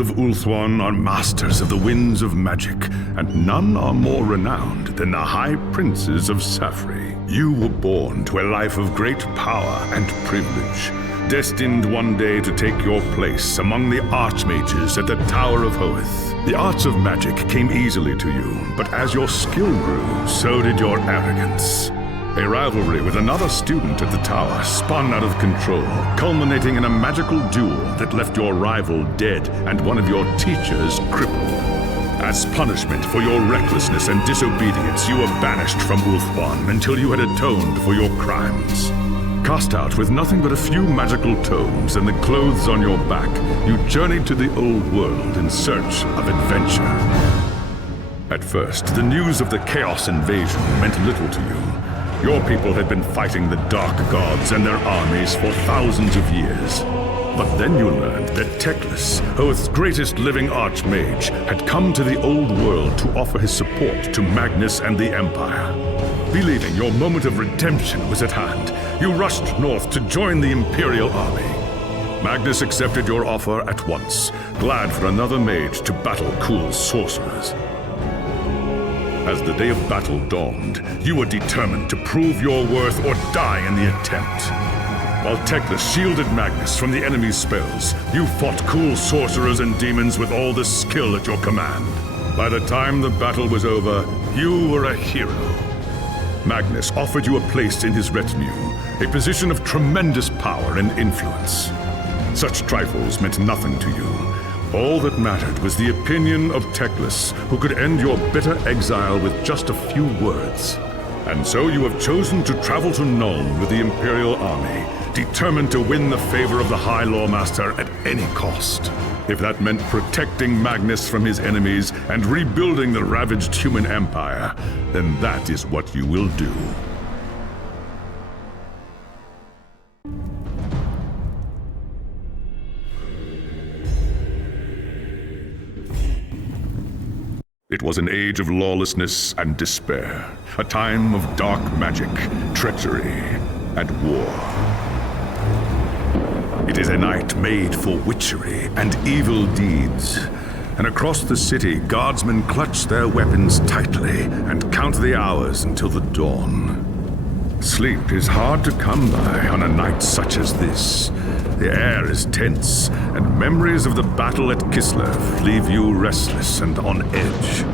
of Ulthuan are masters of the winds of magic, and none are more renowned than the High Princes of Safri. You were born to a life of great power and privilege, destined one day to take your place among the archmages at the Tower of Hoeth. The arts of magic came easily to you, but as your skill grew, so did your arrogance. A rivalry with another student at the tower spun out of control, culminating in a magical duel that left your rival dead and one of your teachers crippled. As punishment for your recklessness and disobedience, you were banished from Ulthuan until you had atoned for your crimes. Cast out with nothing but a few magical tomes and the clothes on your back, you journeyed to the old world in search of adventure. At first, the news of the Chaos invasion meant little to you. Your people had been fighting the Dark Gods and their armies for thousands of years. But then you learned that Teclis, Hoeth's greatest living archmage, had come to the old world to offer his support to Magnus and the Empire. Believing your moment of redemption was at hand, you rushed north to join the Imperial army. Magnus accepted your offer at once, glad for another mage to battle Kul's sorcerers. As the day of battle dawned, you were determined to prove your worth or die in the attempt. While Teclis shielded Magnus from the enemy's spells, you fought Kul's sorcerers and demons with all the skill at your command. By the time the battle was over, you were a hero. Magnus offered you a place in his retinue, a position of tremendous power and influence. Such trifles meant nothing to you. All that mattered was the opinion of Teclis, who could end your bitter exile with just a few words. And so you have chosen to travel to Nuln with the Imperial army, determined to win the favor of the High Lawmaster at any cost. If that meant protecting Magnus from his enemies and rebuilding the ravaged human empire, then that is what you will do. It was an age of lawlessness and despair, a time of dark magic, treachery, and war. It is a night made for witchery and evil deeds, and across the city, guardsmen clutch their weapons tightly and count the hours until the dawn. Sleep is hard to come by on a night such as this. The air is tense, and memories of the battle at Kislev leave you restless and on edge.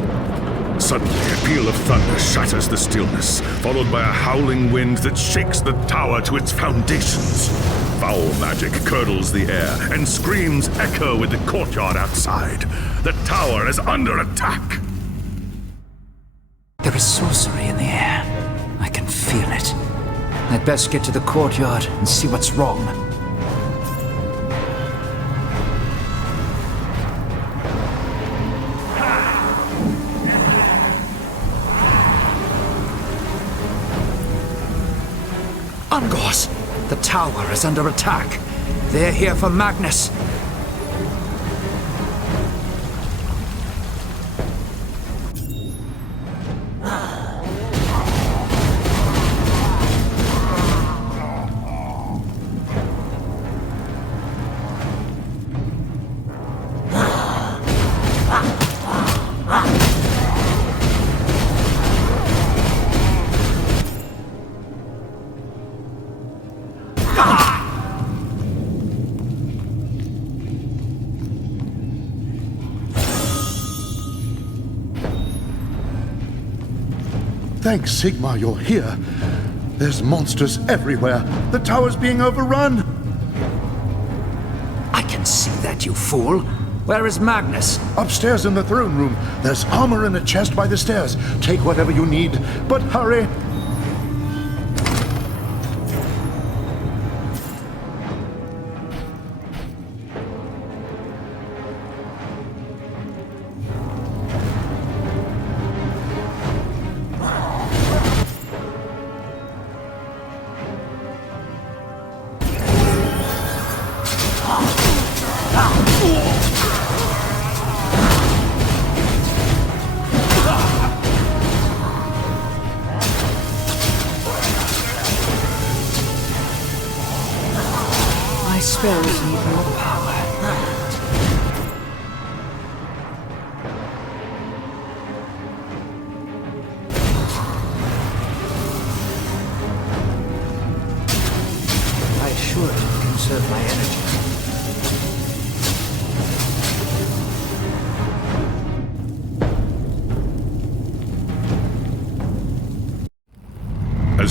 Suddenly, a peal of thunder shatters the stillness, followed by a howling wind that shakes the tower to its foundations. Foul magic curdles the air, and screams echo in the courtyard outside. The tower is under attack! There is sorcery in the air. I can feel it. I'd best get to the courtyard and see what's wrong. Ungors! The tower is under attack. They're here for Magnus. Thanks, Sigmar, you're here. There's monsters everywhere. The tower's being overrun. I can see that, you fool. Where is Magnus? Upstairs in the throne room. There's armor in a chest by the stairs. Take whatever you need, but hurry.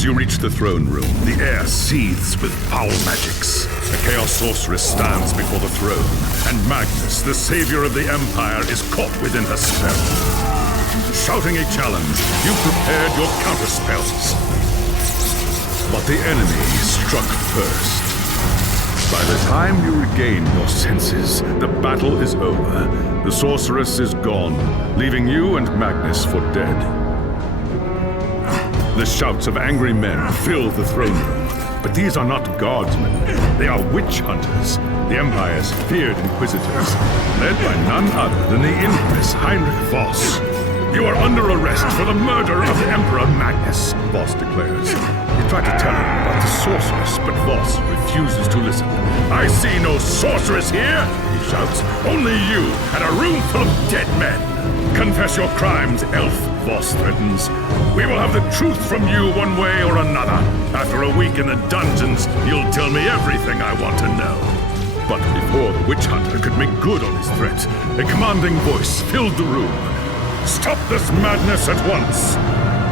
As you reach the throne room, the air seethes with foul magics. The Chaos Sorceress stands before the throne, and Magnus, the savior of the Empire, is caught within her spell. Shouting a challenge, you prepared your counterspells. But the enemy struck first. By the time you regain your senses, the battle is over. The sorceress is gone, leaving you and Magnus for dead. The shouts of angry men fill the throne room. But these are not guardsmen. They are witch hunters, the Empire's feared inquisitors, led by none other than the infamous Heinrich Voss. You are under arrest for the murder of the Emperor Magnus, Voss declares. You try to tell him about the sorceress, but Voss refuses to listen. I see no sorceress here, he shouts. Only you and a room full of dead men. Confess your crimes, elf, Voss threatens. We will have the truth from you one way or another. After a week in the dungeons, you'll tell me everything I want to know. But before the witch hunter could make good on his threat, a commanding voice filled the room. Stop this madness at once!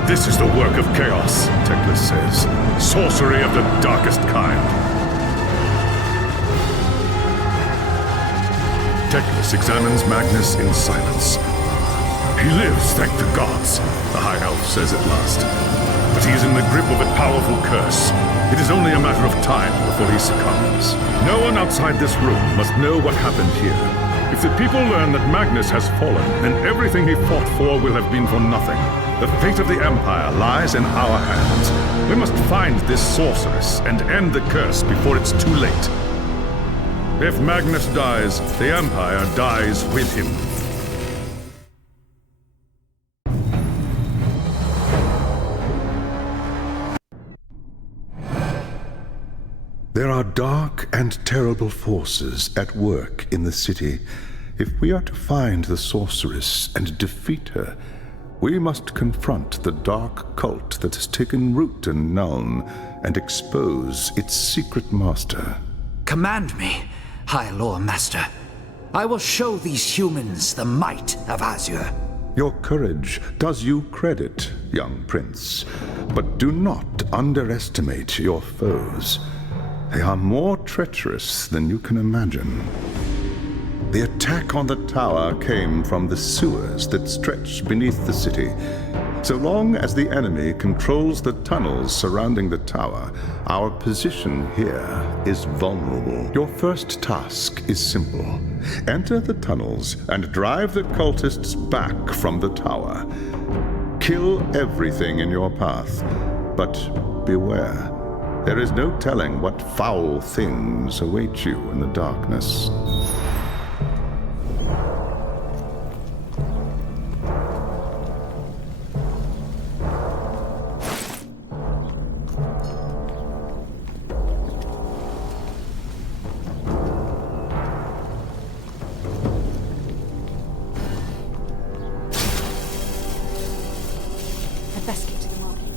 This is the work of chaos, Teclis says. Sorcery of the darkest kind. Teclis examines Magnus in silence. He lives, thank the gods, the High Elf says at last. But he is in the grip of a powerful curse. It is only a matter of time before he succumbs. No one outside this room must know what happened here. If the people learn that Magnus has fallen, then everything he fought for will have been for nothing. The fate of the Empire lies in our hands. We must find this sorceress and end the curse before it's too late. If Magnus dies, the Empire dies with him. There are dark and terrible forces at work in the city. If we are to find the sorceress and defeat her, we must confront the dark cult that has taken root in Nuln and expose its secret master. Command me, High Lord Master. I will show these humans the might of Azure. Your courage does you credit, young prince, but do not underestimate your foes. They are more treacherous than you can imagine. The attack on the tower came from the sewers that stretch beneath the city. So long as the enemy controls the tunnels surrounding the tower, our position here is vulnerable. Your first task is simple. Enter the tunnels and drive the cultists back from the tower. Kill everything in your path, but beware. There is no telling what foul things await you in the darkness. I'd best get to the market.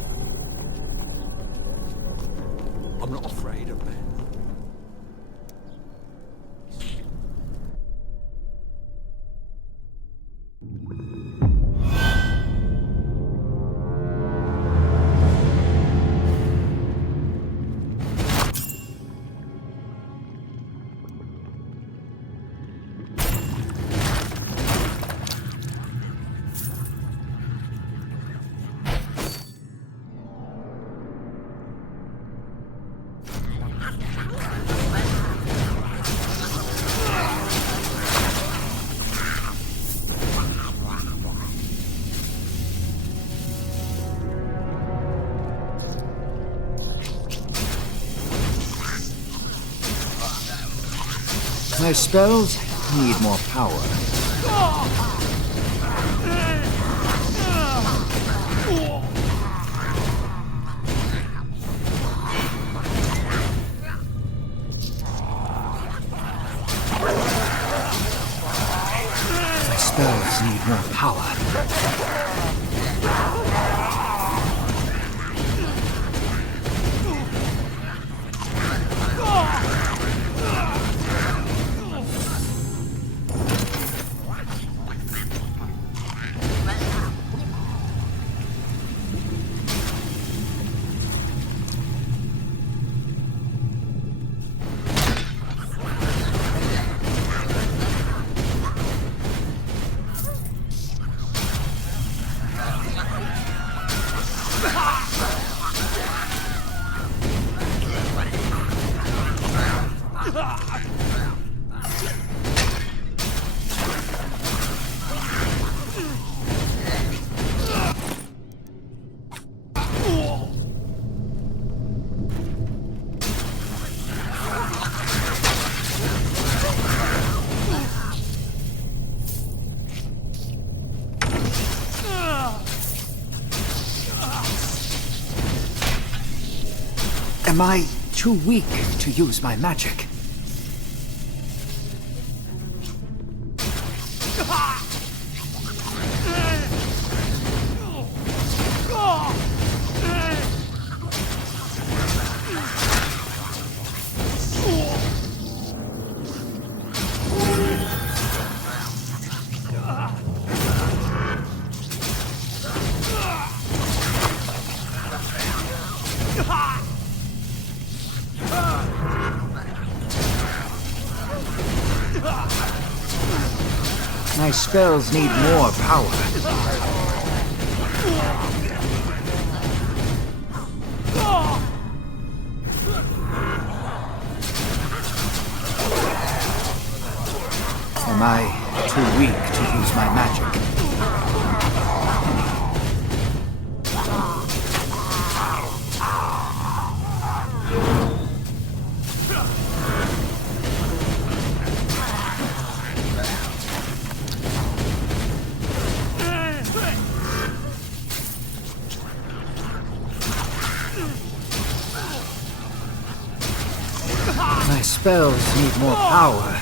I'm not afraid of men. My spells need more power. My spells need more power. Am I too weak to use my magic? My spells need more power. Am I too weak to use my magic? My spells need more power.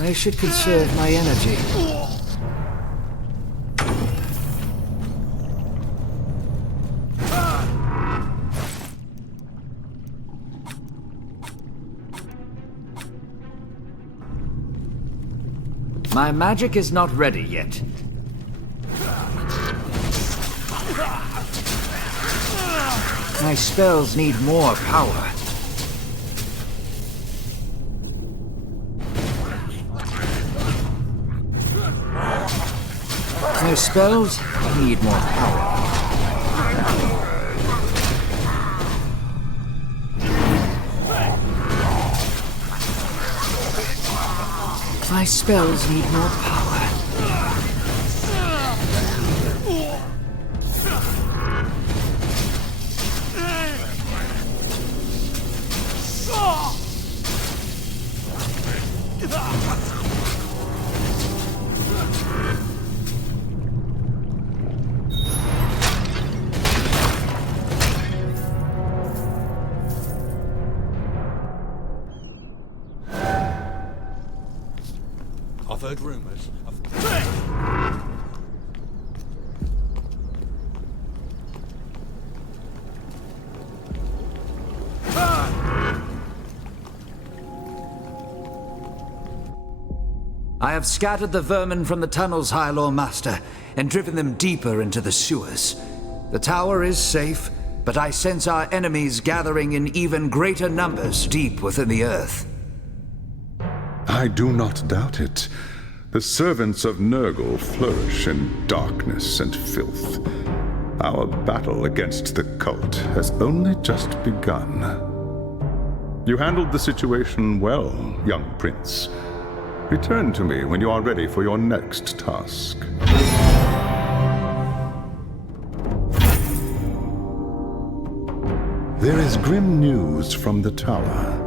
I should conserve my energy. My magic is not ready yet. My spells need more power. My spells need more power. My spells need more power. I've heard rumors of... I have scattered the vermin from the tunnels, High Lord Master, and driven them deeper into the sewers. The tower is safe, but I sense our enemies gathering in even greater numbers deep within the earth. I do not doubt it. The servants of Nurgle flourish in darkness and filth. Our battle against the cult has only just begun. You handled the situation well, young prince. Return to me when you are ready for your next task. There is grim news from the tower.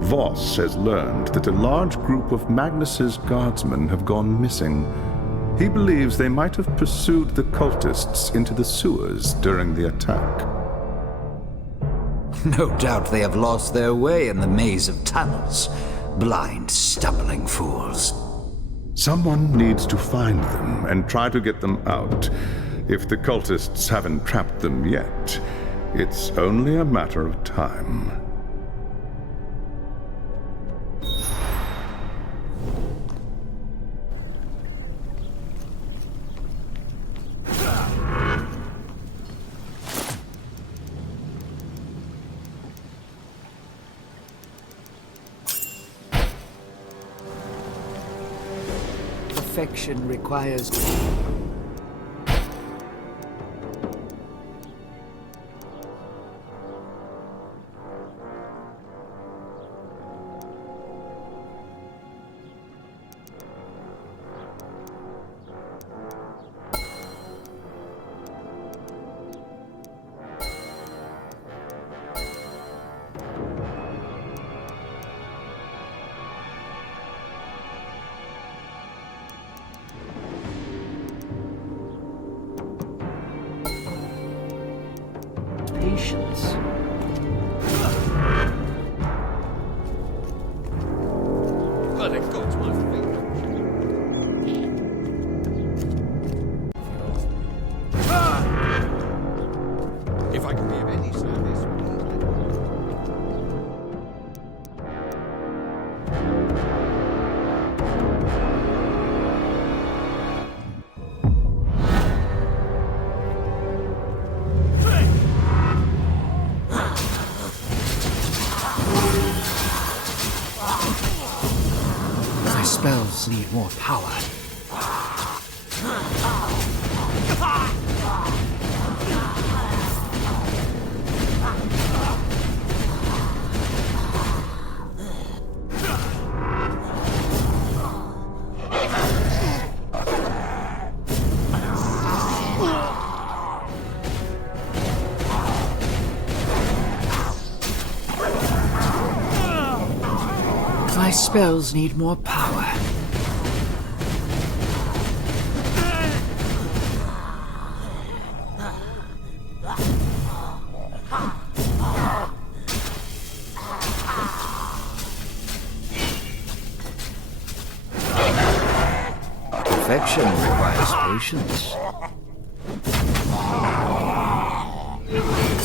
Voss has learned that a large group of Magnus's guardsmen have gone missing. He believes they might have pursued the cultists into the sewers during the attack. No doubt they have lost their way in the maze of tunnels. Blind, stumbling fools. Someone needs to find them and try to get them out. If the cultists haven't trapped them yet, it's only a matter of time. Perfection requires... patience. Bloody gods, my feet. If I can be of any service, My spells need more power. My spells need more power. Perfection requires patience.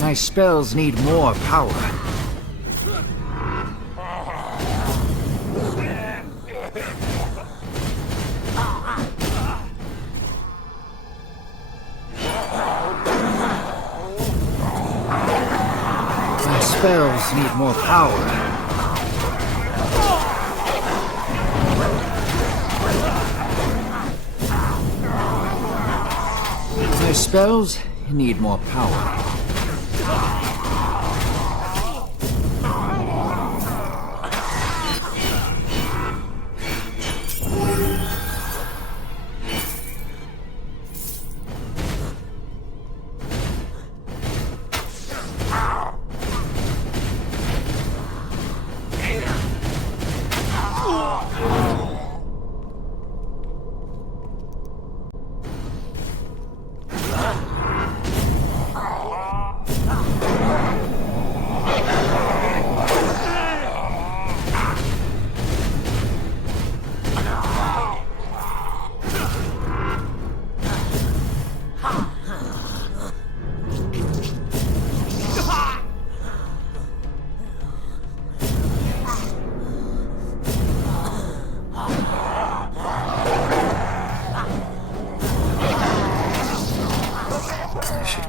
My spells need more power. My spells need more power. My spells need more power.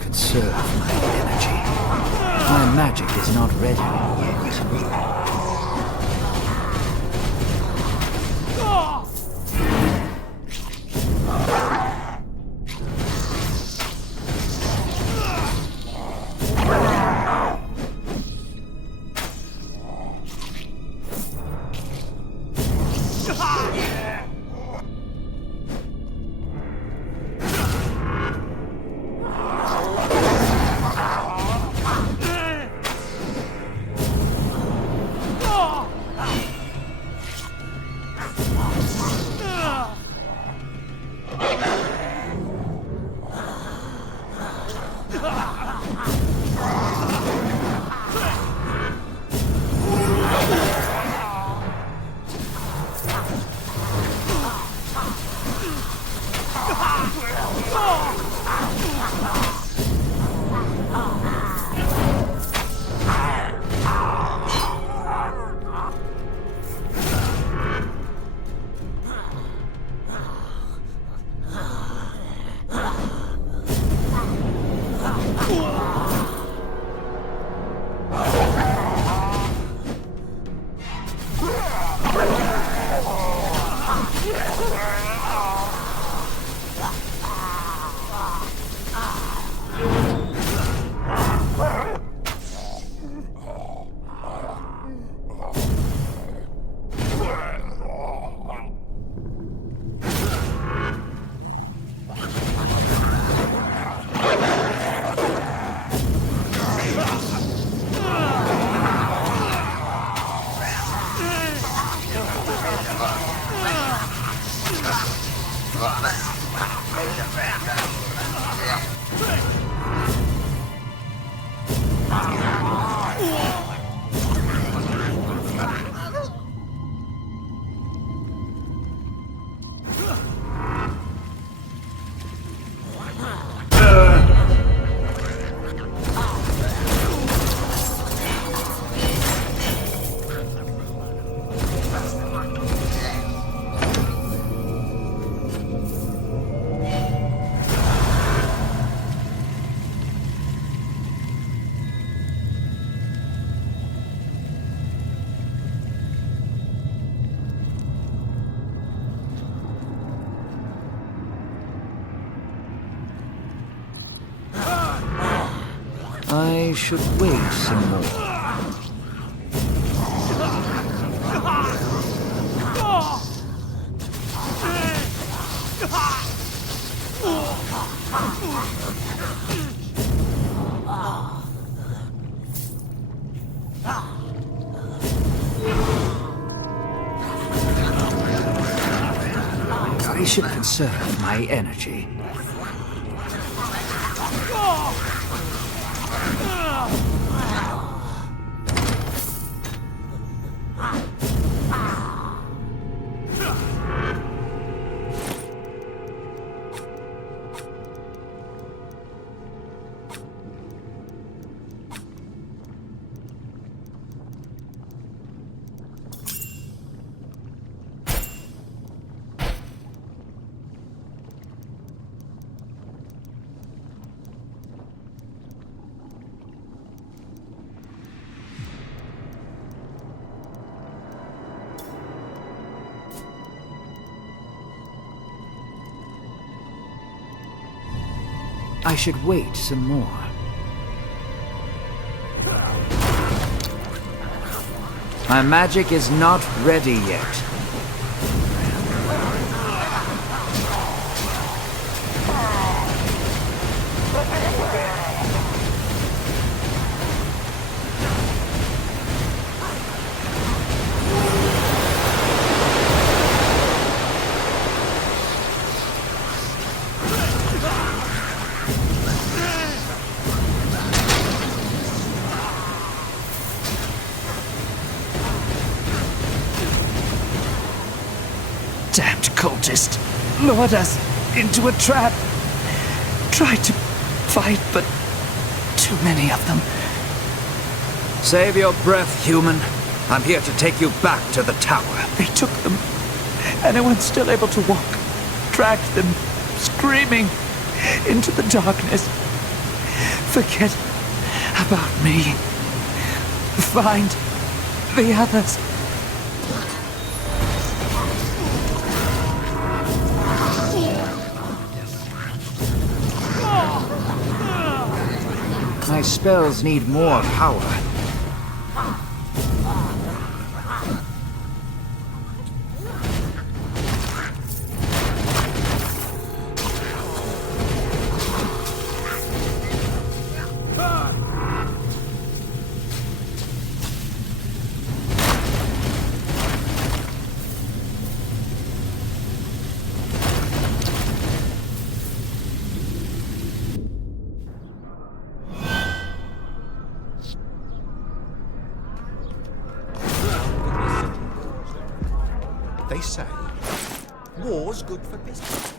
Conserve my energy. My magic is not ready yet. should wait some more. I should conserve my energy. I should wait some more. My magic is not ready yet. Damned cultist lured us into a trap. Tried to fight, but too many of them. Save your breath, human. I'm here to take you back to the tower. They took them. Anyone's still able to walk. Dragged them, screaming, into the darkness. Forget about me. Find the others. My spells need more power. They say war's good for business.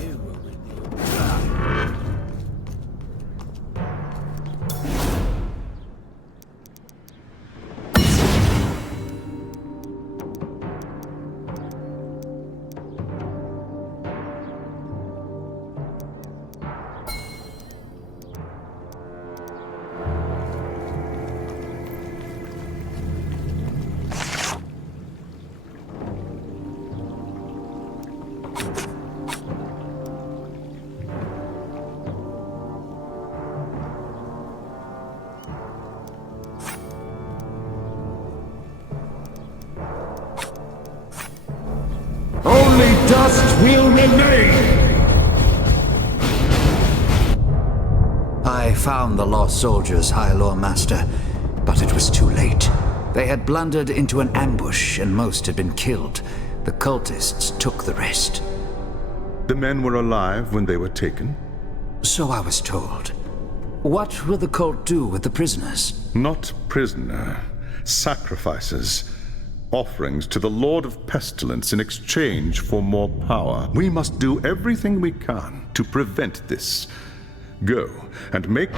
You will renew. Only dust will remain! I found the lost soldiers, High Lord Master, but it was too late. They had blundered into an ambush and most had been killed. The cultists took the rest. The men were alive when they were taken? So I was told. What will the cult do with the prisoners? Not prisoner. Sacrifices. Offerings to the Lord of Pestilence in exchange for more power. We must do everything we can to prevent this. Go and make...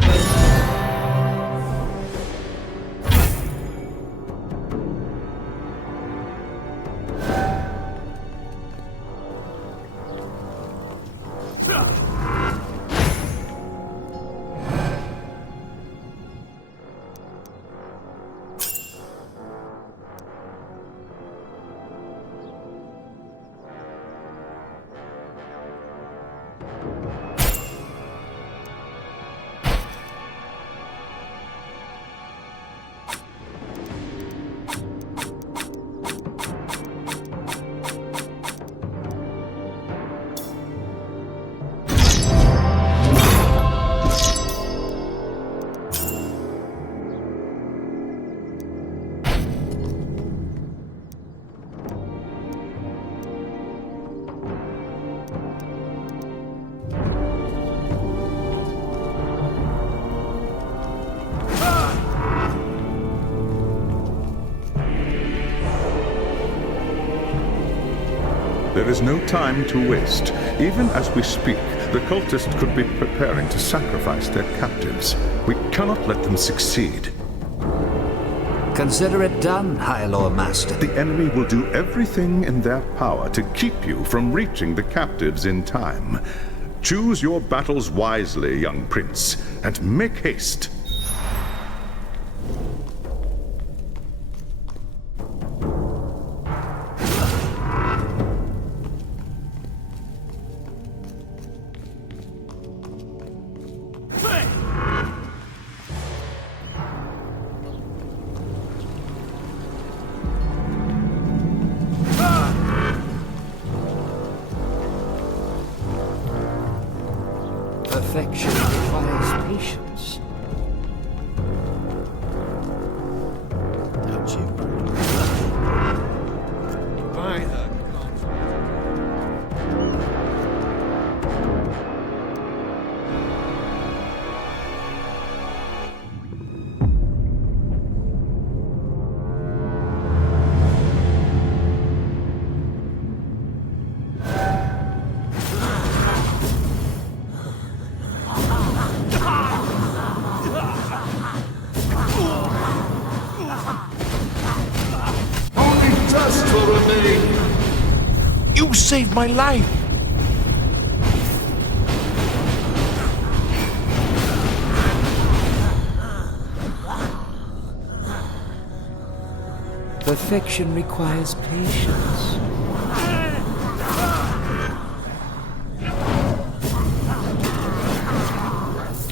There is no time to waste. Even as we speak, the cultists could be preparing to sacrifice their captives. We cannot let them succeed. Consider it done, High Lord Master. The enemy will do everything in their power to keep you from reaching the captives in time. Choose your battles wisely, young prince, and make haste. Perfection requires patience. Don't you? By the gods. Dust will remain. You saved my life. Perfection requires patience.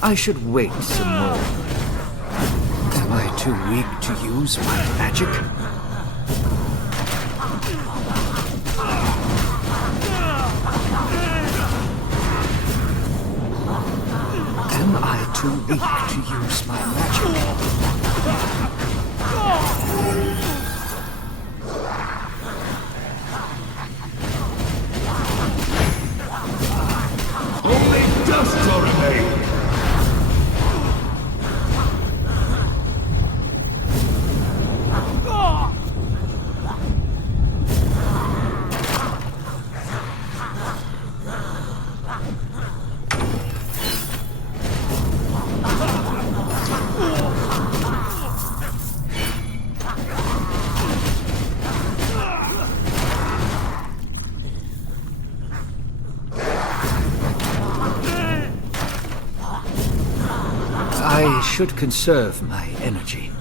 I should wait some more. Am I too weak to use my magic? Am I too weak to use my magic? Only dust will remain. I should conserve my energy.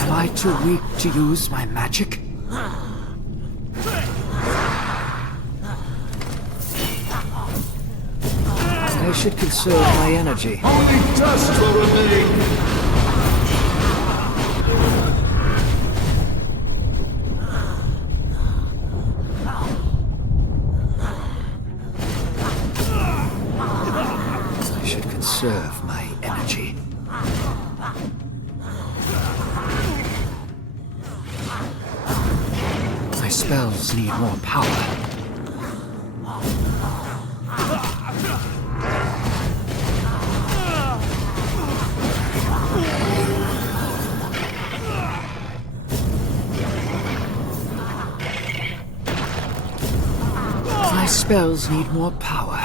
Am I too weak to use my magic? I should conserve my energy. Only dust will remain. I should conserve my energy. My spells need more power. My spells need more power.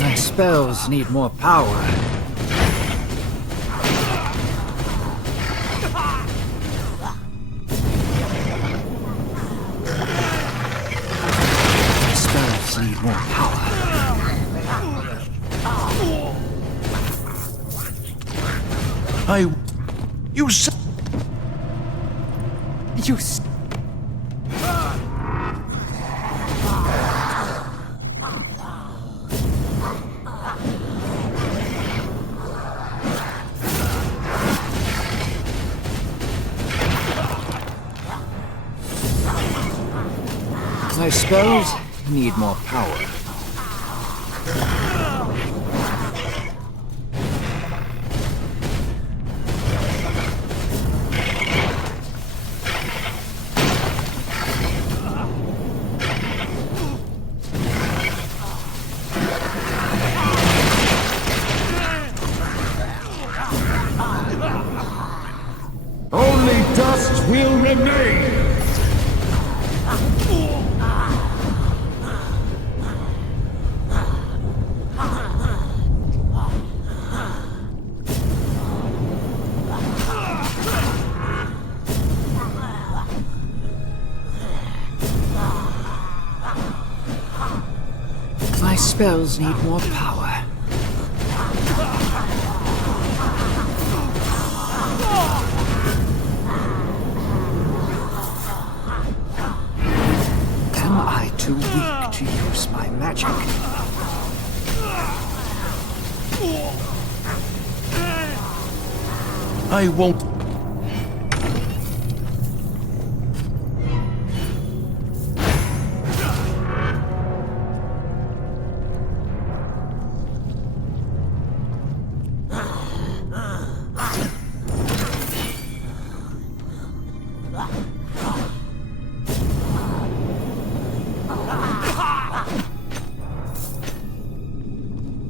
My spells need more power. My spells need more power. You s- You s- My spells need more power. remain! My spells need more power. Am I too weak to use my magic? I won't.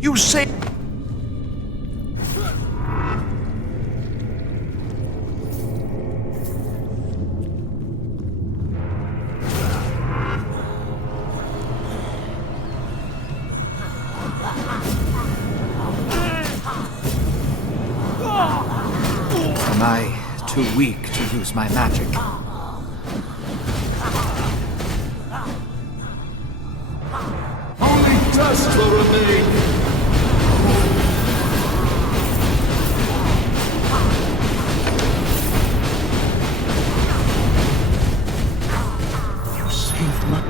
You say. Am I too weak to use my magic? Only dust will remain! You saved my...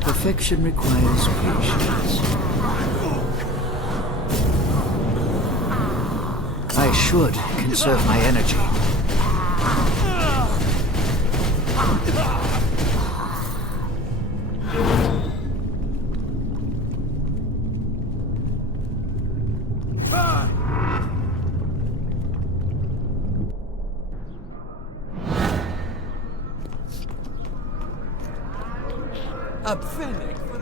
Perfection requires patience. I should conserve my energy. A pfennig for a...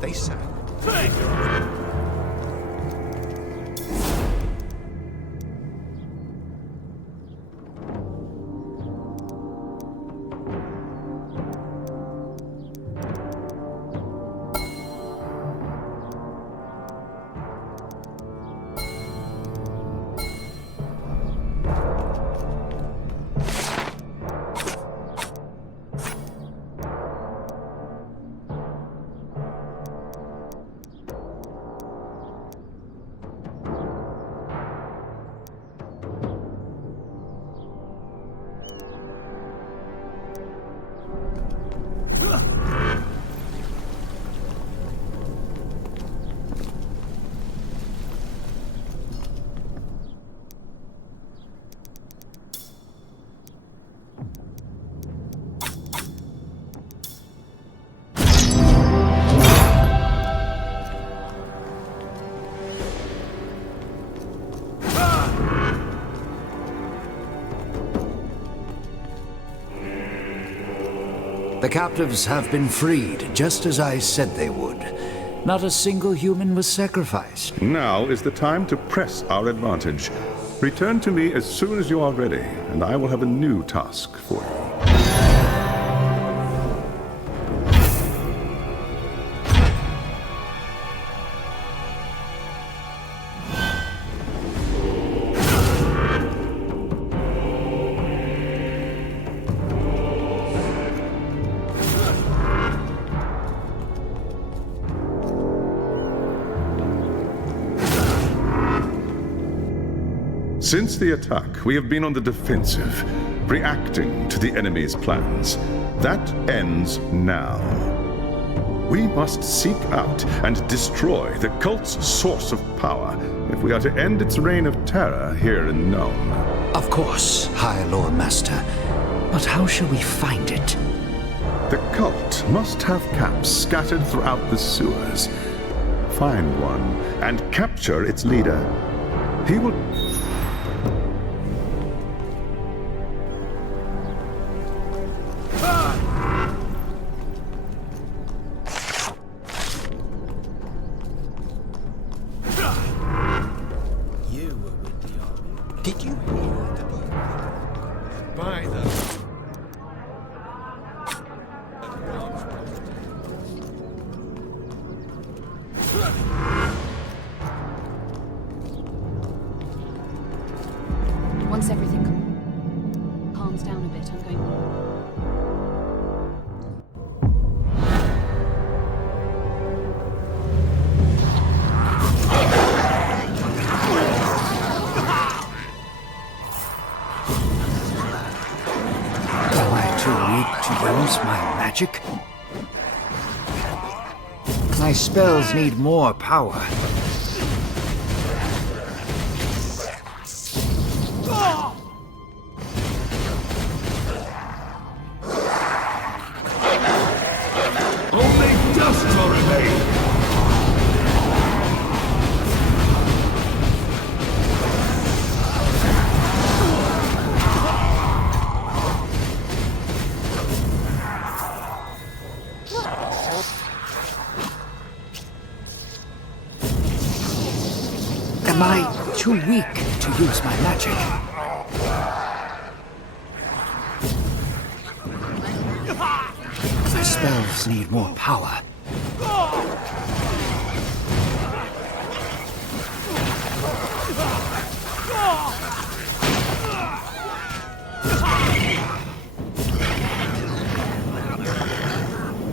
They sang. The captives have been freed, just as I said they would. Not a single human was sacrificed. Now is the time to press our advantage. Return to me as soon as you are ready, and I will have a new task for you. Since the attack, we have been on the defensive, reacting to the enemy's plans. That ends now. We must seek out and destroy the cult's source of power if we are to end its reign of terror here in Nome. Of course, High Lord Master. But how shall we find it? The cult must have camps scattered throughout the sewers. Find one and capture its leader. He will... You were with the army. Did you hear the book? By the... Once everything calms down a bit, I'm going... Am I too weak to use my magic? My spells need more power. Only dust will remain! Am I too weak to use my magic? My spells need more power.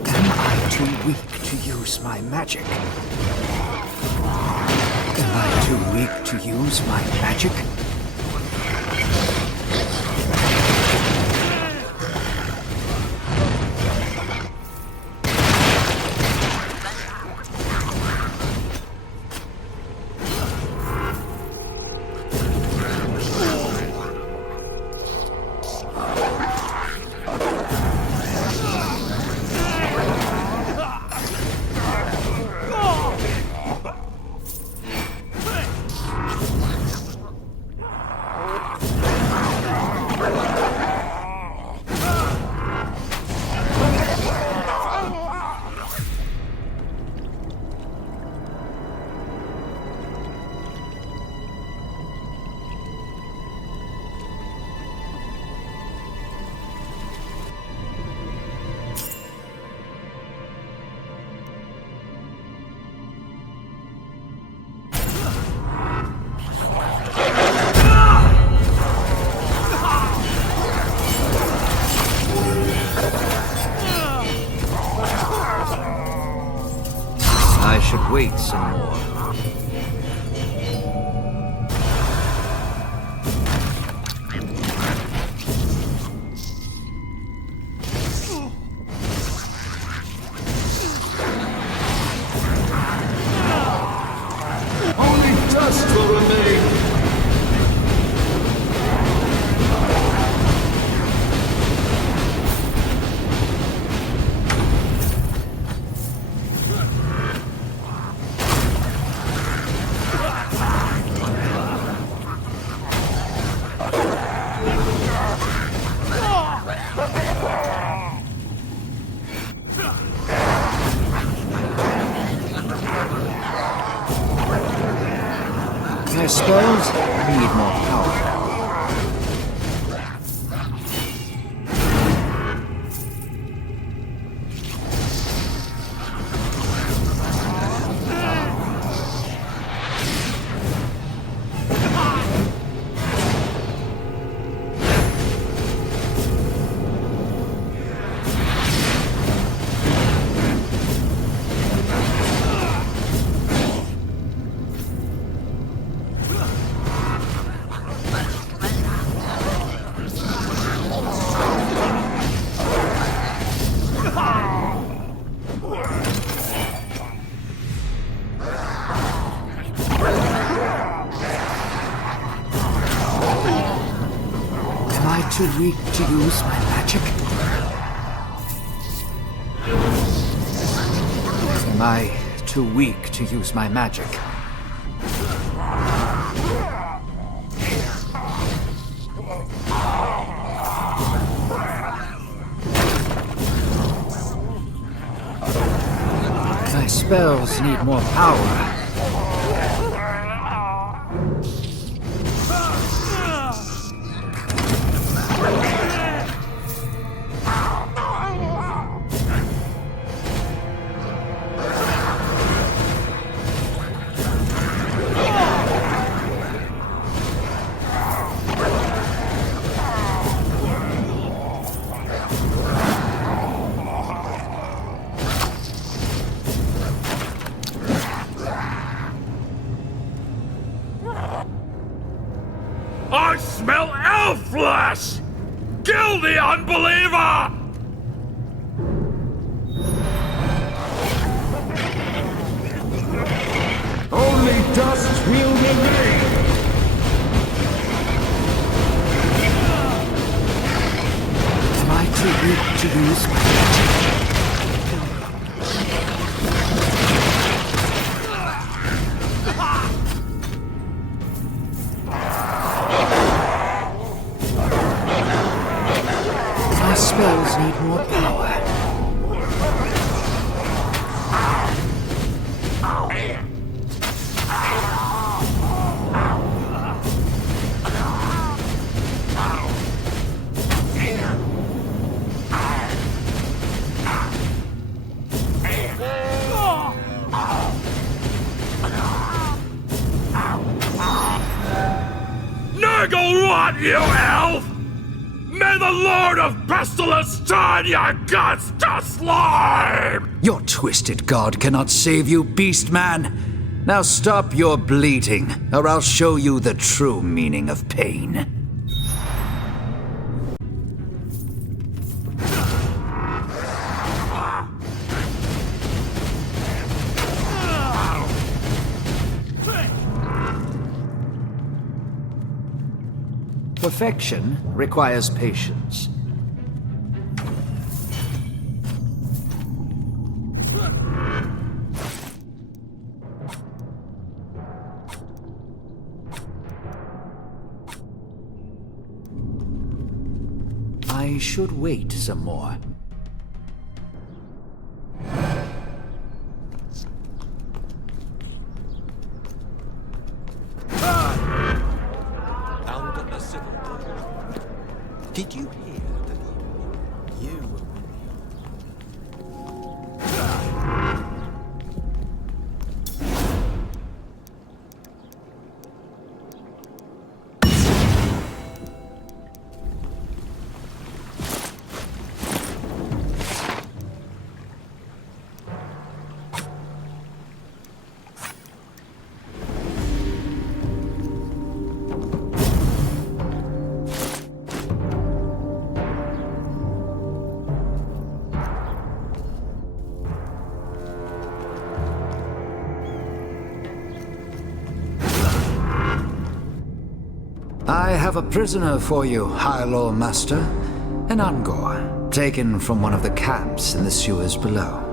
Am I too weak to use my magic? Am I too weak to use my magic? I should wait some more. Only dust will remain! My spells need more power. too weak to use my magic? Am I too weak to use my magic? My spells need more power. I smell elf flesh! Kill the unbeliever! Only dust will remain! Am I too weak to use my magic? My spells need more power. Niggle rot, you elf! May the Lord of Pestilence turn your guts to slime! Your twisted god cannot save you, beast man. Now stop your bleating, or I'll show you the true meaning of pain. Perfection requires patience. I should wait some more. Did you hear that you... I have a prisoner for you, High Lord Master. An Ungor, taken from one of the camps in the sewers below.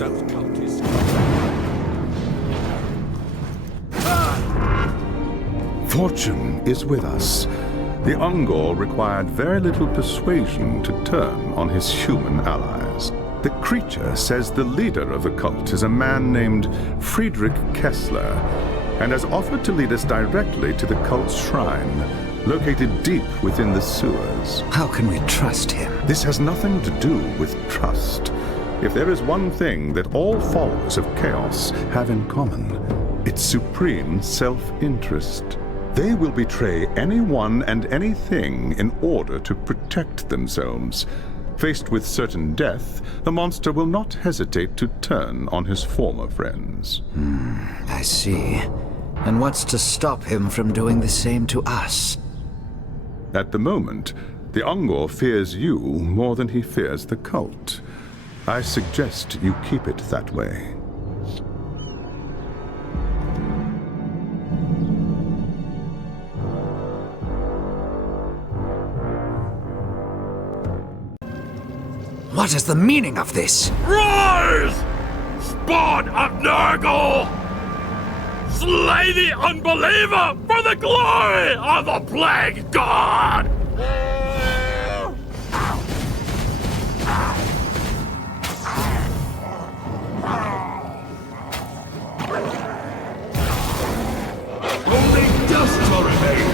yourselves, cultists. Fortune is with us. The Ungor required very little persuasion to turn on his human allies. The creature says the leader of the cult is a man named Friedrich Kessler, and has offered to lead us directly to the cult's shrine, located deep within the sewers. How can we trust him? This has nothing to do with trust. If there is one thing that all followers of Chaos have in common, it's supreme self-interest. They will betray anyone and anything in order to protect themselves. Faced with certain death, the monster will not hesitate to turn on his former friends. I see. And what's to stop him from doing the same to us? At the moment, the Ungor fears you more than he fears the cult. I suggest you keep it that way. What is the meaning of this? Rise! Spawn of Nurgle! Slay the unbeliever for the glory of the Plague God! Only dust will remain!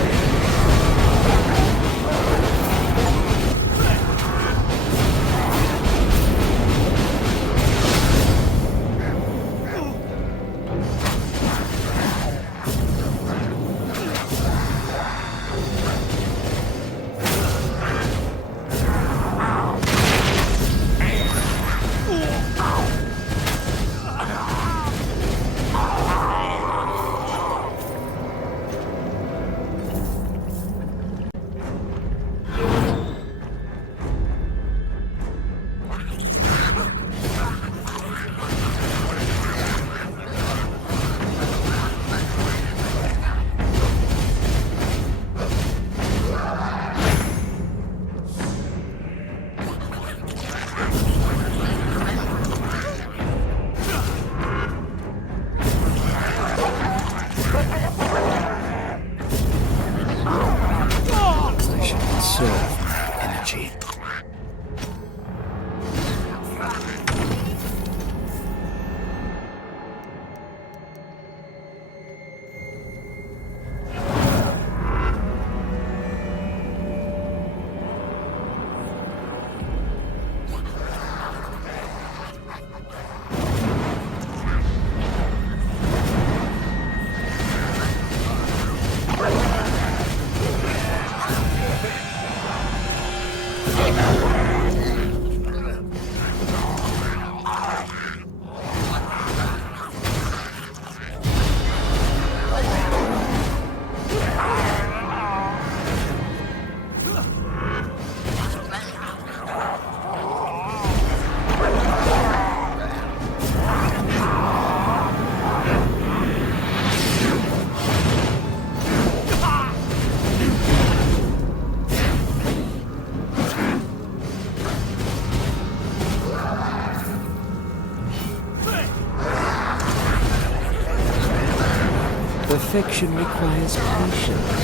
Perfection requires patience.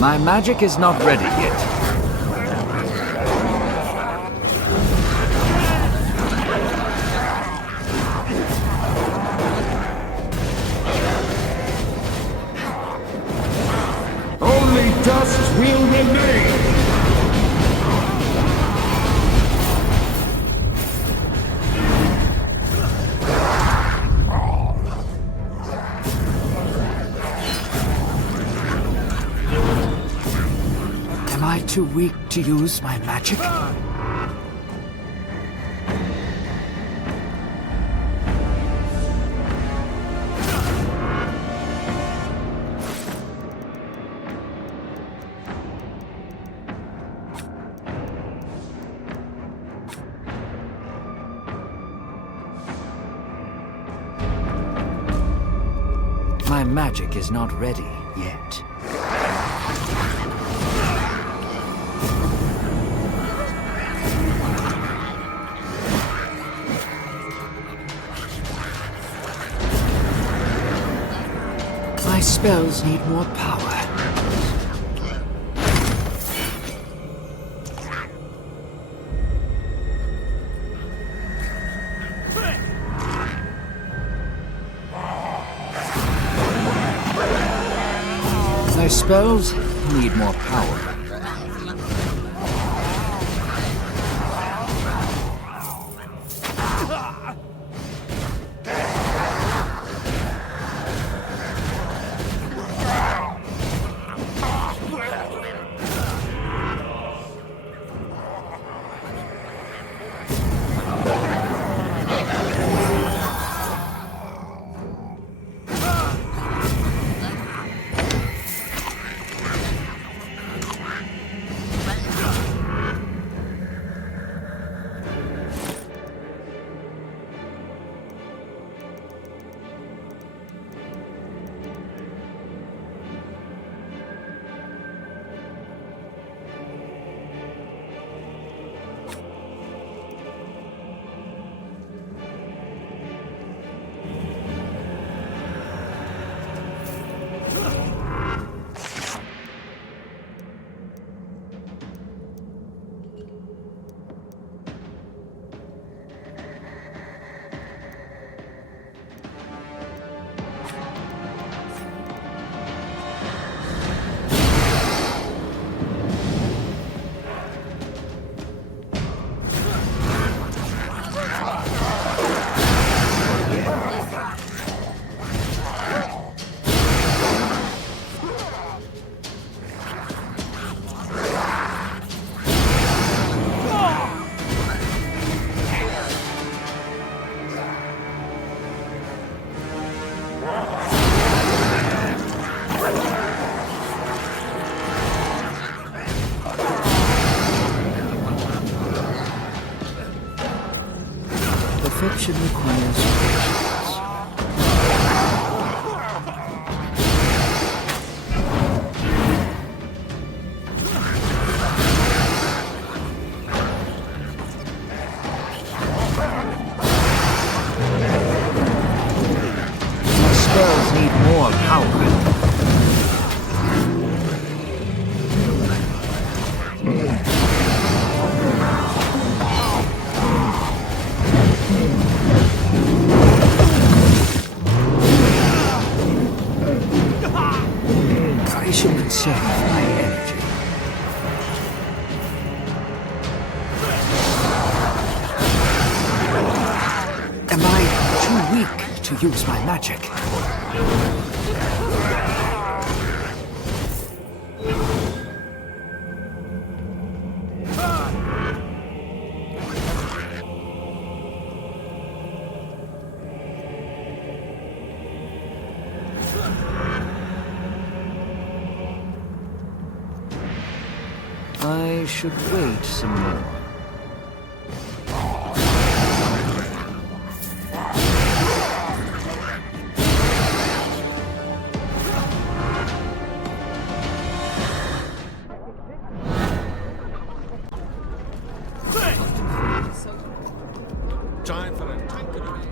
My magic is not ready yet. Only dust will remain! Am I too weak to use my magic? my magic is not ready yet. My spells need more power. My spells need more power. Perfection requires patience. My spells need more power. I should conserve my energy. Am I too weak to use my magic? I should wait some more. Time for a tank of me.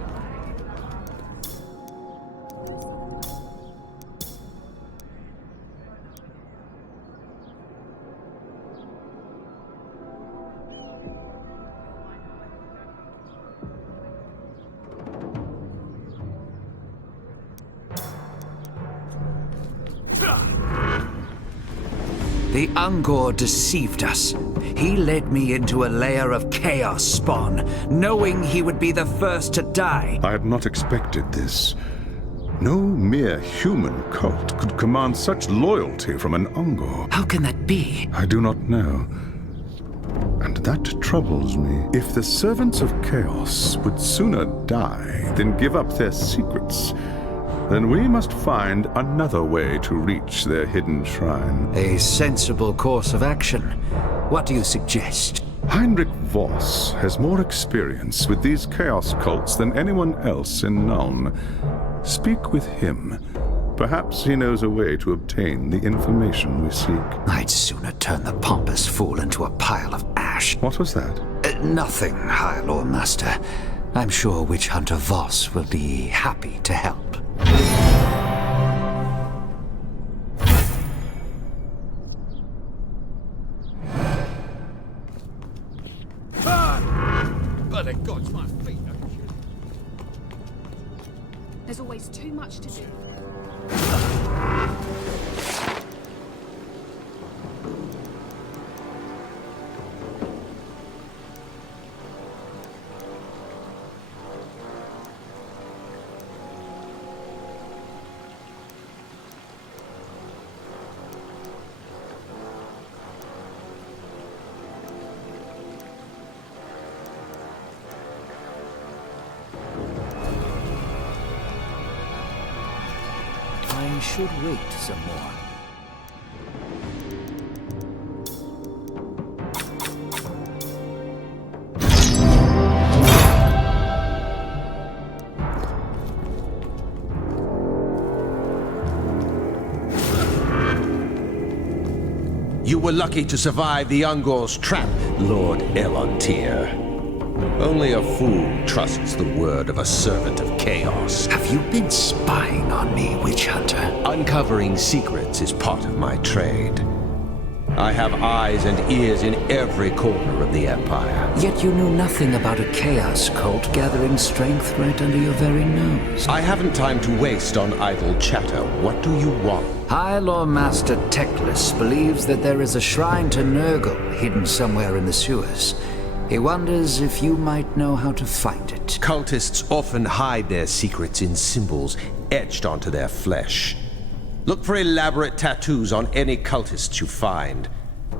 The Ungor deceived us. He led me into a layer of Chaosbane, knowing he would be the first to die. I had not expected this. No mere human cult could command such loyalty from an Ungor. How can that be? I do not know. And that troubles me. If the servants of Chaos would sooner die than give up their secrets, then we must find another way to reach their hidden shrine. A sensible course of action. What do you suggest? Heinrich Voss has more experience with these chaos cults than anyone else in Nuln. Speak with him, Perhaps he knows a way to obtain the information we seek. I'd sooner turn the pompous fool into a pile of ash. What was that? Nothing, High Lord Master. I'm sure Witch Hunter Voss will be happy to help. By the gods, my feet are... There's always too much to do. I should wait some more. You were lucky to survive the Ungor's trap, Lord Elontir. Only a fool trusts the word of a servant of chaos. Have you been spying on me, Witch Hunter? Uncovering secrets is part of my trade. I have eyes and ears in every corner of the Empire. Yet you knew nothing about a chaos cult gathering strength right under your very nose. I haven't time to waste on idle chatter. What do you want? High Lord Master Teclis believes that there is a shrine to Nurgle hidden somewhere in the sewers. He wonders if you might know how to find it. Cultists often hide their secrets in symbols etched onto their flesh. Look for elaborate tattoos on any cultists you find.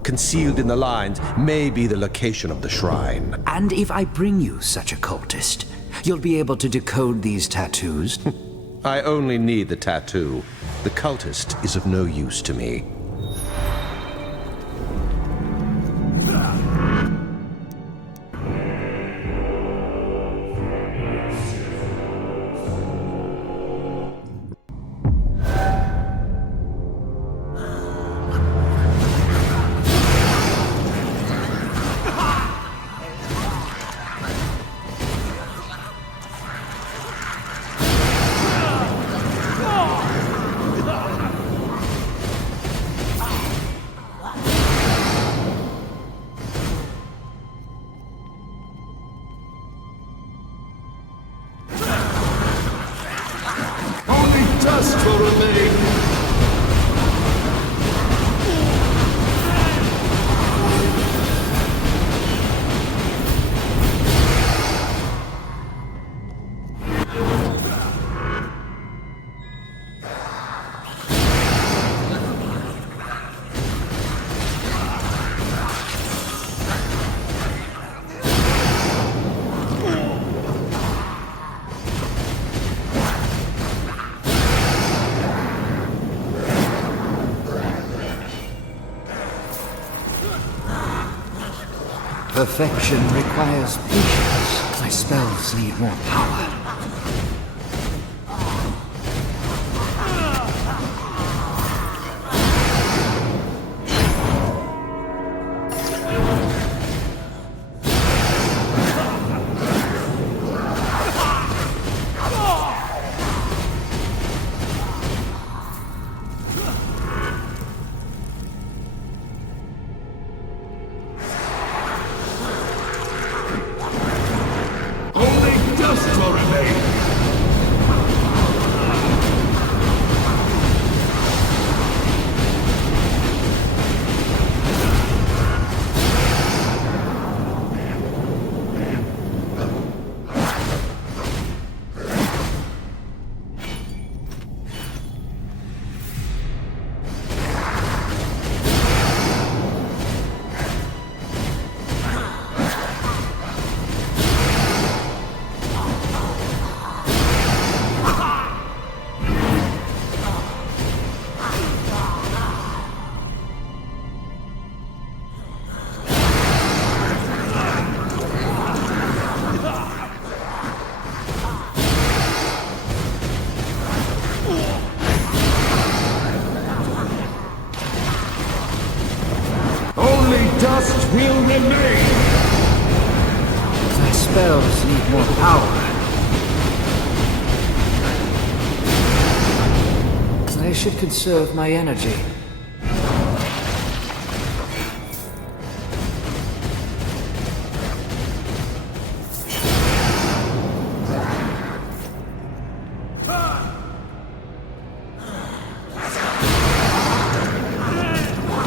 Concealed in the lines may be the location of the shrine. And if I bring you such a cultist, you'll be able to decode these tattoos? I only need the tattoo. The cultist is of no use to me. Dust will remain. Perfection requires patience. My spells need more power. Only dust will remain. spells need more power. I should conserve my energy.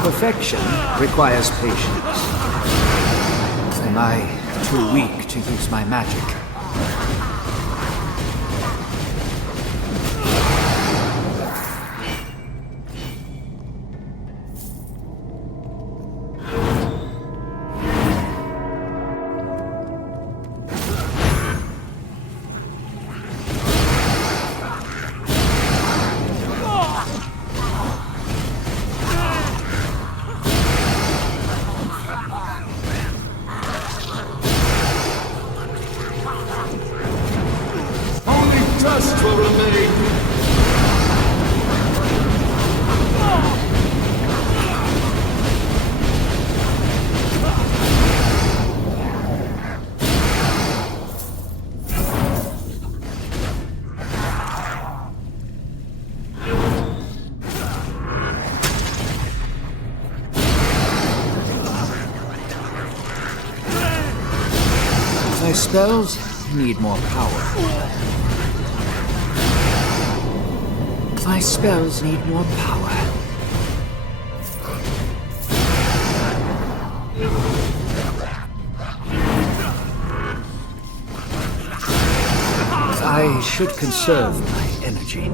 Perfection requires patience. Am I too weak to use my magic? Dust will remain. My spells need more power. My spells need more power. I should conserve my energy.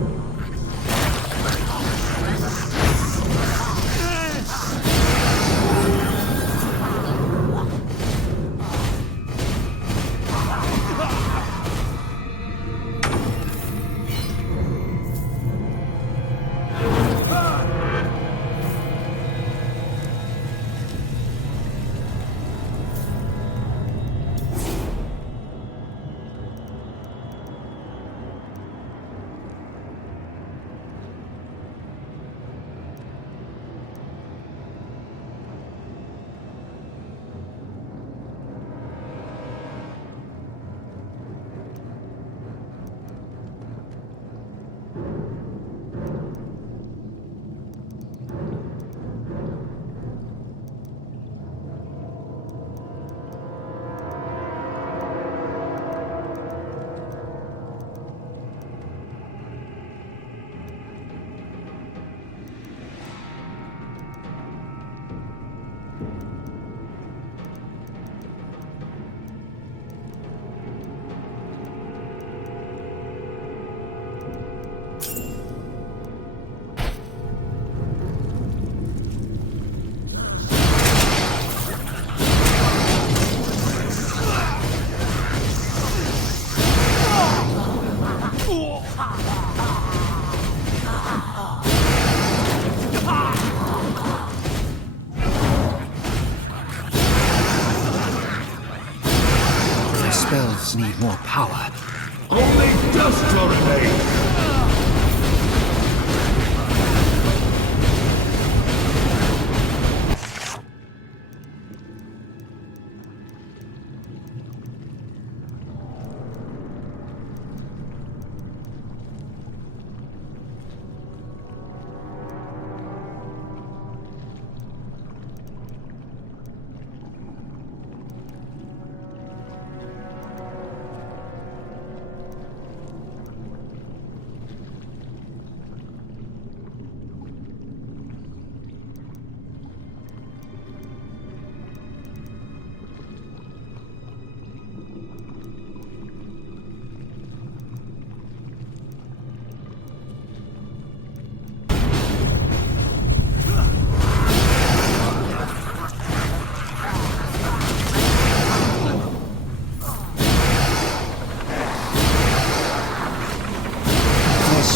My spells need more power. Only dust will remain.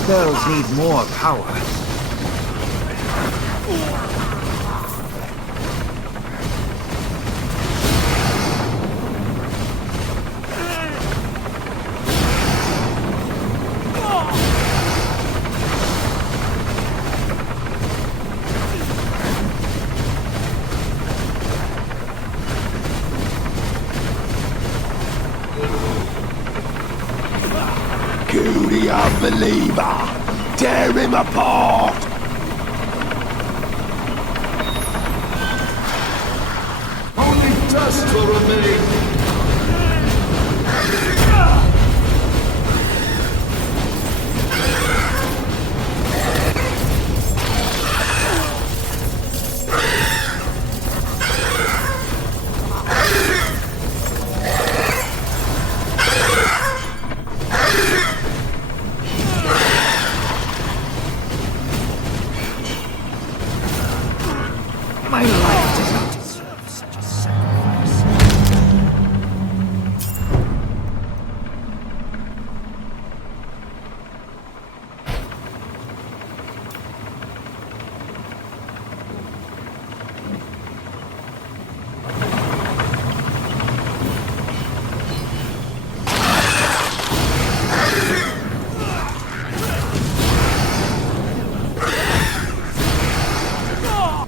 Spells need more power. Kill the unbeliever! Tear him apart! Only dust will remain! My life does not deserve such a sacrifice.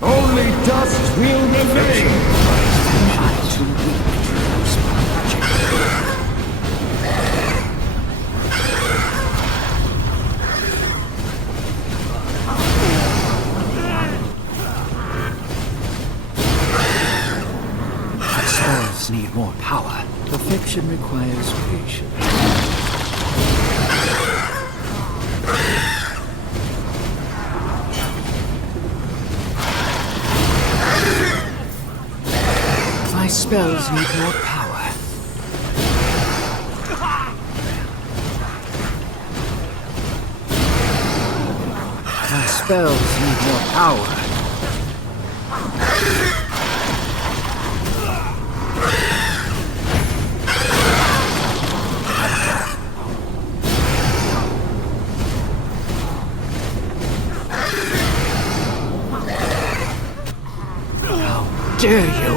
Only dust will remain! I'm too weak to use my magic. My spells need more power. Perfection requires patience. My spells need more power. My spells need more power. How dare you!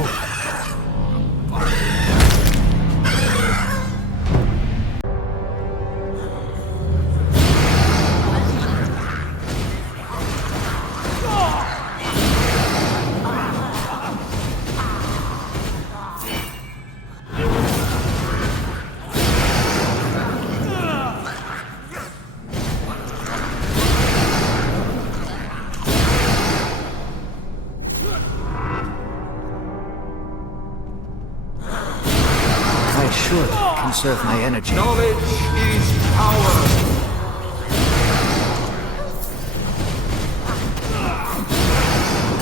I should conserve my energy. Knowledge is power!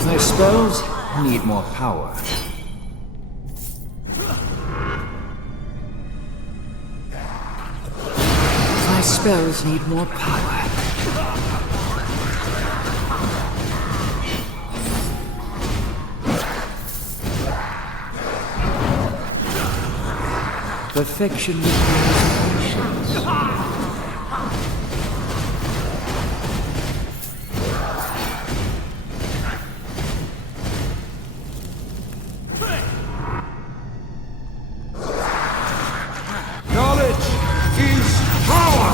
My spells need more power. My spells need more power. Perfection requires patience. Knowledge is power!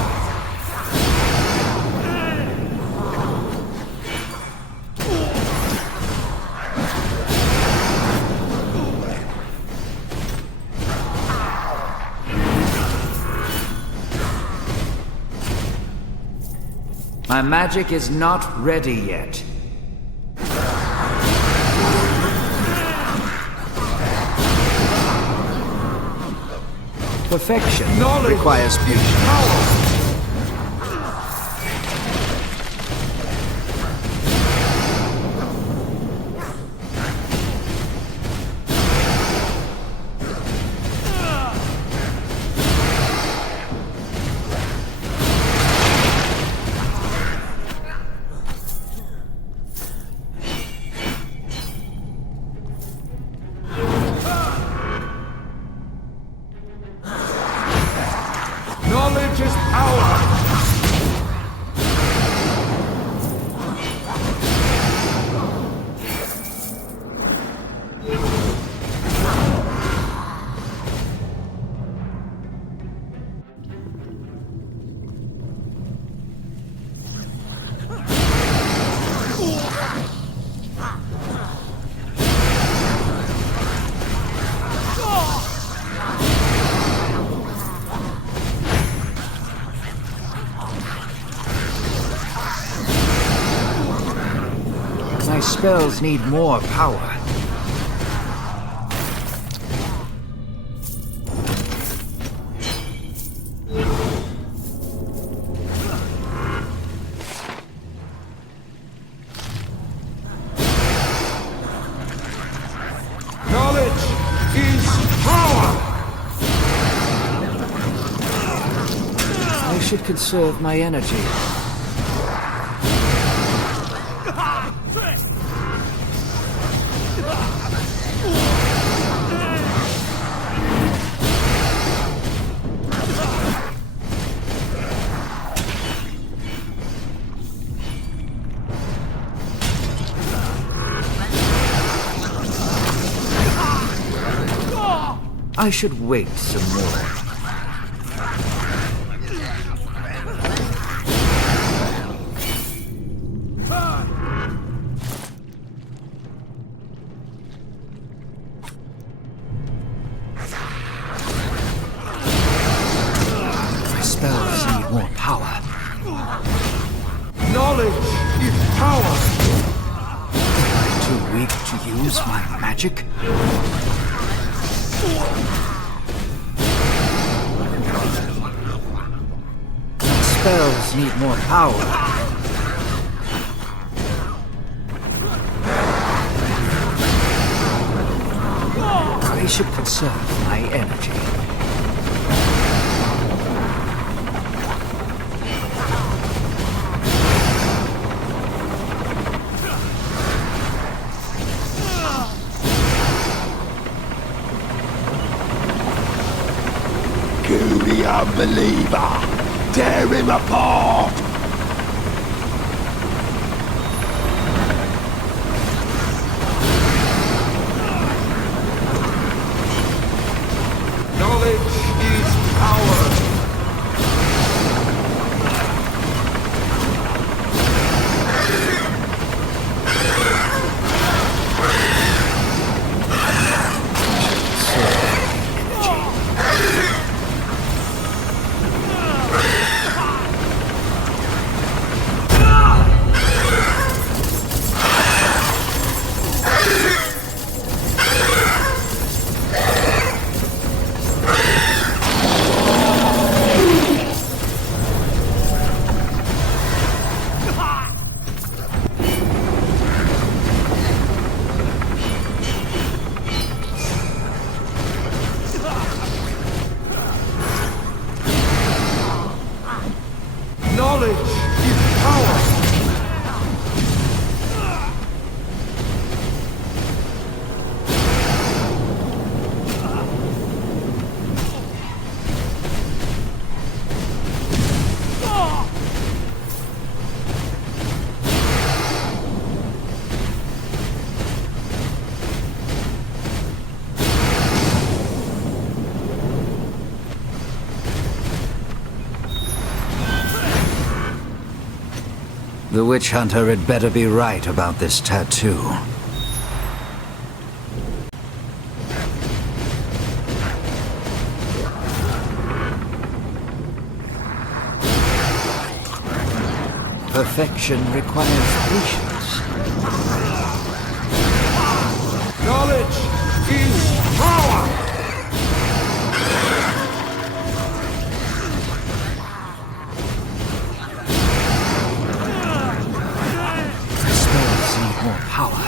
My magic is not ready yet. Perfection requires patience. Knowledge is power! spells need more power. Knowledge is power! I should conserve my energy. I should wait some more. My spells need more power. Knowledge is power! Am I too weak to use my magic? Spells need more power. I should conserve my energy. Kill the unbeliever! Tear him apart! Knowledge is power! Knowledge is power! The witch hunter had better be right about this tattoo. Perfection requires patience. Knowledge is power! Spells need more power.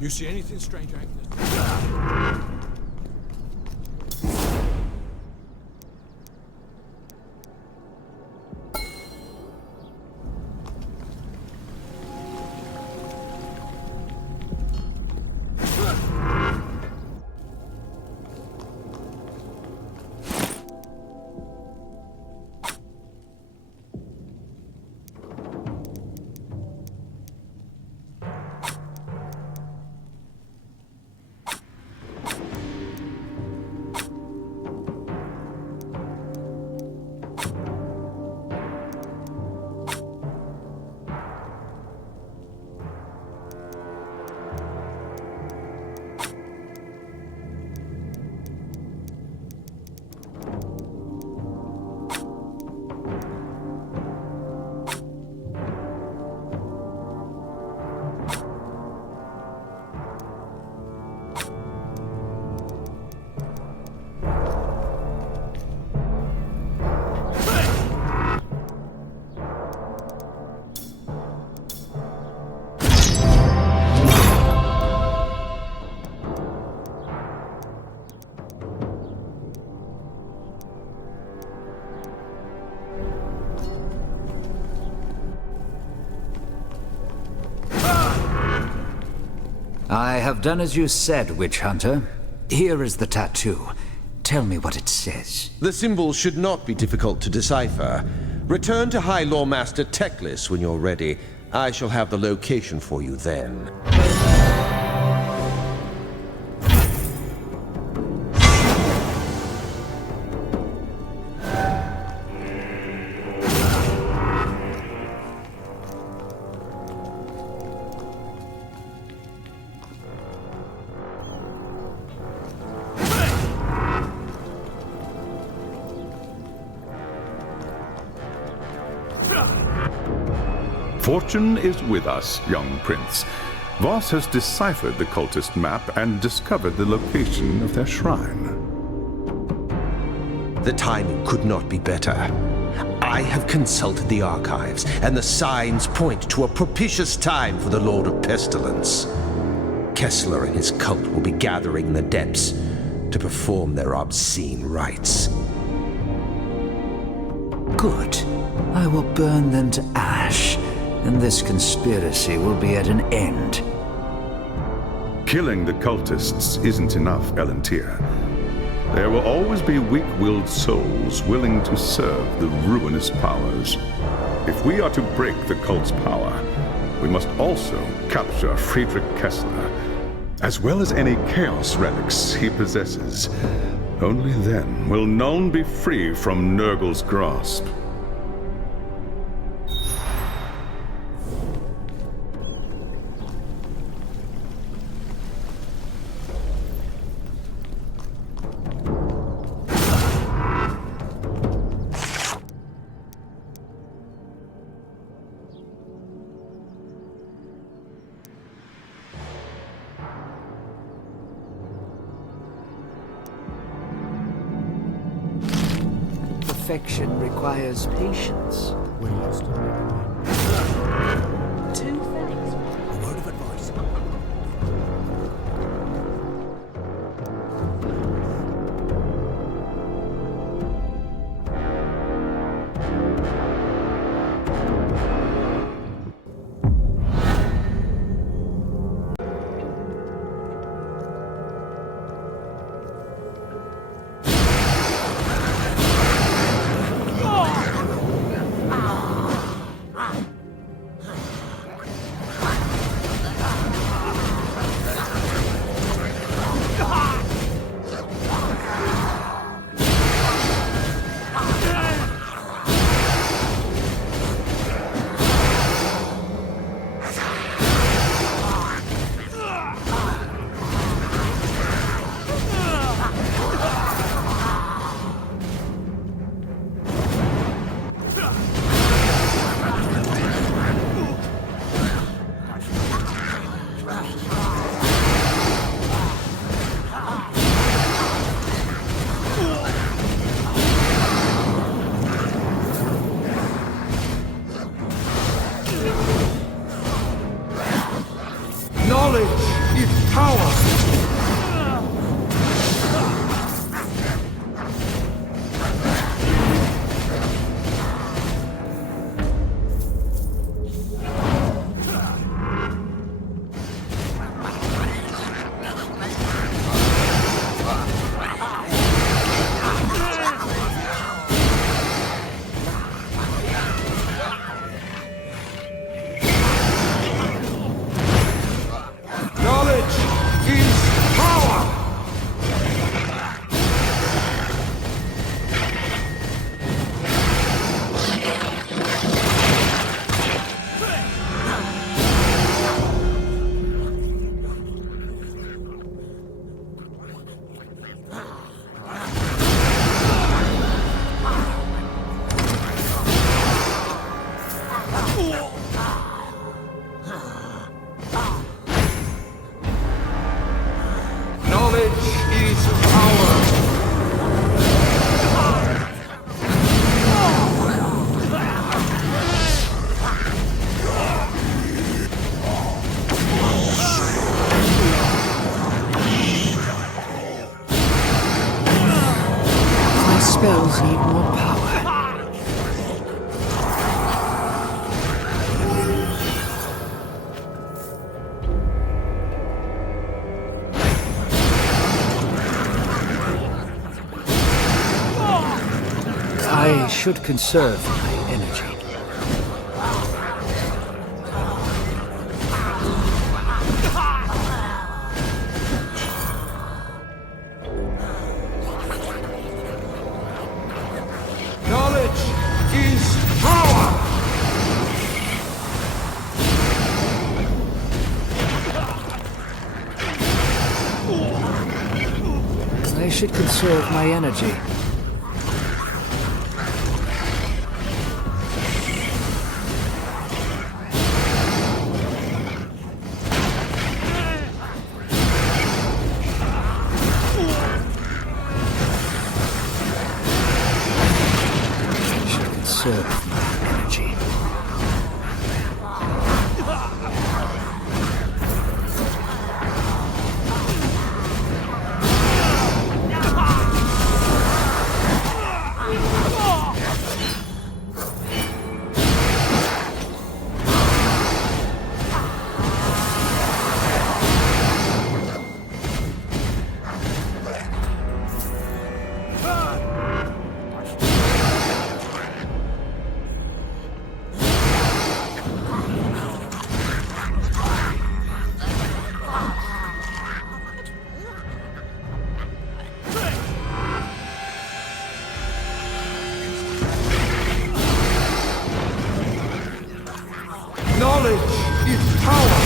You see anything strange, Agnes? I have done as you said, Witch Hunter. Here is the tattoo. Tell me what it says. The symbols should not be difficult to decipher. Return to High Lore Master Teclis when you're ready. I shall have the location for you then. Fortune is with us, young prince. Voss has deciphered the cultist map and discovered the location of their shrine. The timing could not be better. I have consulted the archives, and the signs point to a propitious time for the Lord of Pestilence. Kessler and his cult will be gathering in the depths to perform their obscene rites. Good. I will burn them to ash, and this conspiracy will be at an end. Killing the cultists isn't enough, Elontir. There will always be weak-willed souls willing to serve the ruinous powers. If we are to break the cult's power, we must also capture Friedrich Kessler, as well as any chaos relics he possesses. Only then will Nuln be free from Nurgle's grasp. Perfection requires patience. We're lost on Two things. a word of advice. gates of power! My spells need more power. I should conserve my energy. Knowledge is power! I should conserve my energy. Conserve my energy. Knowledge is power!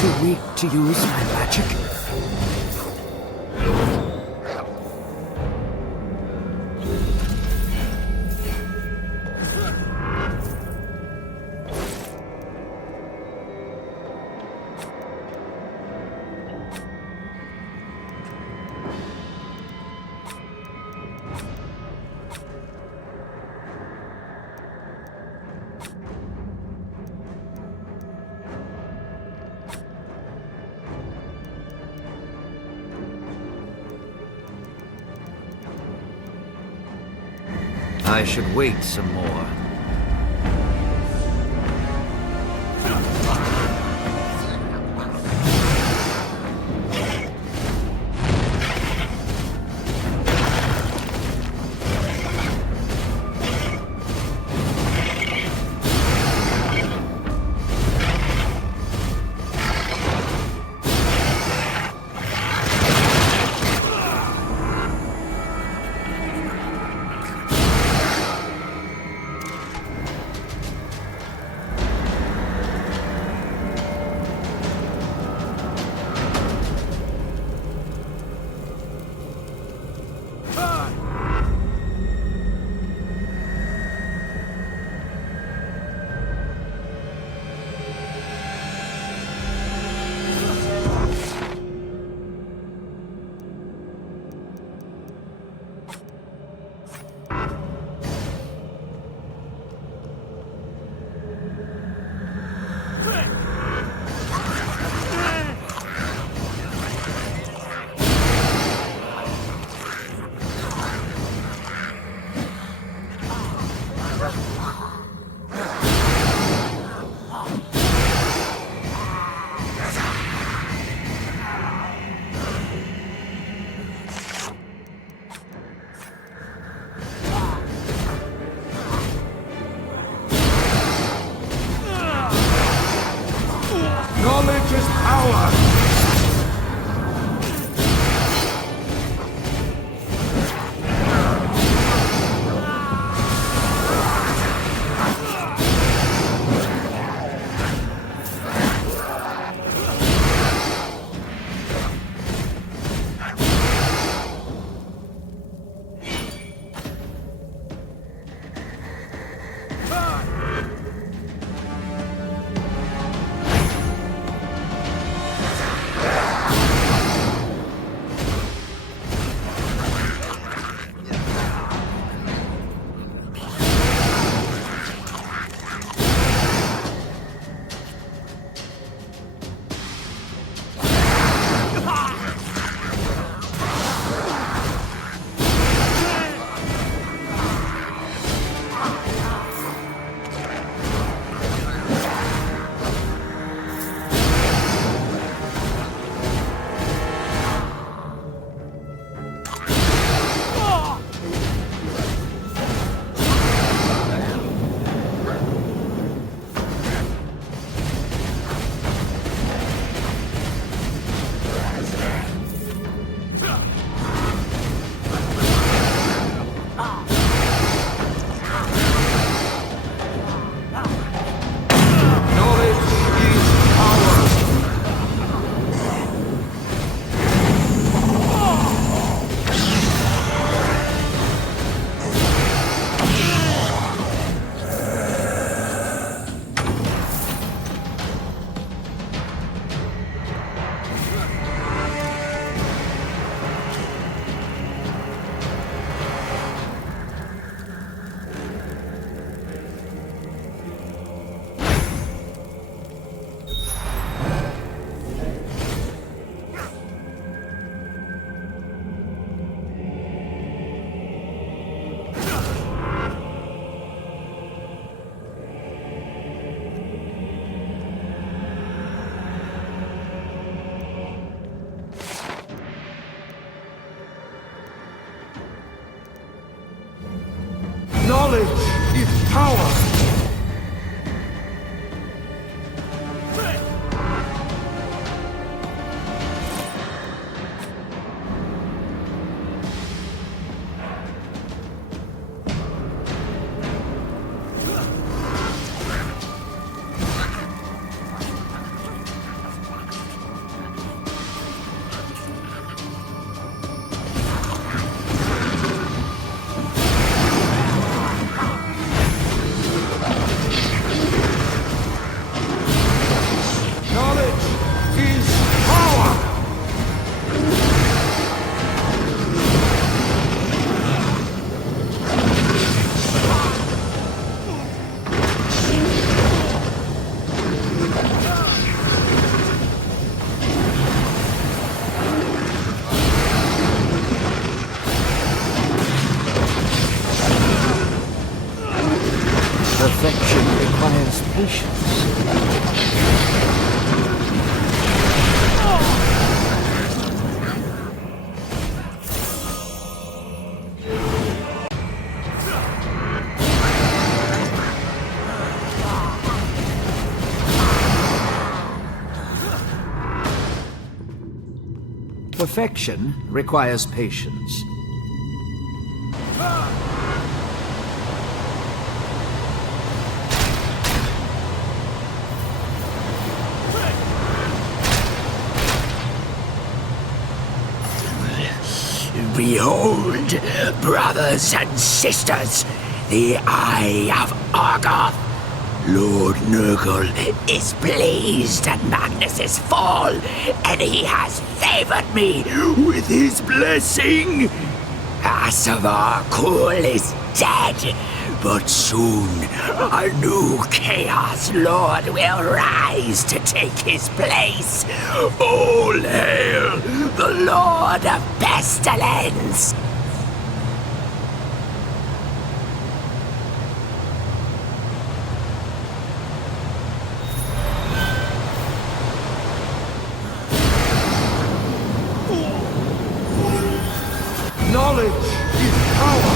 Too weak to use my magic? I should wait some more. Knowledge is power. Perfection requires patience. Perfection requires patience. Behold, brothers and sisters, the Eye of Argoth. Lord Nurgle is pleased at Magnus's fall, and he has favored me with his blessing. Asavar Kul is dead, but soon a new Chaos Lord will rise to take his place. All hail the Lord of Pestilence! Knowledge is power.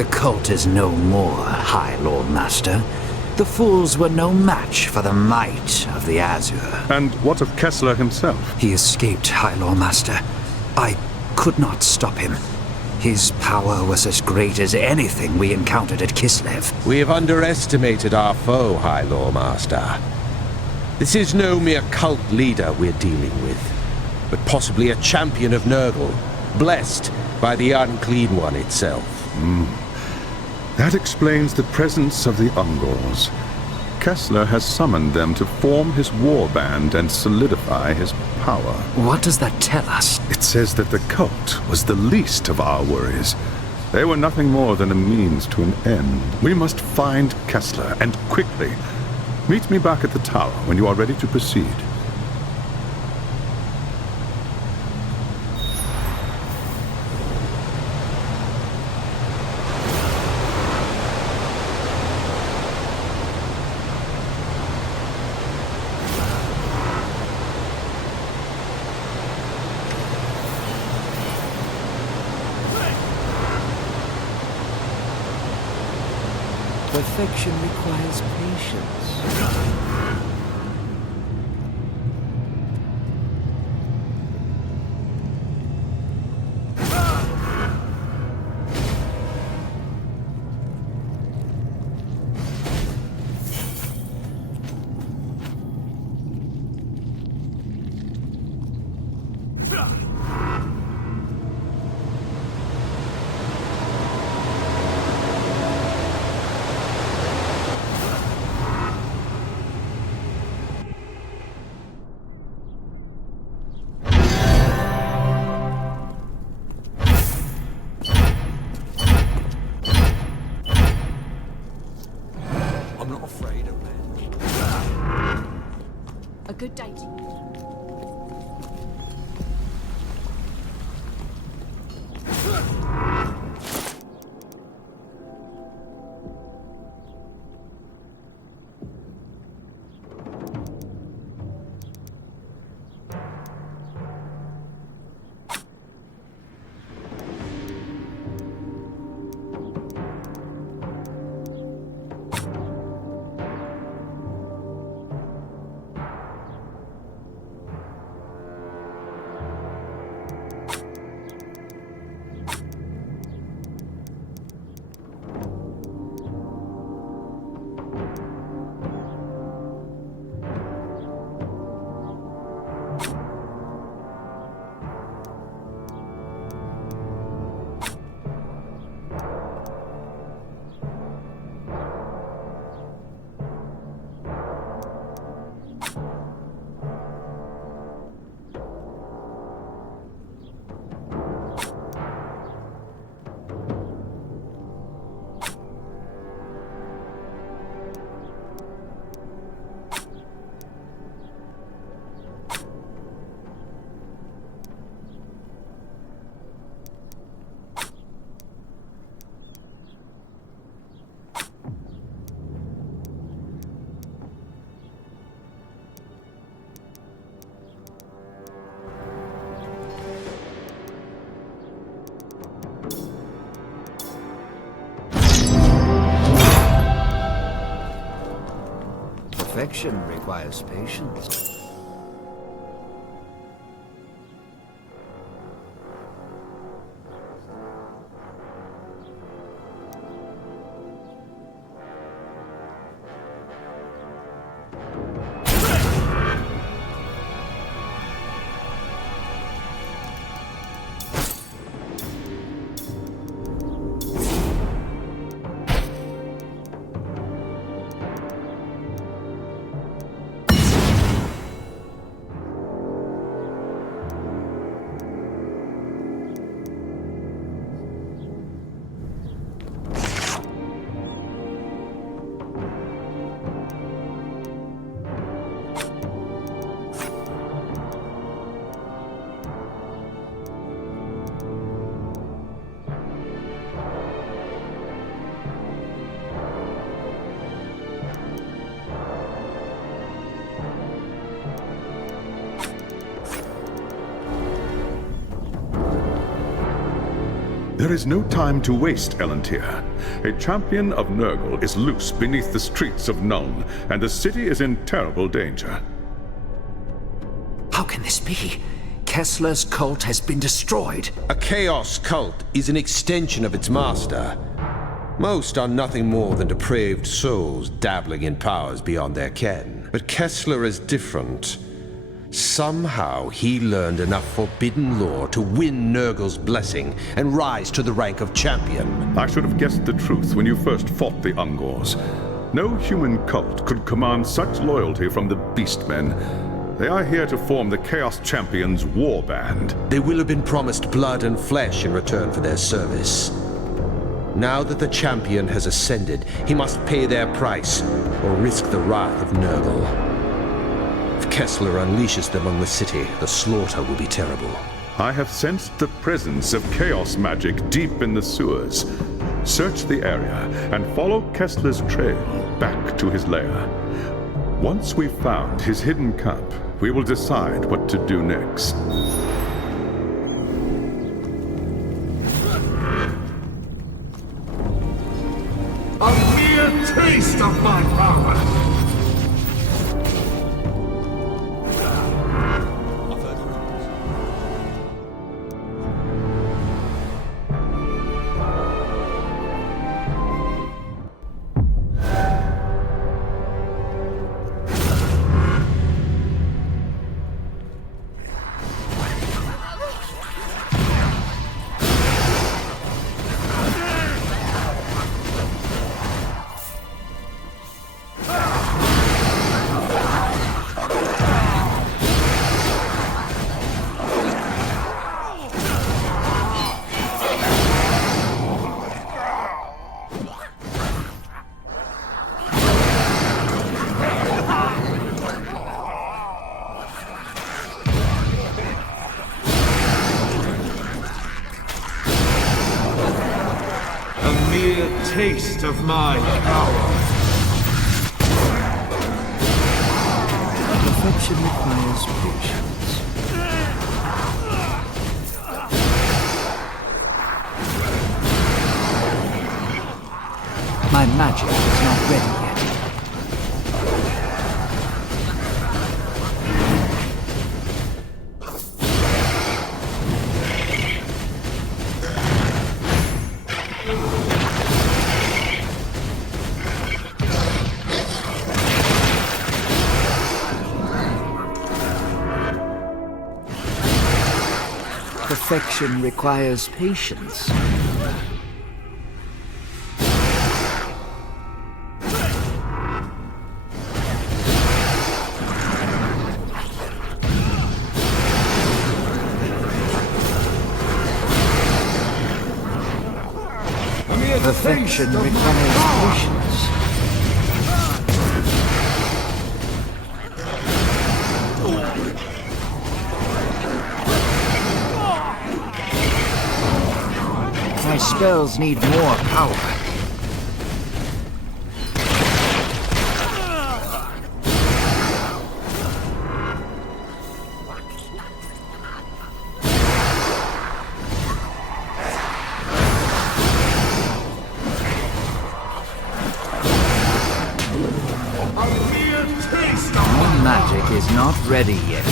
The cult is no more, High Lord Master. The fools were no match for the might of the Azure. And what of Kessler himself? He escaped, High Lord Master. I could not stop him. His power was as great as anything we encountered at Kislev. We have underestimated our foe, High Lord Master. This is no mere cult leader we're dealing with, but possibly a champion of Nurgle, blessed by the Unclean One itself. That explains the presence of the Ungors. Kessler has summoned them to form his war band and solidify his power. What does that tell us? It says that the cult was the least of our worries. They were nothing more than a means to an end. We must find Kessler, and quickly. Meet me back at the tower when you are ready to proceed. Perfection requires patience. A good day to you. Perfection requires patience. There is no time to waste, Elontir. A champion of Nurgle is loose beneath the streets of Nuln, and the city is in terrible danger. How can this be? Kessler's cult has been destroyed. A chaos cult is an extension of its master. Most are nothing more than depraved souls dabbling in powers beyond their ken. But Kessler is different. Somehow he learned enough forbidden lore to win Nurgle's blessing and rise to the rank of champion. I should have guessed the truth when you first fought the Ungors. No human cult could command such loyalty from the Beastmen. They are here to form the Chaos Champions war band. They will have been promised blood and flesh in return for their service. Now that the champion has ascended, he must pay their price or risk the wrath of Nurgle. If Kessler unleashes them on the city, the slaughter will be terrible. I have sensed the presence of chaos magic deep in the sewers. Search the area and follow Kessler's trail back to his lair. Once we've found his hidden cup, we will decide what to do next. A mere taste of my power! Taste of my power. Perfection requires patience. My magic is not ready yet. Perfection requires patience. Perfection requires patience. My spells need more power. My magic is not ready yet.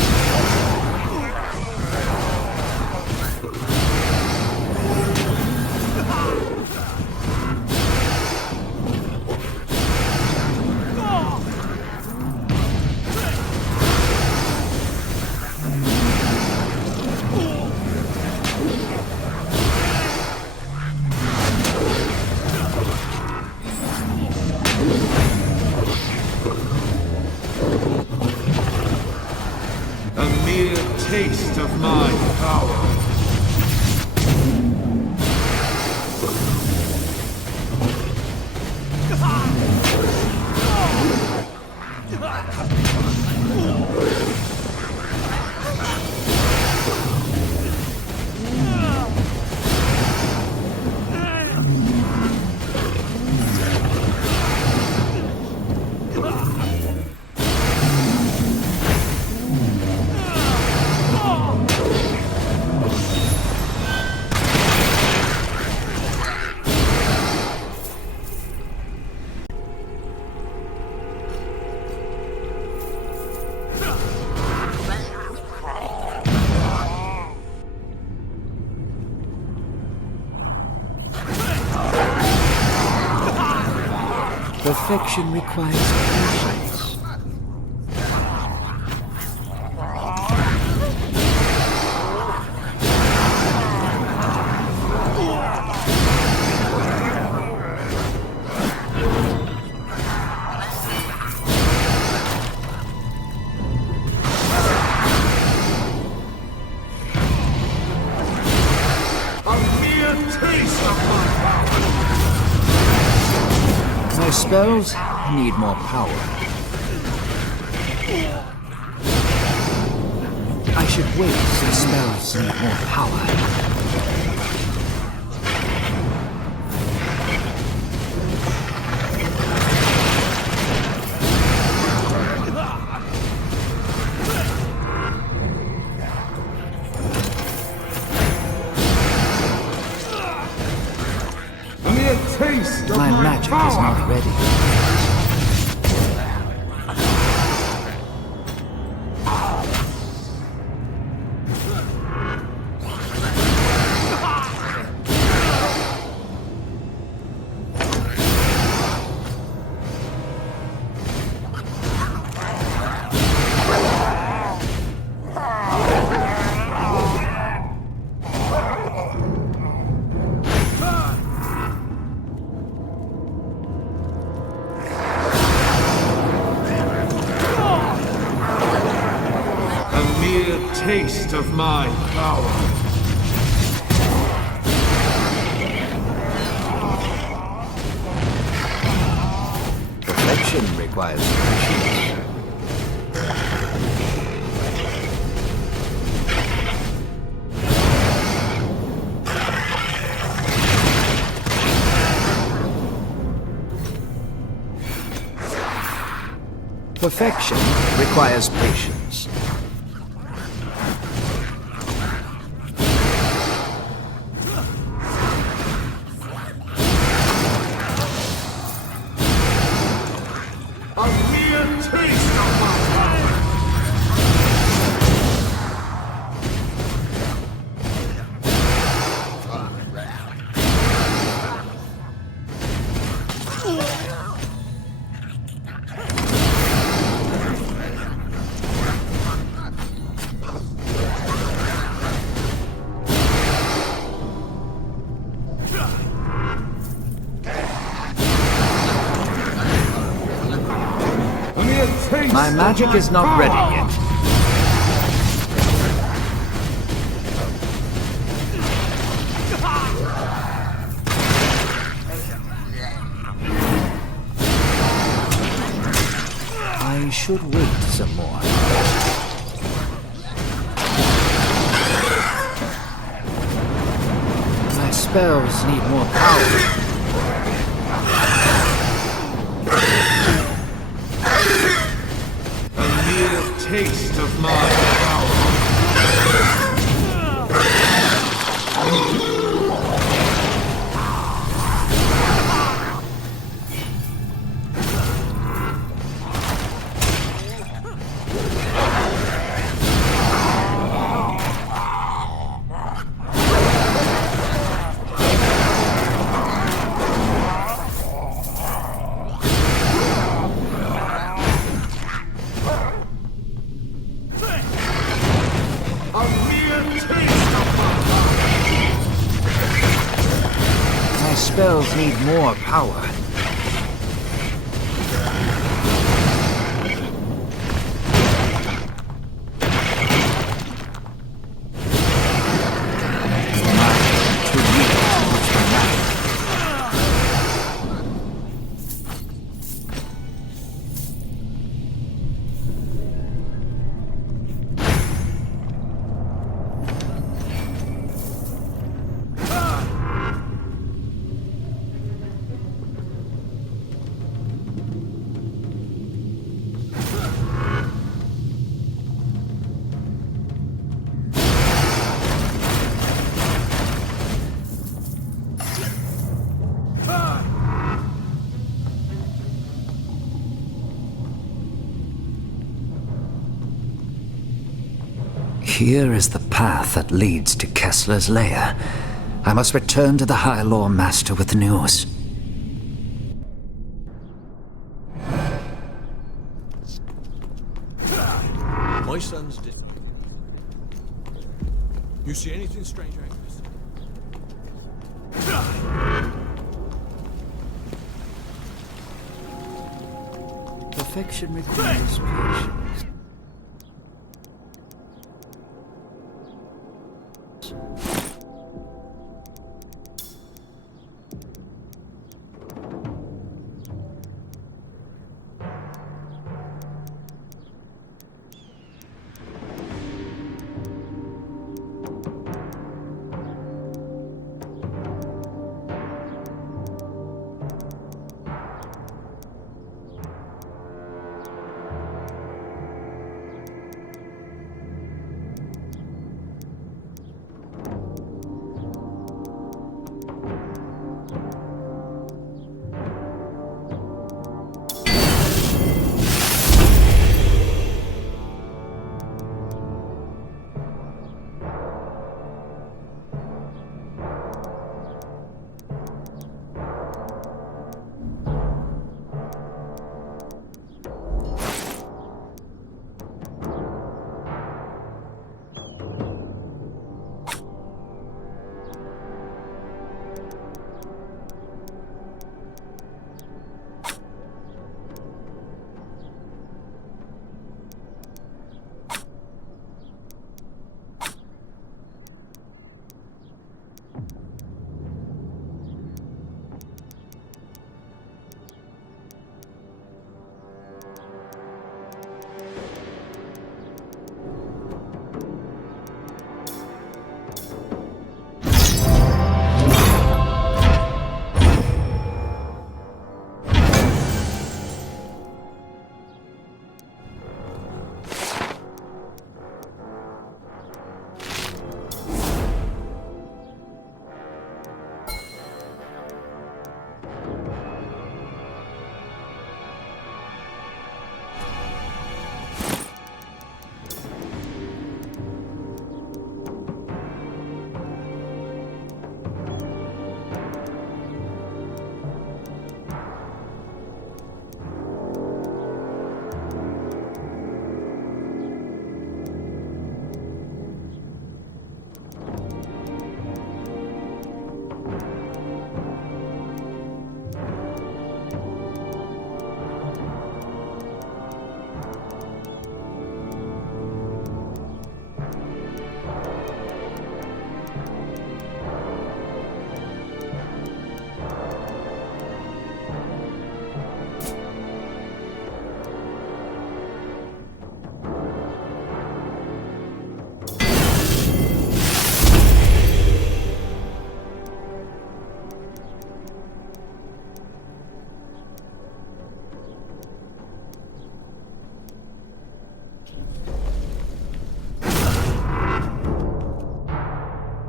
Taste of my power. Perfection requires patience. My spells need more power. I should wait since spells need more power. My magic is not ready. Taste of my power. Perfection requires patience. Perfection requires patience. My magic is not ready yet. I should wait some more. My spells need more power. Taste of my power. Spells need more power. Here is the path that leads to Kessler's lair. I must return to the High Lore Master with the news. My son's dead. You see anything strange, Agnes? Perfection requires patience.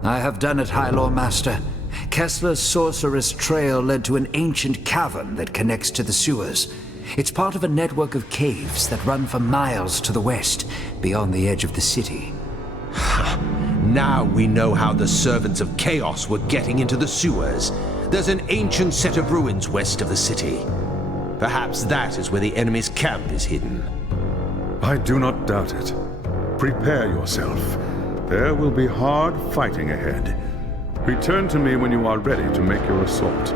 I have done it, High Lord Master. Kessler's sorceress trail led to an ancient cavern that connects to the sewers. It's part of a network of caves that run for miles to the west, beyond the edge of the city. Now we know how the servants of Chaos were getting into the sewers. There's an ancient set of ruins west of the city. Perhaps that is where the enemy's camp is hidden. I do not doubt it. Prepare yourself. There will be hard fighting ahead. Return to me when you are ready to make your assault.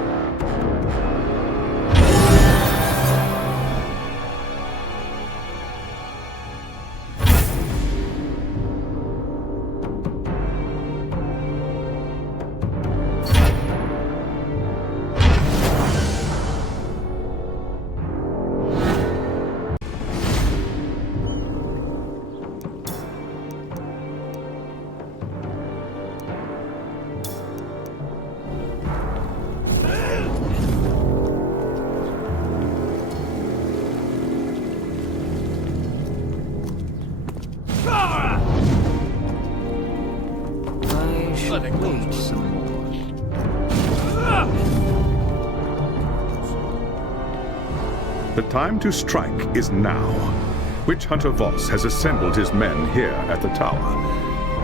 The time to strike is now. Witch Hunter Voss has assembled his men here at the tower.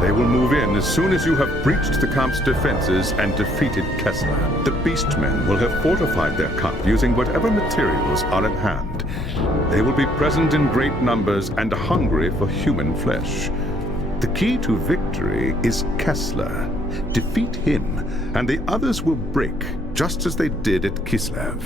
They will move in as soon as you have breached the camp's defenses and defeated Kessler. The Beastmen will have fortified their camp using whatever materials are at hand. They will be present in great numbers and hungry for human flesh. The key to victory is Kessler. Defeat him, and the others will break, just as they did at Kislev.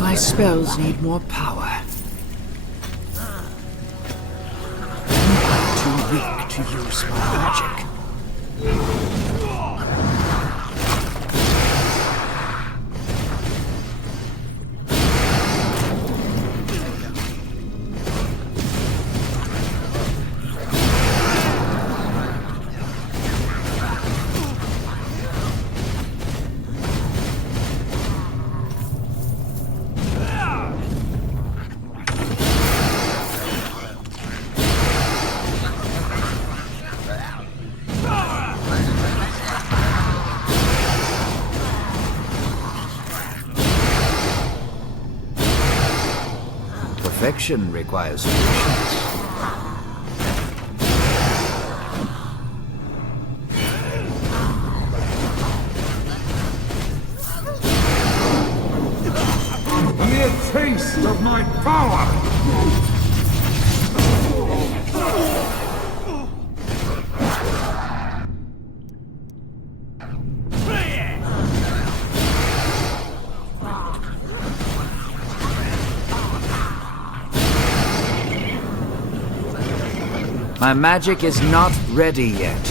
My spells need more power. I'm too weak to use my magic. Perfection requires patience. Mere taste of my power! My magic is not ready yet.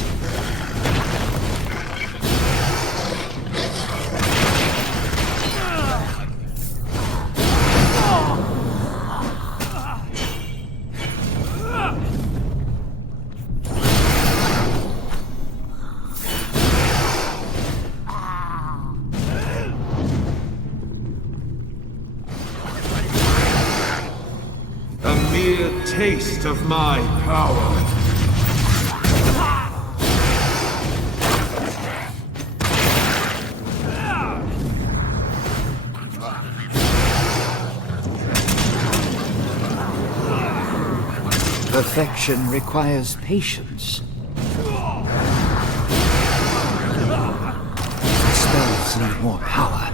A mere taste of my power. Perfection requires patience. My spells need more power.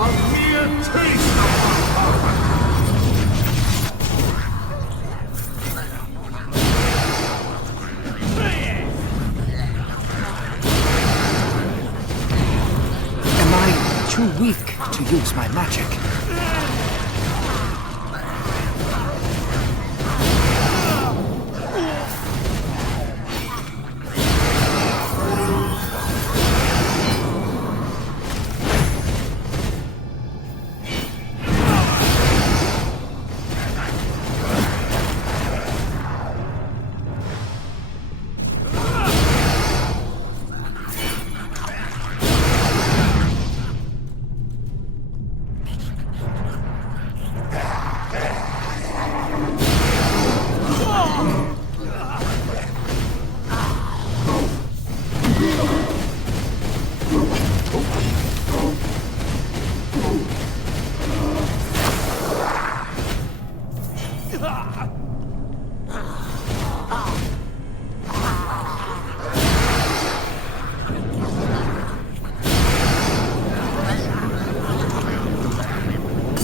A mere taste of my power. Am I too weak to use my magic?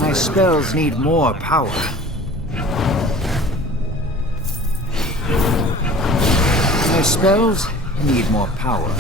My spells need more power. My spells need more power.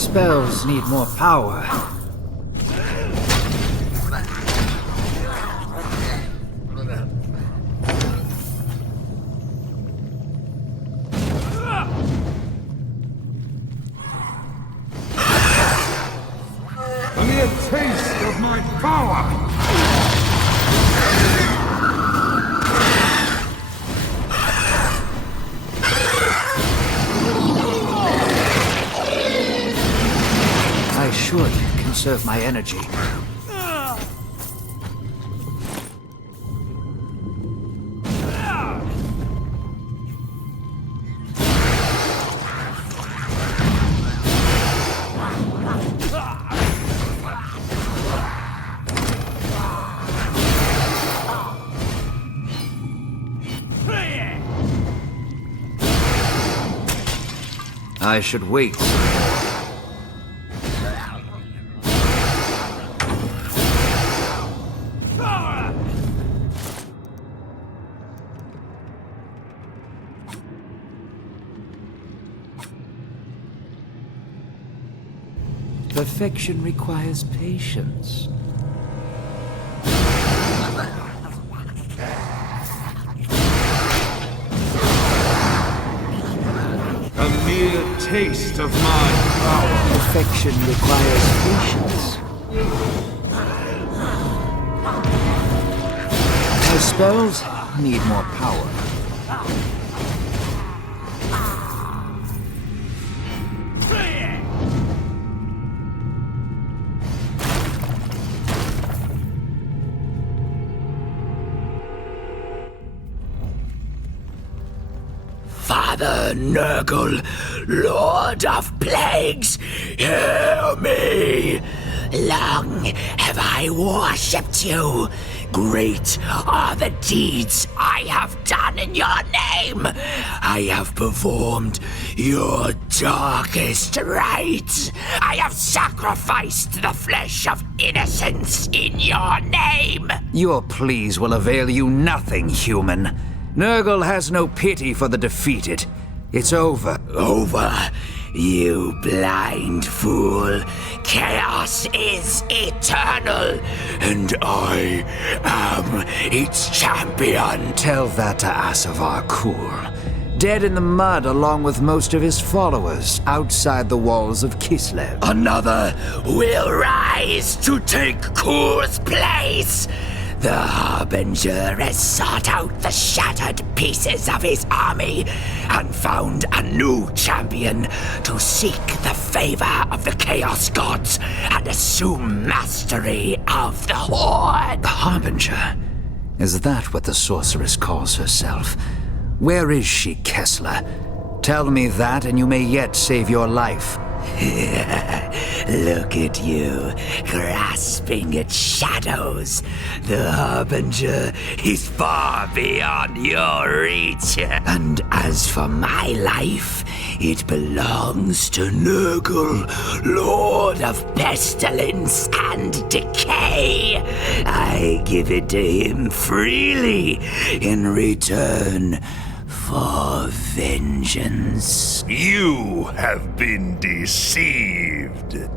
spells need more power. A mere taste of my power! I should conserve my energy. I should wait. Perfection requires patience. A mere taste of my power. Perfection requires patience. My spells need more power. Father Nurgle, Lord of Plagues, hear me! Long have I worshipped you. Great are the deeds I have done in your name. I have performed your darkest rites. I have sacrificed the flesh of innocents in your name. Your pleas will avail you nothing, human. Nurgle has no pity for the defeated. It's over. Over? You blind fool. Chaos is eternal, and I am its champion. Tell that to Asavar Kul. Dead in the mud along with most of his followers outside the walls of Kislev. Another will rise to take Kul's place. The Harbinger has sought out the shattered pieces of his army and found a new champion to seek the favor of the Chaos Gods and assume mastery of the Horde. The Harbinger? Is that what the sorceress calls herself? Where is she, Kessler? Tell me that and you may yet save your life. Look at you, grasping at shadows. The Harbinger is far beyond your reach. And as for my life, it belongs to Nurgle, Lord of Pestilence and Decay. I give it to him freely in return for vengeance. You have been deceived.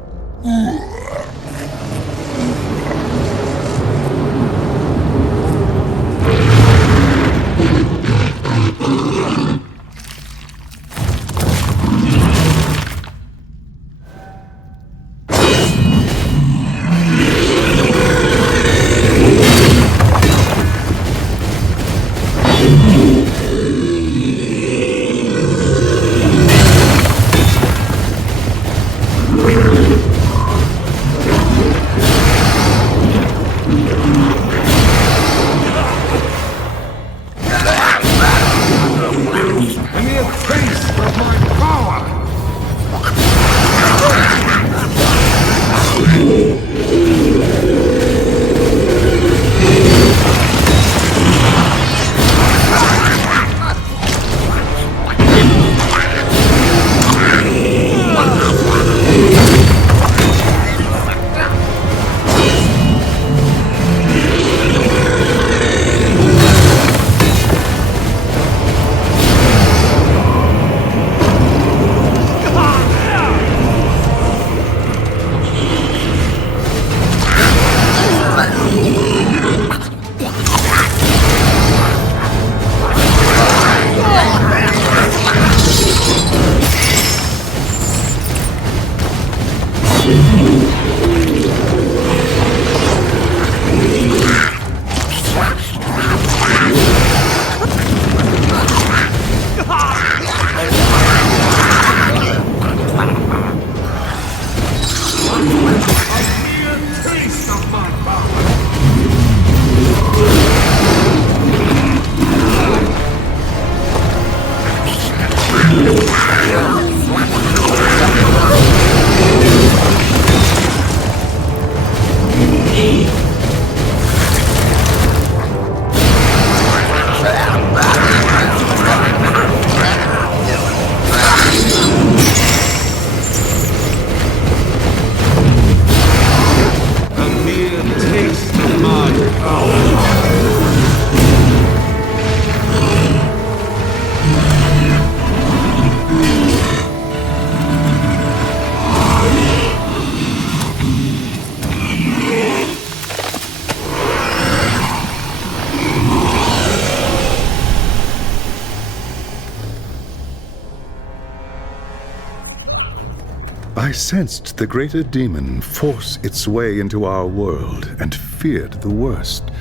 I sensed the greater demon force its way into our world and feared the worst.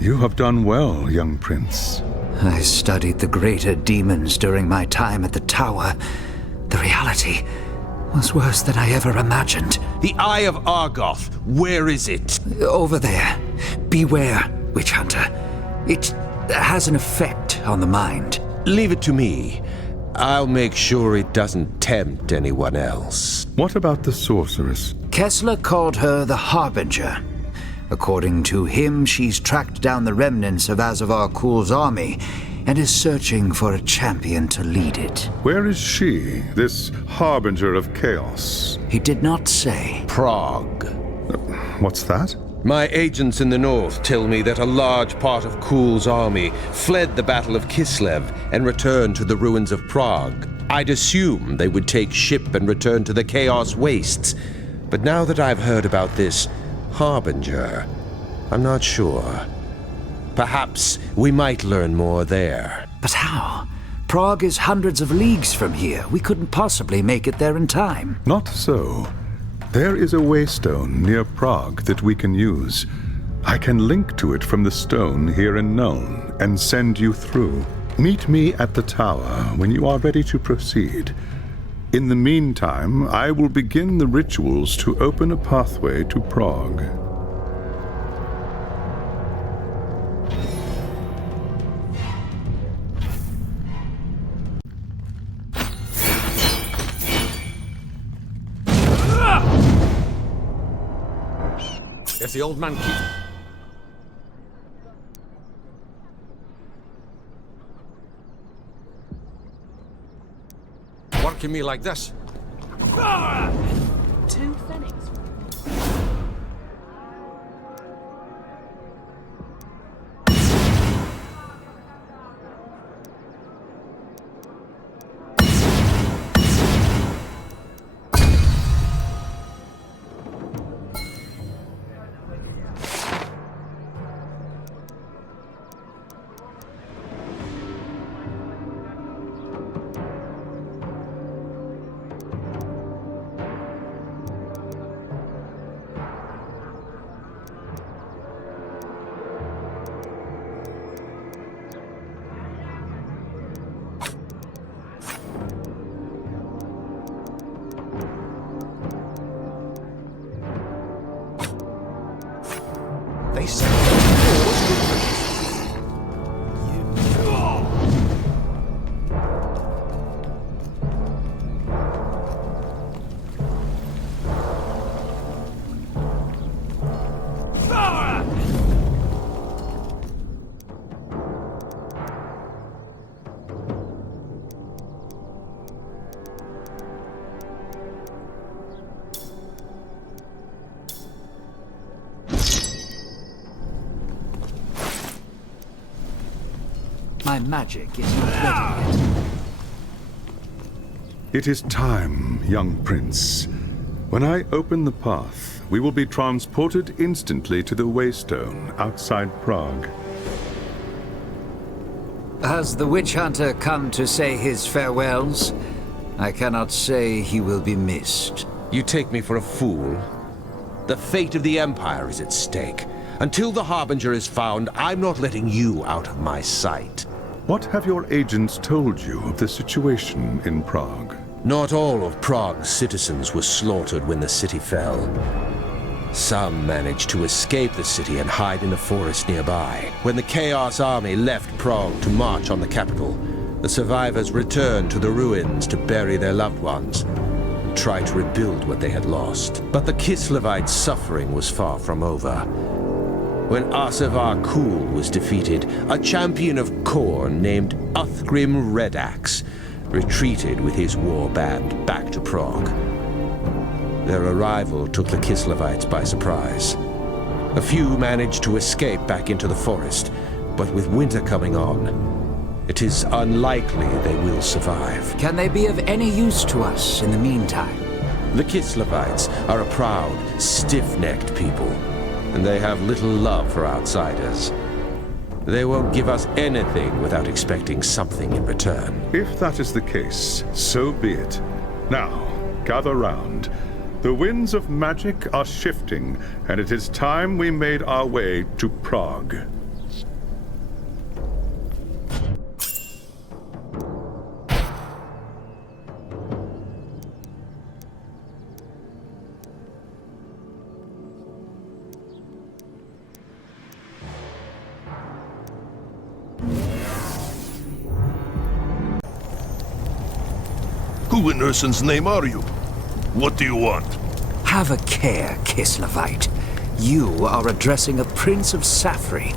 You have done well, young prince. I studied the greater demons during my time at the tower. The reality was worse than I ever imagined. The Eye of Argoth, where is it? Over there. Beware, Witch Hunter. It has an effect on the mind. Leave it to me. I'll make sure it doesn't tempt anyone else. What about the sorceress? Kessler called her the Harbinger. According to him, she's tracked down the remnants of Azavar Kul's army and is searching for a champion to lead it. Where is she, this harbinger of chaos? He did not say. Prague. What's that? My agents in the north tell me that a large part of Kul's army fled the Battle of Kislev and returned to the ruins of Prague. I'd assume they would take ship and return to the Chaos Wastes. But now that I've heard about this Harbinger, I'm not sure. Perhaps we might learn more there. But how? Prague is hundreds of leagues from here. We couldn't possibly make it there in time. Not so. There is a waystone near Prague that we can use. I can link to it from the stone here in Nuln and send you through. Meet me at the tower when you are ready to proceed. In the meantime, I will begin the rituals to open a pathway to Prague. If the old man keeps... working me like this... Two Phoenix. They said... My magic is not ready yet. It is time, young prince. When I open the path, we will be transported instantly to the Waystone outside Prague. Has the Witch Hunter come to say his farewells? I cannot say he will be missed. You take me for a fool? The fate of the Empire is at stake. Until the Harbinger is found, I'm not letting you out of my sight. What have your agents told you of the situation in Prague? Not all of Prague's citizens were slaughtered when the city fell. Some managed to escape the city and hide in a forest nearby. When the Chaos Army left Prague to march on the capital, the survivors returned to the ruins to bury their loved ones, and try to rebuild what they had lost. But the Kislevites' suffering was far from over. When Asevar Kul was defeated, a champion of Khorne named Uthgrim Redax retreated with his war band back to Prague. Their arrival took the Kislevites by surprise. A few managed to escape back into the forest, but with winter coming on, it is unlikely they will survive. Can they be of any use to us in the meantime? The Kislevites are a proud, stiff-necked people, and they have little love for outsiders. They won't give us anything without expecting something in return. If that is the case, so be it. Now, gather round. The winds of magic are shifting, and it is time we made our way to Prague. Who in Ursun's name are you? What do you want? Have a care, Kislevite. You are addressing a Prince of Safri.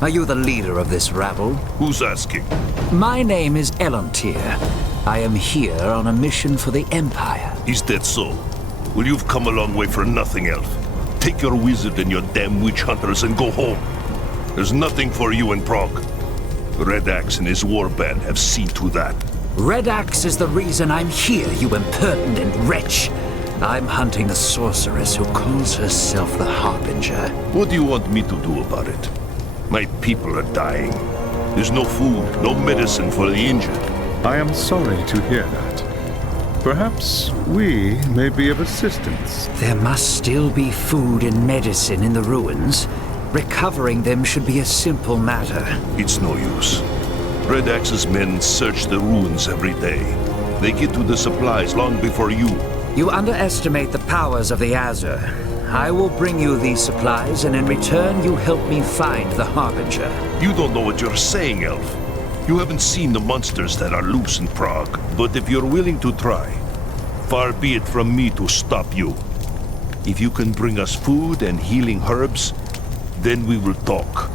Are you the leader of this rabble? Who's asking? My name is Elontir. I am here on a mission for the Empire. Is that so? Well, you've come a long way for nothing, Elf. Take your wizard and your damn witch hunters and go home. There's nothing for you in Prague. Redax and his warband have seen to that. Redax is the reason I'm here, you impertinent wretch. I'm hunting a sorceress who calls herself the Harbinger. What do you want me to do about it? My people are dying. There's no food, no medicine for the injured. I am sorry to hear that. Perhaps we may be of assistance. There must still be food and medicine in the ruins. Recovering them should be a simple matter. It's no use. Redax's men search the ruins every day. They get to the supplies long before you. You underestimate the powers of the Azure. I will bring you these supplies, and in return you help me find the Harbinger. You don't know what you're saying, Elf. You haven't seen the monsters that are loose in Prague. But if you're willing to try, far be it from me to stop you. If you can bring us food and healing herbs, then we will talk.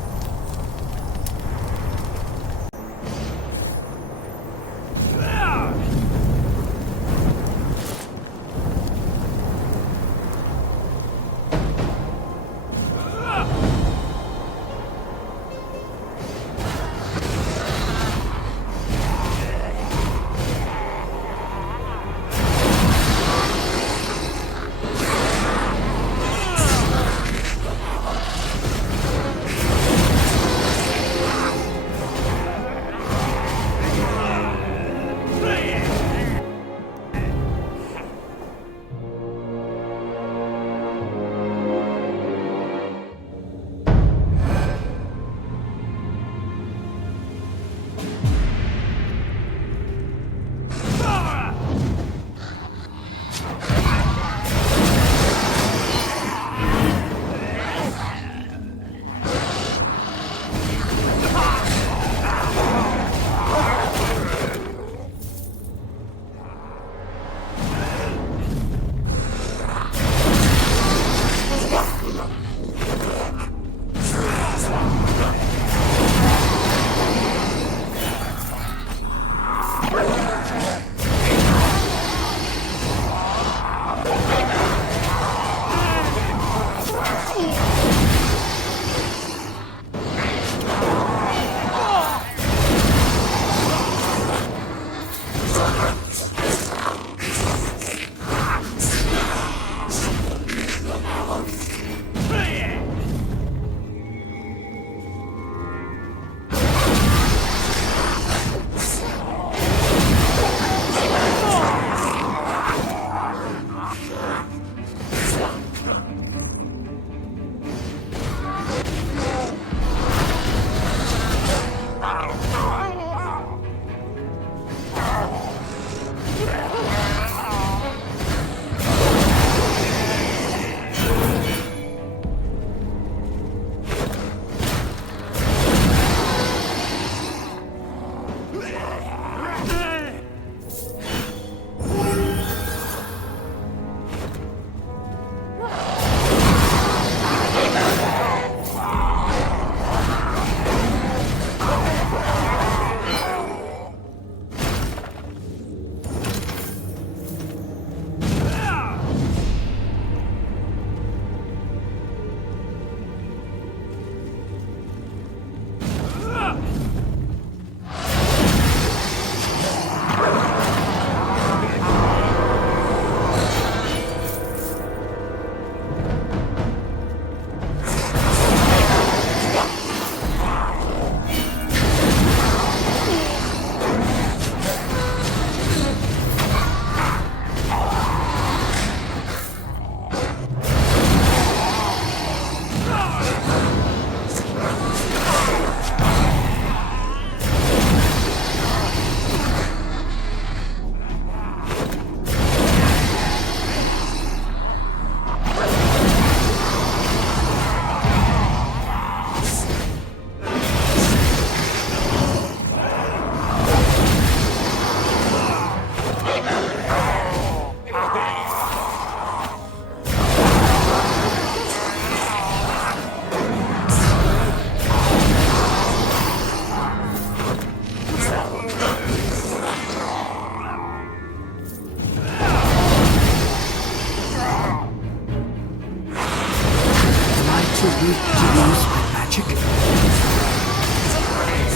ready to use my magic?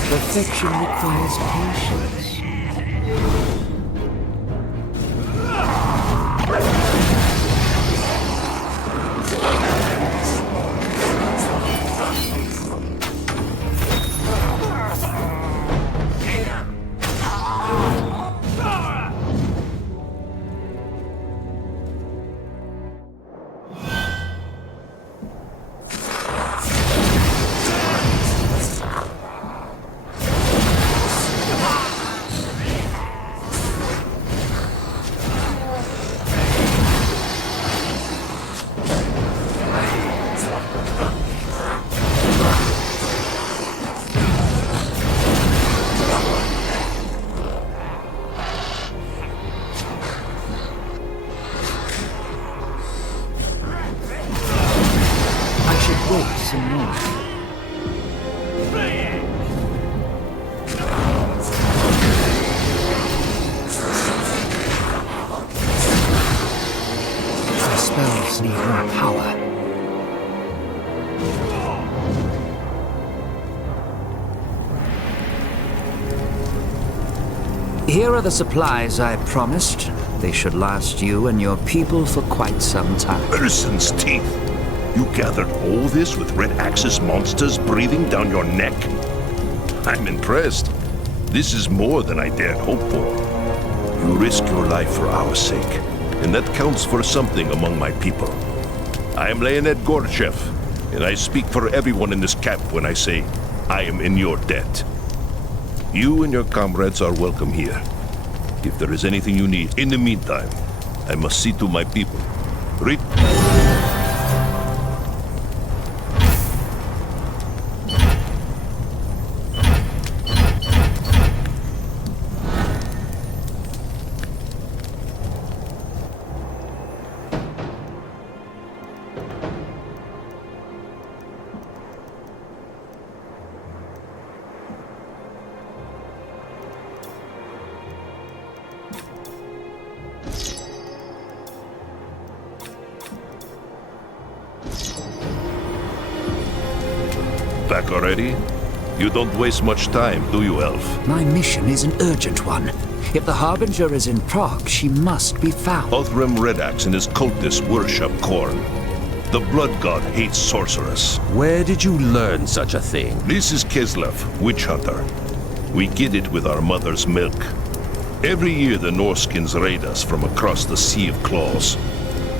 Perfection requires patience. Some more. The spells need more power. Here are the supplies I promised. They should last you and your people for quite some time. Person's teeth! You gathered all this with Red Axis monsters breathing down your neck? I'm impressed. This is more than I dared hope for. You risk your life for our sake, and that counts for something among my people. I am Leonid Gorchev, and I speak for everyone in this camp when I say I am in your debt. You and your comrades are welcome here. If there is anything you need, in the meantime, I must see to my people. Read. Back already? You don't waste much time, do you, Elf? My mission is an urgent one. If the Harbinger is in Prague, she must be found. Othram Redax and his cultists worship Khorne. The Blood God hates sorcerers. Where did you learn such a thing? This is Kislev, witch hunter. We get it with our mother's milk. Every year the Norskins raid us from across the Sea of Claws.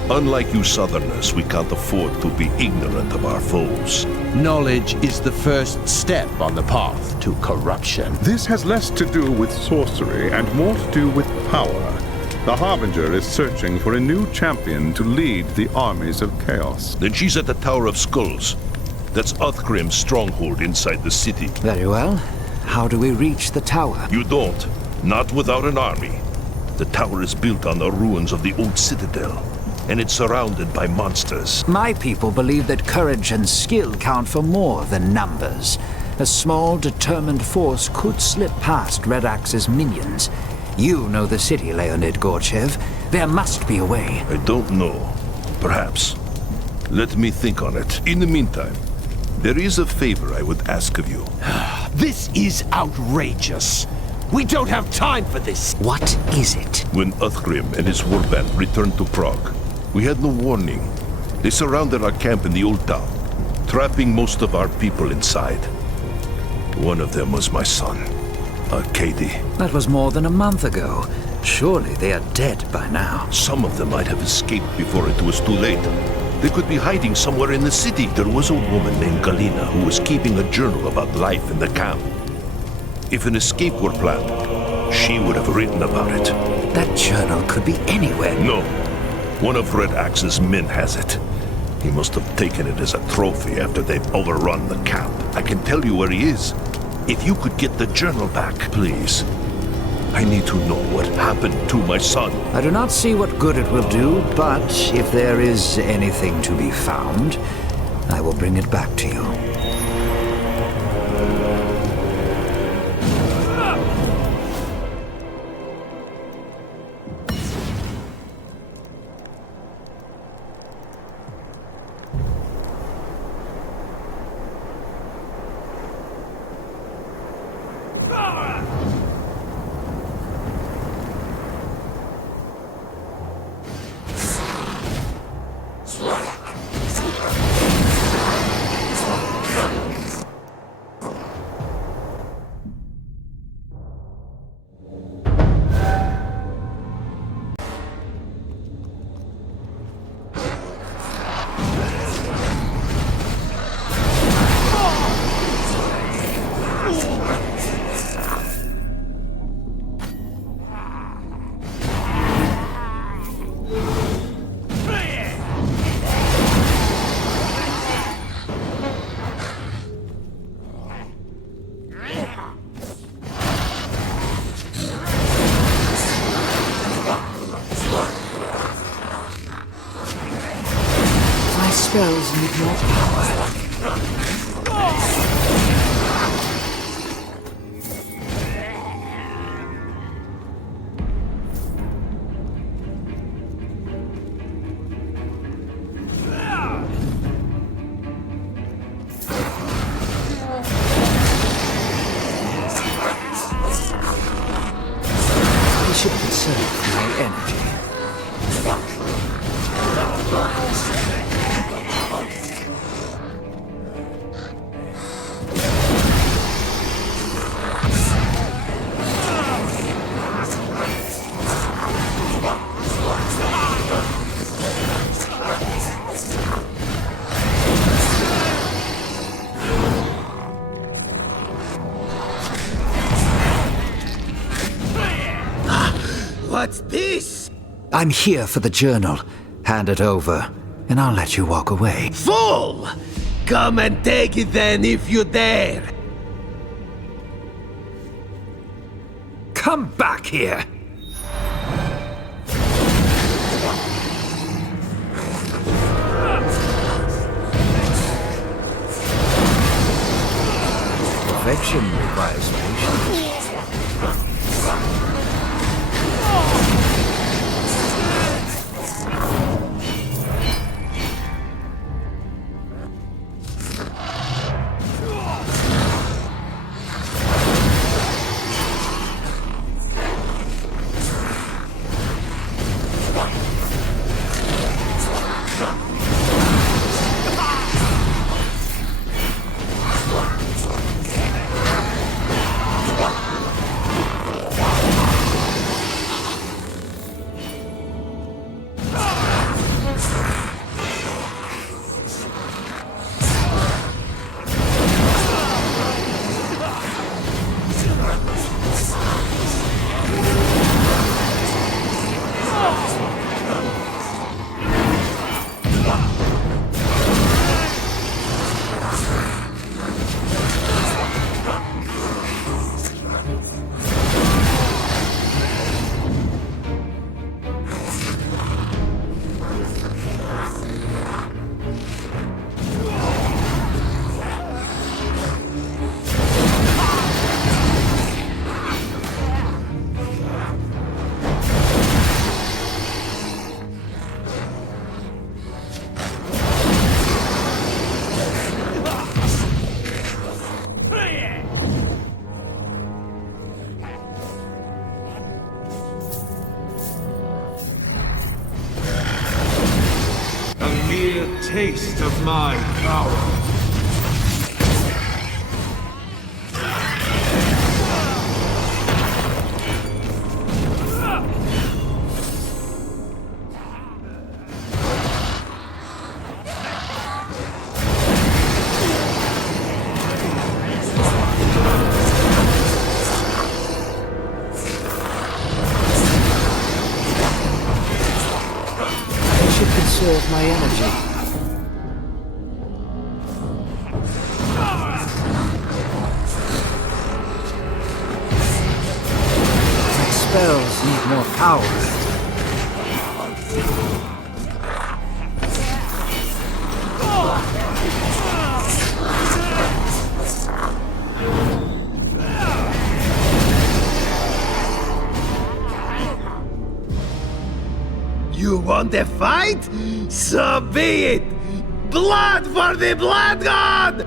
Unlike you Southerners, we can't afford to be ignorant of our foes. Knowledge is the first step on the path to corruption. This has less to do with sorcery and more to do with power. The Harbinger is searching for a new champion to lead the armies of chaos. Then she's at the Tower of Skulls. That's Uthgrim's stronghold inside the city. Very well. How do we reach the tower? You don't. Not without an army. The tower is built on the ruins of the old citadel, and it's surrounded by monsters. My people believe that courage and skill count for more than numbers. A small, determined force could slip past Red Axe's minions. You know the city, Leonid Gorchev. There must be a way. I don't know. Perhaps. Let me think on it. In the meantime, there is a favor I would ask of you. This is outrageous. We don't have time for this. What is it? When Uthgrim and his warband returned to Prague, we had no warning. They surrounded our camp in the old town, trapping most of our people inside. One of them was my son, Arkady. That was more than a month ago. Surely they are dead by now. Some of them might have escaped before it was too late. They could be hiding somewhere in the city. There was a woman named Galina who was keeping a journal about life in the camp. If an escape were planned, she would have written about it. That journal could be anywhere. No. One of Red Axe's men has it. He must have taken it as a trophy after they've overrun the camp. I can tell you where he is. If you could get the journal back, please. I need to know what happened to my son. I do not see what good it will do, but if there is anything to be found, I will bring it back to you. spells need more power. I should conserve my energy. What's this? I'm here for the journal. Hand it over, and I'll let you walk away. Fool! Come and take it then if you dare! Come back here! Perfection requires patience. Taste of my power. I should conserve my energy. Spells need more power. You want a fight? So be it! Blood for the Blood God!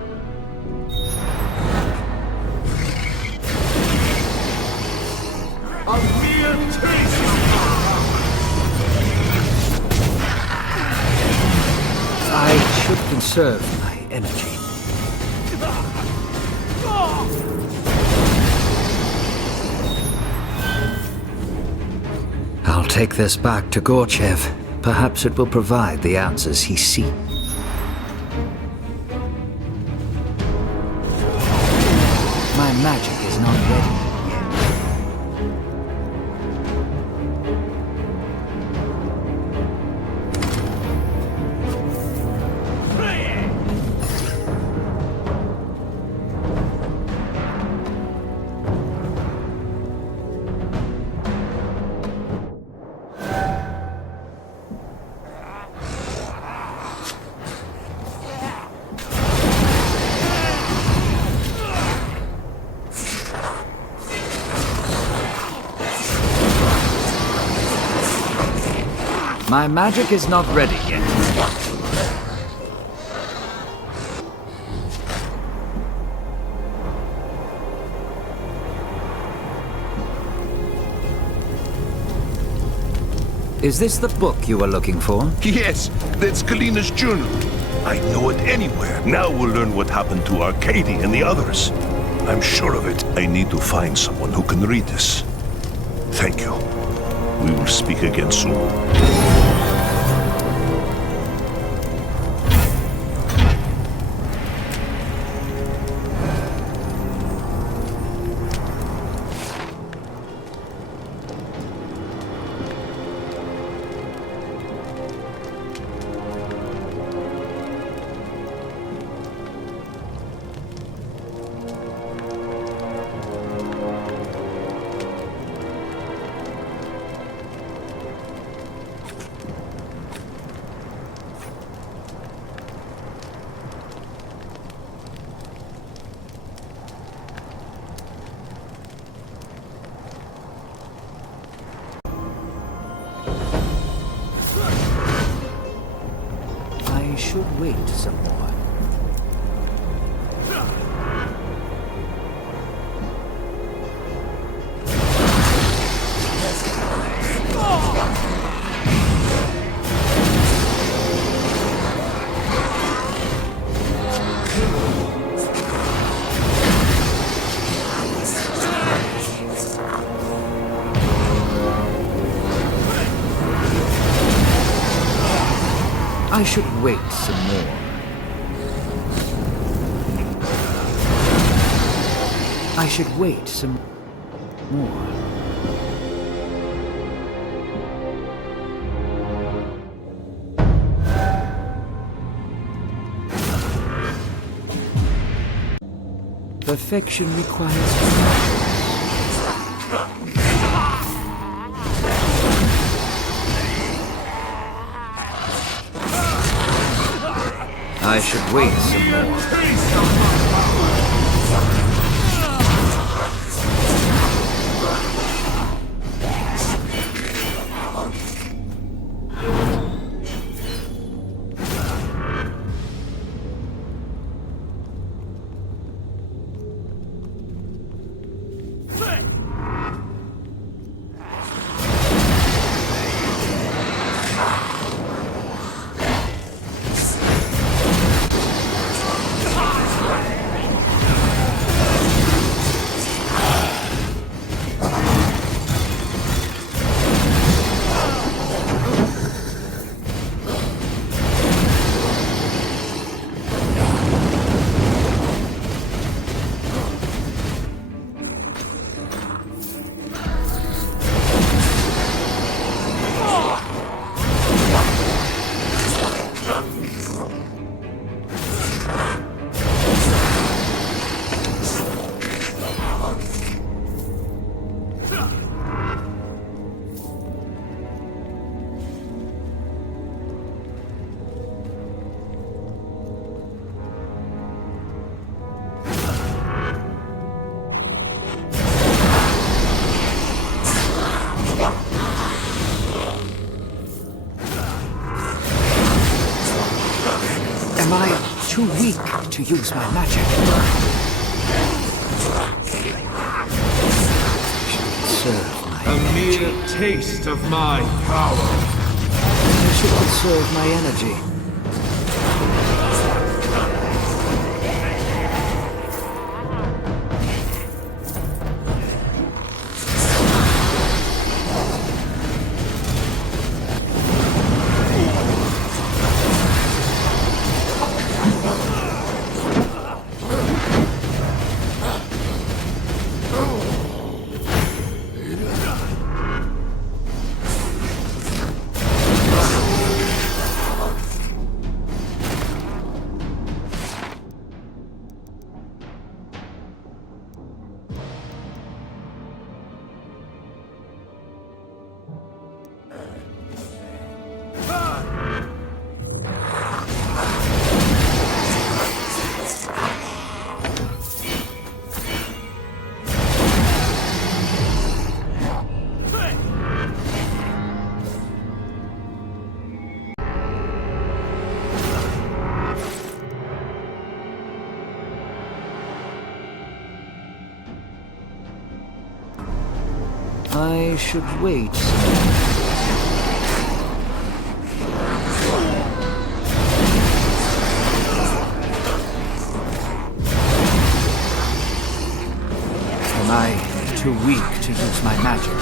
I should conserve my energy. I'll take this back to Gorchev. Perhaps it will provide the answers he seeks. My magic is not ready. My magic is not ready yet. Is this the book you were looking for? Yes, that's Kalina's journal. I'd know it anywhere. Now we'll learn what happened to Arcady and the others. I'm sure of it. I need to find someone who can read this. Thank you. We will speak again soon. I should wait some more. I should wait some more. I should wait some more. Perfection requires... I should wait some more. Am I too weak to use my magic? A mere taste of my power. I should conserve my energy. I should wait. Am I too weak to use my magic?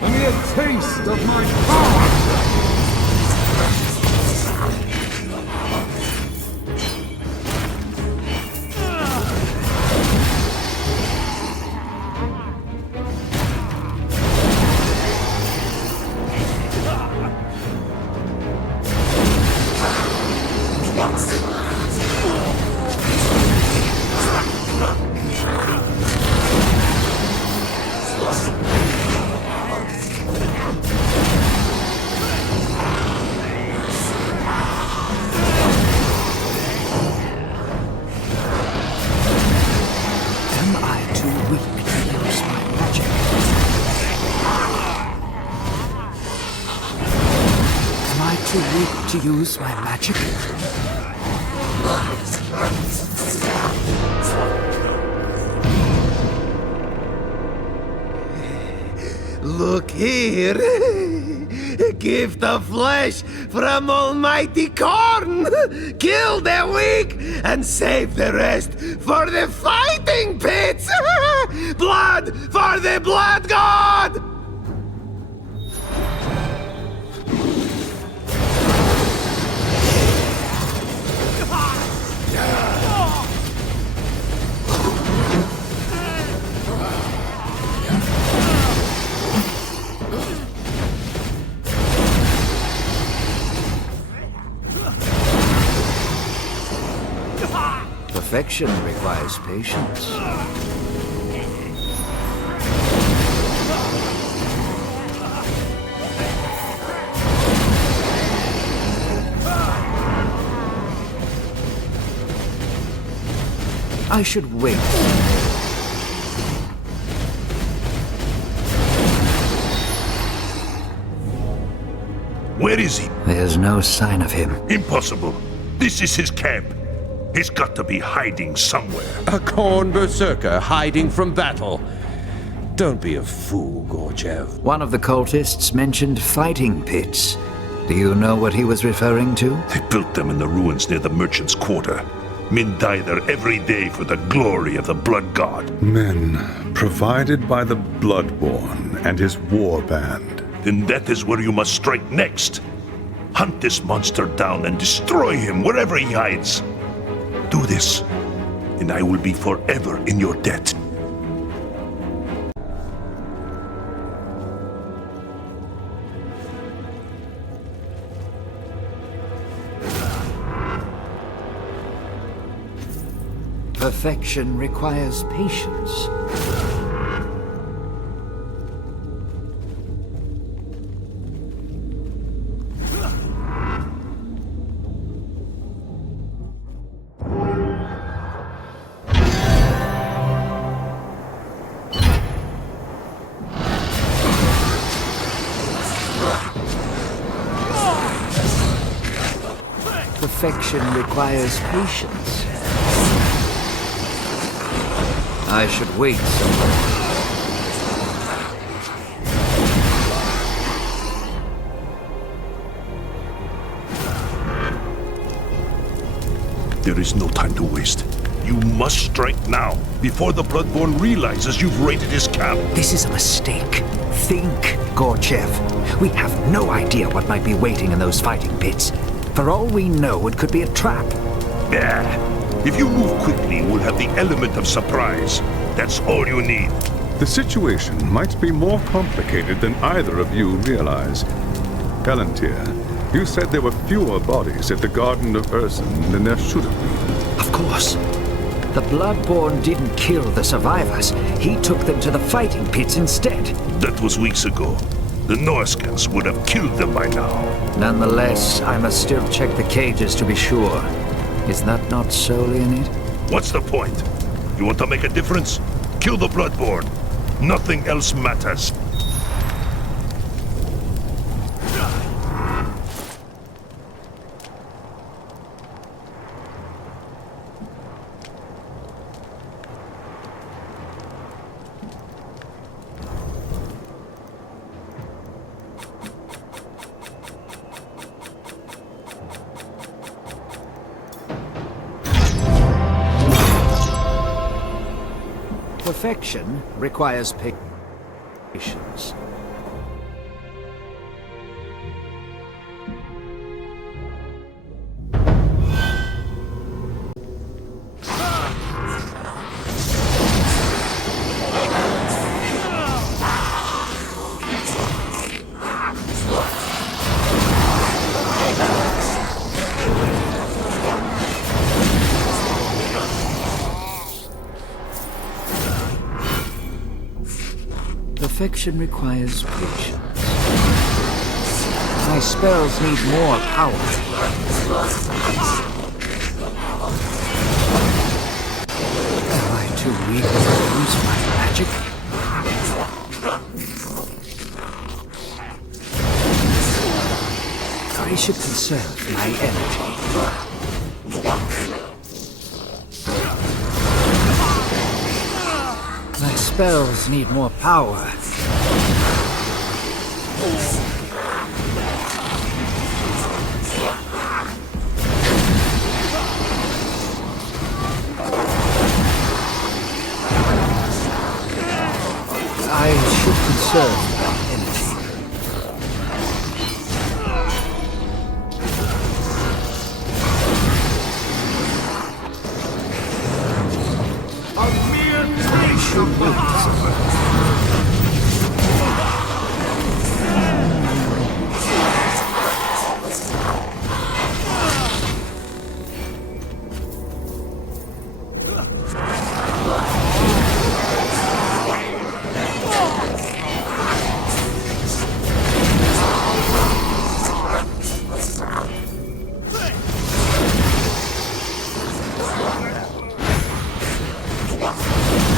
A mere taste of my power! Too weak to use my magic? Look here! A gift of flesh from Almighty Korn! Kill the weak and save the rest for the fighting pits! Blood for the Blood God! Perfection requires patience. I should wait. Where is he? There's no sign of him. Impossible. This is his camp. He's got to be hiding somewhere. A Korn berserker hiding from battle. Don't be a fool, Gorchev. One of the cultists mentioned fighting pits. Do you know what he was referring to? They built them in the ruins near the merchant's quarter. Men die there every day for the glory of the Blood God. Men provided by the Bloodborne and his war band. Then that is where you must strike next. Hunt this monster down and destroy him wherever he hides. Do this, and I will be forever in your debt. Perfection requires patience. Perfection requires patience. I should wait some more. There is no time to waste. You must strike now, before the Bloodborne realizes you've raided his camp. This is a mistake. Think, Gorchev. We have no idea what might be waiting in those fighting pits. For all we know, it could be a trap. Yeah. If you move quickly, we'll have the element of surprise. That's all you need. The situation might be more complicated than either of you realize. Elontir, you said there were fewer bodies at the Garden of Ursun than there should have been. Of course. The Bloodborne didn't kill the survivors. He took them to the fighting pits instead. That was weeks ago. The Norskans would have killed them by now. Nonetheless, I must still check the cages to be sure. Is that not so, Leonid? What's the point? You want to make a difference? Kill the Bloodborne. Nothing else matters. Perfection requires patience. Perfection requires patience. My spells need more power. Am I too weak to use my magic? I should conserve my energy. My spells need more power. I should conserve my energy. I should lose.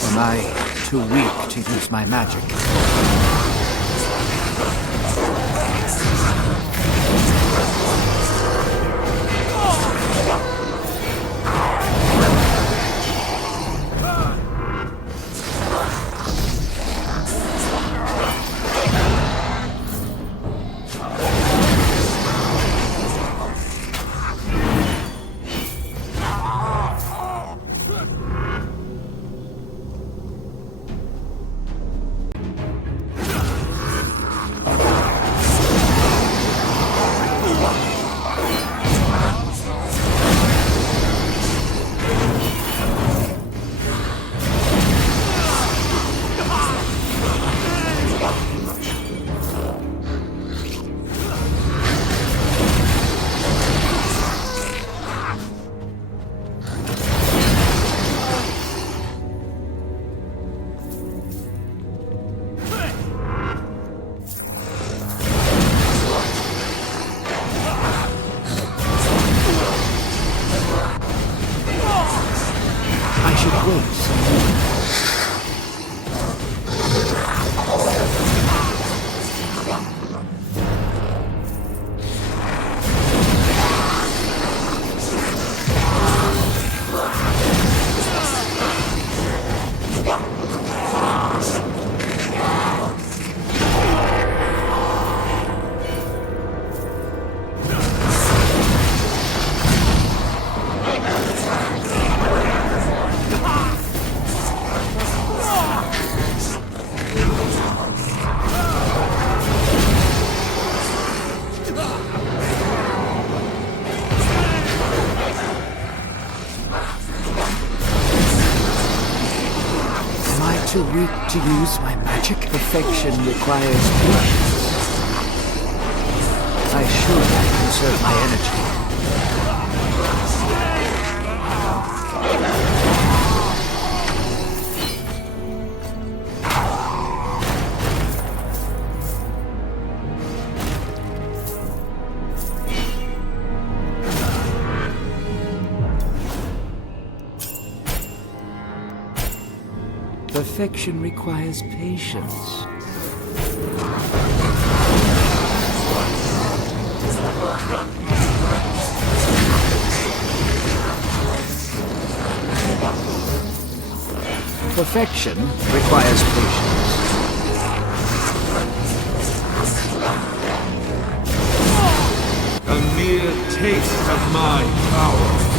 Am I too weak to use my magic? Too weak to use my magic? Perfection requires patience. I should conserve my energy. Perfection requires patience. Perfection requires patience. A mere taste of my power.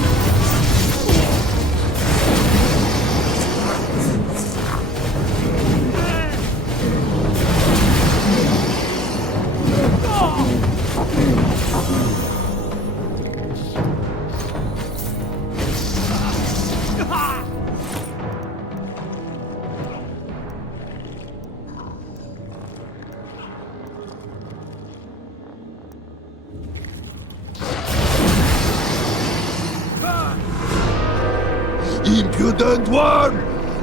Impudent worm!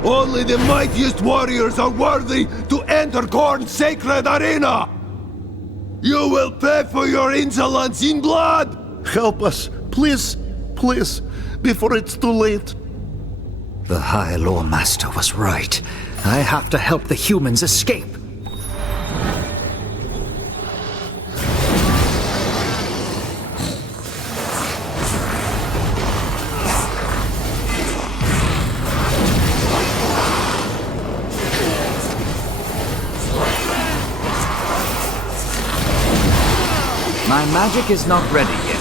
Only the mightiest warriors are worthy to enter Khorne's sacred arena! You will pay for your insolence in blood! Help us, please, please, before it's too late. The High Lore Master was right. I have to help the humans escape. My magic is not ready yet.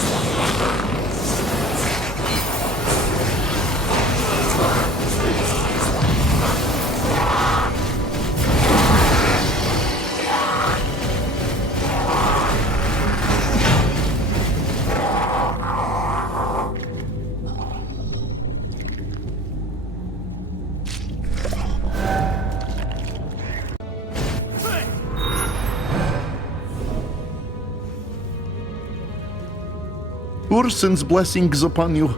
Ursen's blessings upon you.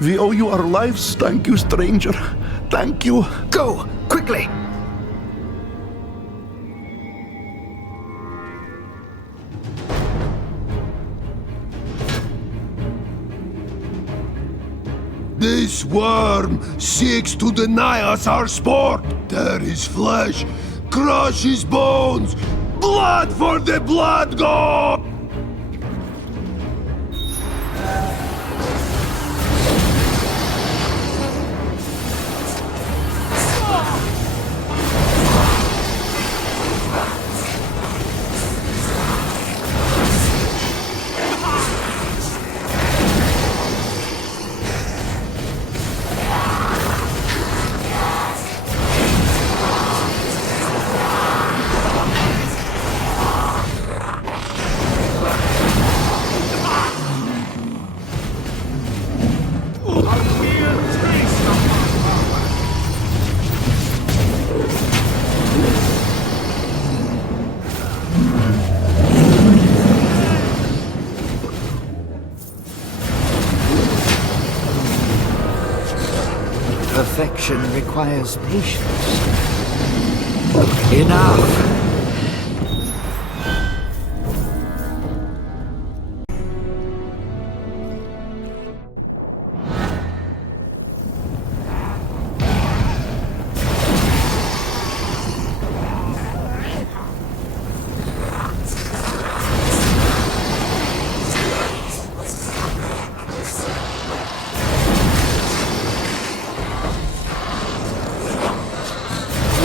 We owe you our lives. Thank you, stranger. Thank you. Go! Quickly! This worm seeks to deny us our sport. Tear his flesh, crush his bones. Blood for the blood god! Perfection requires patience. Enough!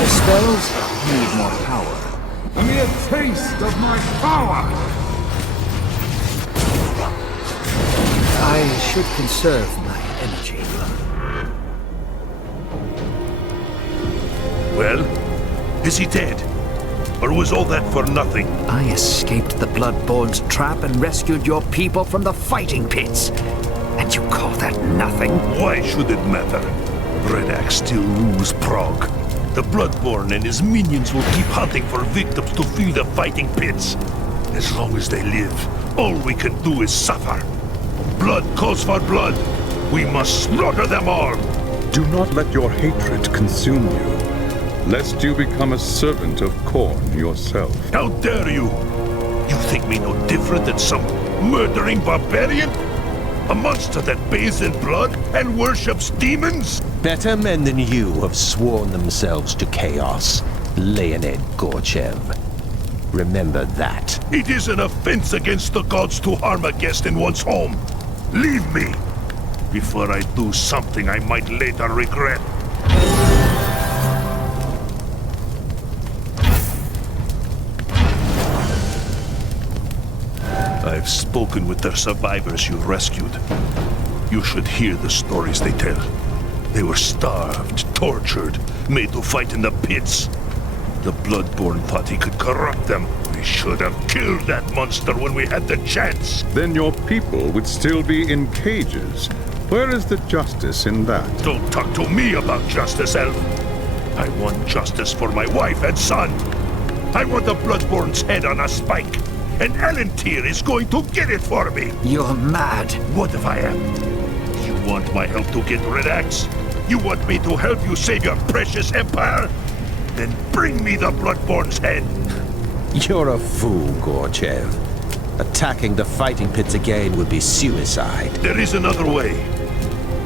Spells need more power. A mere taste of my power! I should conserve my energy. Well, is he dead? Or was all that for nothing? I escaped the Bloodborne's trap and rescued your people from the fighting pits. And you call that nothing? Why should it matter? Redax still rules Prague. The Bloodborne and his minions will keep hunting for victims to fill the fighting pits. As long as they live, all we can do is suffer. Blood calls for blood. We must slaughter them all. Do not let your hatred consume you, lest you become a servant of Khorne yourself. How dare you! You think me no different than some murdering barbarian? A monster that bathes in blood and worships demons? Better men than you have sworn themselves to chaos, Leonid Gorchev. Remember that. It is an offense against the gods to harm a guest in one's home. Leave me, before I do something I might later regret. I've spoken with the survivors you rescued. You should hear the stories they tell. They were starved, tortured, made to fight in the pits. The Bloodborne thought he could corrupt them. We should have killed that monster when we had the chance. Then your people would still be in cages. Where is the justice in that? Don't talk to me about justice, Elf. I want justice for my wife and son. I want the Bloodborne's head on a spike. And Elontir is going to get it for me! You're mad. What if I am? You want my help to get rid of Axe? You want me to help you save your precious empire? Then bring me the Bloodborne's head! You're a fool, Gorchev. Attacking the fighting pits again would be suicide. There is another way.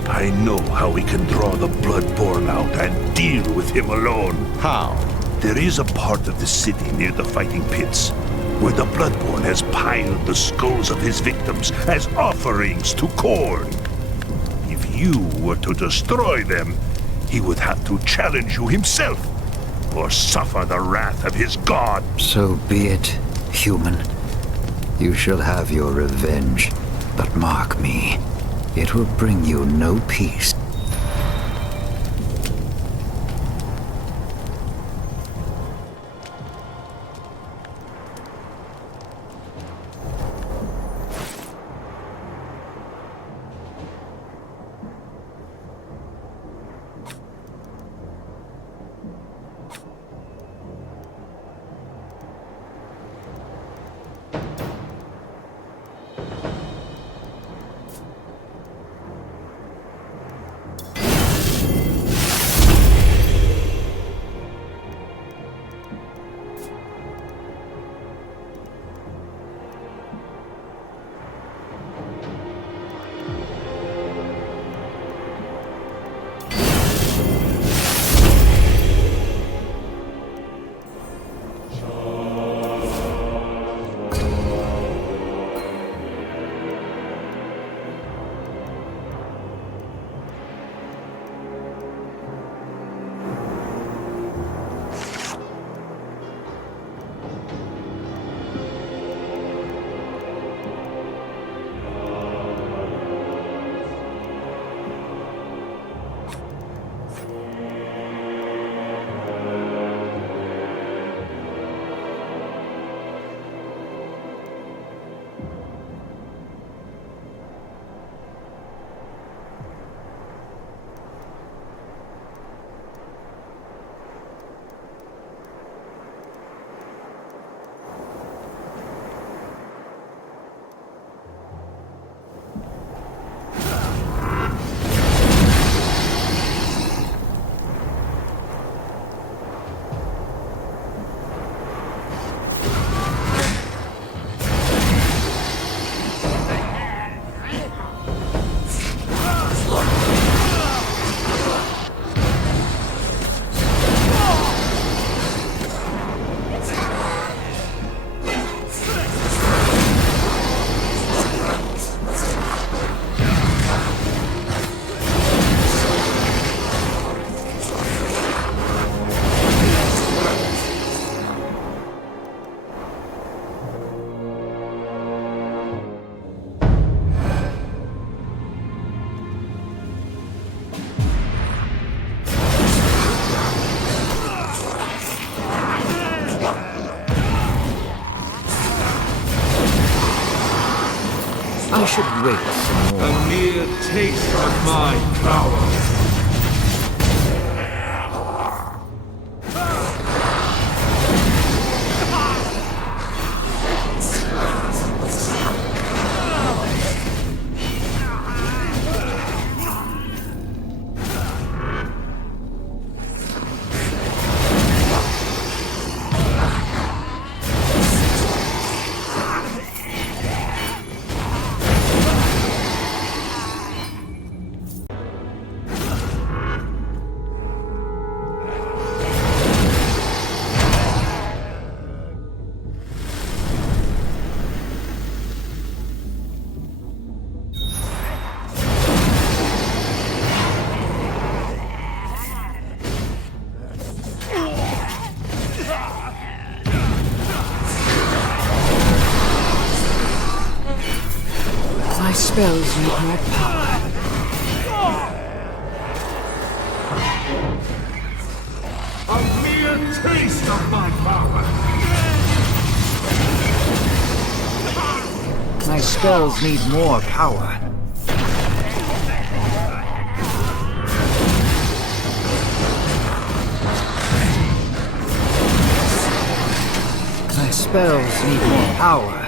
I know how we can draw the Bloodborne out and deal with him alone. How? There is a part of the city near the fighting pits where the Bloodborne has piled the skulls of his victims as offerings to Khorne. If you were to destroy them, he would have to challenge you himself, or suffer the wrath of his god. So be it, human. You shall have your revenge, but mark me, it will bring you no peace. I should wait some more. A mere taste of my power. spells need more power. A mere taste of my power! My spells need more power. My spells need more power.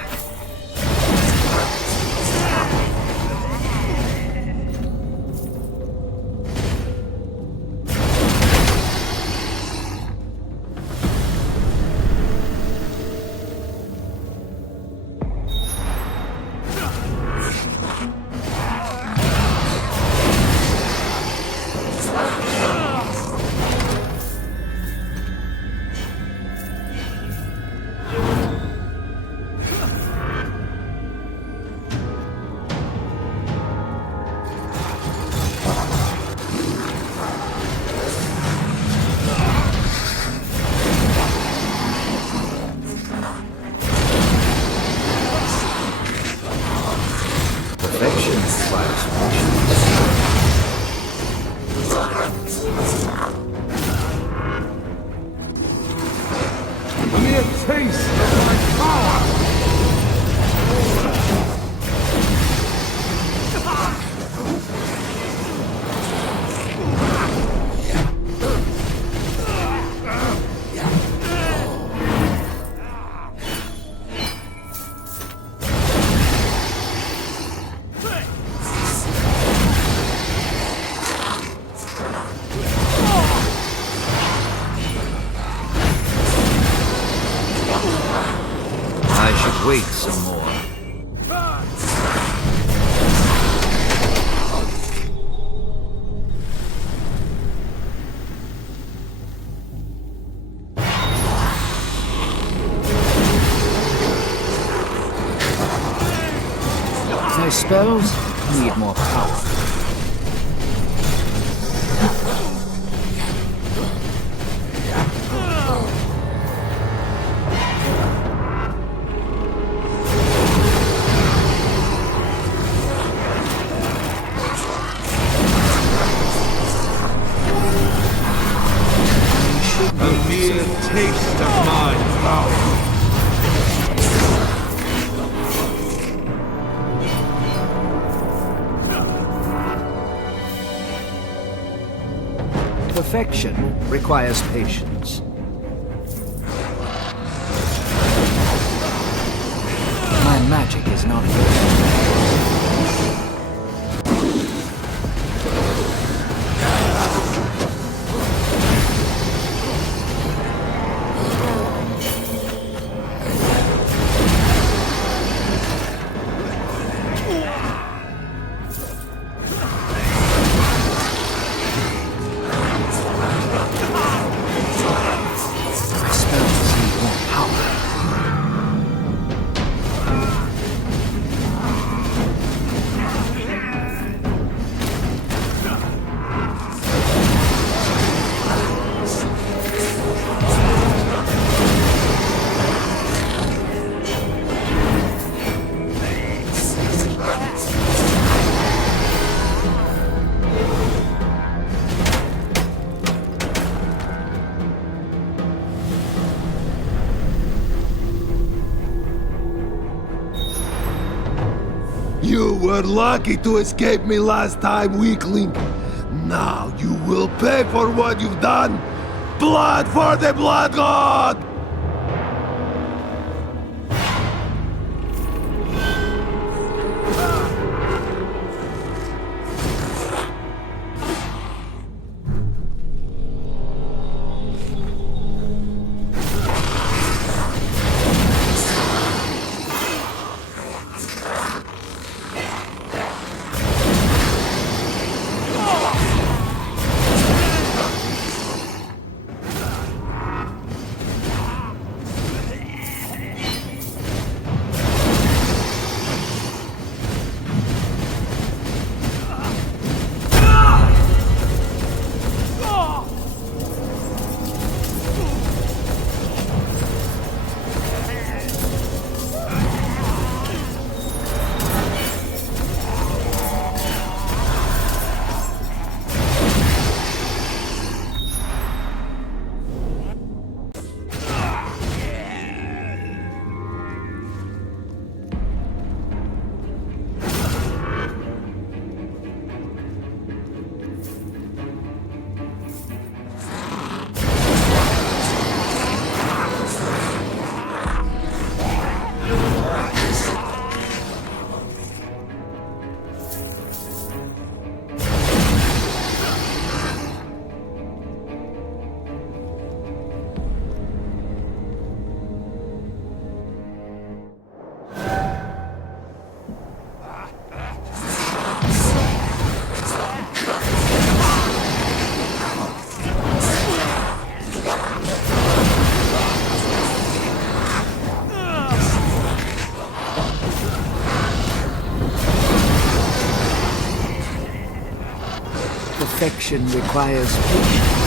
Wait some more. My spells need more power. Taste of my power. Perfection requires patience. My magic is not good. You were lucky to escape me last time, weakling. Now you will pay for what you've done. Blood for the Blood God! perfection requires patience.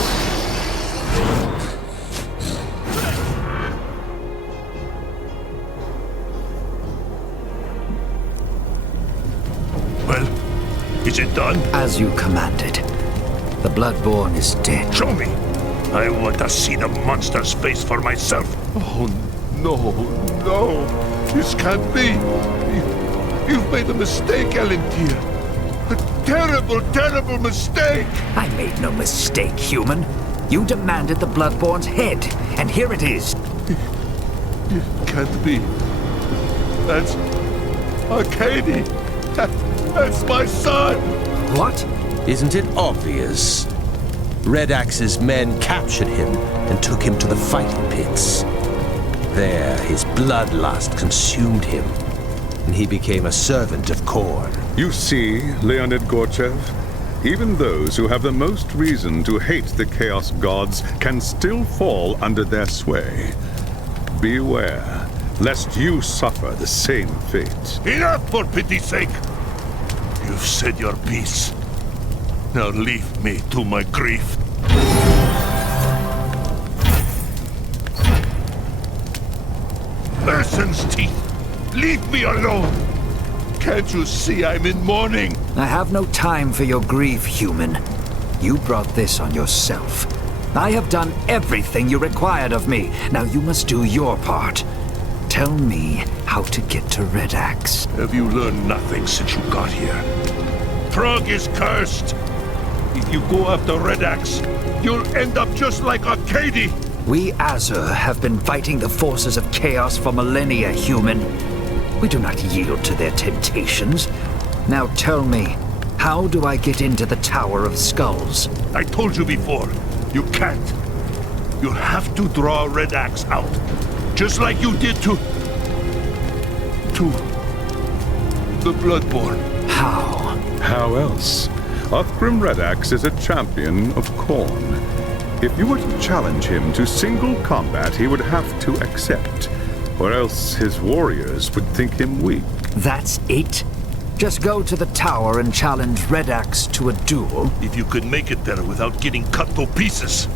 Well, is it done? As you commanded. The Bloodborne is dead. Show me. I want to see the monster's face for myself. Oh, no, no. This can't be. You've made a mistake, Elontir. A terrible, terrible mistake. I made no mistake, human. You demanded the Bloodborne's head, and here it is. It can't be. That's Arcady. That's my son. What? Isn't it obvious? Red Axe's men captured him and took him to the fighting pits. There, his bloodlust consumed him, and he became a servant of Khorne. You see, Leonid Gorchev, even those who have the most reason to hate the Chaos Gods can still fall under their sway. Beware, lest you suffer the same fate. Enough, for pity's sake! You've said your piece. Now leave me to my grief. Person's teeth! Leave me alone! Can't you see I'm in mourning? I have no time for your grief, human. You brought this on yourself. I have done everything you required of me. Now you must do your part. Tell me how to get to Red Axe. Have you learned nothing since you got here? Prague is cursed! If you go after Red Axe, you'll end up just like Arcady! We Azur have been fighting the forces of chaos for millennia, human. We do not yield to their temptations. Now tell me, how do I get into the Tower of Skulls? I told you before, you can't. You'll have to draw Red Axe out. Just like you did to the Bloodborne. How? How else? Othgrim Red Axe is a champion of Khorne. If you were to challenge him to single combat, he would have to accept, or else his warriors would think him weak. That's it? Just go to the tower and challenge Red Axe to a duel? If you could make it there without getting cut to pieces,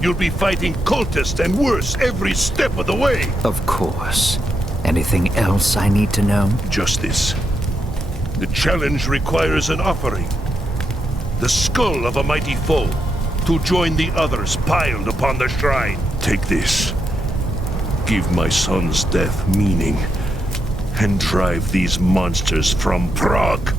you'll be fighting cultists and worse every step of the way. Of course. Anything else I need to know? Just this. The challenge requires an offering. The skull of a mighty foe, to join the others piled upon the shrine. Take this. Give my son's death meaning, and drive these monsters from Prague.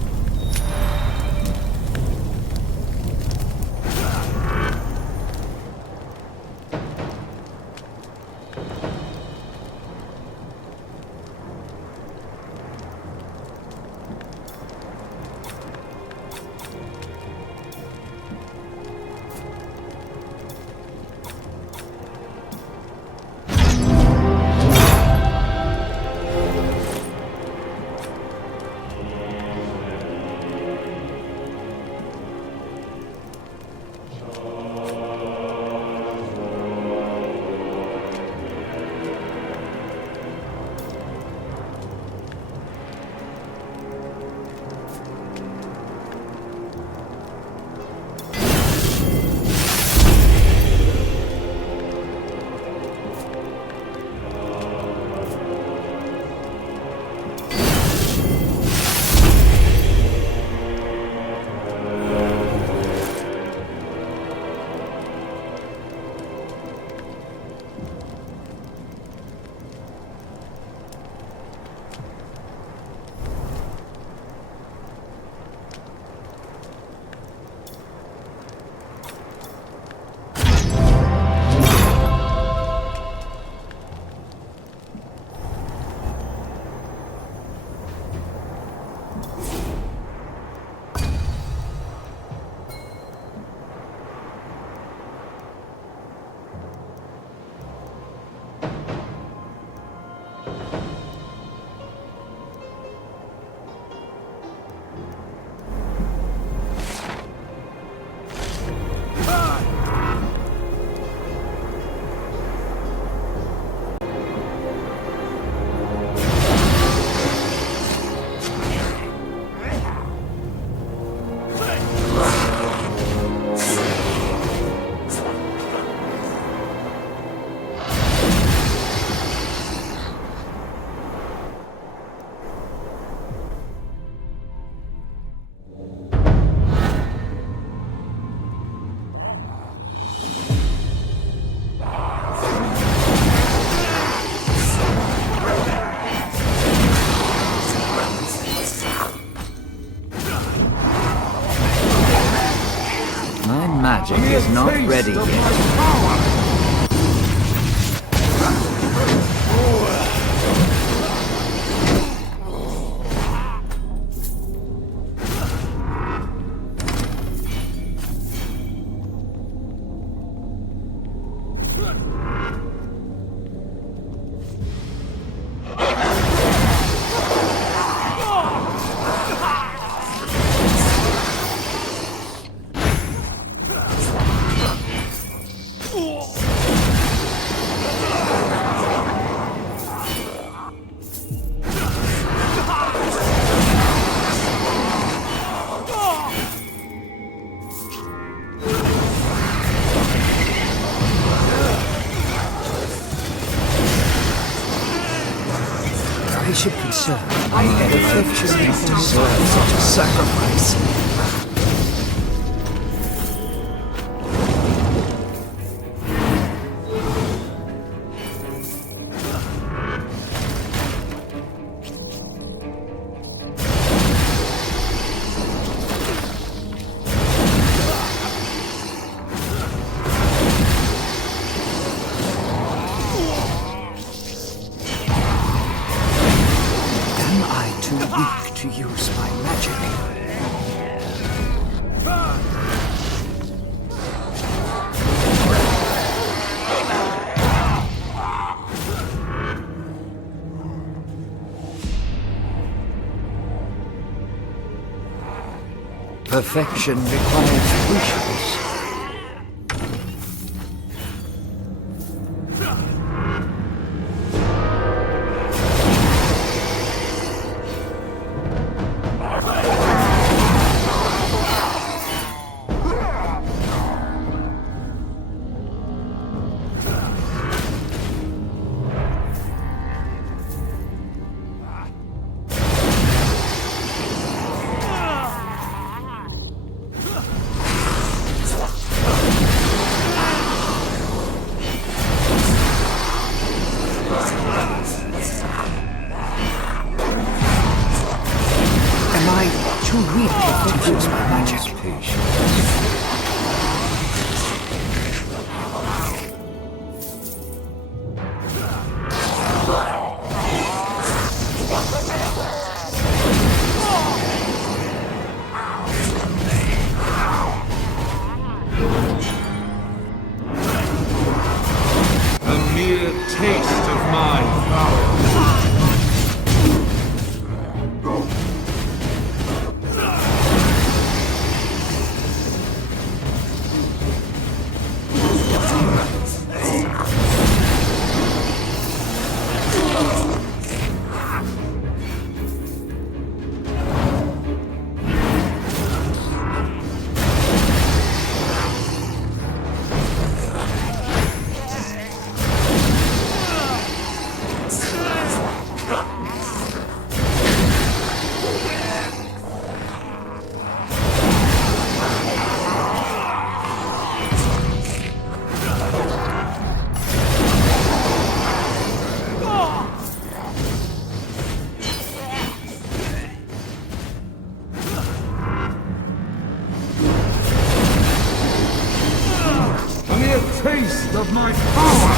magic is not ready yet. I should conserve. I affection not deserve such a sacrifice. Weak to use my magic. Perfection requires patience. Too weak to use my magic. A mere taste of my power. Taste of my power!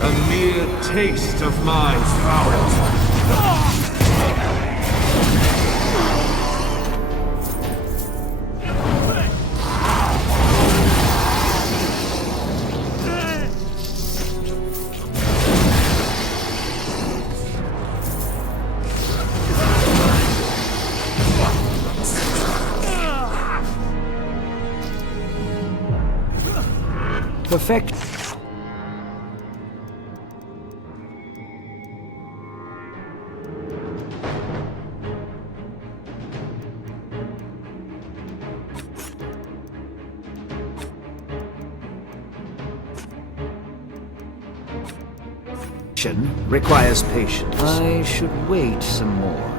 A mere taste of my power. Perfect. Perfection requires patience. I should wait some more.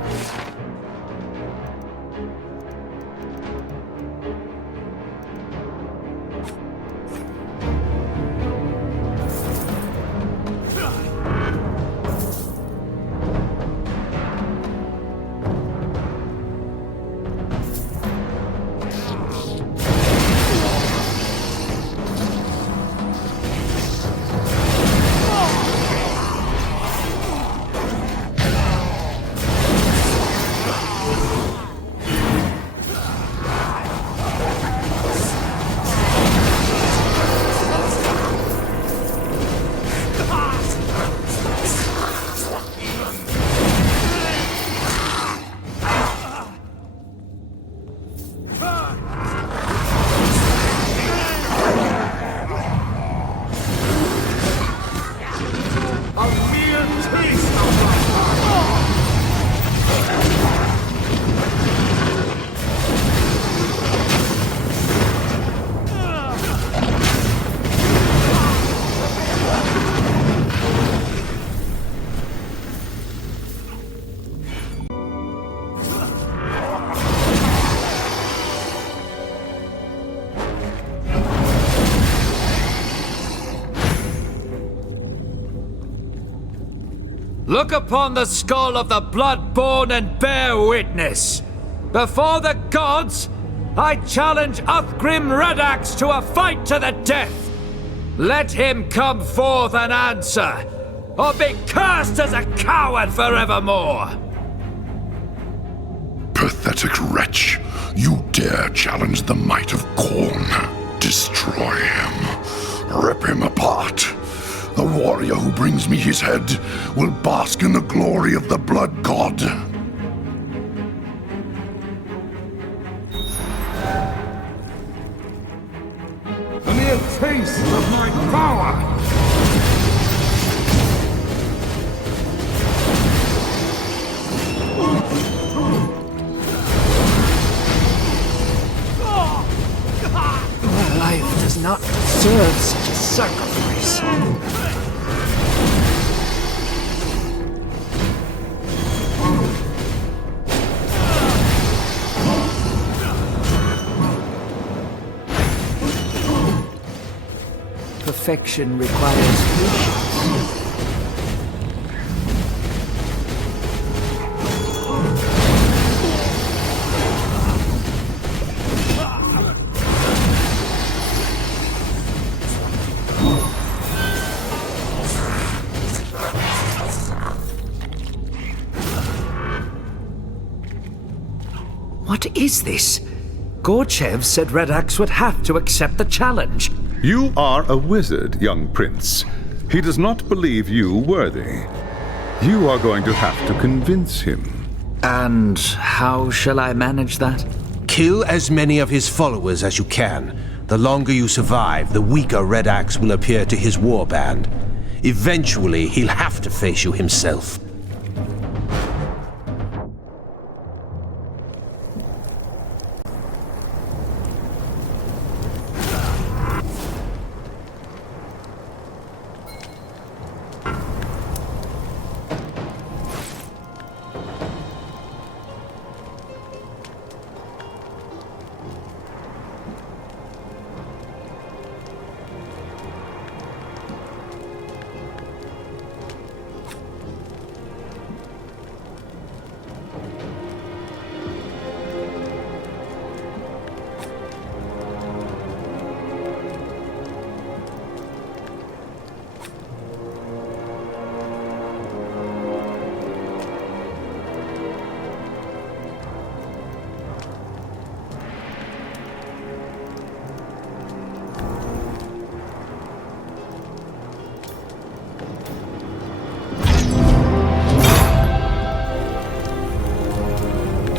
Look upon the skull of the blood-born and bear witness. Before the gods, I challenge Uthgrim Redax to a fight to the death. Let him come forth and answer, or be cursed as a coward forevermore. Pathetic wretch. You dare challenge the might of Khorne. Destroy him. Rip him apart. The warrior who brings me his head will bask in the glory of the blood god. A mere taste of my power! My life does not deserve such a sacrifice. Perfection requires patience. What is this? Gorchev said Redax would have to accept the challenge. You are a wizard, young prince. He does not believe you worthy. You are going to have to convince him. And how shall I manage that? Kill as many of his followers as you can. The longer you survive, the weaker Redax will appear to his warband. Eventually, he'll have to face you himself.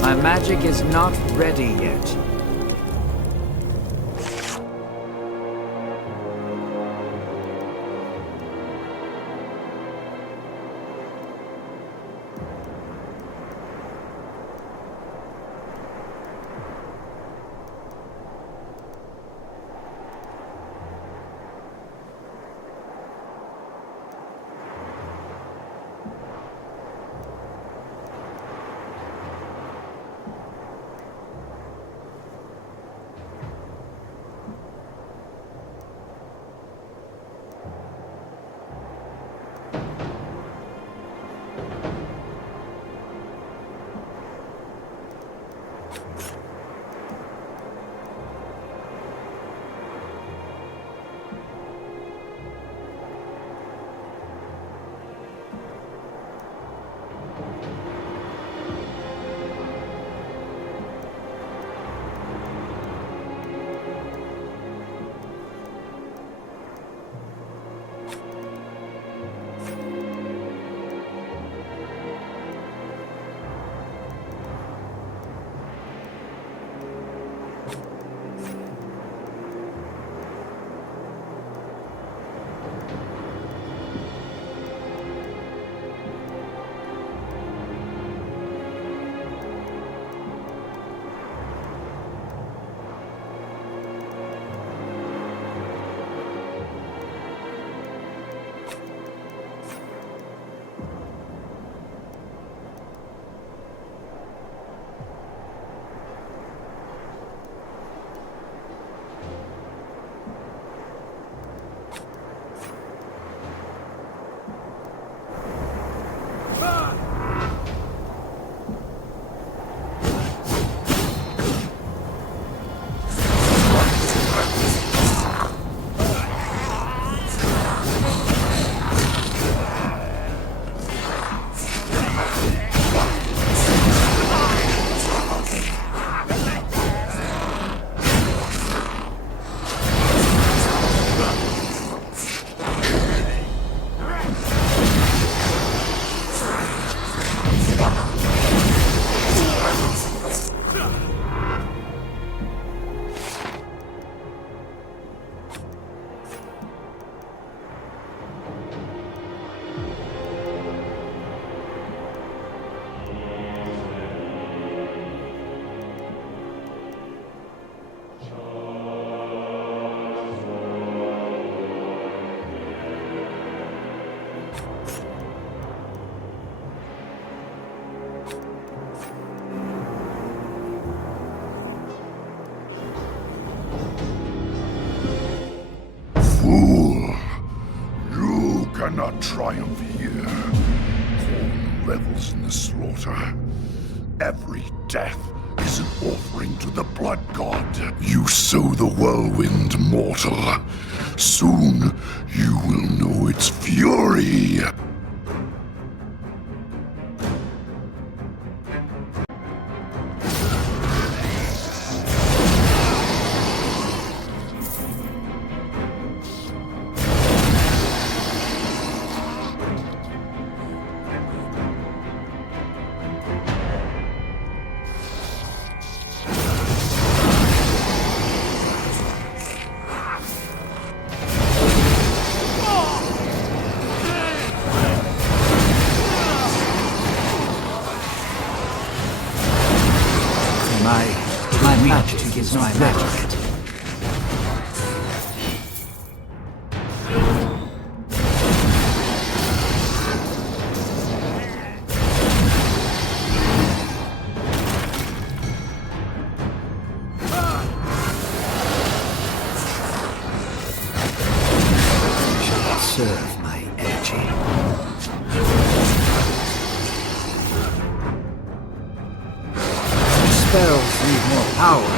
My magic is not ready yet. cannot triumph here. Khorne revels in the slaughter. Every death is an offering to the blood god. You sow the whirlwind, mortal. Soon you will know its fury. My magic is my magic. Serve my energy. Spells need more power.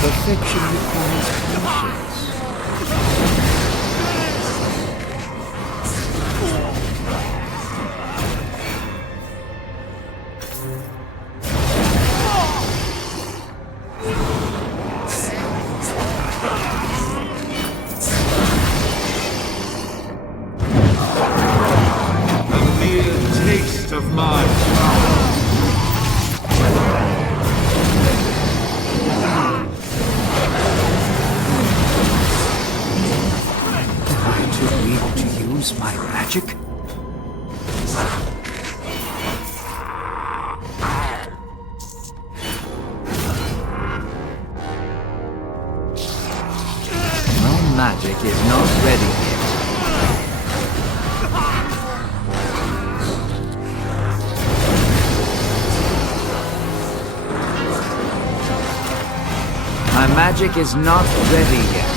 Perfection requires patience. A mere taste of my power. My magic? My magic is not ready yet. My magic is not ready yet.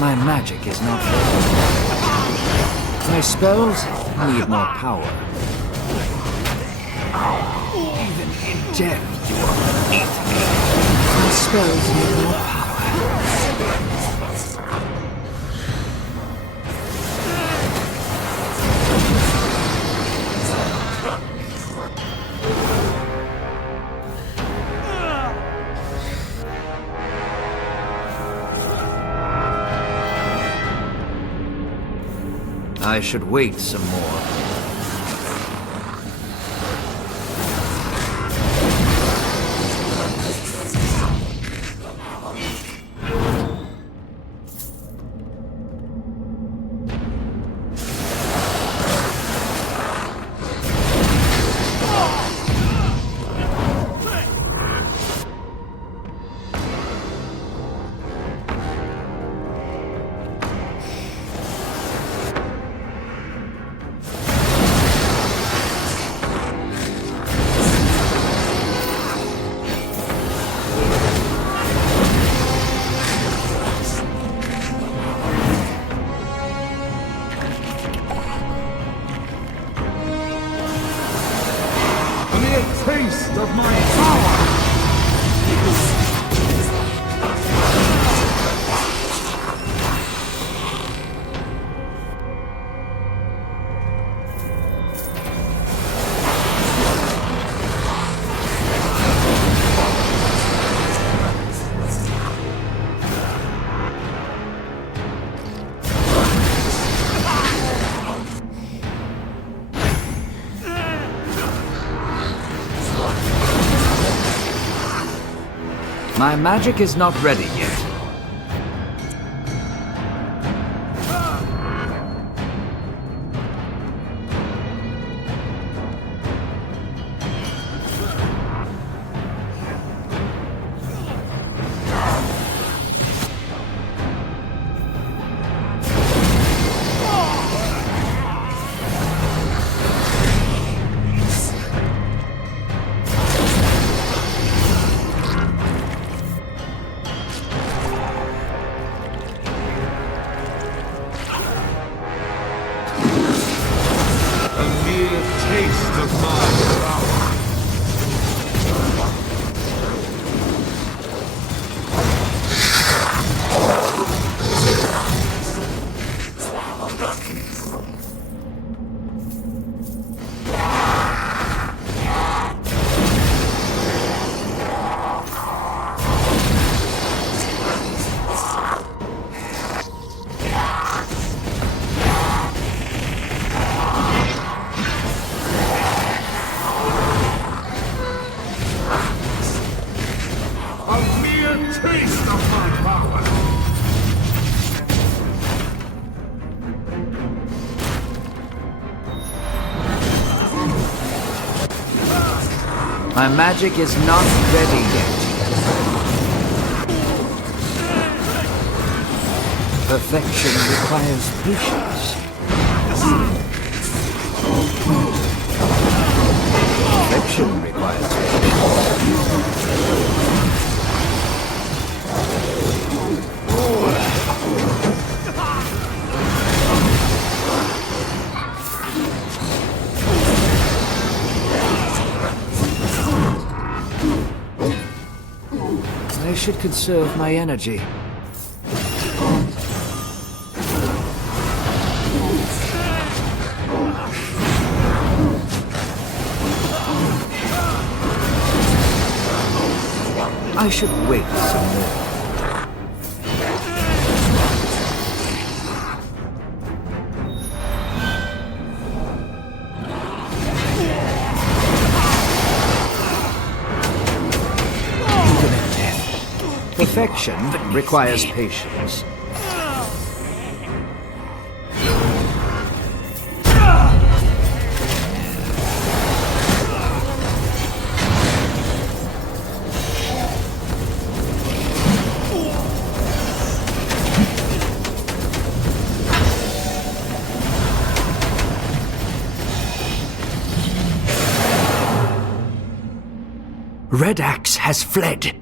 My magic is not ready. My spells need more power. Even in death, you are beneath me. My spells need more power. I should wait some more. My magic is not ready yet. My magic is not ready yet. Perfection requires patience. Perfection requires patience. I should conserve my energy. I should wait some more. Perfection requires patience. Red Axe has fled.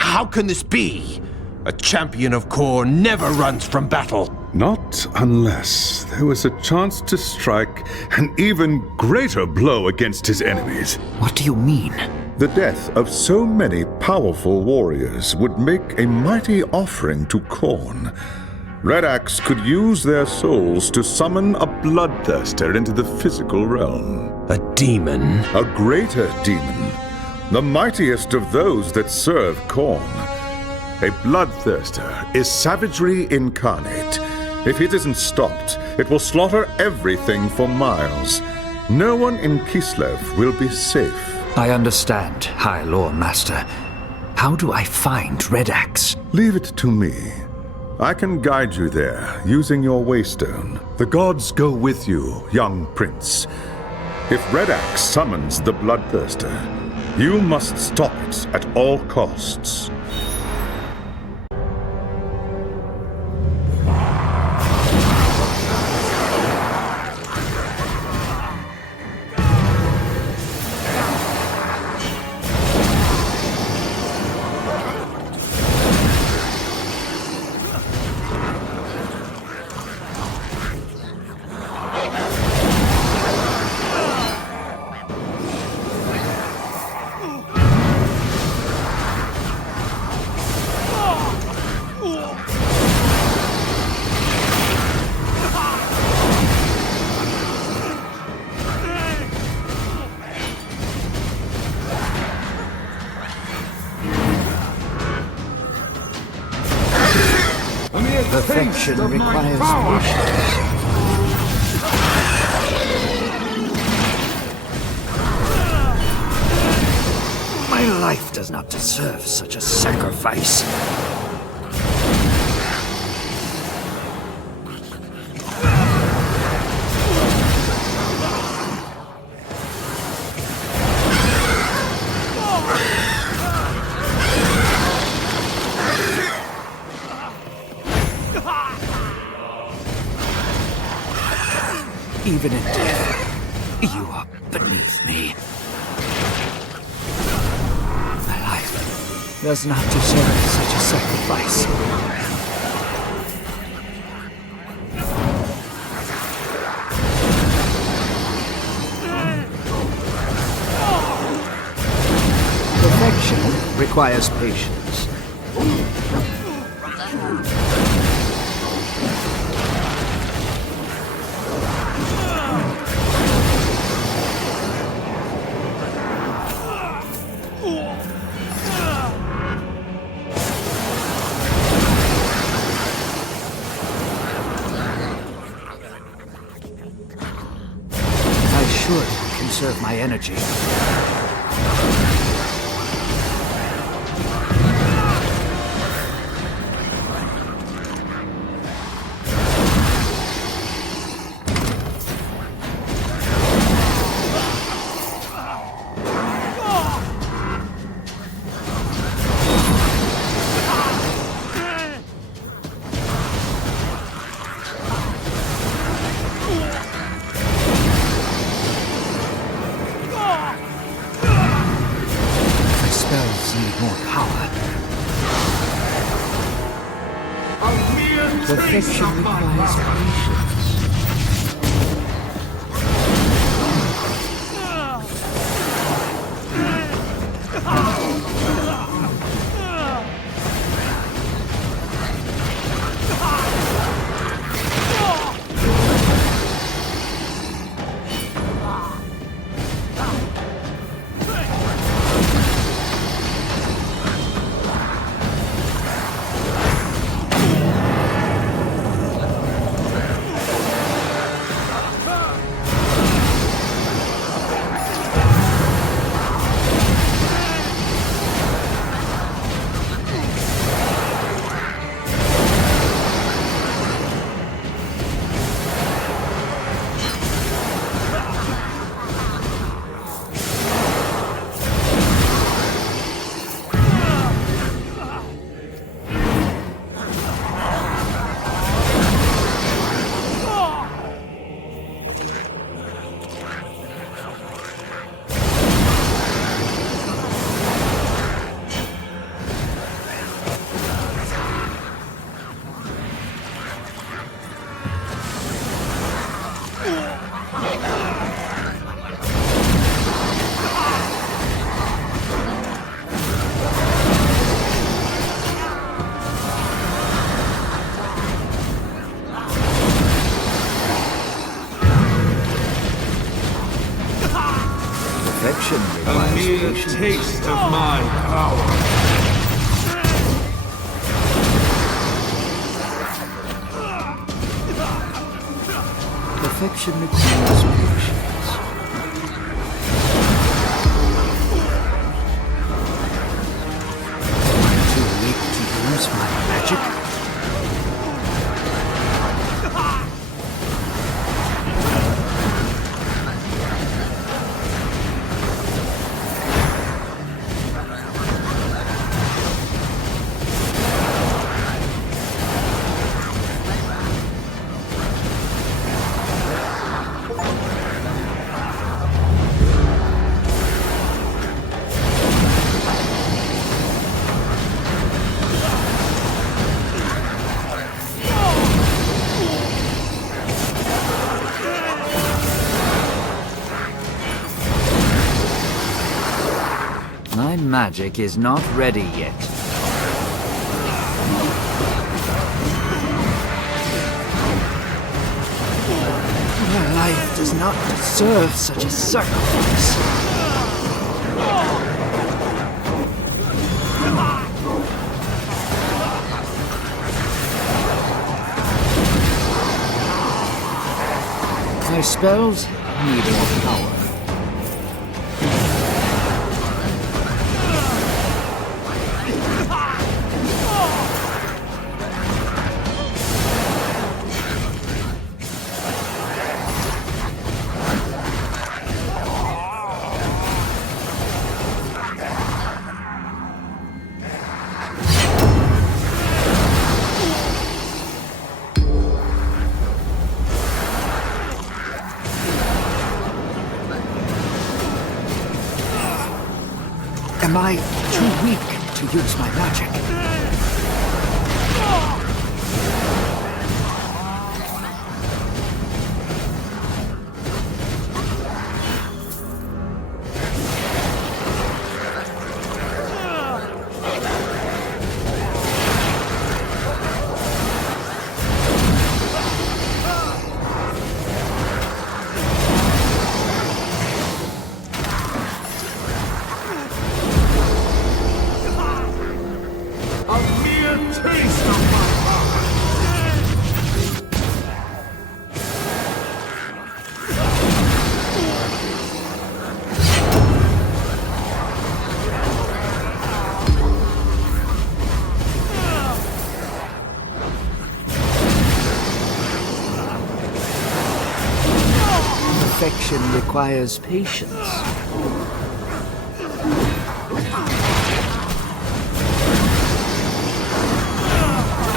How can this be? A champion of Khorne never runs from battle. Not unless there was a chance to strike an even greater blow against his enemies. What do you mean? The death of so many powerful warriors would make a mighty offering to Khorne. Red Axe could use their souls to summon a bloodthirster into the physical realm. A demon? A greater demon. The mightiest of those that serve Khorne. A bloodthirster is savagery incarnate. If it isn't stopped, it will slaughter everything for miles. No one in Kislev will be safe. I understand, High Lord Master. How do I find Red Axe? Leave it to me. I can guide you there, using your waystone. The gods go with you, young prince. If Red Axe summons the bloodthirster, you must stop it at all costs. Perfection requires patience. My life does not deserve such a sacrifice. Even in death, you are beneath me. My life does not deserve such a sacrifice. Perfection requires patience. Conserve my energy. Need more power. Perfection requires patience. Perfection requires patience. A mere taste of my power. Perfection requires patience. Am I too weak to use my magic? My magic is not ready yet. My life does not deserve such a sacrifice. My spells need more power. Am I too weak to use my magic? Perfection requires patience.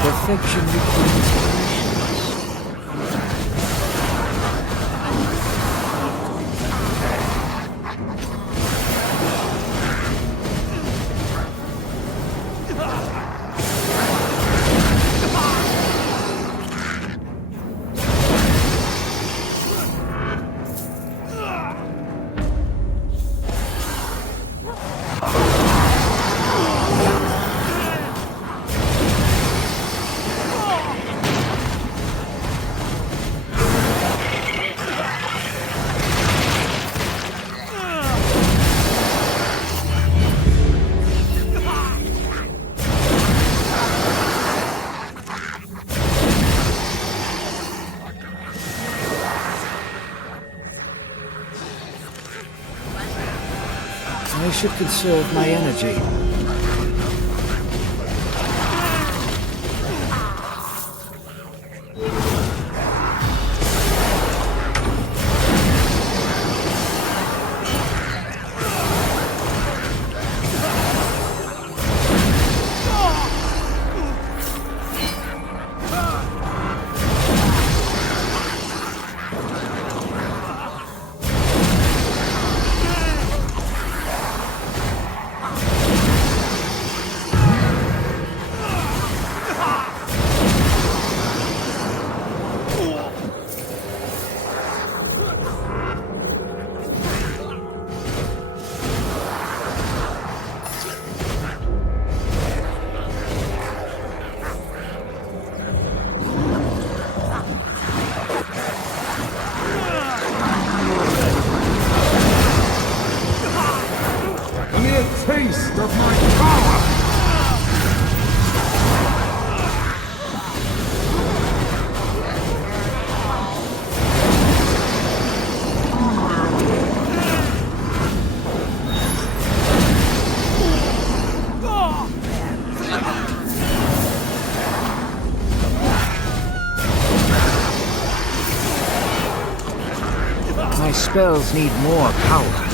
Perfection requires patience. I should conserve my energy. Taste of my power! My spells need more power.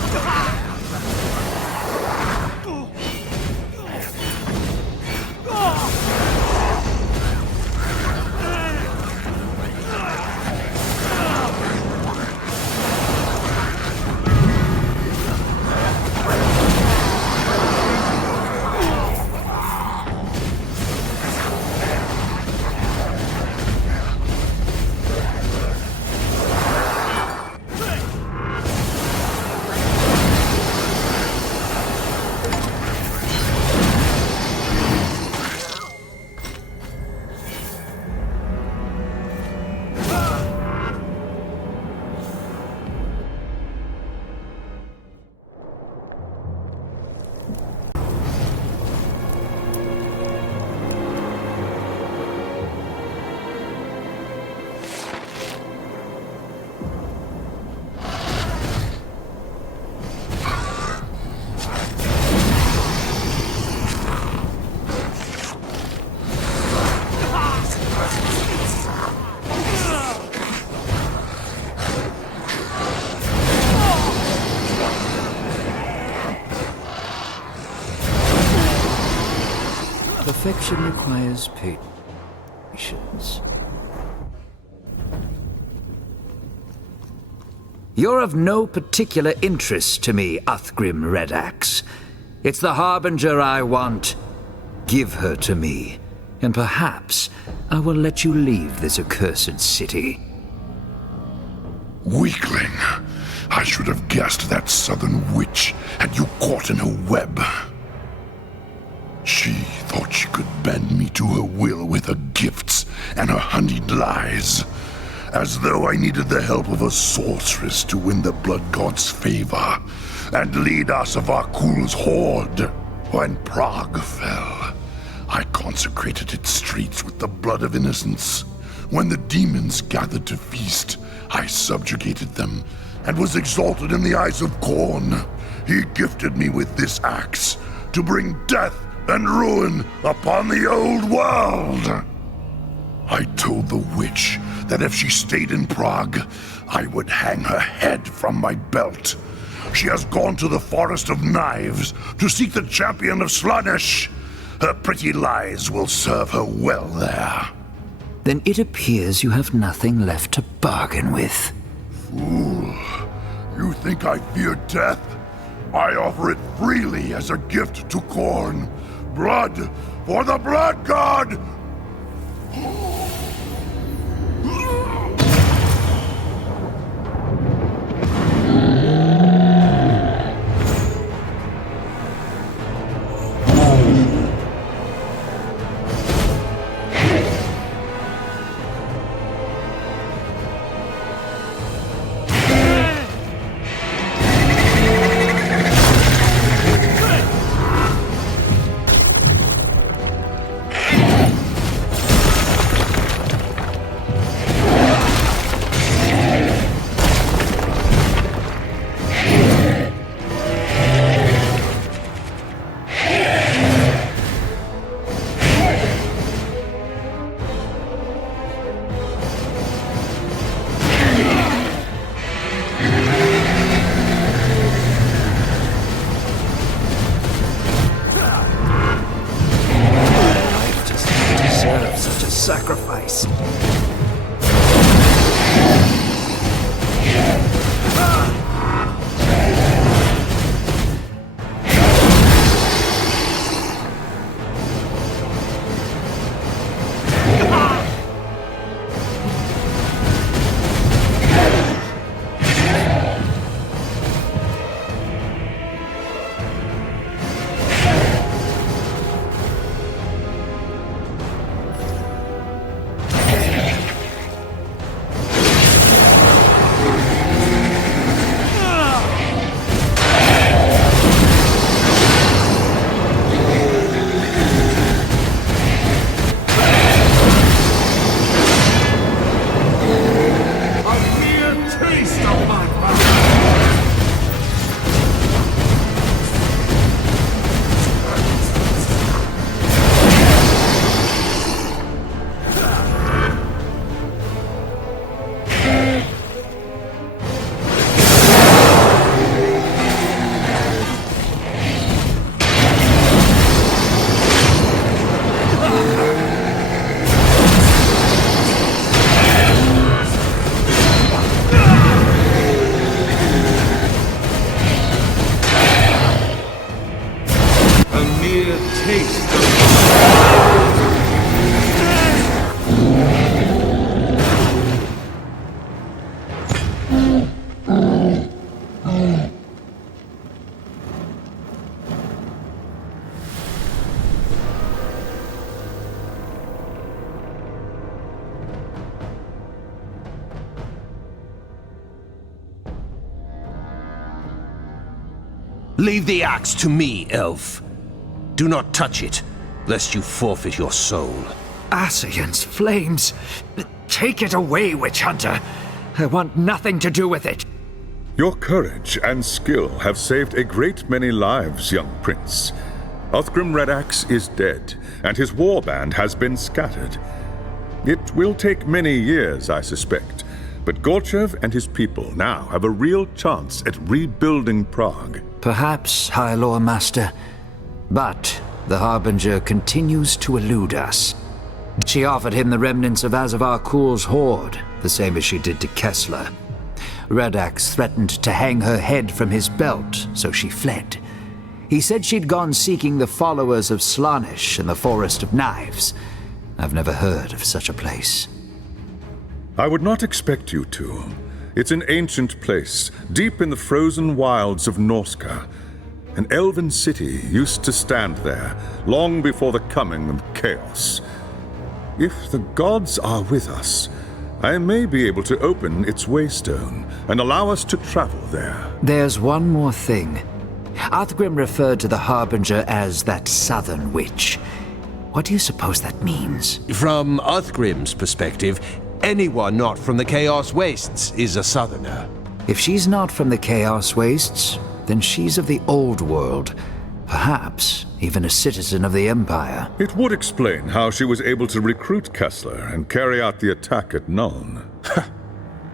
Perfection requires patience. You're of no particular interest to me, Uthgrim Redax. It's the Harbinger I want. Give her to me, and perhaps I will let you leave this accursed city. Weakling. I should have guessed that southern witch had you caught in her web. She thought she could bend me to her will with her gifts and her honeyed lies, as though I needed the help of a sorceress to win the Blood God's favor and lead Asavarkul's horde. When Prague fell, I consecrated its streets with the blood of innocents. When the demons gathered to feast, I subjugated them and was exalted in the eyes of Khorne. He gifted me with this axe to bring death and ruin upon the old world. I told the witch that if she stayed in Prague, I would hang her head from my belt. She has gone to the Forest of Knives to seek the champion of Slaanesh. Her pretty lies will serve her well there. Then it appears you have nothing left to bargain with. Fool. You think I fear death? I offer it freely as a gift to Khorne. Blood for the Blood God! Sacrifice. Leave the axe to me, elf. Do not touch it, lest you forfeit your soul. Ascian's flames! Take it away, Witch Hunter! I want nothing to do with it! Your courage and skill have saved a great many lives, young prince. Uthgrim Redax is dead, and his warband has been scattered. It will take many years, I suspect, but Gorchev and his people now have a real chance at rebuilding Prague. Perhaps, High Lord Master, but the Harbinger continues to elude us. She offered him the remnants of Asavarkul's horde, the same as she did to Kessler. Redax threatened to hang her head from his belt, so she fled. He said she'd gone seeking the followers of Slaanesh in the Forest of Knives. I've never heard of such a place. I would not expect you to. It's an ancient place, deep in the frozen wilds of Norska. An elven city used to stand there, long before the coming of chaos. If the gods are with us, I may be able to open its waystone and allow us to travel there. There's one more thing. Arthgrim referred to the Harbinger as that southern witch. What do you suppose that means? From Arthgrim's perspective, anyone not from the Chaos Wastes is a southerner. If she's not from the Chaos Wastes, then she's of the old world. Perhaps even a citizen of the Empire. It would explain how she was able to recruit Kessler and carry out the attack at Nuln.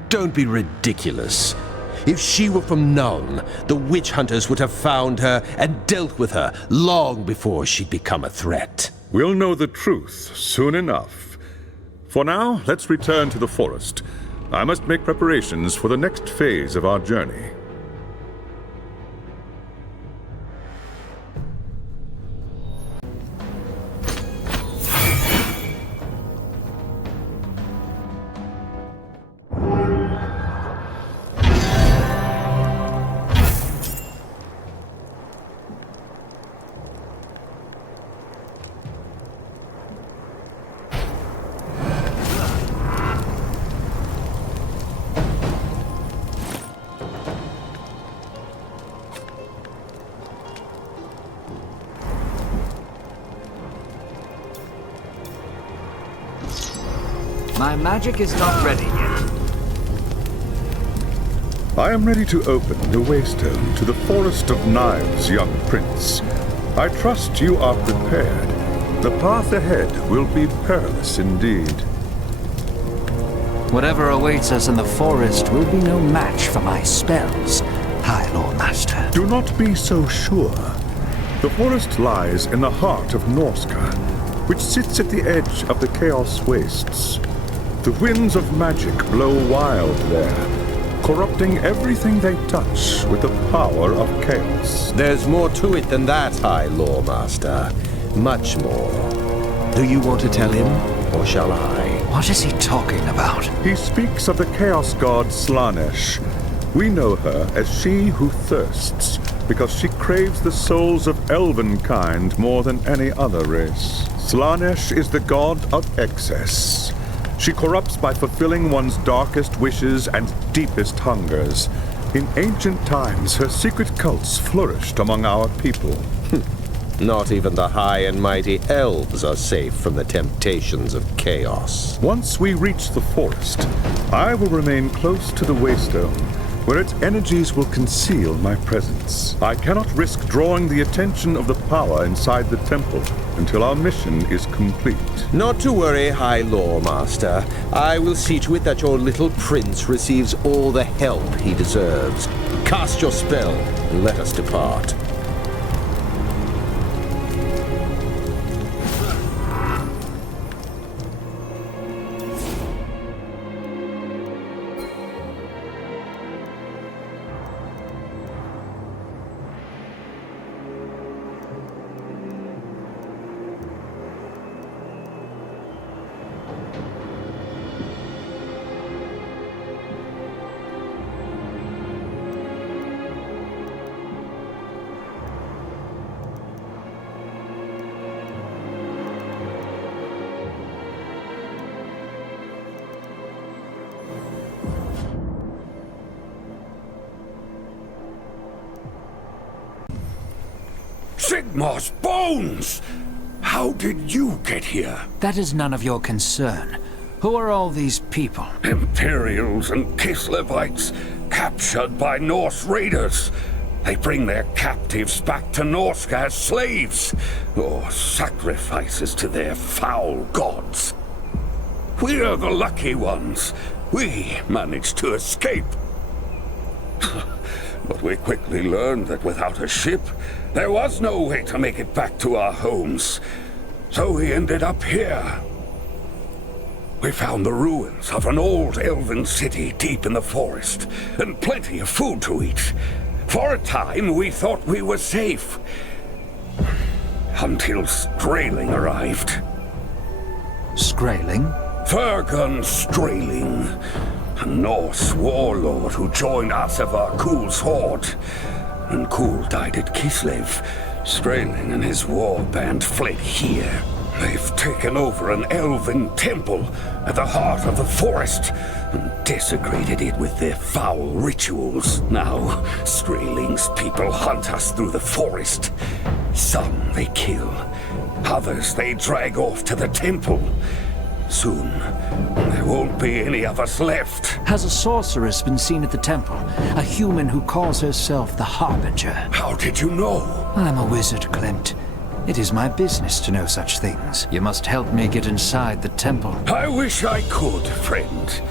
Don't be ridiculous. If she were from Nuln, the witch hunters would have found her and dealt with her long before she'd become a threat. We'll know the truth soon enough. For now, let's return to the forest. I must make preparations for the next phase of our journey. My magic is not ready yet. I am ready to open the waystone to the Forest of Knives, young prince. I trust you are prepared. The path ahead will be perilous indeed. Whatever awaits us in the forest will be no match for my spells, High Lord Master. Do not be so sure. The forest lies in the heart of Norska, which sits at the edge of the Chaos Wastes. The winds of magic blow wild there, corrupting everything they touch with the power of chaos. There's more to it than that, High Lore Master. Much more. Do you want to tell him, or shall I? What is he talking about? He speaks of the Chaos God Slaanesh. We know her as she who thirsts, because she craves the souls of elven kind more than any other race. Slaanesh is the god of excess. She corrupts by fulfilling one's darkest wishes and deepest hungers. In ancient times, her secret cults flourished among our people. Not even the high and mighty elves are safe from the temptations of chaos. Once we reach the forest, I will remain close to the waystone, where its energies will conceal my presence. I cannot risk drawing the attention of the power inside the temple until our mission is complete. Not to worry, High Lore Master. I will see to it that your little prince receives all the help he deserves. Cast your spell and let us depart. Sigmar's bones! How did you get here? That is none of your concern. Who are all these people? Imperials and Kislevites, captured by Norse raiders. They bring their captives back to Norska as slaves, or sacrifices to their foul gods. We're the lucky ones. We managed to escape. But we quickly learned that without a ship, there was no way to make it back to our homes. So we ended up here. We found the ruins of an old elven city deep in the forest, and plenty of food to eat. For a time, we thought we were safe. Until Strailing arrived. Strailing? Fergun Strailing, a Norse warlord who joined Asavar Kul's horde. When Kul died at Kislev, Strailing and his war band fled here. They've taken over an elven temple at the heart of the forest and desecrated it with their foul rituals. Now, Strailing's people hunt us through the forest. Some they kill, others they drag off to the temple. Soon, there won't be any of us left. Has a sorceress been seen at the temple? A human who calls herself the Harbinger? How did you know? I'm a wizard, Klimt. It is my business to know such things. You must help me get inside the temple. I wish I could, friend.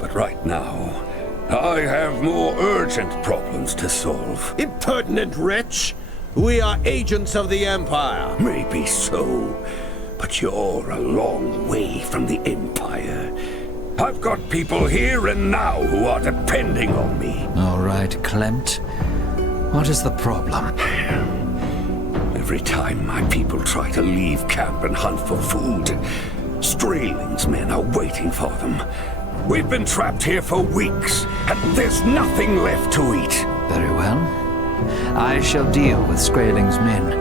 But right now, I have more urgent problems to solve. Impertinent wretch! We are agents of the Empire. Maybe so, but you're a long way from the Empire. I've got people here and now who are depending on me. All right, Klimt. What is the problem? Every time my people try to leave camp and hunt for food, Strailing's men are waiting for them. We've been trapped here for weeks, and there's nothing left to eat. Very well. I shall deal with Strailing's men.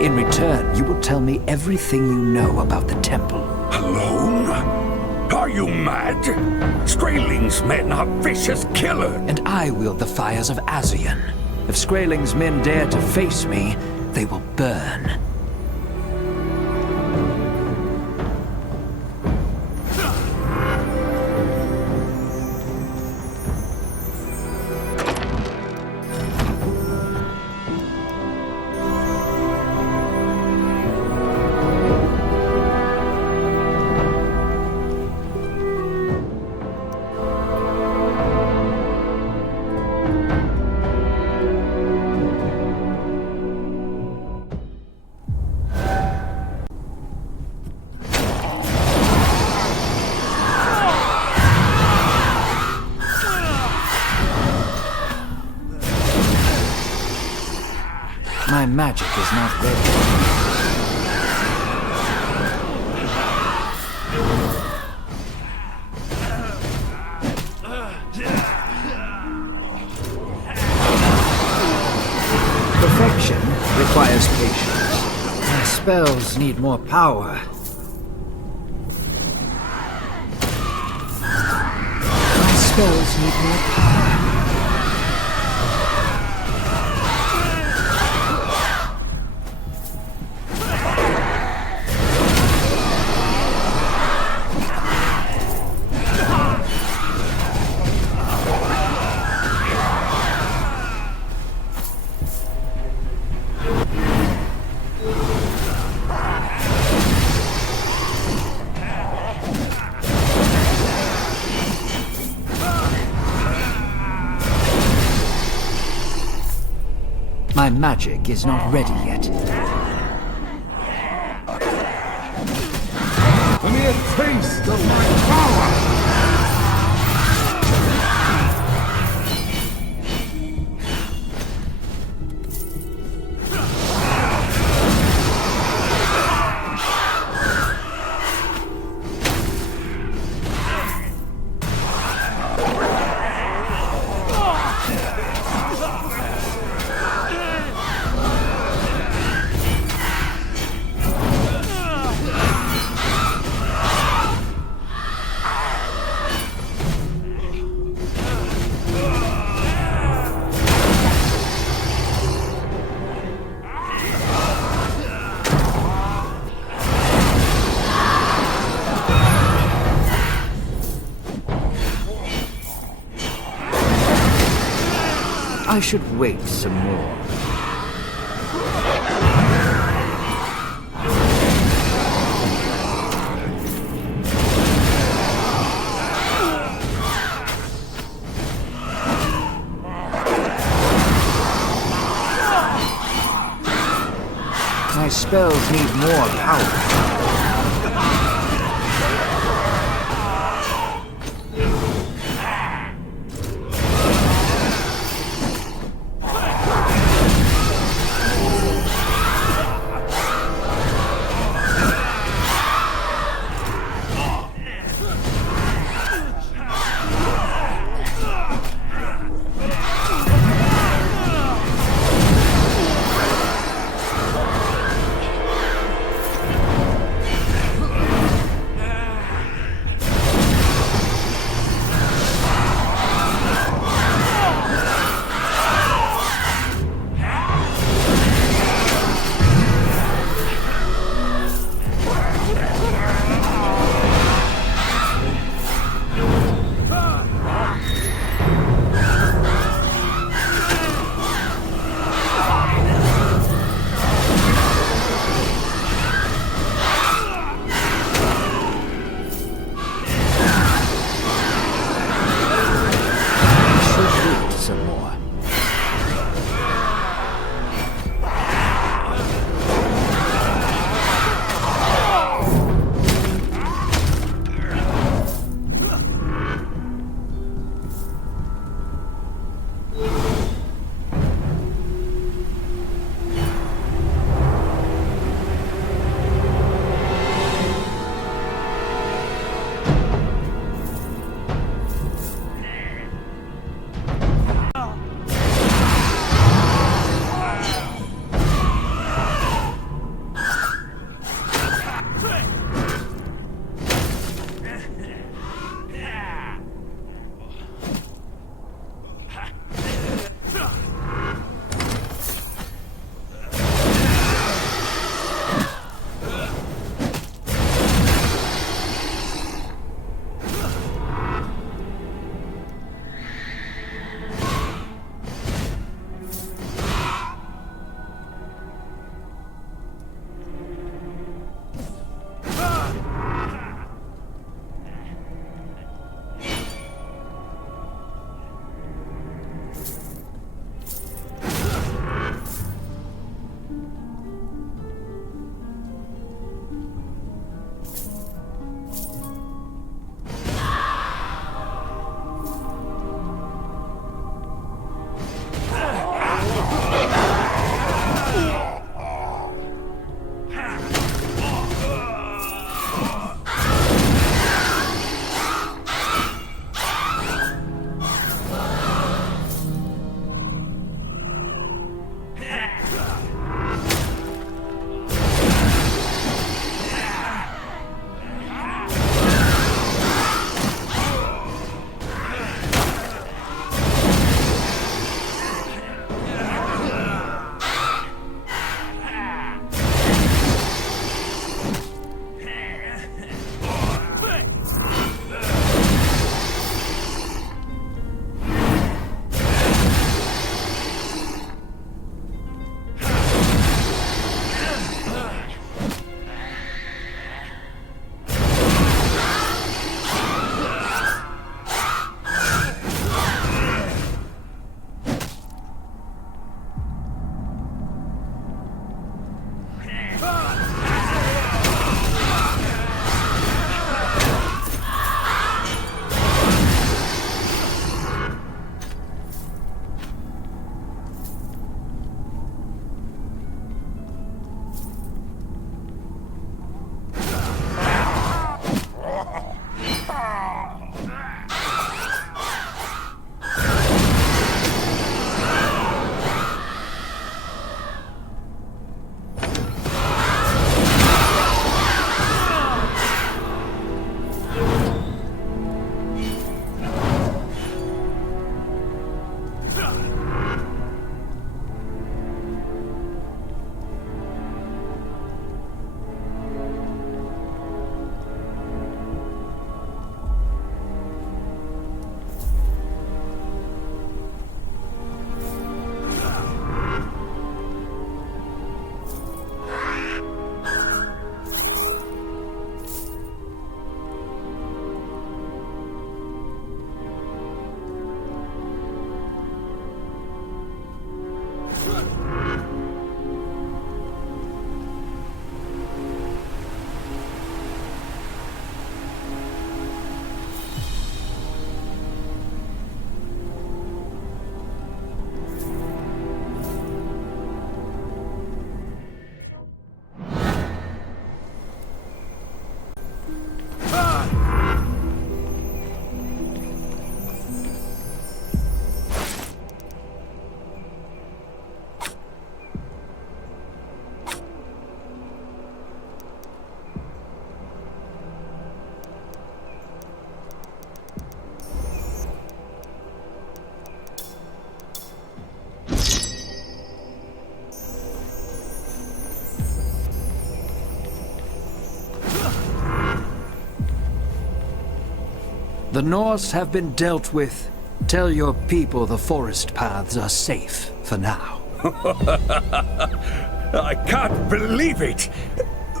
In return, you will tell me everything you know about the temple. Alone? Are you mad? Strailing's men are vicious killers. And I wield the fires of Azion. If Strailing's men dare to face me, they will burn. My magic is not ready. Perfection requires patience. My spells need more power. My spells need more power. My magic is not ready yet. Let me a taste of my power! I should wait some more. My spells need more power. The Norse have been dealt with. Tell your people the forest paths are safe for now. I can't believe it!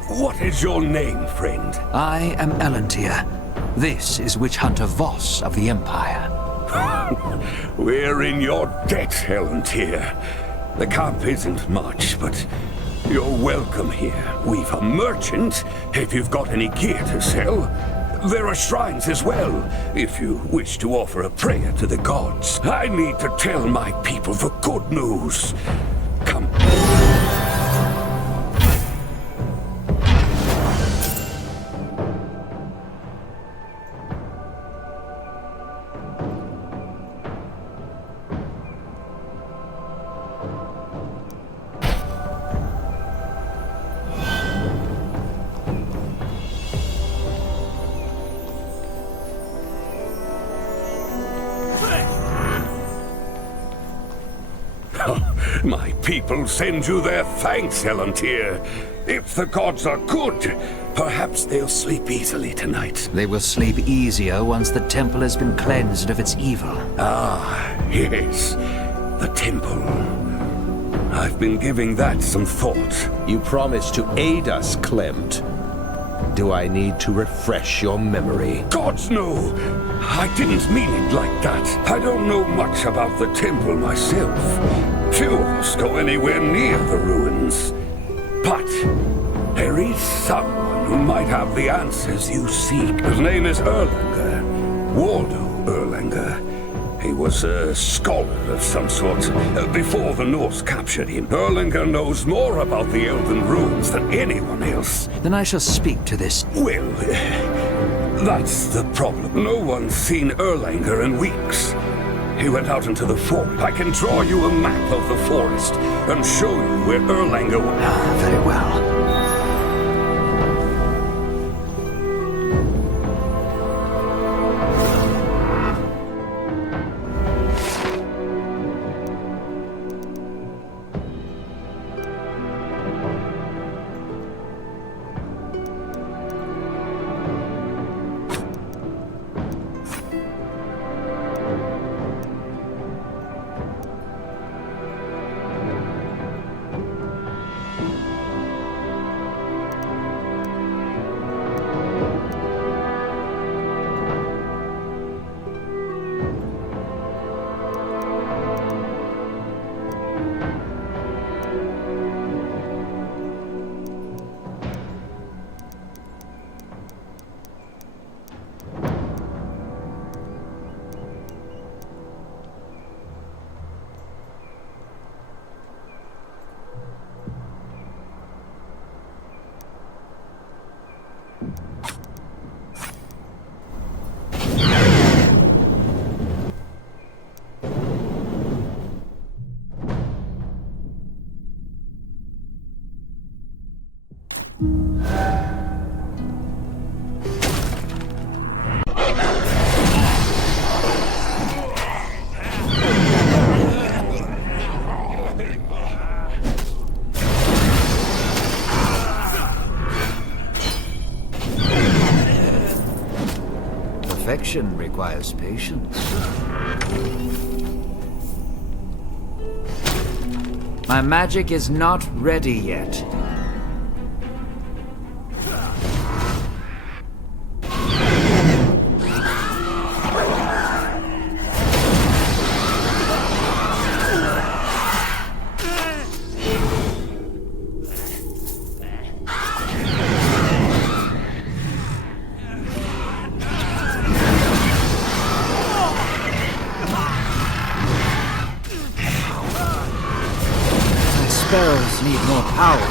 What is your name, friend? I am Elontir. This is Witch Hunter Voss of the Empire. We're in your debt, Elontir. The camp isn't much, but you're welcome here. We've a merchant, if you've got any gear to sell. There are shrines as well, if you wish to offer a prayer to the gods. I need to tell my people the good news. Come. My people send you their thanks, Elontir. If the gods are good, perhaps they'll sleep easily tonight. They will sleep easier once the temple has been cleansed of its evil. Ah, yes. The temple. I've been giving that some thought. You promised to aid us, Clemt. Do I need to refresh your memory? Gods, no! I didn't mean it like that. I don't know much about the temple myself. Few of us go anywhere near the ruins. But there is someone who might have the answers you seek. His name is Erlanger. Waldo Erlanger. He was a scholar of some sort, before the Norse captured him. Erlanger knows more about the Elven ruins than anyone else. Then I shall speak to this. Well, that's the problem. No one's seen Erlanger in weeks. He went out into the forest. I can draw you a map of the forest and show you where Erlanger was. Ah, very well. Perfection requires patience. My magic is not ready yet. Spells need more power.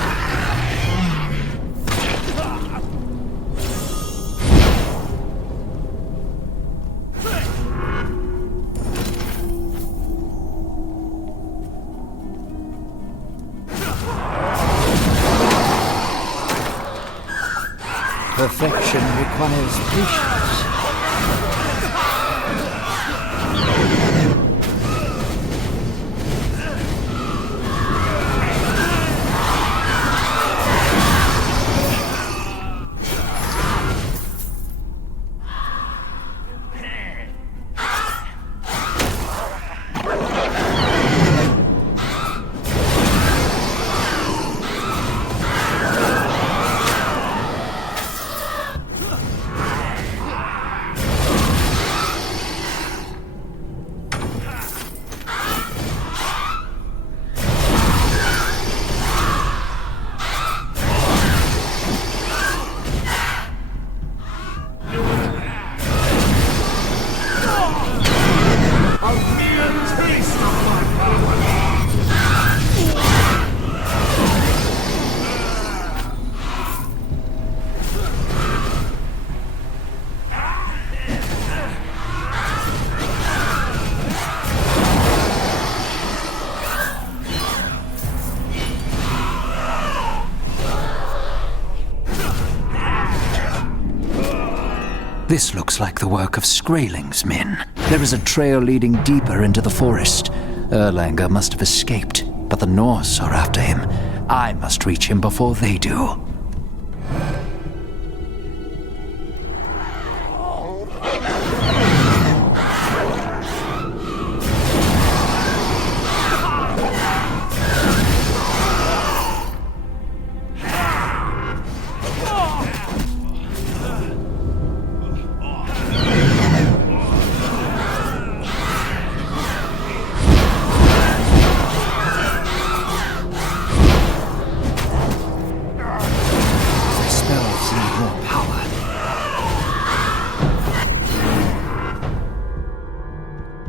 Perfection requires patience. This looks like the work of Skraeling's men. There is a trail leading deeper into the forest. Erlanger must have escaped, but the Norse are after him. I must reach him before they do.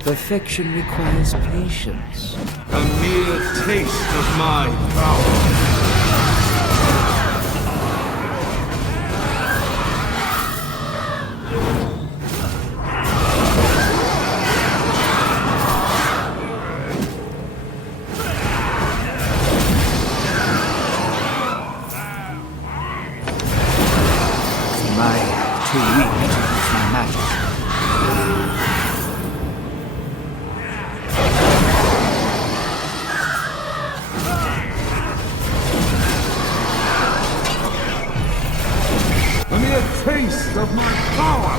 Perfection requires patience. A mere taste of my power. Too weak to use my magic. A mere taste of my power!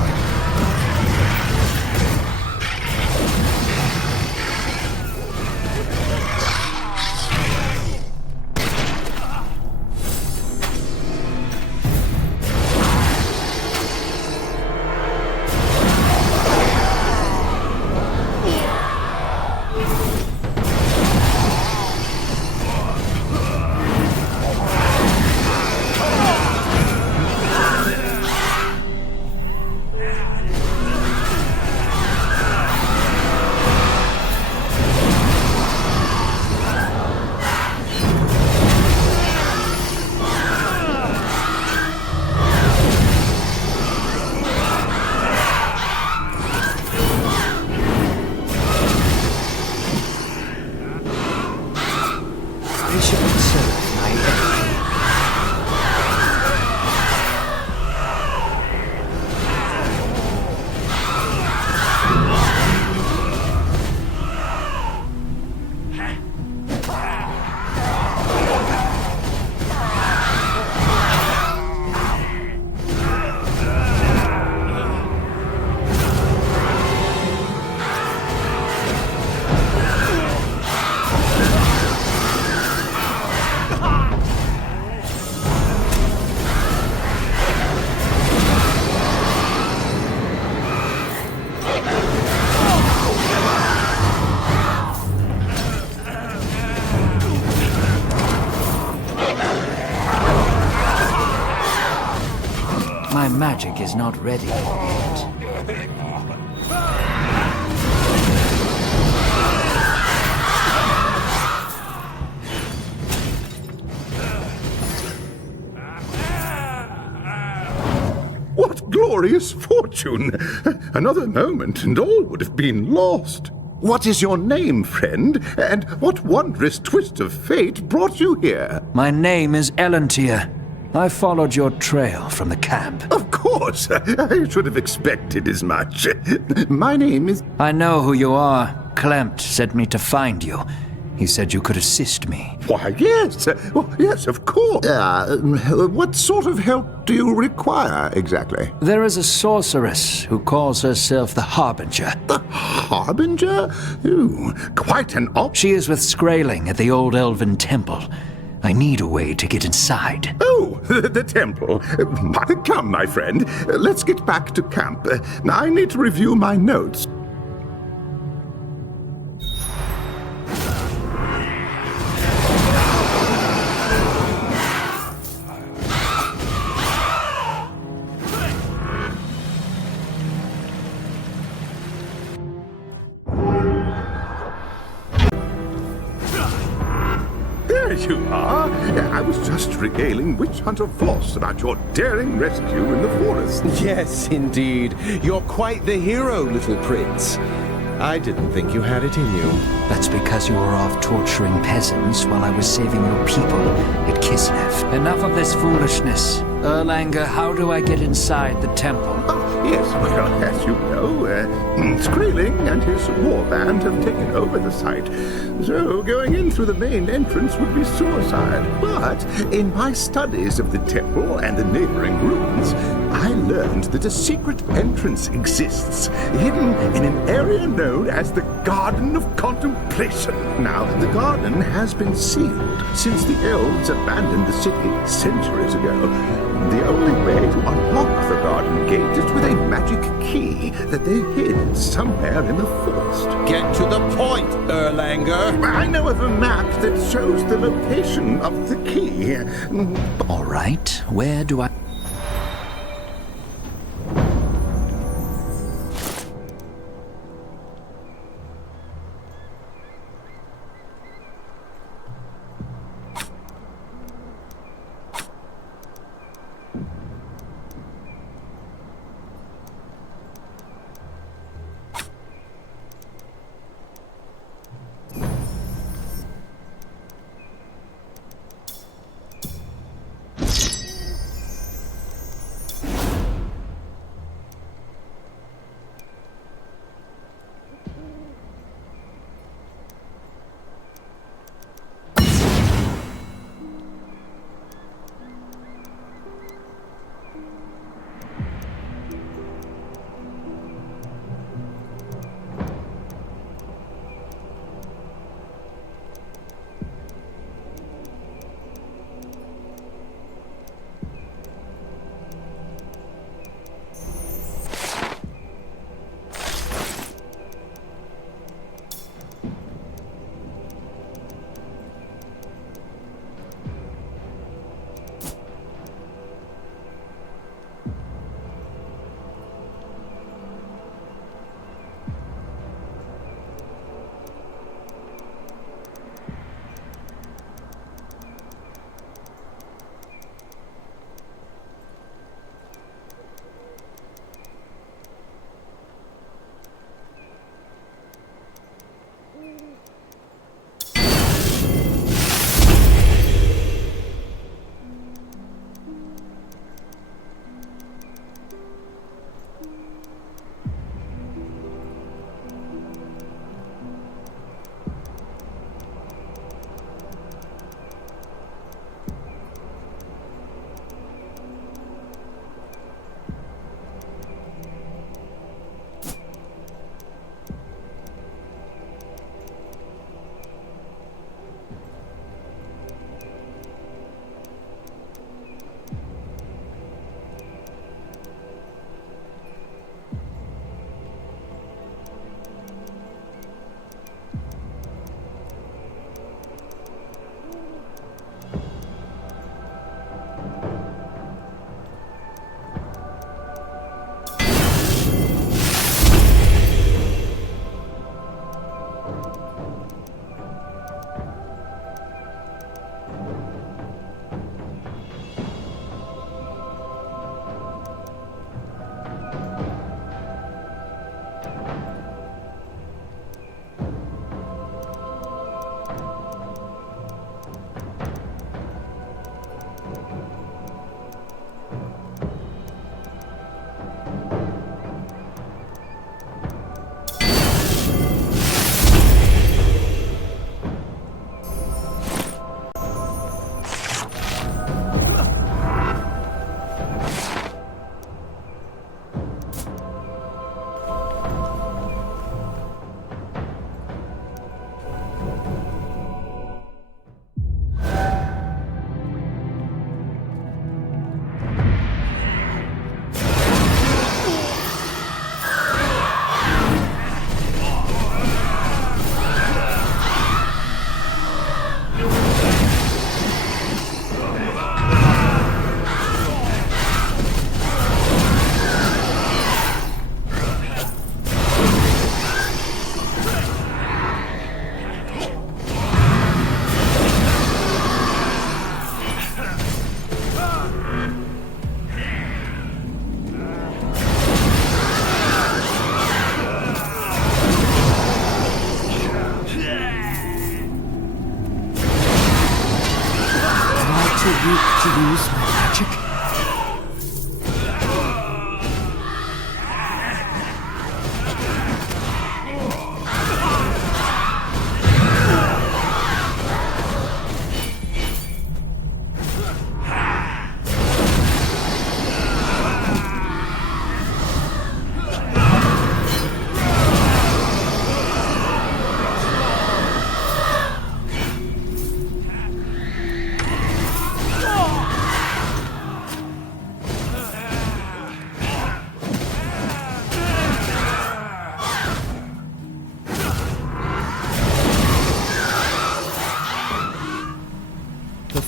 My magic is not ready yet. What glorious fortune! Another moment and all would have been lost. What is your name, friend? And what wondrous twist of fate brought you here? My name is Elontir. I followed your trail from the camp. Of course! I should have expected as much. My name is... I know who you are. Klempt sent me to find you. He said you could assist me. Why, yes. Yes, of course. What sort of help do you require, exactly? There is a sorceress who calls herself the Harbinger. The Harbinger? Ooh, quite an She is with Skraeling at the old elven temple. I need a way to get inside. Oh, the temple. Come, my friend. Let's get back to camp. I need to review my notes. There you are. I was just regaling Witch Hunter Voss about your daring rescue in the forest. Yes, indeed. You're quite the hero, little prince. I didn't think you had it in you. That's because you were off torturing peasants while I was saving your people at Kislev. Enough of this foolishness. Erlanger, how do I get inside the temple? Yes, well, as you know, Skraeling and his warband have taken over the site, so going in through the main entrance would be suicide. But in my studies of the temple and the neighboring ruins, I learned that a secret entrance exists, hidden in an area known as the Garden of Contemplation. Now, the garden has been sealed since the elves abandoned the city centuries ago. The only way to unlock the garden gate is with a magic key that they hid somewhere in the forest. Get to the point, Erlanger. I know of a map that shows the location of the key. All right, where do I...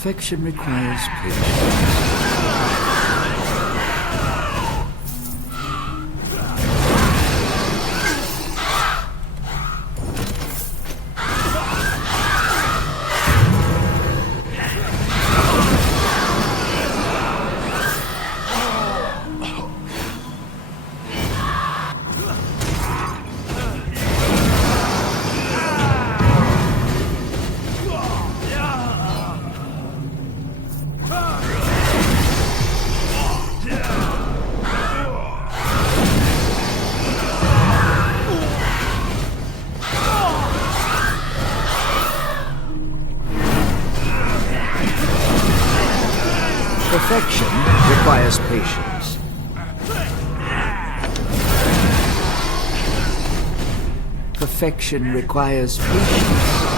Perfection requires patience. Perfection requires patience. Perfection requires patience.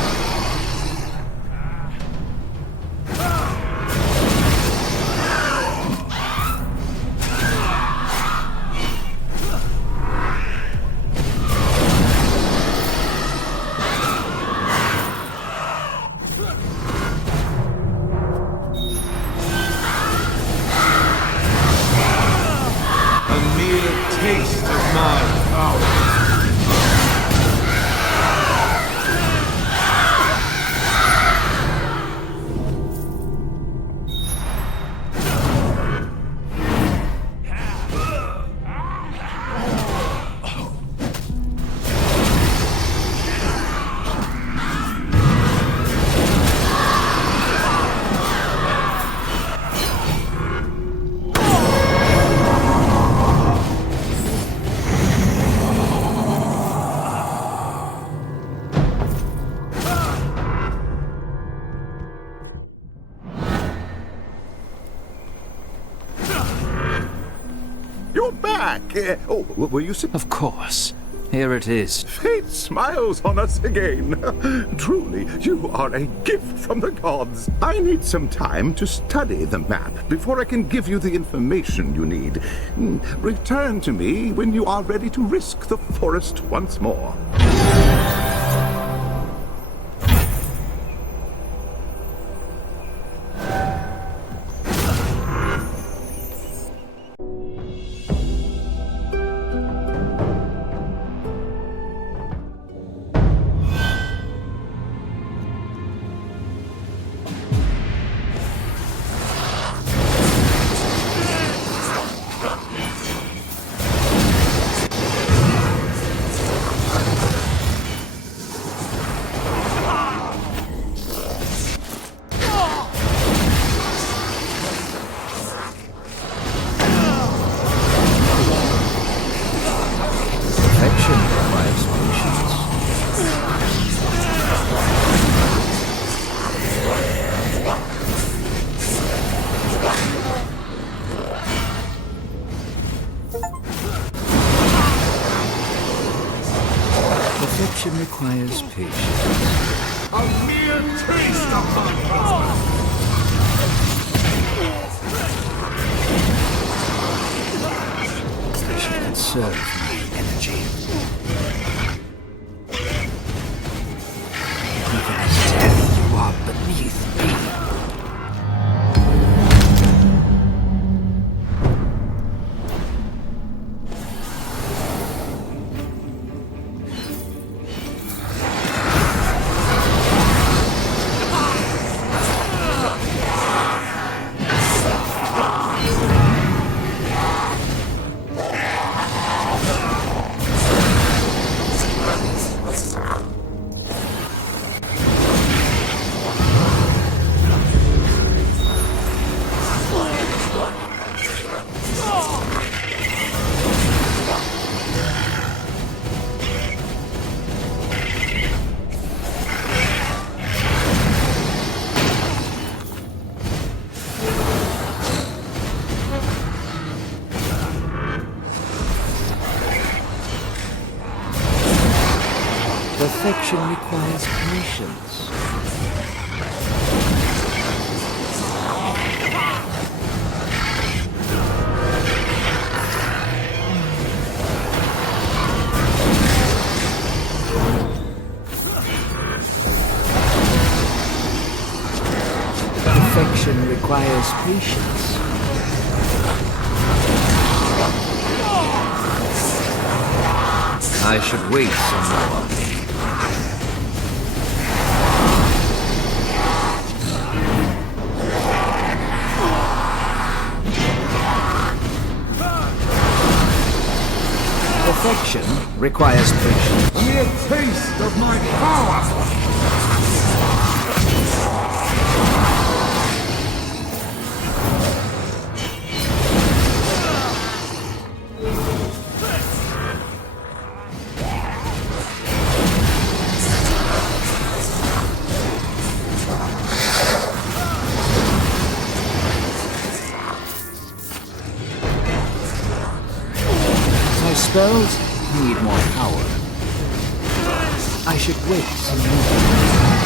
Taste of my power. You're back! Were you Of course. Here it is. Fate smiles on us again. Truly, you are a gift from the gods. I need some time to study the map before I can give you the information you need. Return to me when you are ready to risk the forest once more. Perfection requires patience. A mere taste of my power. I should conserve my energy. Even as death, you are beneath me. Perfection requires patience. requires patience. I should wait some more. Perfection requires patience. A mere taste of my power! Spells need more power. I should wait some more.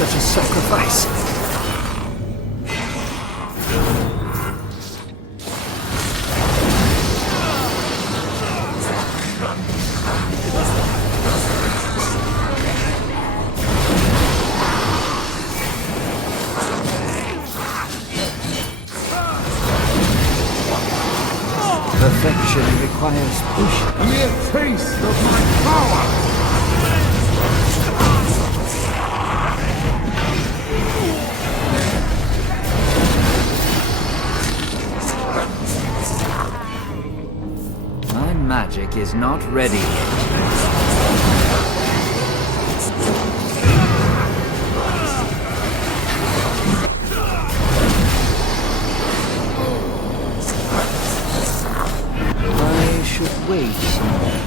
Such a sacrifice. Perfection requires patience. A mere taste of my power! Magic is not ready yet. I should wait some more.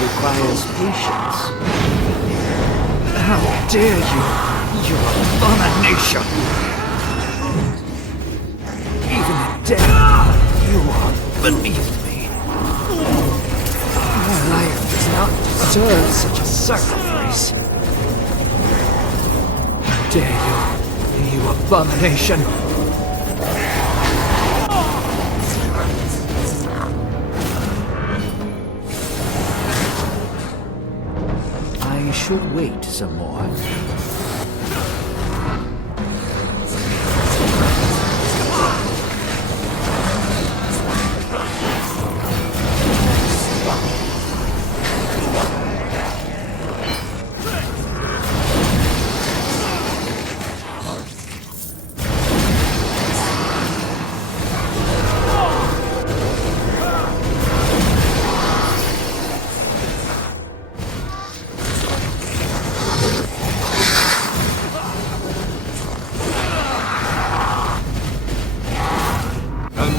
Requires patience. How dare you, you abomination! Even in death, you are beneath me. My life does not deserve such a sacrifice. How dare you, you abomination! I should wait some more.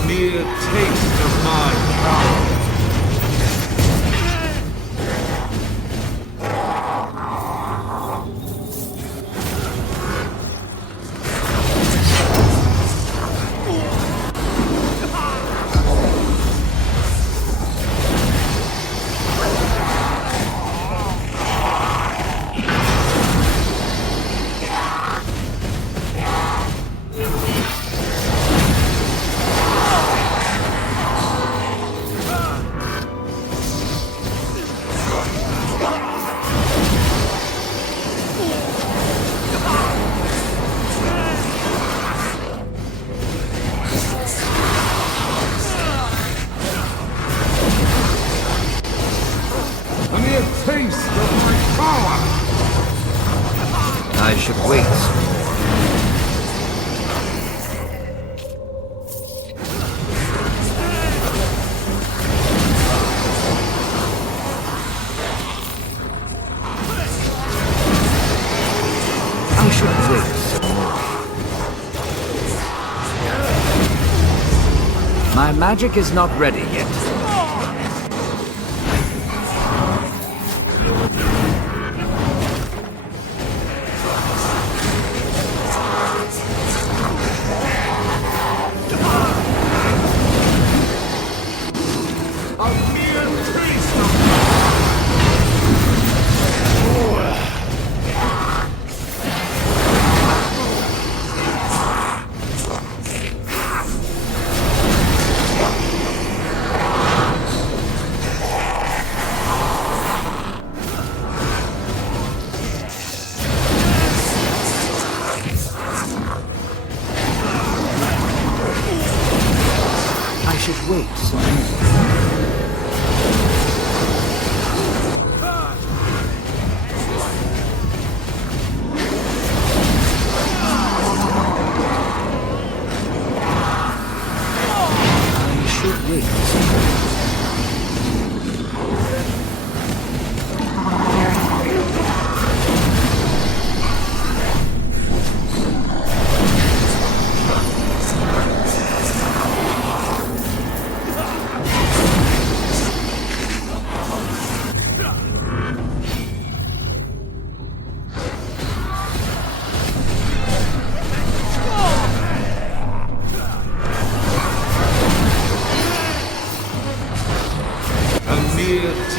Mere taste of my power. taste of my power! I should wait some more. magic is not ready yet.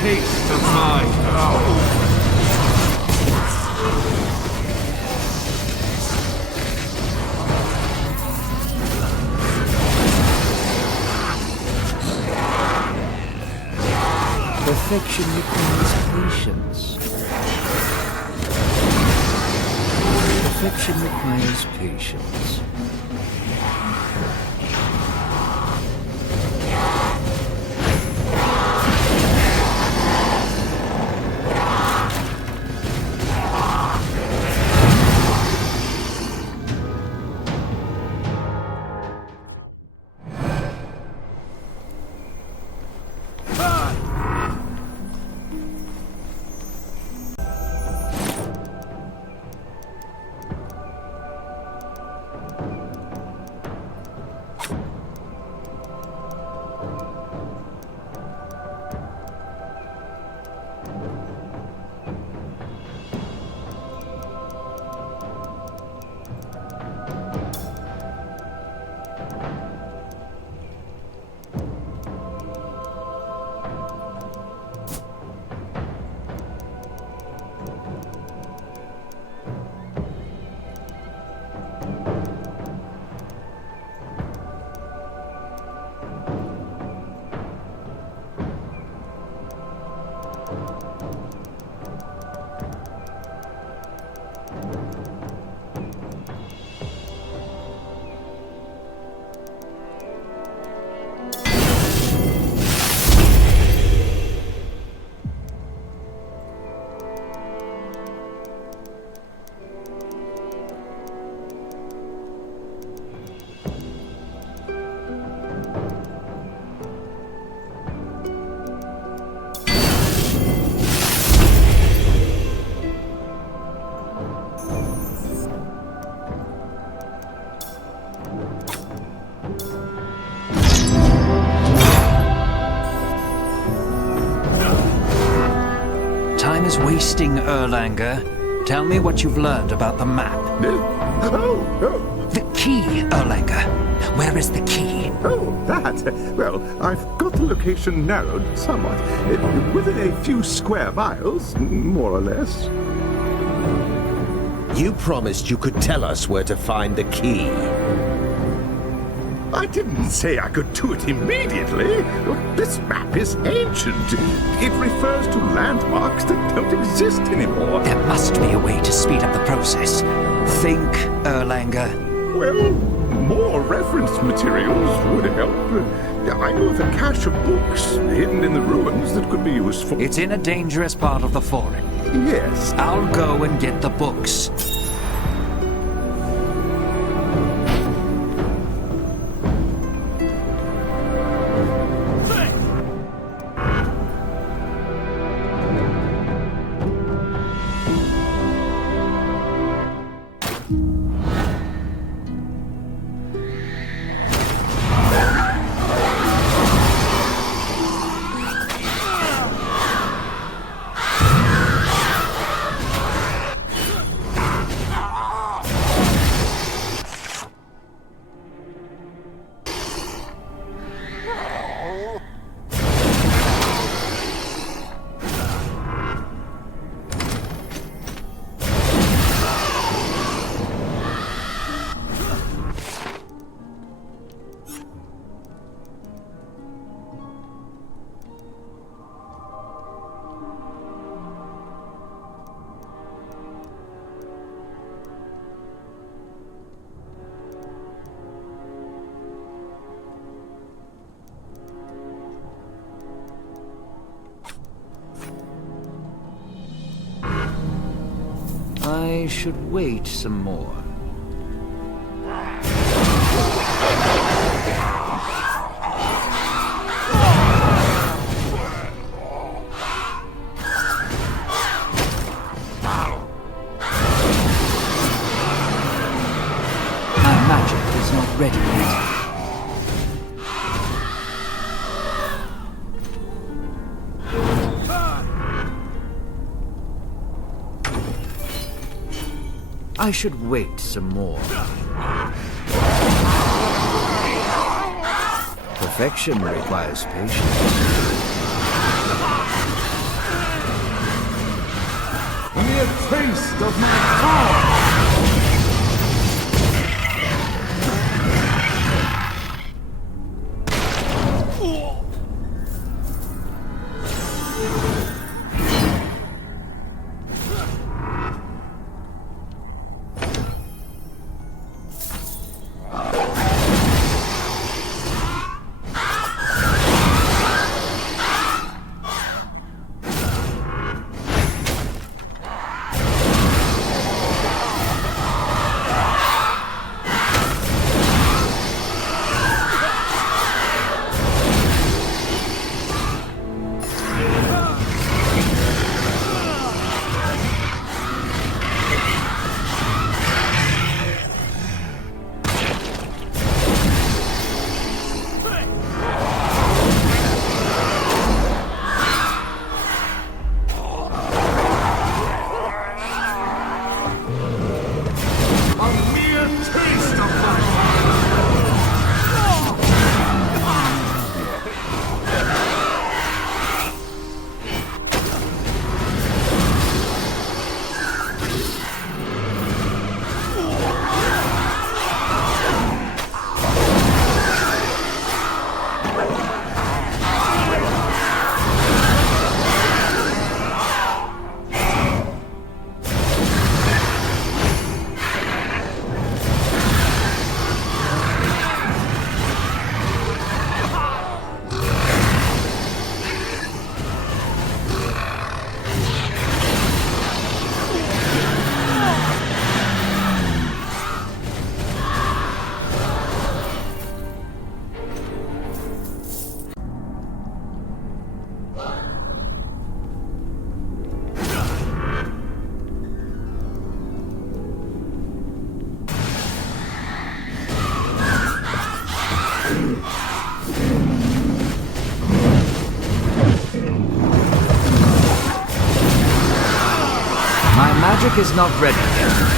Taste of my power. Perfection requires patience. Perfection requires patience. Wasting, Erlanger. Tell me what you've learned about the map. The key, Erlanger. Where is the key? Oh, that. Well, I've got the location narrowed somewhat. Within a few square miles, more or less. You promised you could tell us where to find the key. I didn't say I could do it immediately. This map is ancient. It refers to landmarks that don't exist anymore. There must be a way to speed up the process. Think, Erlanger. Well, more reference materials would help. I know of a cache of books hidden in the ruins that could be useful. It's in a dangerous part of the forest. Yes. I'll go and get the books. I should wait some more. My magic is not ready yet. I should wait some more. Perfection requires patience. A mere taste of my power! Magic is not ready yet.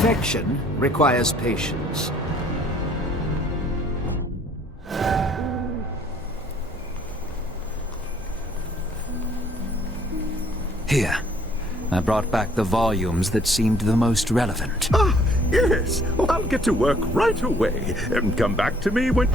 Perfection requires patience. Here, I brought back the volumes that seemed the most relevant. Ah, yes. I'll get to work right away. Come back to me when...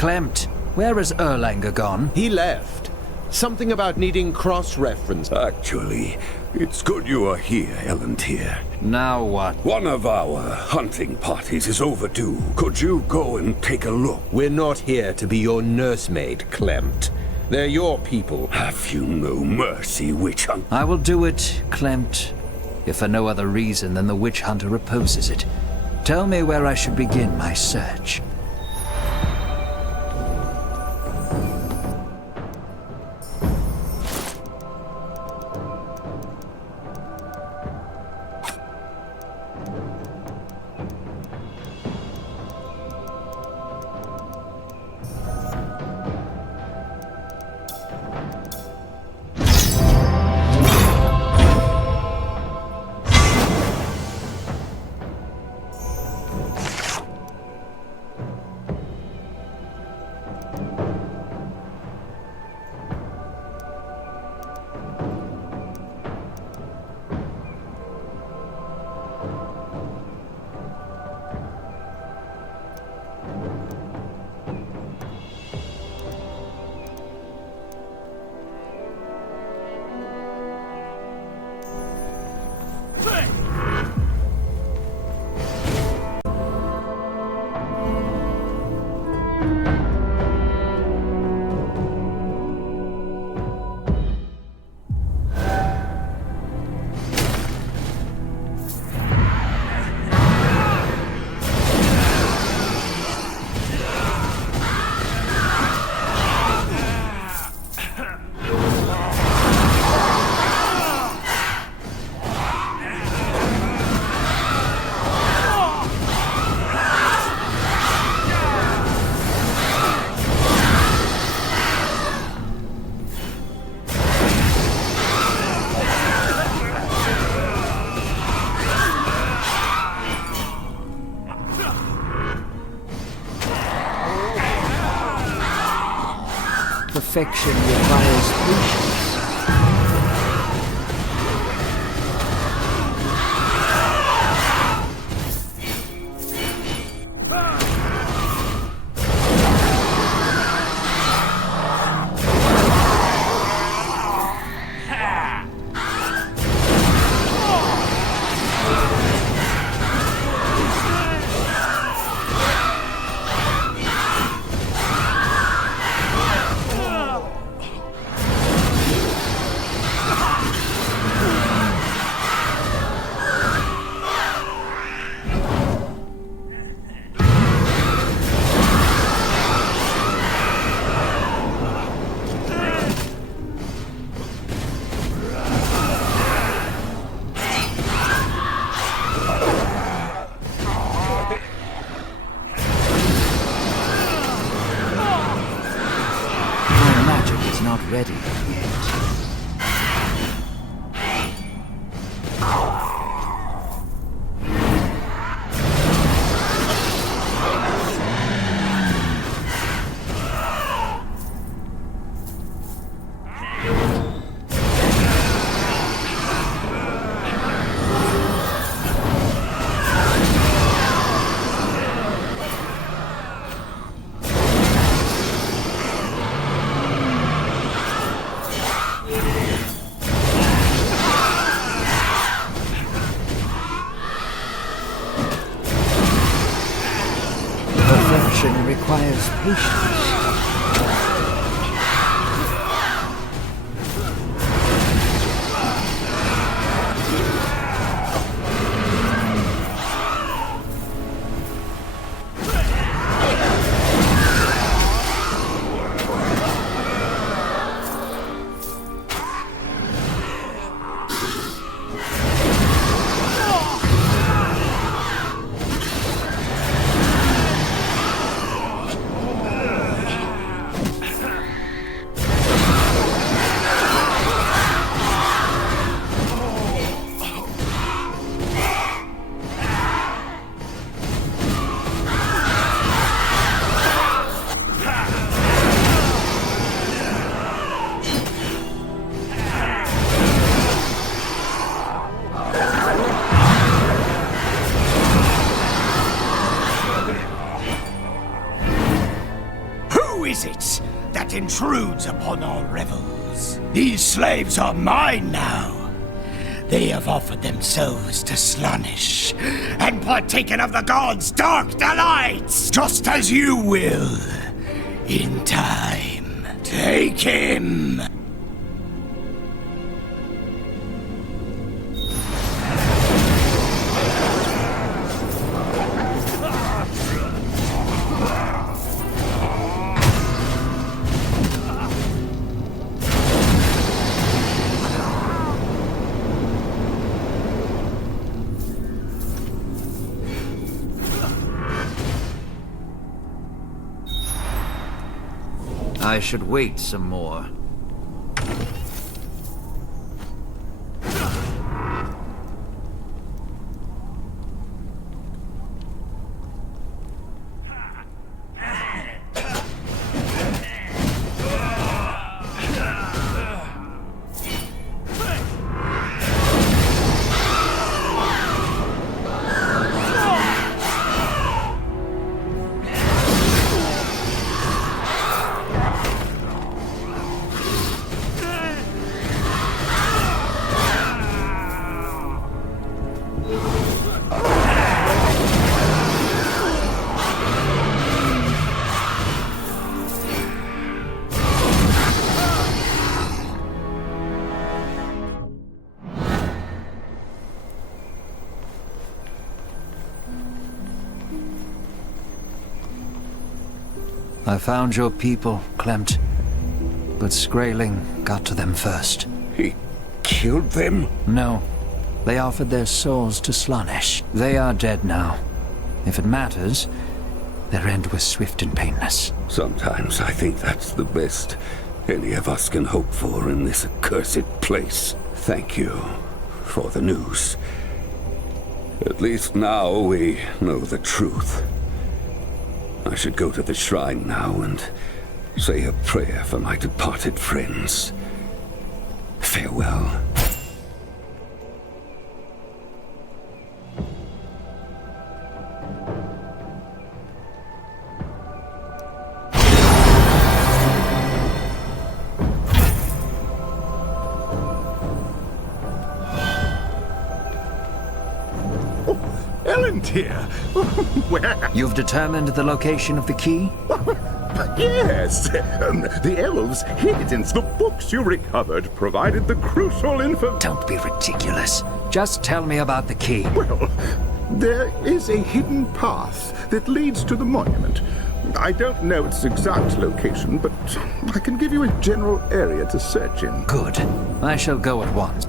Clemt, where has Erlanger gone? He left. Something about needing cross-reference. Actually, it's good you are here, Elontir. Now what? One of our hunting parties is overdue. Could you go and take a look? We're not here to be your nursemaid, Clemt. They're your people. Have you no mercy, witch hunter? I will do it, Clemt, if for no other reason than the witch hunter opposes it. Tell me where I should begin my search. Perfection requires patience. Not ready yet. Perfection requires patience. intrudes upon our revels. These slaves are mine now. They have offered themselves to Slaanesh, and partaken of the gods' dark delights, just as you will, in time. Take him! I should wait some more. I found your people, Clemt. But Skraeling got to them first. He killed them? No. They offered their souls to Slaanesh. They are dead now. If it matters, their end was swift and painless. Sometimes I think that's the best any of us can hope for in this accursed place. Thank you for the news. At least now we know the truth. I should go to the shrine now and say a prayer for my departed friends. Farewell. Elontir! Where? You've determined the location of the key? Yes! The elves hid it in the books you recovered, provided the crucial info. Don't be ridiculous. Just tell me about the key. Well, there is a hidden path that leads to the monument. I don't know its exact location, but I can give you a general area to search in. Good. I shall go at once.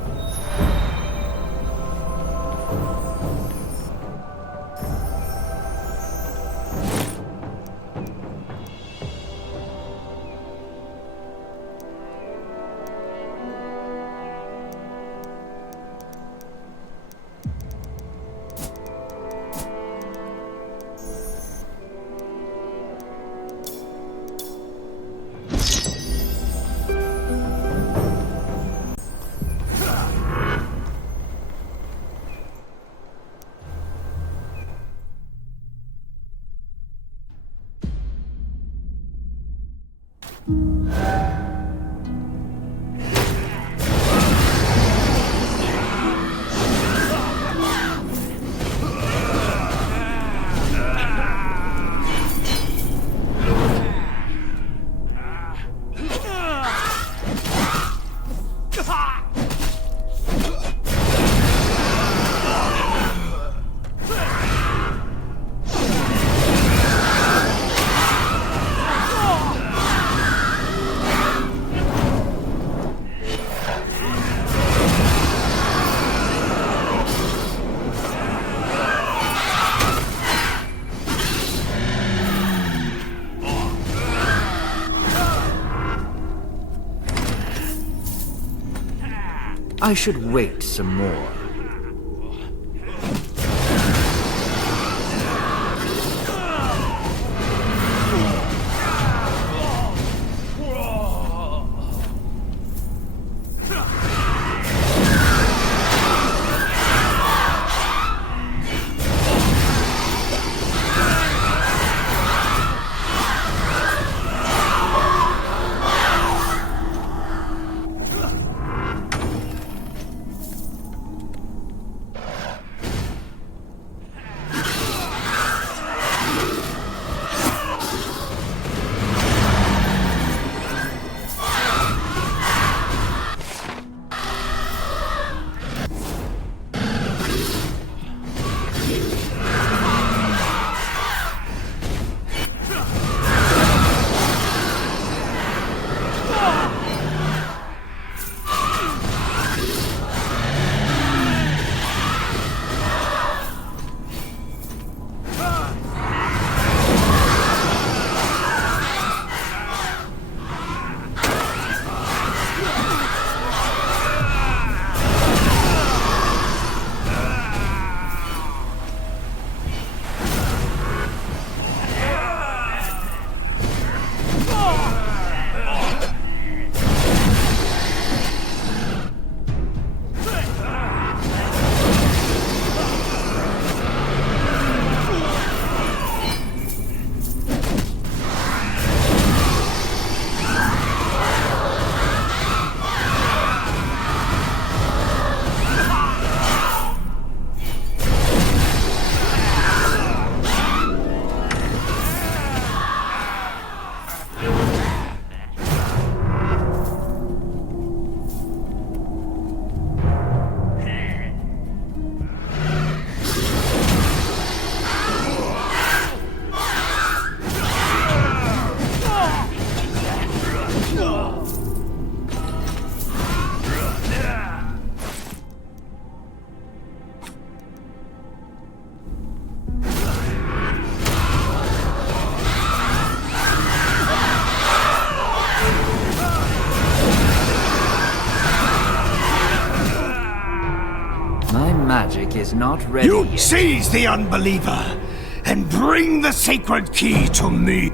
I should wait some more. My magic is not ready You yet. seize the unbeliever and bring the sacred key to me.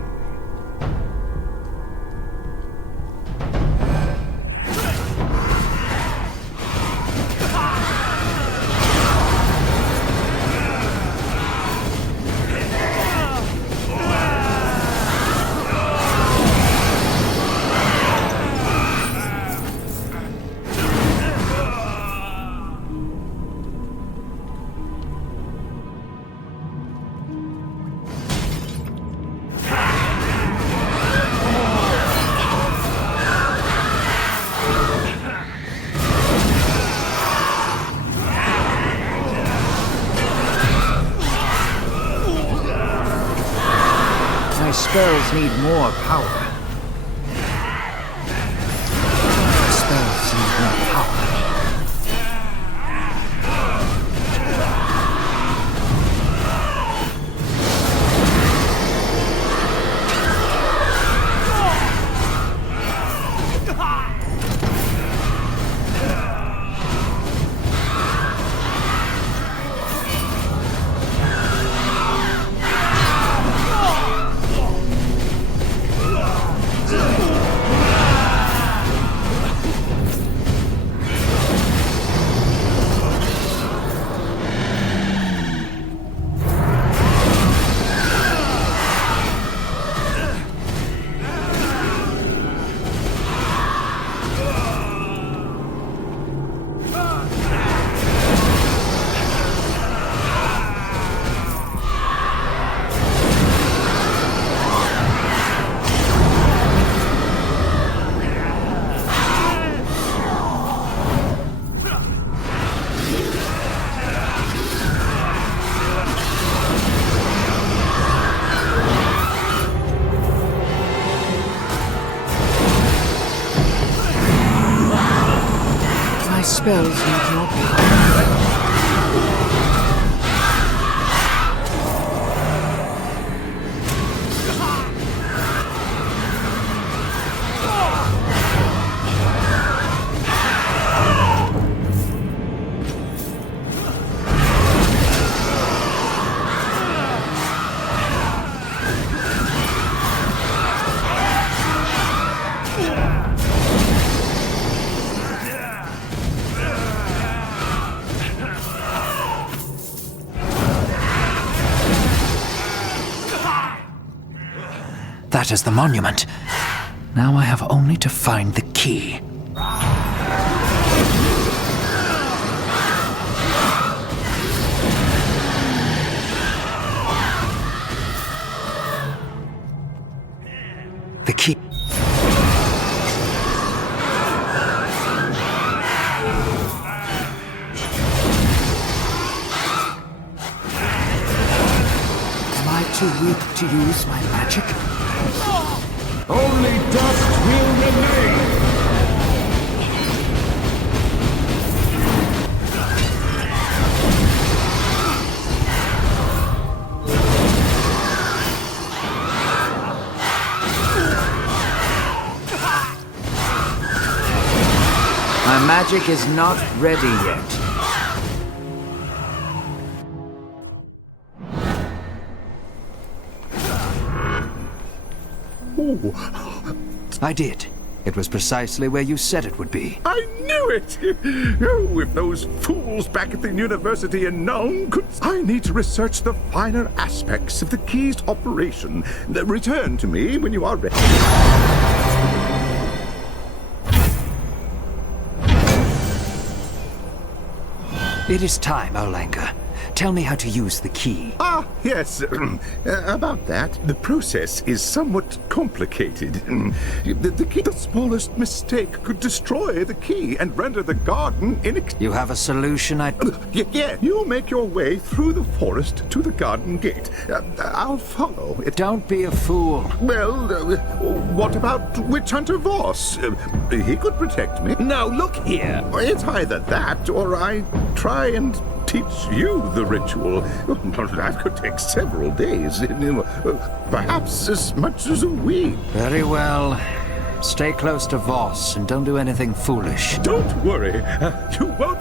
My spells need more power. Spells need more power. My spells need more power. That is the monument. Now I have only to find the key. The key. Am I too weak to use my magic? Only dust will remain! My magic is not ready yet. I did. It was precisely where you said it would be. I knew it! Oh, if those fools back at the university in Nuln could... I need to research the finer aspects of the key's operation. Return to me when you are ready. It is time, Erlanger. Tell me how to use the key. Ah, yes. About that, the process is somewhat complicated. The smallest mistake could destroy the key and render the garden You have a solution? Yeah, you make your way through the forest to the garden gate. I'll follow. Don't be a fool. Well, what about Witch Hunter Voss? He could protect me. Now, look here. It's either that or I try and teach you the ritual. That could take several days, perhaps as much as a week. Very well. Stay close to Voss and don't do anything foolish. Don't worry. You won't.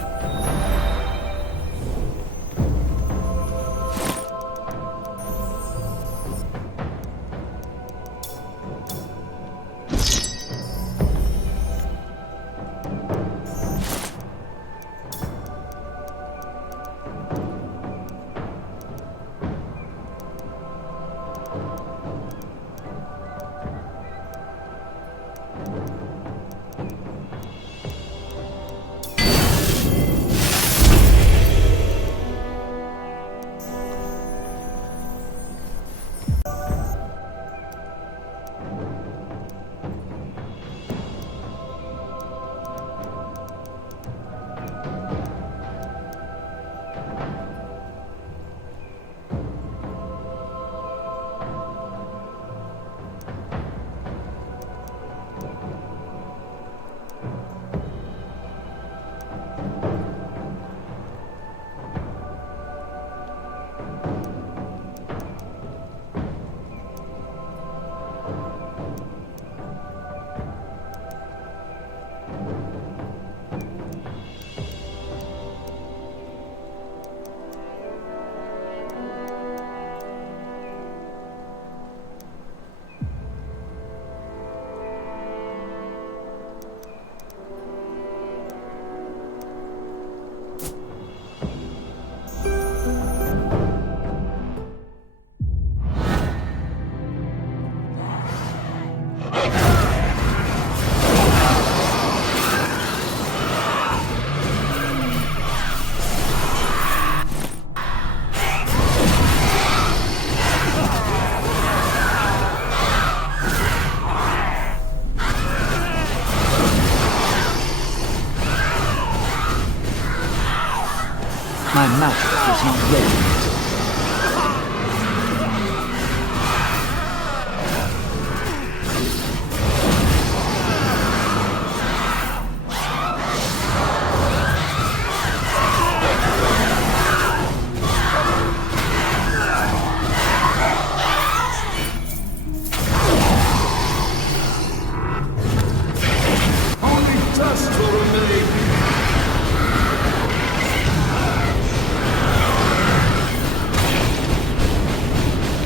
My magic is not ready.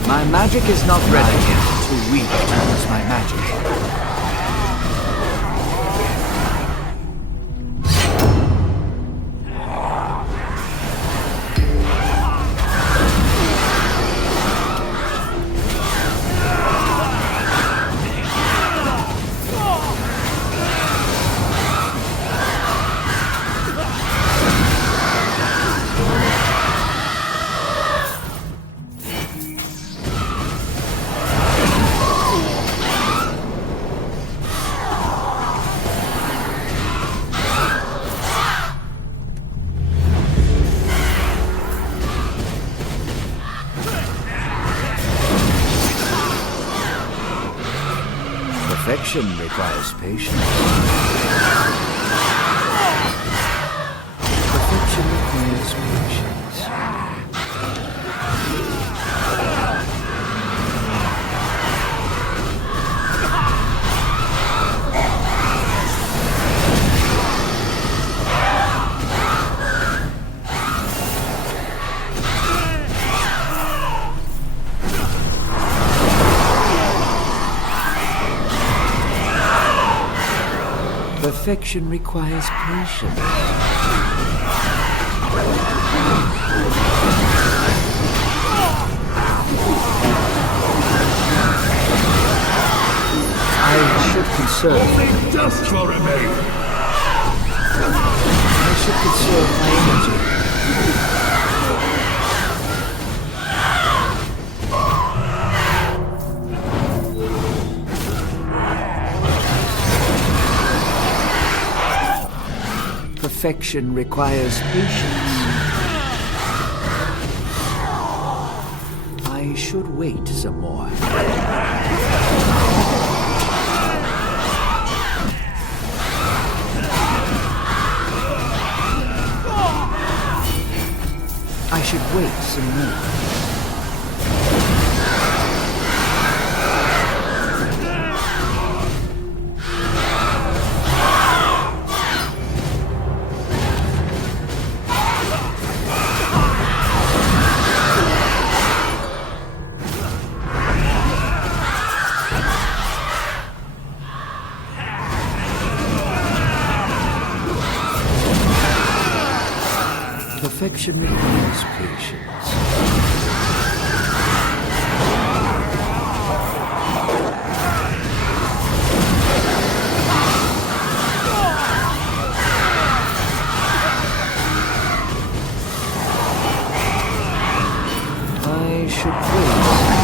My magic is not ready yet. Too weak to use my magic. Perfection requires patience. Perfection requires patience. Perfection requires patience. I should conserve. Only dust will remain. I should conserve my energy. Perfection requires patience. I should wait some more. I should wait some more. Perfection requires patience. I should wait.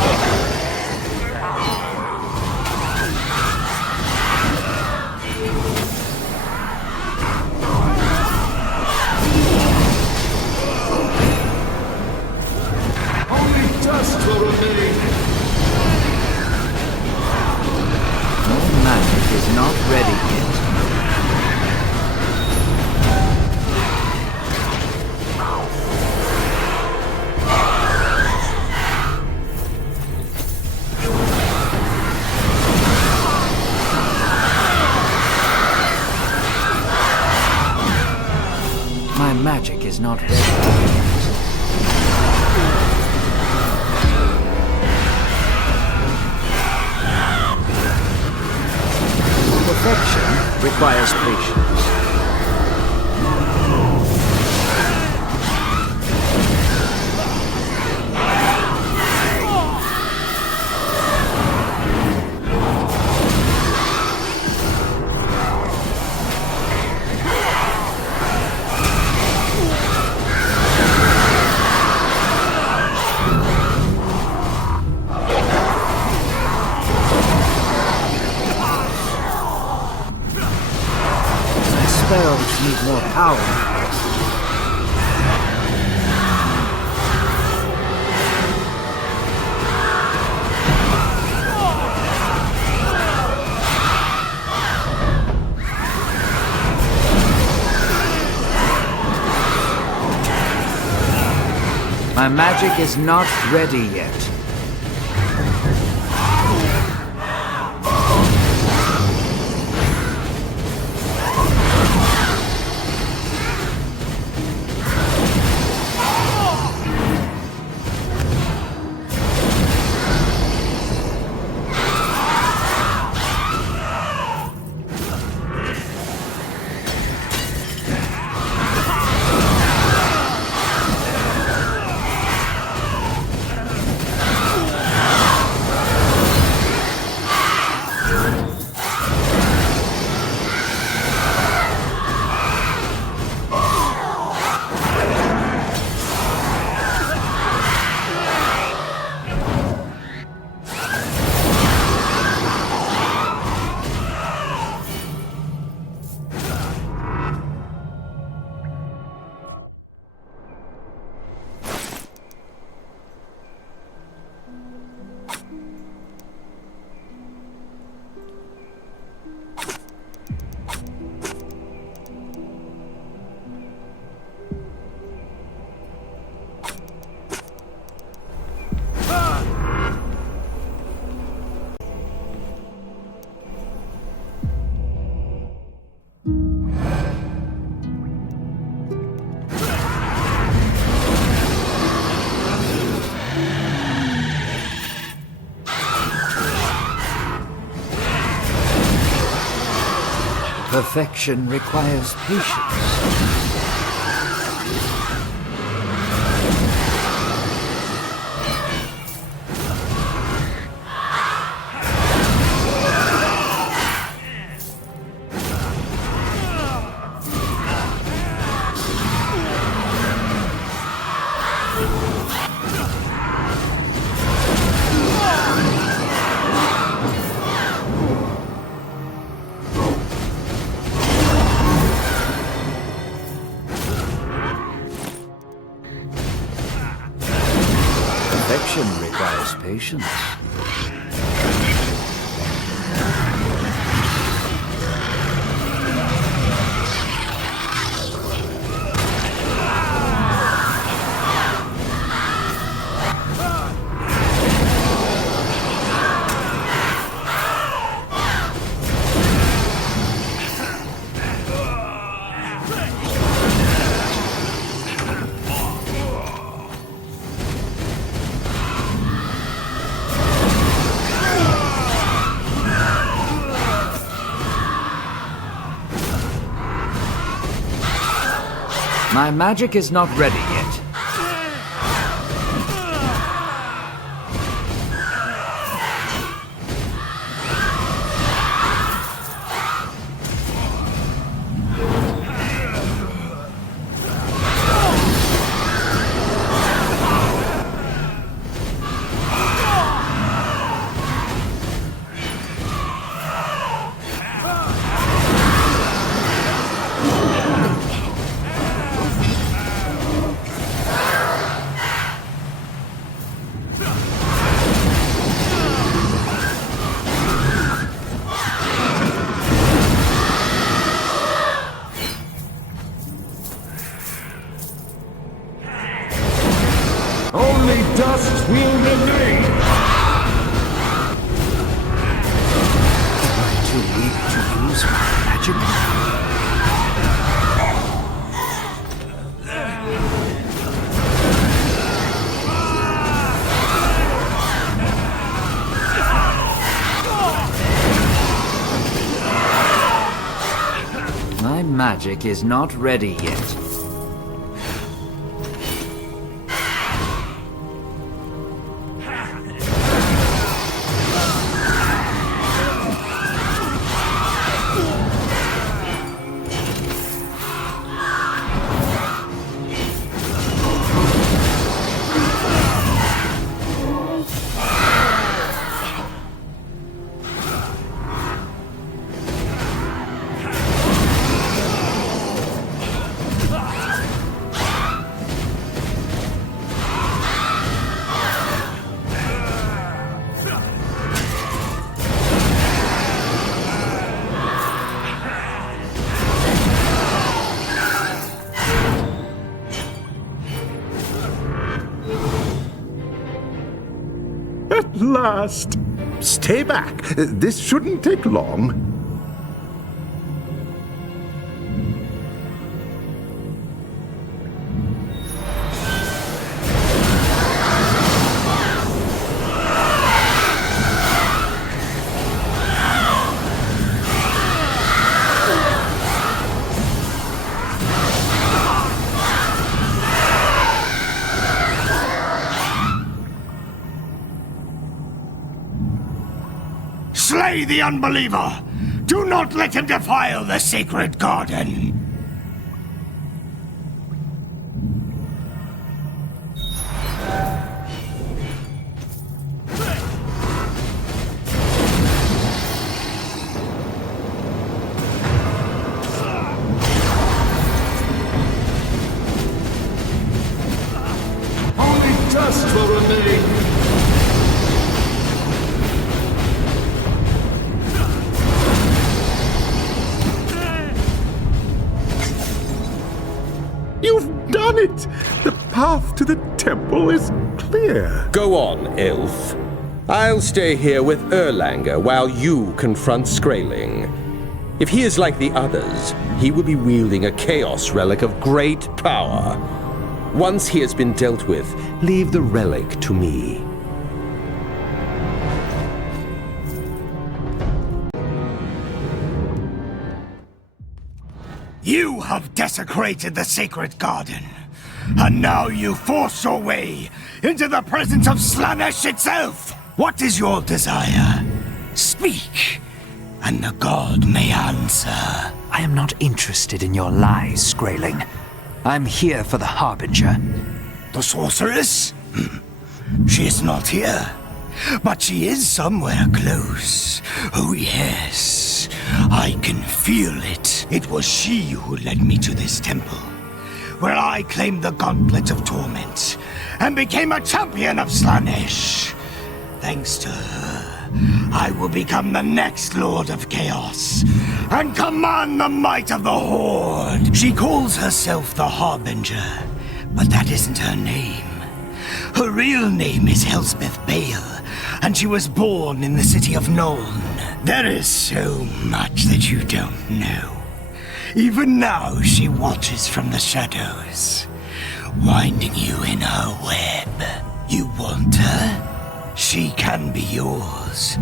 Is not ready yet. My magic is not ready yet. Perfection requires patience. Spells need more power. My magic is not ready yet. Perfection requires patience. Transformation requires patience. My magic is not ready yet. Only dust will remain! Am I too weak to use my magic? My magic is not ready yet. At last! Stay back. This shouldn't take long. Slay the unbeliever! Do not let him defile the sacred garden! Only dust will remain! You've done it! The path to the temple is clear. Go on, elf. I'll stay here with Erlanger while you confront Skraeling. If he is like the others, he will be wielding a chaos relic of great power. Once he has been dealt with, leave the relic to me. You have desecrated the sacred garden, and now you force your way into the presence of Slaanesh itself! What is your desire? Speak, and the god may answer. I am not interested in your lies, Skraeling. I'm here for the Harbinger. The sorceress? She is not here, but she is somewhere close. Oh yes, I can feel it. It was she who led me to this temple. where I claimed the Gauntlet of Torment and became a champion of Slaanesh. Thanks to her, I will become the next Lord of Chaos and command the might of the Horde. She calls herself the Harbinger, but that isn't her name. Her real name is Elspeth Bale, and she was born in the city of Nuln. There is so much that you don't know. Even now, she watches from the shadows, winding you in her web. You want her? She can be yours.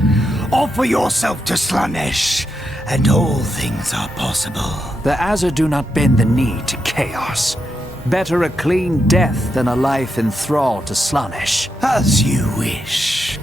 Offer yourself to Slaanesh, and all things are possible. The Azur do not bend the knee to chaos. Better a clean death than a life in thrall to Slaanesh. As you wish.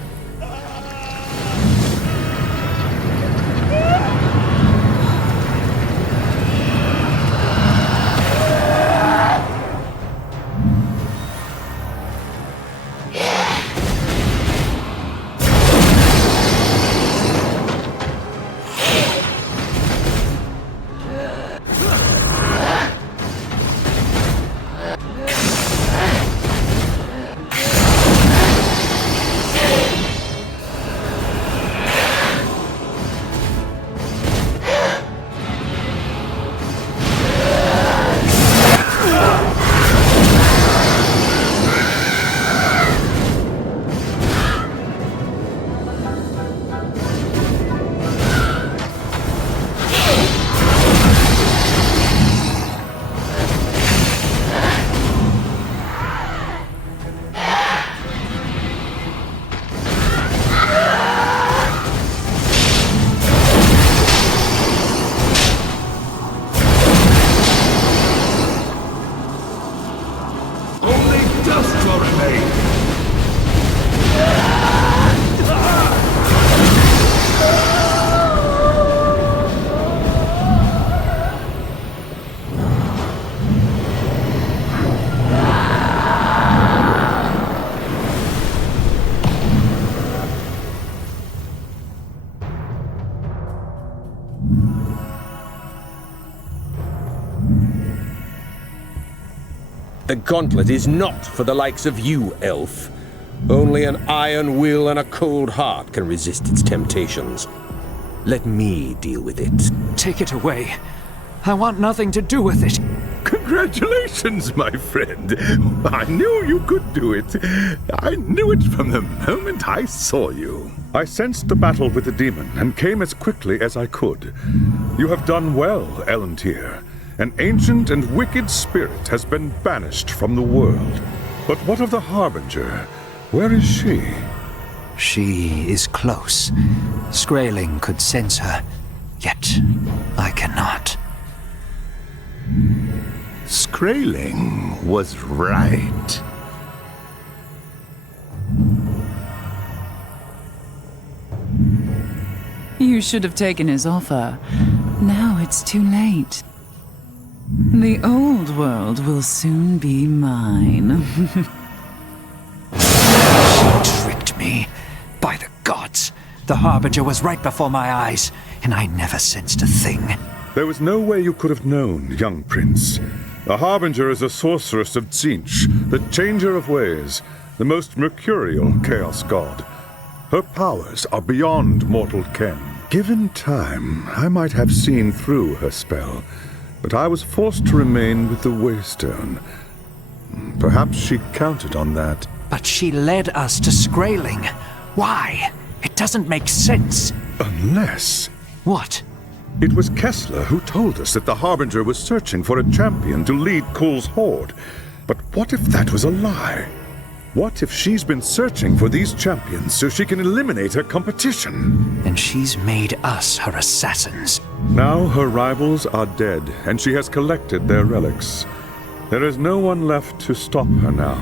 The gauntlet is not for the likes of you, elf. Only an iron will and a cold heart can resist its temptations. Let me deal with it. Take it away. I want nothing to do with it. Congratulations, my friend. I knew you could do it. I knew it from the moment I saw you. I sensed the battle with the demon and came as quickly as I could. You have done well, Elontir. An ancient and wicked spirit has been banished from the world. But what of the Harbinger? Where is she? She is close. Skraeling could sense her, yet I cannot. Skraeling was right. You should have taken his offer. Now it's too late. The old world will soon be mine. She tricked me. By the gods, the Harbinger was right before my eyes, and I never sensed a thing. There was no way you could have known, young prince. The Harbinger is a sorceress of Tzeentch, the Changer of Ways, the most mercurial chaos god. Her powers are beyond mortal ken. Given time, I might have seen through her spell, but I was forced to remain with the Waystone. Perhaps she counted on that. But she led us to Skraeling. Why? It doesn't make sense. Unless... What? It was Kessler who told us that the Harbinger was searching for a champion to lead Kull's horde. But what if that was a lie? What if she's been searching for these champions so she can eliminate her competition? And she's made us her assassins. Now her rivals are dead, and she has collected their relics. There is no one left to stop her now.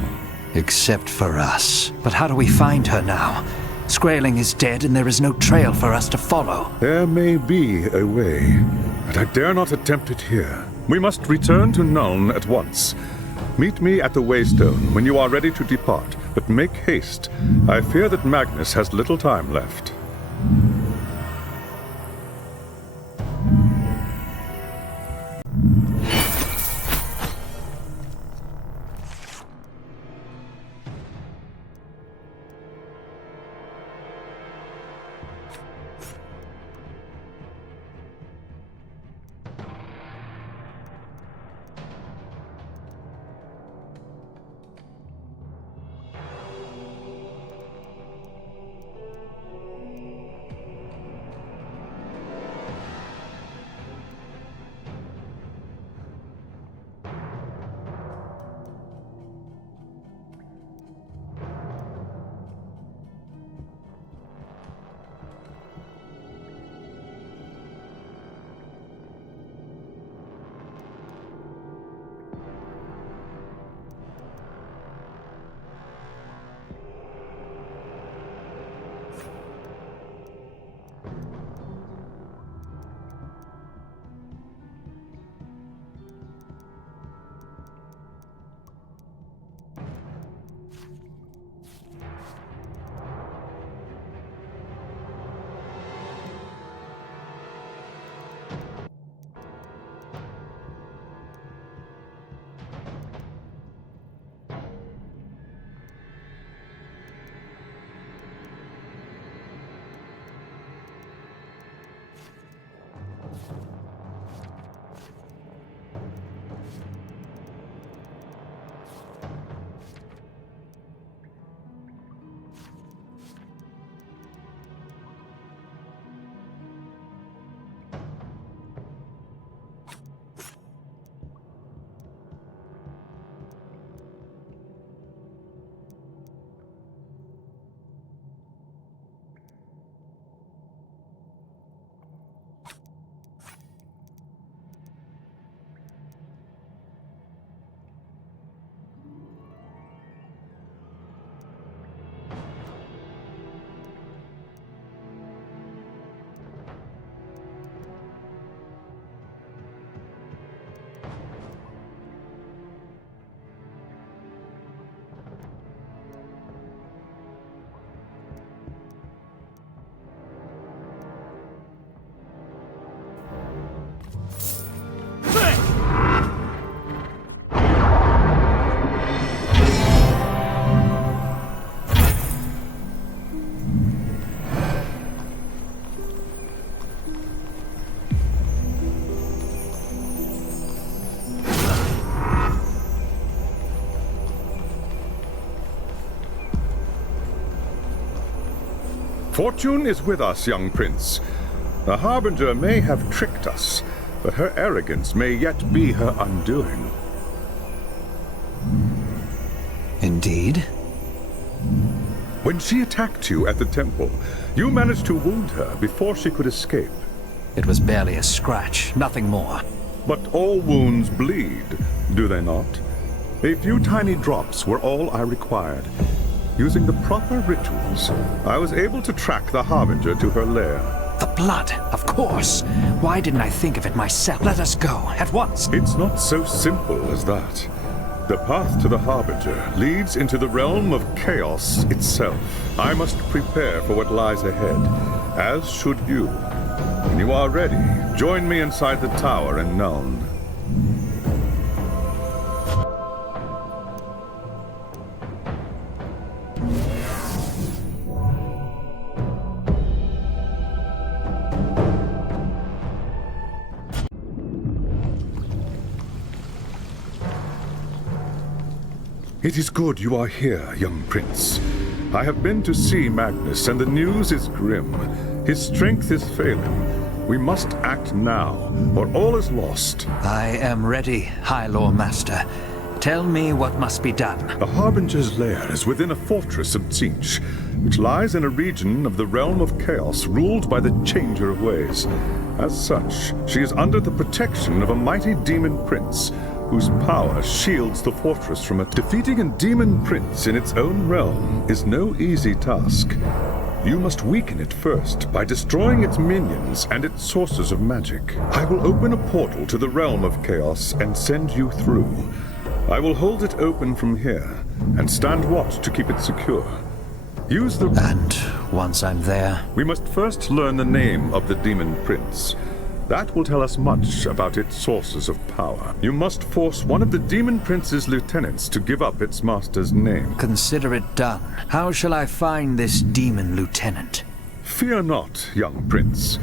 Except for us. But how do we find her now? Skraeling is dead, and there is no trail for us to follow. There may be a way, but I dare not attempt it here. We must return to Nuln at once. Meet me at the Waystone when you are ready to depart, but make haste. I fear that Magnus has little time left. Fortune is with us, young prince. The Harbinger may have tricked us, but her arrogance may yet be her undoing. Indeed? When she attacked you at the temple, you managed to wound her before she could escape. It was barely a scratch, nothing more. But all wounds bleed, do they not? A few tiny drops were all I required. Using the proper rituals, I was able to track the Harbinger to her lair. The blood, of course. Why didn't I think of it myself? Let us go, at once. It's not so simple as that. The path to the Harbinger leads into the realm of chaos itself. I must prepare for what lies ahead, as should you. When you are ready, join me inside the tower in Nuln. It is good you are here, young prince. I have been to see Magnus, and the news is grim. His strength is failing. We must act now, or all is lost. I am ready, High Lord Master. Tell me what must be done. The Harbinger's lair is within a fortress of Tzeentch, which lies in a region of the realm of chaos ruled by the Changer of Ways. As such, she is under the protection of a mighty demon prince, whose power shields the fortress from it. Defeating a demon prince in its own realm is no easy task. You must weaken it first by destroying its minions and its sources of magic. I will open a portal to the realm of chaos and send you through. I will hold it open from here and stand watch to keep it secure. Use the... And once I'm there? We must first learn the name of the demon prince. That will tell us much about its sources of power. You must force one of the demon prince's lieutenants to give up its master's name. Consider it done. How shall I find this demon lieutenant? Fear not, young prince.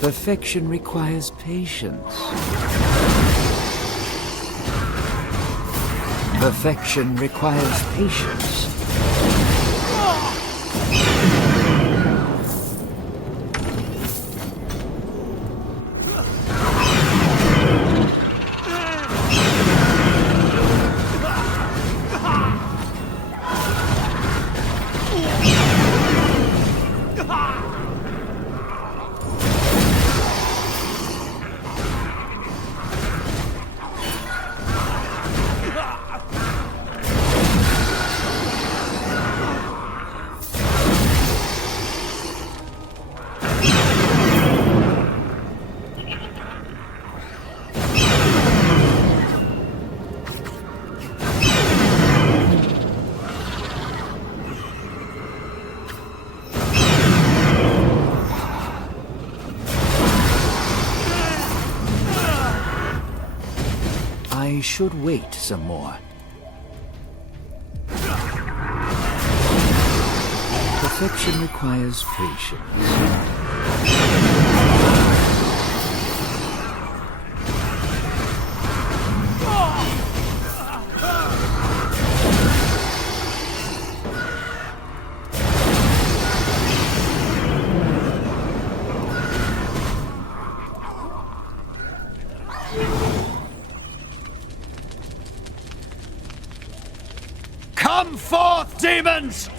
Perfection requires patience. Perfection requires patience. I should wait some more. Perfection requires patience. Come forth, demons!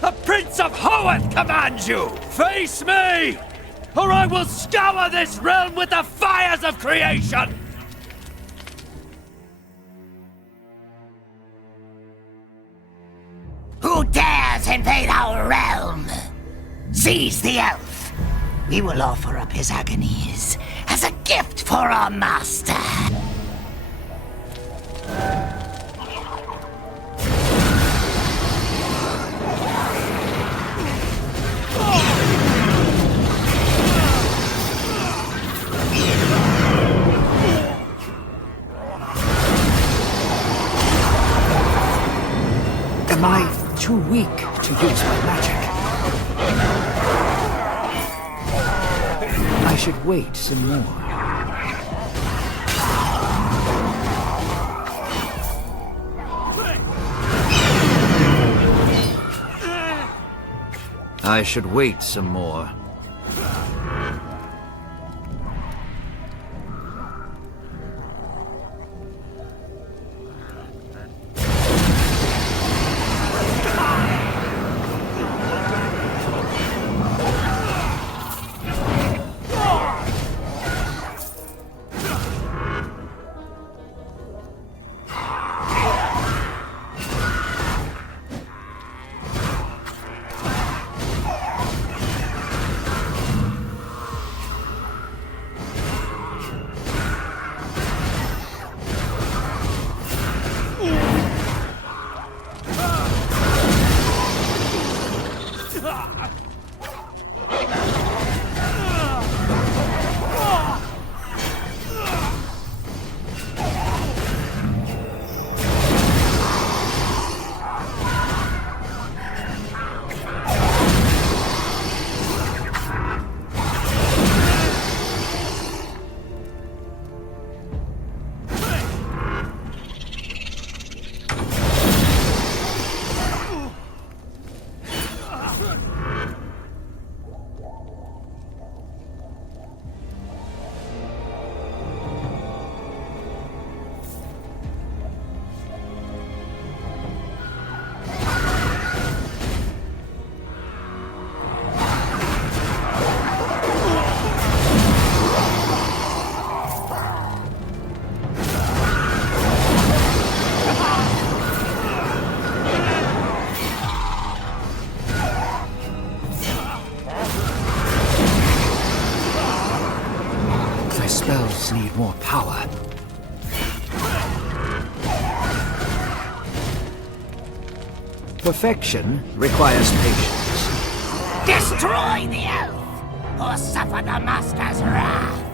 The Prince of Hoeth commands you! Face me, or I will scour this realm with the fires of creation! Who dares invade our realm? Seize the elf. We will offer up his agonies as a gift for our master. Am I too weak to use my magic? I should wait some more. I should wait some more. Spells need more power. Perfection requires patience. Destroy the elf, or suffer the master's wrath.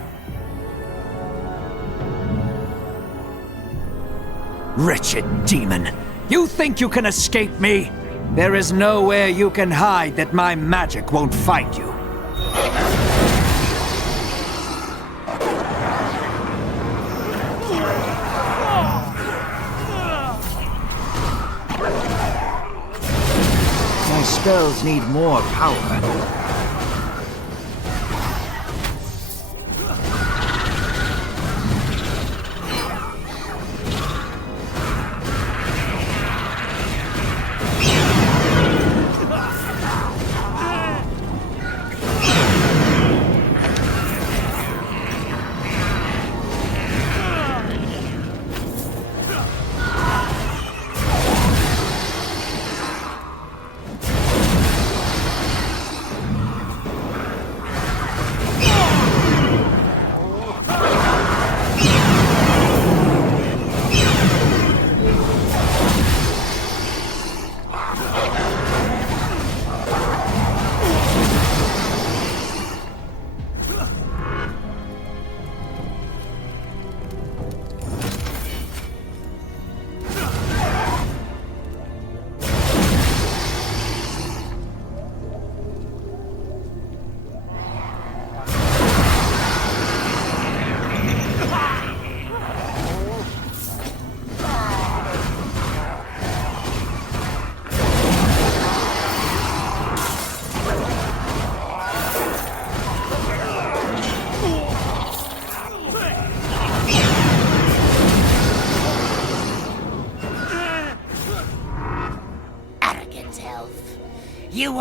Wretched demon! You think you can escape me? There is nowhere you can hide that my magic won't find you. My spells need more power.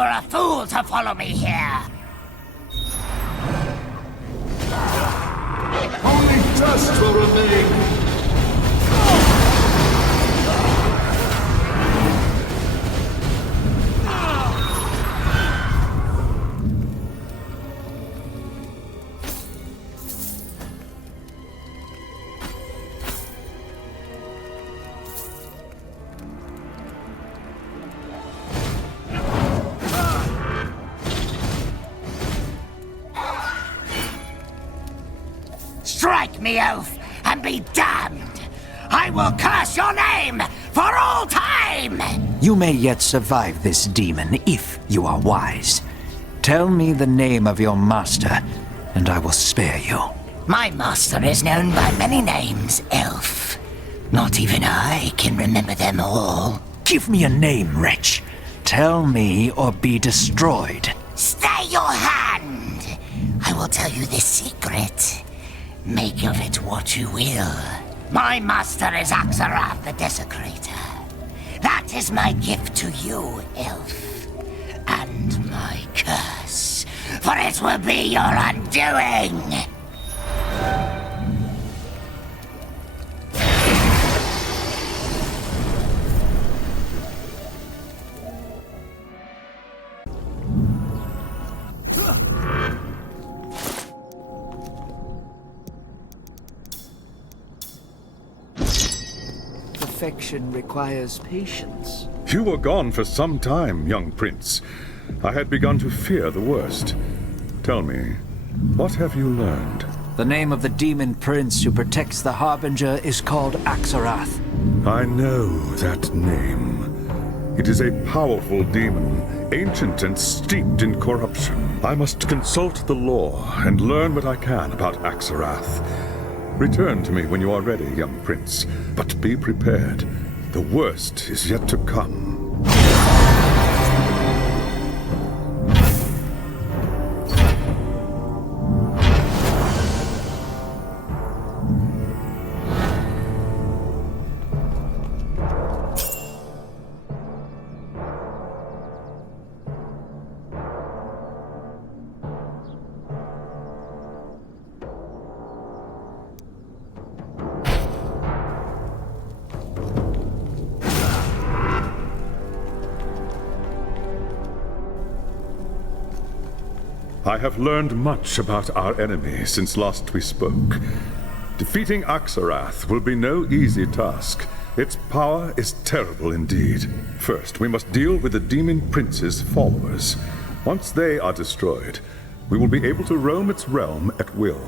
were a fool to follow me here. Only dust will remain. Strike me, elf, and be damned! I will curse your name for all time! You may yet survive this demon if you are wise. Tell me the name of your master, and I will spare you. My master is known by many names, elf. Not even I can remember them all. Give me a name, wretch. Tell me or be destroyed. Stay your hand! I will tell you this secret. Make of it what you will. My master is Axarath the Desecrator. That is my gift to you, elf. And my curse, for it will be your undoing! Perfection requires patience. You were gone for some time, young prince. I had begun to fear the worst. Tell me, what have you learned? The name of the demon prince who protects the Harbinger is called Axarath. I know that name. It is a powerful demon, ancient and steeped in corruption. I must consult the law and learn what I can about Axarath. Return to me when you are ready, young prince, but be prepared. The worst is yet to come. I have learned much about our enemy since last we spoke. Defeating Axarath will be no easy task. Its power is terrible indeed. First, we must deal with the Demon Prince's followers. Once they are destroyed, we will be able to roam its realm at will.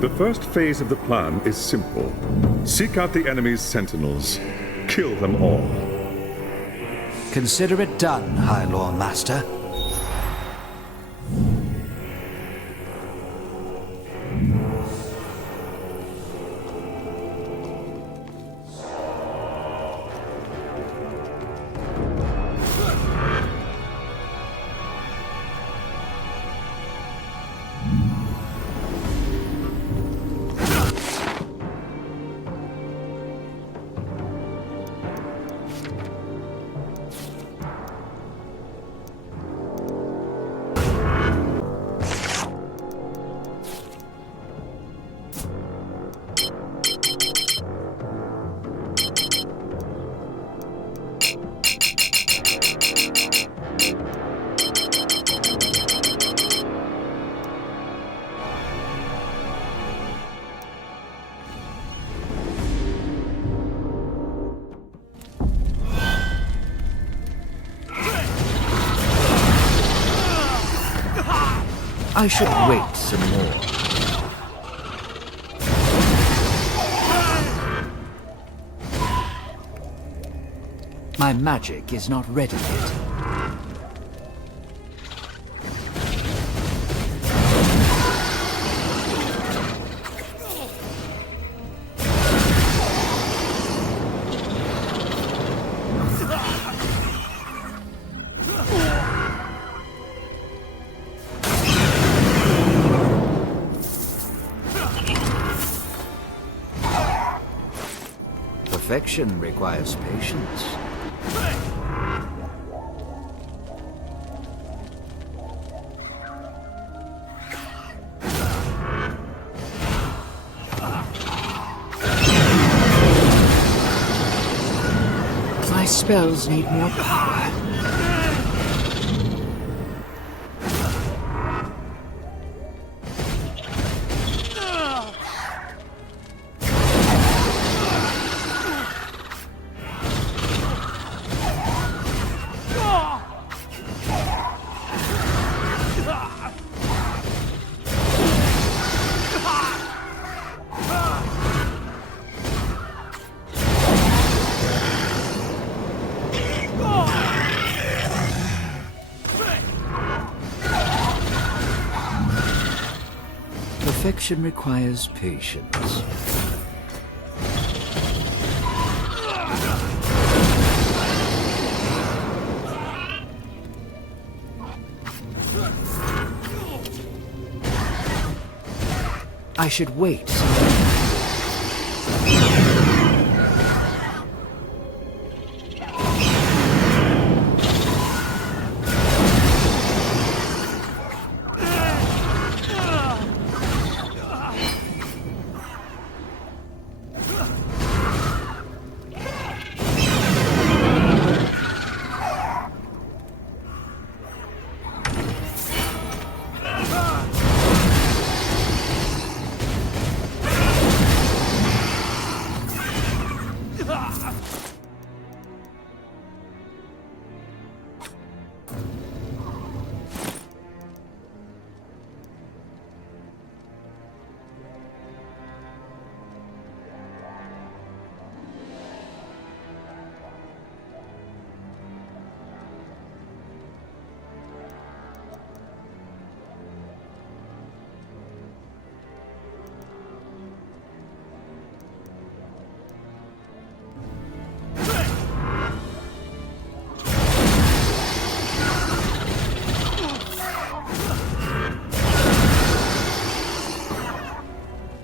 The first phase of the plan is simple. Seek out the enemy's sentinels. Kill them all. Consider it done, High Lord Master. I should wait some more. My magic is not ready yet. Perfection requires patience. My spells need more power. Perfection requires patience. I should wait.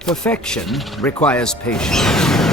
Perfection requires patience.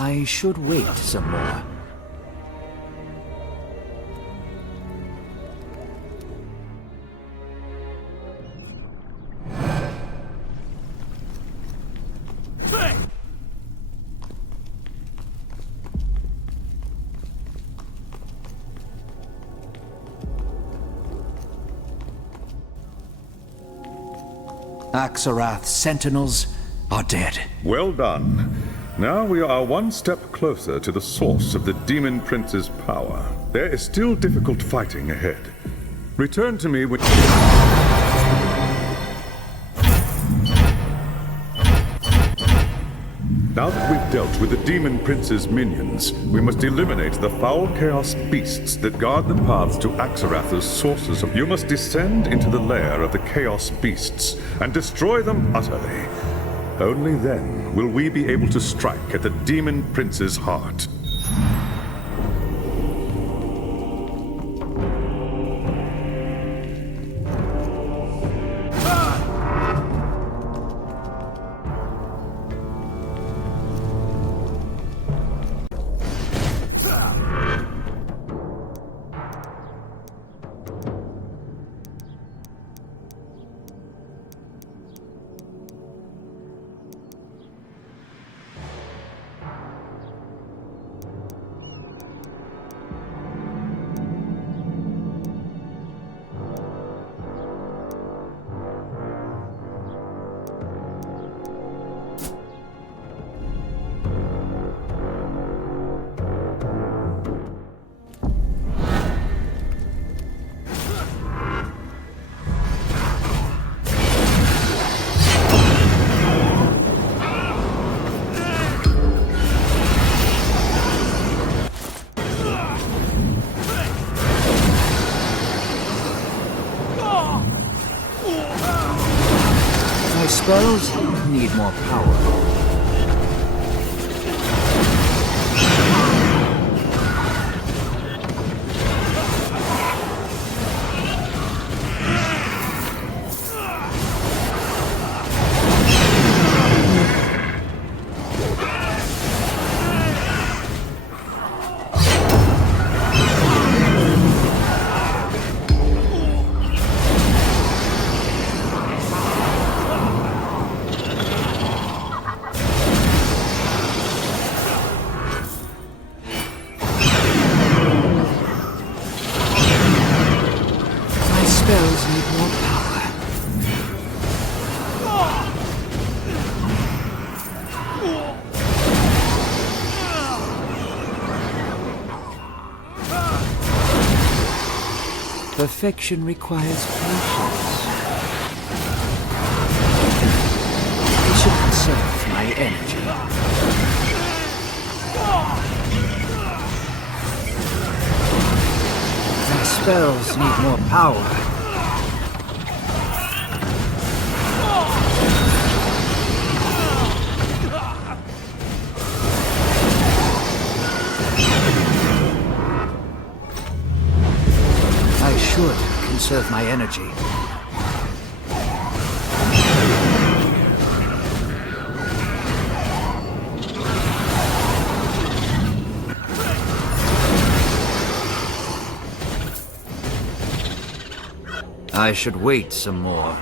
I should wait some more. Axarath's sentinels are dead. Well done. Now we are one step closer to the source of the Demon Prince's power. There is still difficult fighting ahead. Return to me when... Now that we've dealt with the Demon Prince's minions, we must eliminate the foul chaos beasts that guard the paths to Axarath's sources. You must descend into the lair of the chaos beasts and destroy them utterly. Only then will we be able to strike at the Demon Prince's heart. spells need more power. Spells need more power. Perfection requires patience. I should conserve my energy. My spells need more power. I should conserve my energy. I should wait some more.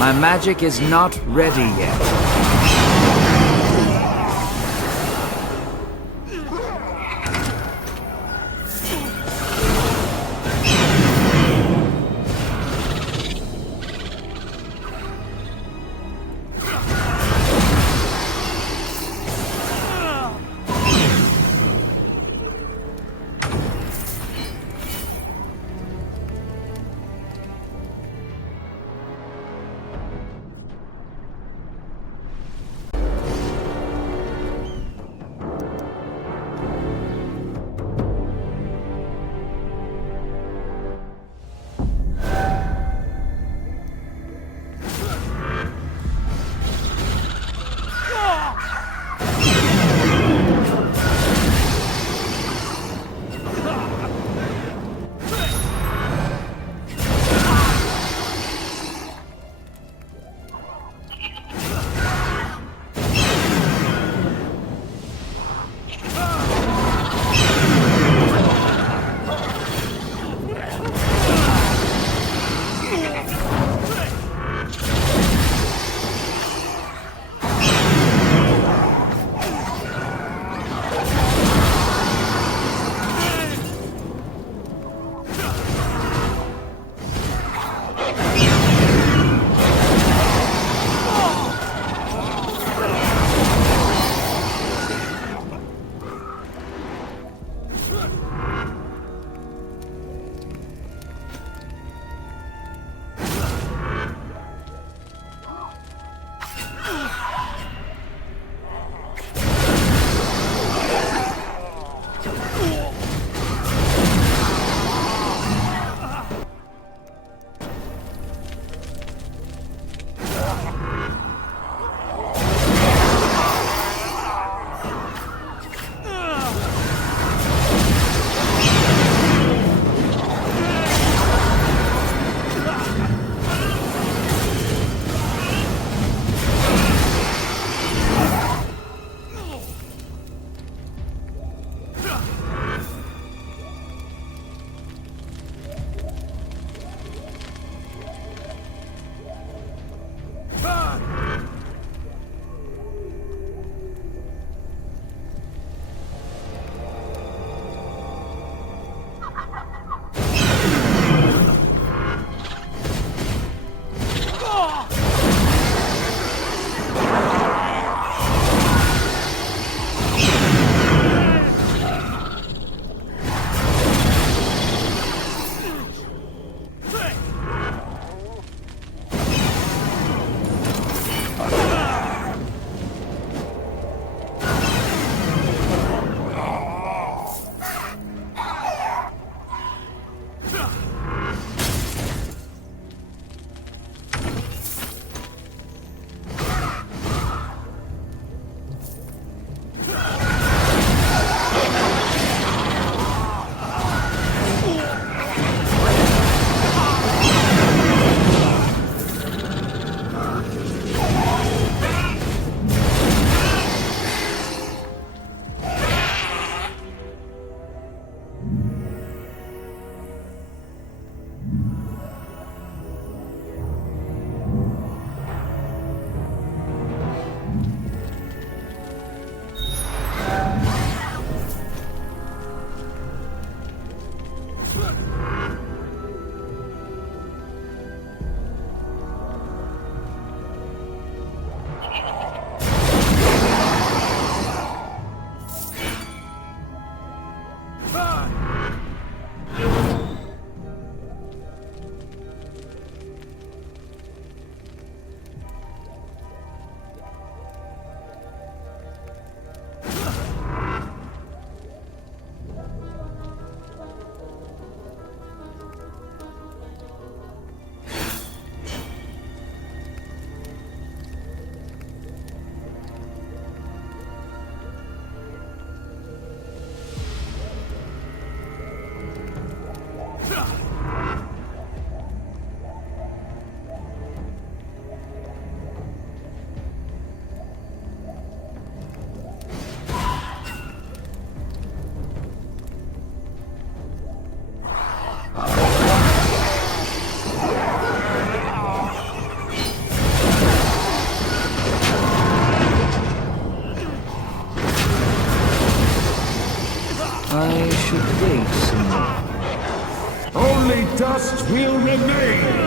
My magic is not ready yet. will remain.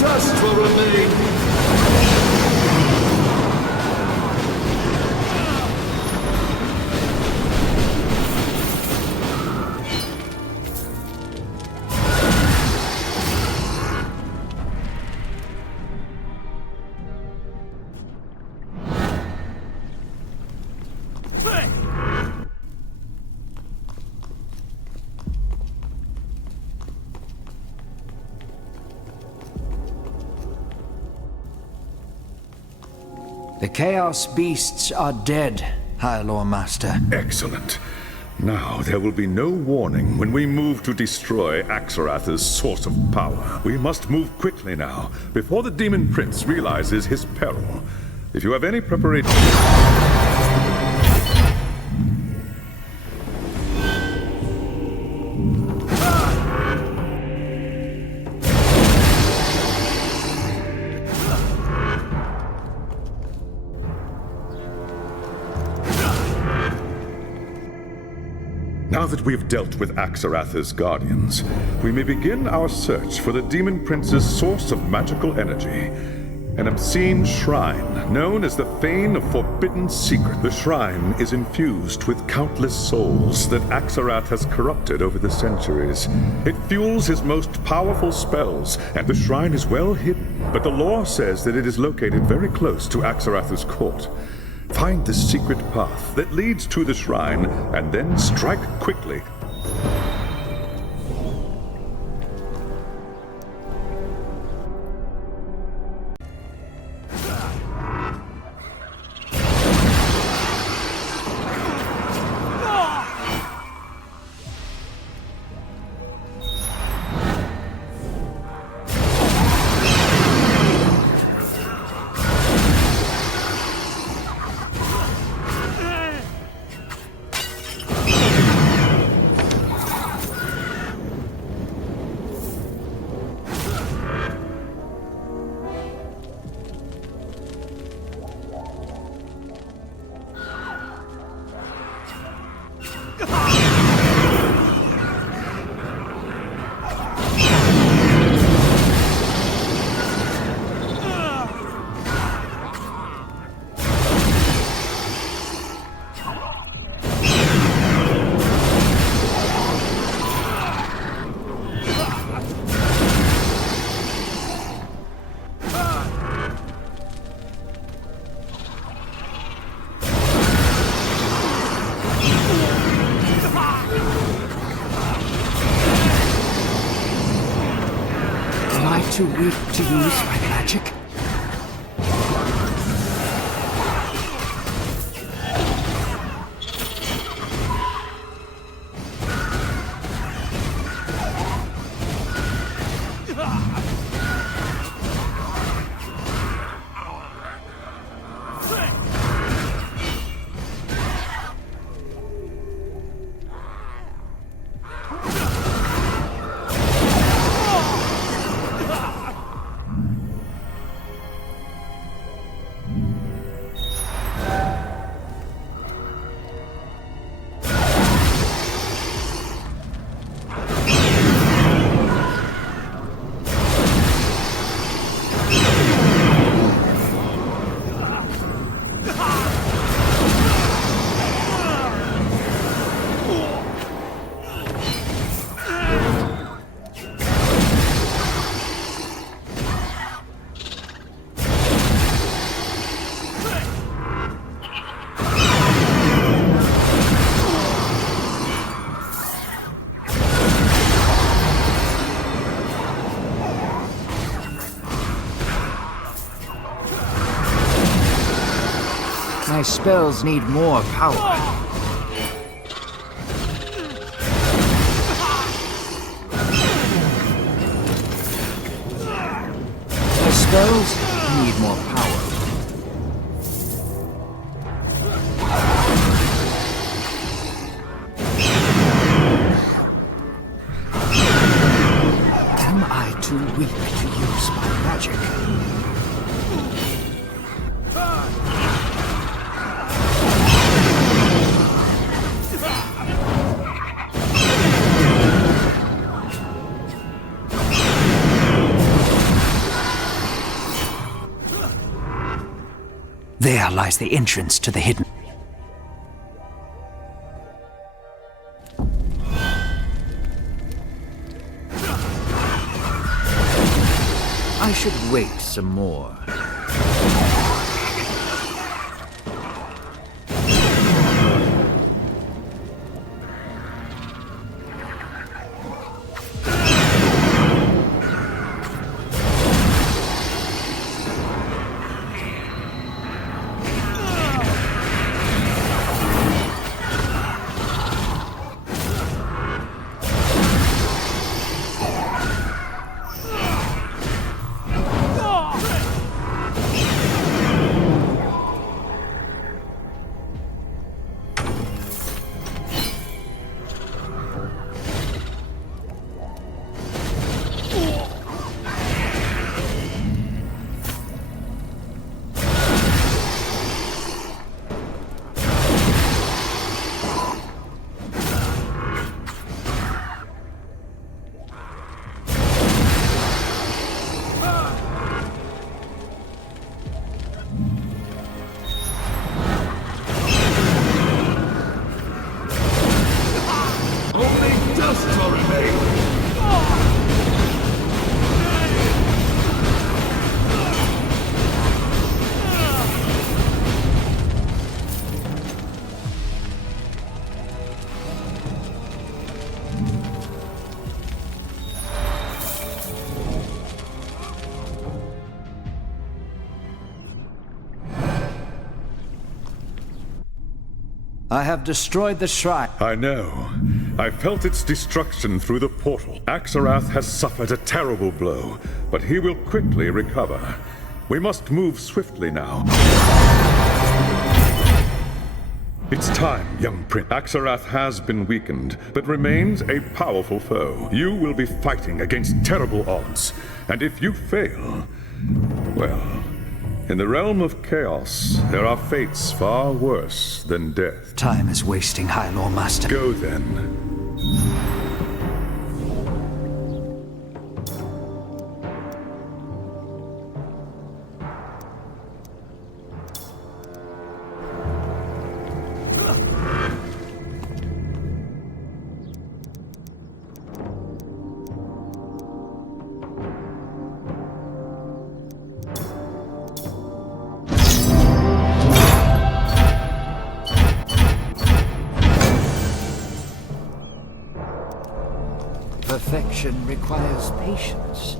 Dust will remain. The Chaos Beasts are dead, High Lord Master. Excellent. Now there will be no warning when we move to destroy Axarath's source of power. We must move quickly now, before the Demon Prince realizes his peril. If you have any preparation... Now that we've dealt with Axarath's guardians, we may begin our search for the Demon Prince's source of magical energy. An obscene shrine, known as the Fane of Forbidden Secret. The shrine is infused with countless souls that Axarath has corrupted over the centuries. It fuels his most powerful spells, and the shrine is well hidden, but the lore says that it is located very close to Axarath's court. Find the secret path that leads to the shrine, and then strike quickly. Too weak to use my magic? My spells need more power. My spells need more power. Am I too weak to use my magic? There lies the entrance to the hidden. I should wait some more. I have destroyed the shrine. I know. I felt its destruction through the portal. Axarath has suffered a terrible blow, but he will quickly recover. We must move swiftly now. It's time, young prince. Axarath has been weakened, but remains a powerful foe. You will be fighting against terrible odds, and if you fail, well, in the realm of chaos, there are fates far worse than death. Time is wasting, High Lord Master. Go then. Perfection requires patience.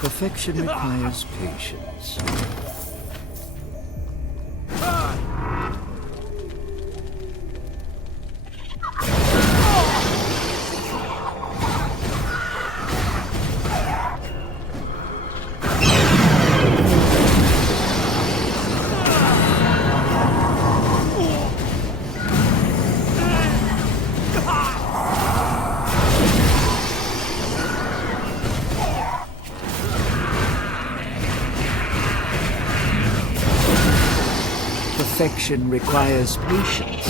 Perfection requires patience. Perfection requires patience.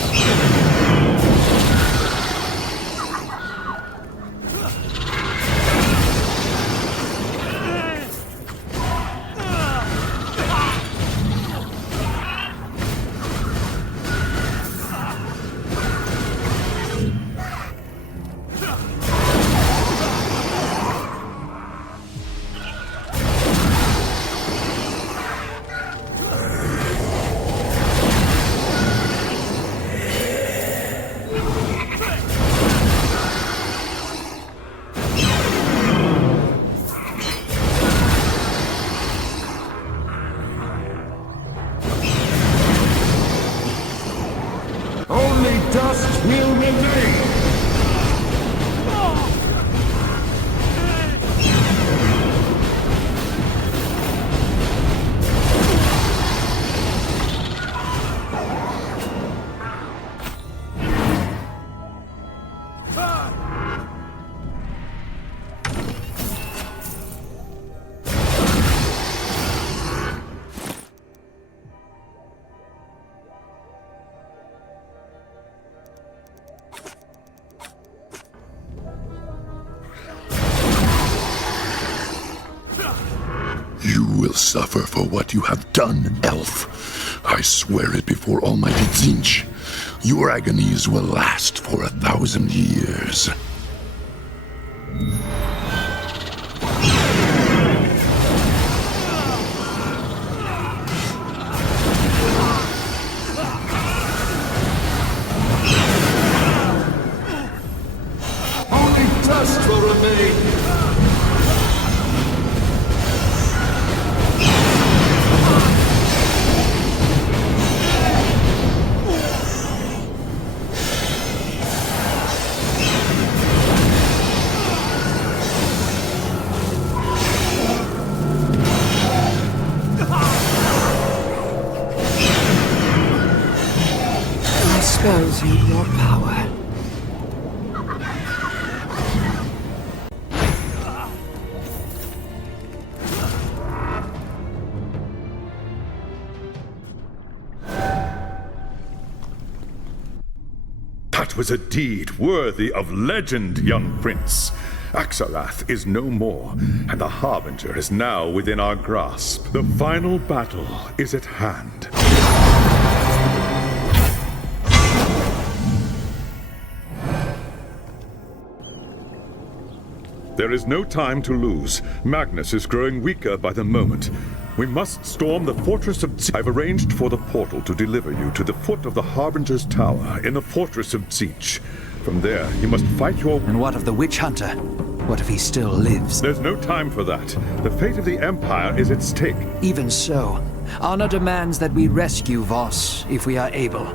Dust will remain! You will suffer for what you have done, elf. I swear it before Almighty Tzeentch. Your agonies will last for 1,000 years. Only dust will remain! Spells need more power. That was a deed worthy of legend, young prince. Axarath is no more, and the Harbinger is now within our grasp. The final battle is at hand. There is no time to lose. Magnus is growing weaker by the moment. We must storm the fortress of Tzeentch. I've arranged for the portal to deliver you to the foot of the Harbinger's Tower in the fortress of Tzeentch. From there, you must fight your... And what of the witch hunter? What if he still lives? There's no time for that. The fate of the Empire is at stake. Even so, honor demands that we rescue Voss if we are able.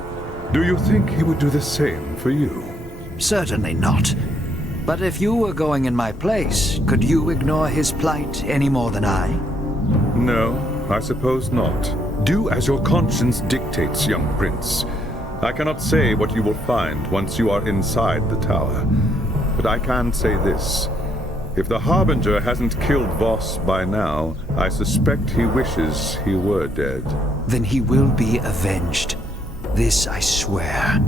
Do you think he would do the same for you? Certainly not. But if you were going in my place, could you ignore his plight any more than I? No, I suppose not. Do as your conscience dictates, young prince. I cannot say what you will find once you are inside the tower. But I can say this. If the Harbinger hasn't killed Voss by now, I suspect he wishes he were dead. Then he will be avenged. This I swear.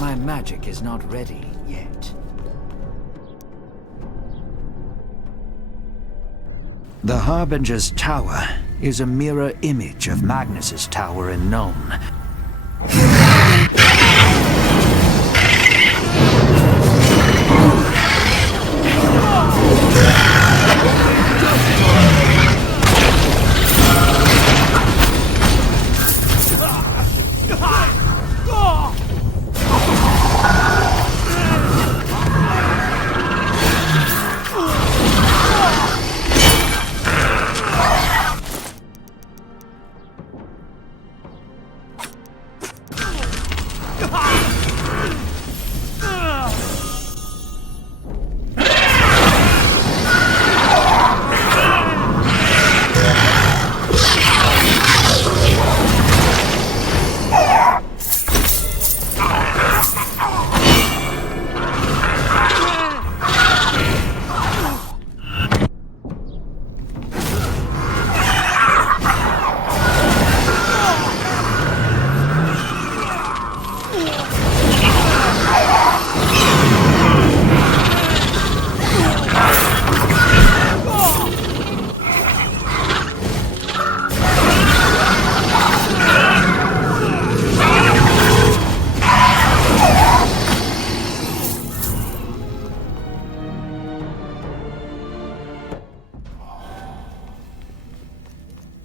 My magic is not ready yet. The Harbinger's Tower is a mirror image of Magnus's tower in Nuln.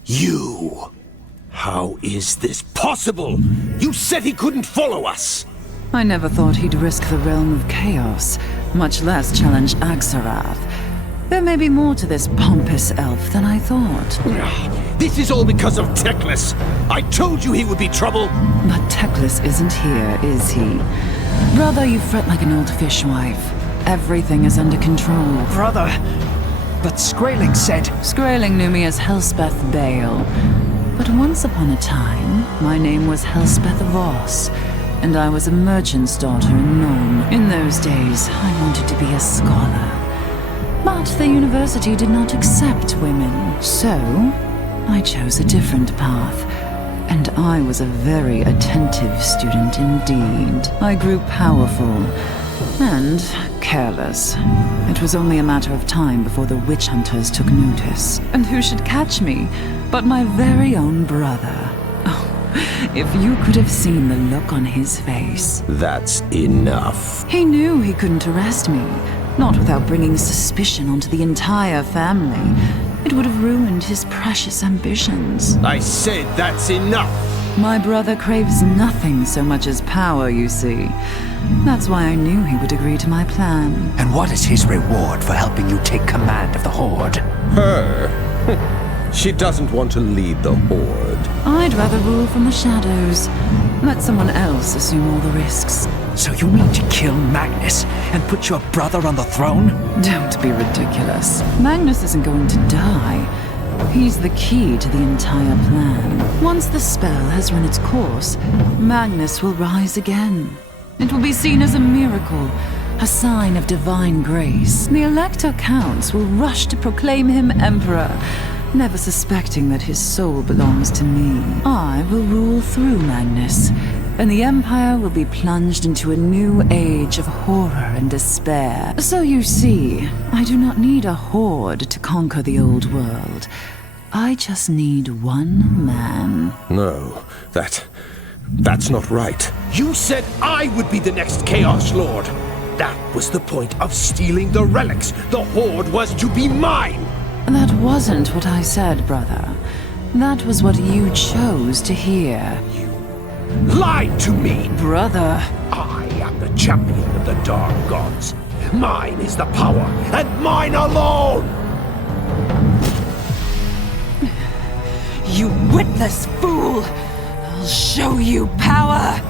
You! How is this possible? You said he couldn't follow us! I never thought he'd risk the realm of chaos, much less challenge Axarath. There may be more to this pompous elf than I thought. This is all because of Teclis! I told you he would be trouble! But Teclis isn't here, is he? Brother, you fret like an old fishwife. Everything is under control. Brother! But Skraling said... Skraling knew me as Helspeth Bale. But once upon a time, my name was Helspeth Voss, and I was a merchant's daughter in Nome. In those days, I wanted to be a scholar. But the university did not accept women, so I chose a different path. And I was a very attentive student indeed. I grew powerful and careless. It was only a matter of time before the witch hunters took notice. And who should catch me but my very own brother? Oh, if you could have seen the look on his face. That's enough. He knew he couldn't arrest me, not without bringing suspicion onto the entire family. It would have ruined his precious ambitions. I said that's enough! My brother craves nothing so much as power, you see. That's why I knew he would agree to my plan. And what is his reward for helping you take command of the Horde? Her? She doesn't want to lead the Horde. I'd rather rule from the shadows. Let someone else assume all the risks. So you mean to kill Magnus and put your brother on the throne? Don't be ridiculous. Magnus isn't going to die. He's the key to the entire plan. Once the spell has run its course, Magnus will rise again. It will be seen as a miracle, a sign of divine grace. The Elector Counts will rush to proclaim him Emperor, never suspecting that his soul belongs to me. I will rule through Magnus, and the Empire will be plunged into a new age of horror and despair. So you see, I do not need a horde to conquer the old world. I just need one man. No, that's not right. You said I would be the next Chaos Lord! That was the point of stealing the relics! The Horde was to be mine! That wasn't what I said, brother. That was what you chose to hear. Lied to me! Brother! I am the champion of the Dark Gods. Mine is the power, and mine alone! You witless fool! I'll show you power!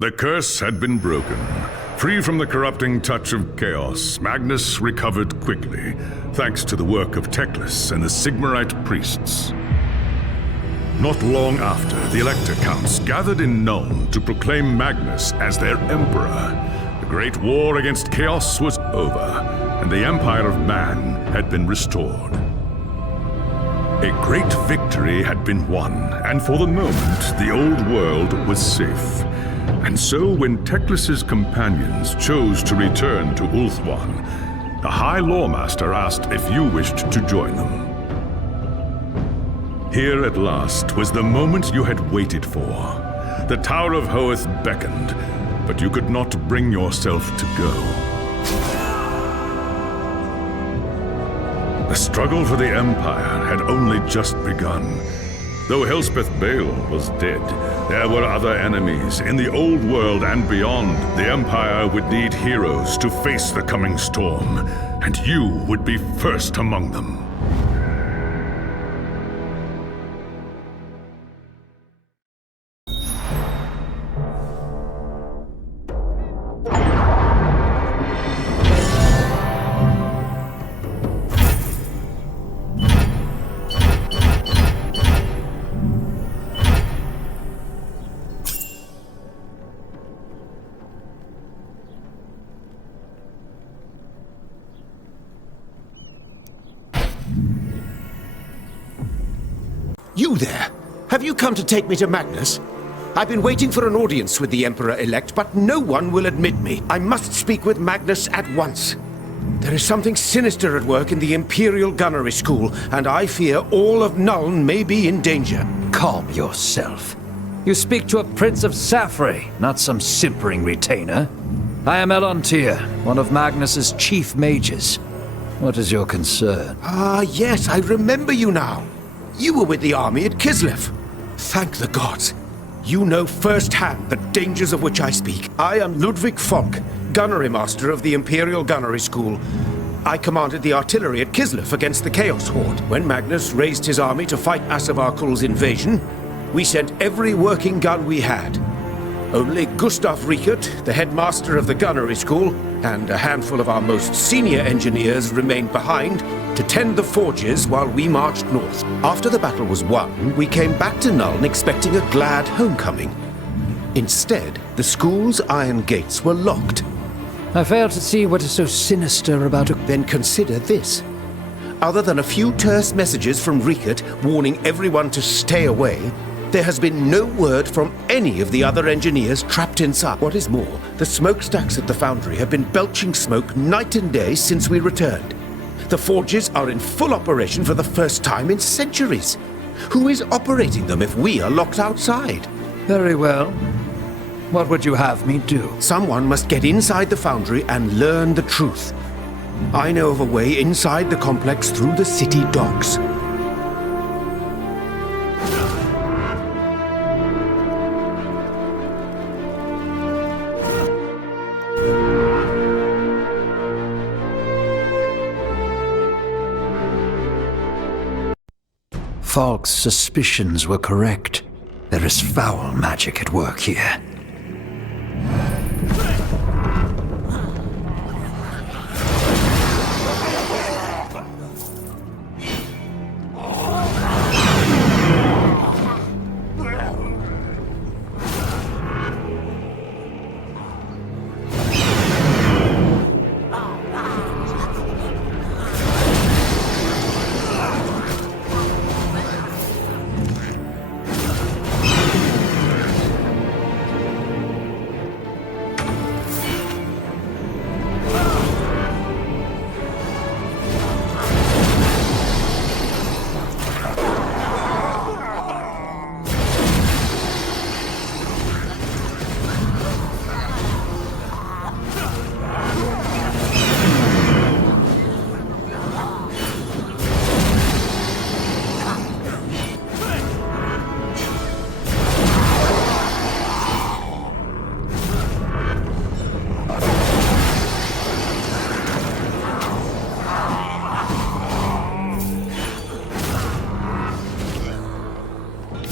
The curse had been broken. Free from the corrupting touch of chaos, Magnus recovered quickly, thanks to the work of Teclis and the Sigmarite priests. Not long after, the Elector Counts gathered in Nuln to proclaim Magnus as their emperor. The great war against chaos was over, and the Empire of Man had been restored. A great victory had been won, and for the moment, the old world was safe. And so, when Teclis's companions chose to return to Ulthuan, the High Lawmaster asked if you wished to join them. Here at last was the moment you had waited for. The Tower of Hoeth beckoned, but you could not bring yourself to go. The struggle for the Empire had only just begun. Though Elspeth Bale was dead, there were other enemies in the old world and beyond. The Empire would need heroes to face the coming storm, and you would be first among them. You there! Have you come to take me to Magnus? I've been waiting for an audience with the Emperor-elect, but no one will admit me. I must speak with Magnus at once. There is something sinister at work in the Imperial Gunnery School, and I fear all of Nuln may be in danger. Calm yourself. You speak to a Prince of Safri, not some simpering retainer. I am Elontir, one of Magnus's chief mages. What is your concern? Ah, yes, I remember you now. You were with the army at Kislev. Thank the gods. You know firsthand the dangers of which I speak. I am Ludwig Falk, Gunnery Master of the Imperial Gunnery School. I commanded the artillery at Kislev against the Chaos Horde. When Magnus raised his army to fight Asavarkul's invasion, we sent every working gun we had. Only Gustav Riekert, the headmaster of the Gunnery School, and a handful of our most senior engineers remained behind to tend the forges while we marched north. After the battle was won, we came back to Nuln expecting a glad homecoming. Instead, the school's iron gates were locked. I fail to see what is so sinister about it. Then consider this. Other than a few terse messages from Riekert warning everyone to stay away, there has been no word from any of the other engineers trapped inside. What is more, the smokestacks at the foundry have been belching smoke night and day since we returned. The forges are in full operation for the first time in centuries. Who is operating them if we are locked outside? Very well. What would you have me do? Someone must get inside the foundry and learn the truth. I know of a way inside the complex through the city docks. Falk's suspicions were correct. There is foul magic at work here.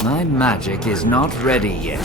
My magic is not ready yet.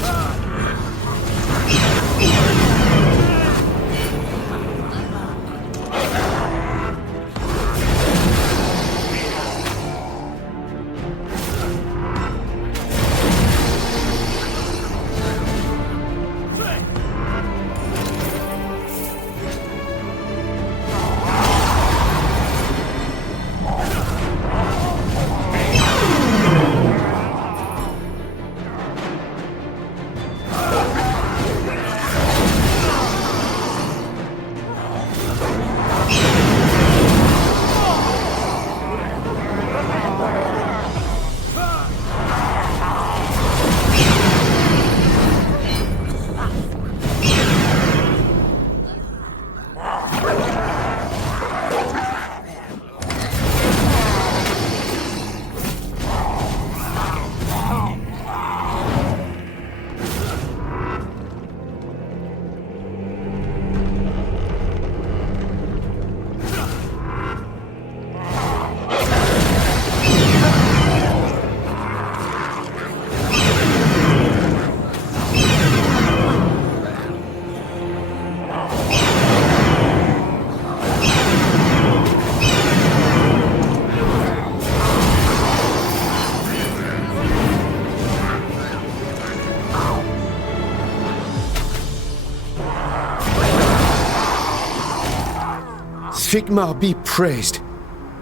Sigmar be praised.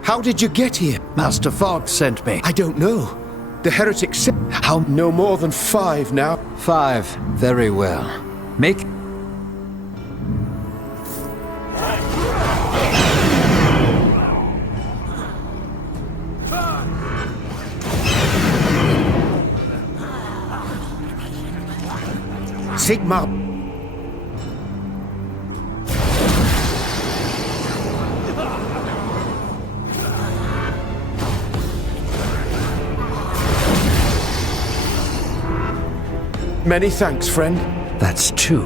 How did you get here? Master Fogg sent me. I don't know. The heretics said... How? No more than 5 now. 5. Very well. Make... Sigmar... Many thanks, friend. That's 2.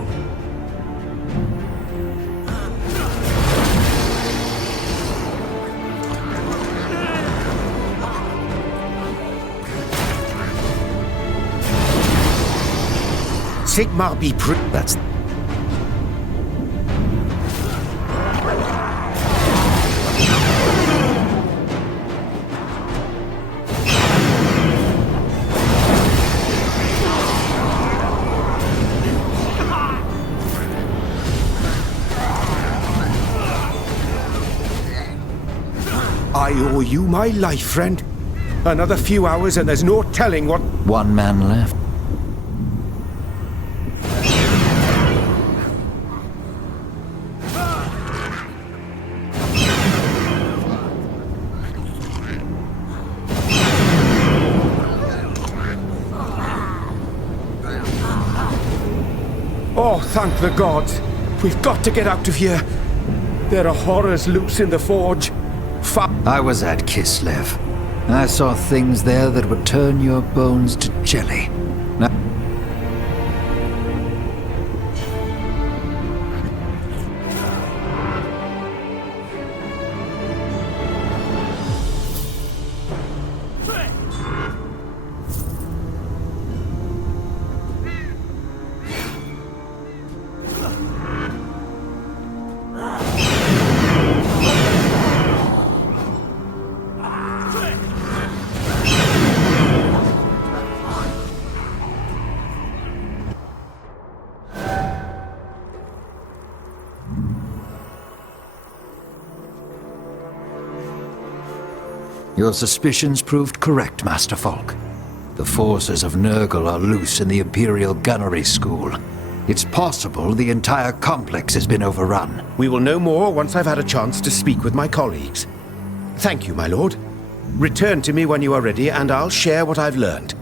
Sigmar be That's... I owe you my life, friend. Another few hours and there's no telling what... 1 man left. Oh, thank the gods. We've got to get out of here. There are horrors loose in the forge. I was at Kislev. I saw things there that would turn your bones to jelly. Your suspicions proved correct, Master Falk. The forces of Nurgle are loose in the Imperial Gunnery School. It's possible the entire complex has been overrun. We will know more once I've had a chance to speak with my colleagues. Thank you, my lord. Return to me when you are ready, and I'll share what I've learned.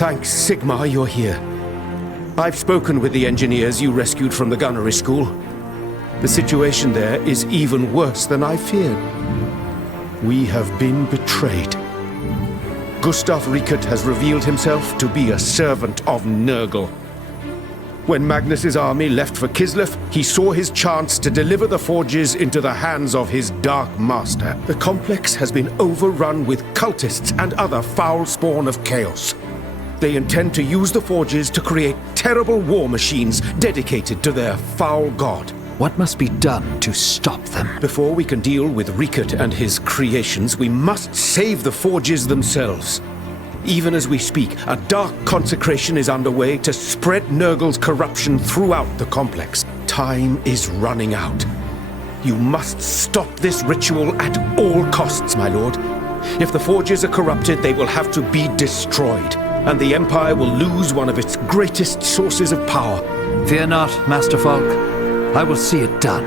Thanks, Sigmar, you're here. I've spoken with the engineers you rescued from the gunnery school. The situation there is even worse than I feared. We have been betrayed. Gustav Rikert has revealed himself to be a servant of Nurgle. When Magnus's army left for Kislev, he saw his chance to deliver the forges into the hands of his Dark Master. The complex has been overrun with cultists and other foul spawn of chaos. They intend to use the forges to create terrible war machines dedicated to their foul god. What must be done to stop them? Before we can deal with Rikert and his creations, we must save the forges themselves. Even as we speak, a dark consecration is underway to spread Nurgle's corruption throughout the complex. Time is running out. You must stop this ritual at all costs, my lord. If the forges are corrupted, they will have to be destroyed, and the Empire will lose one of its greatest sources of power. Fear not, Master Falk. I will see it done.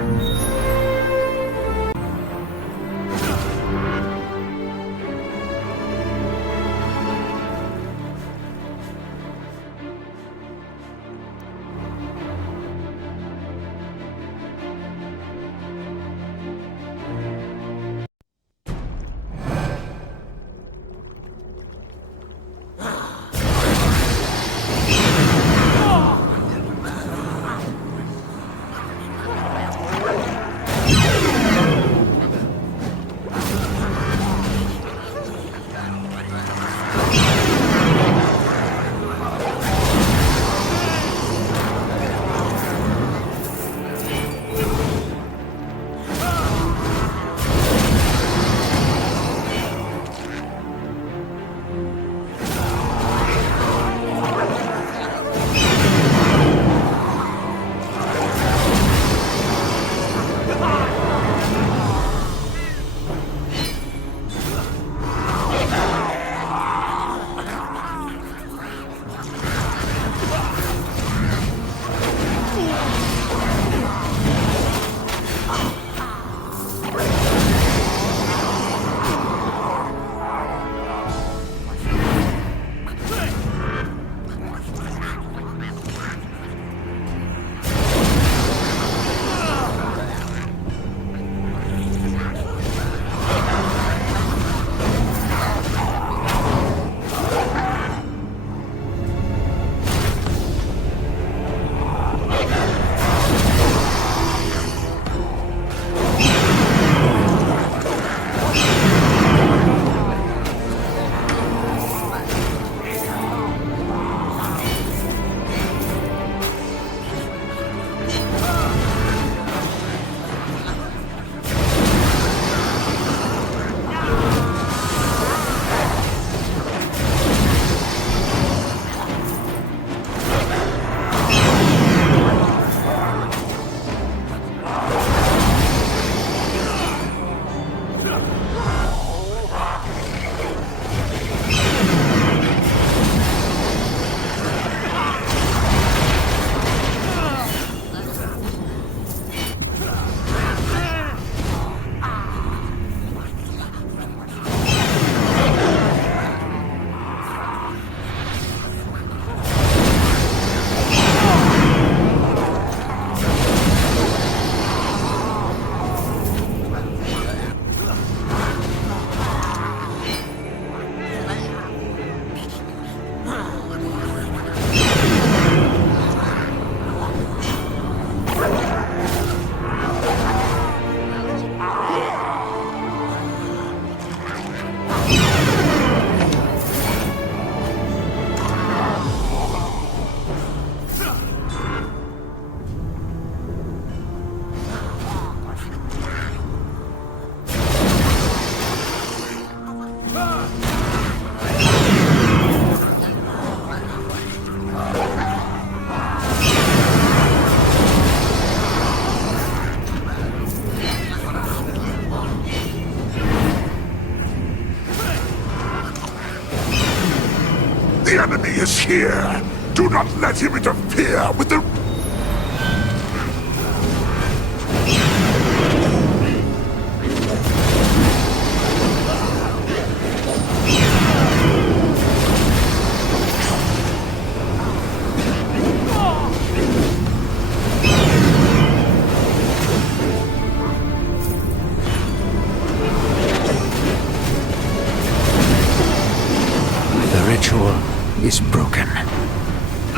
The enemy is here! Do not let him interfere with the...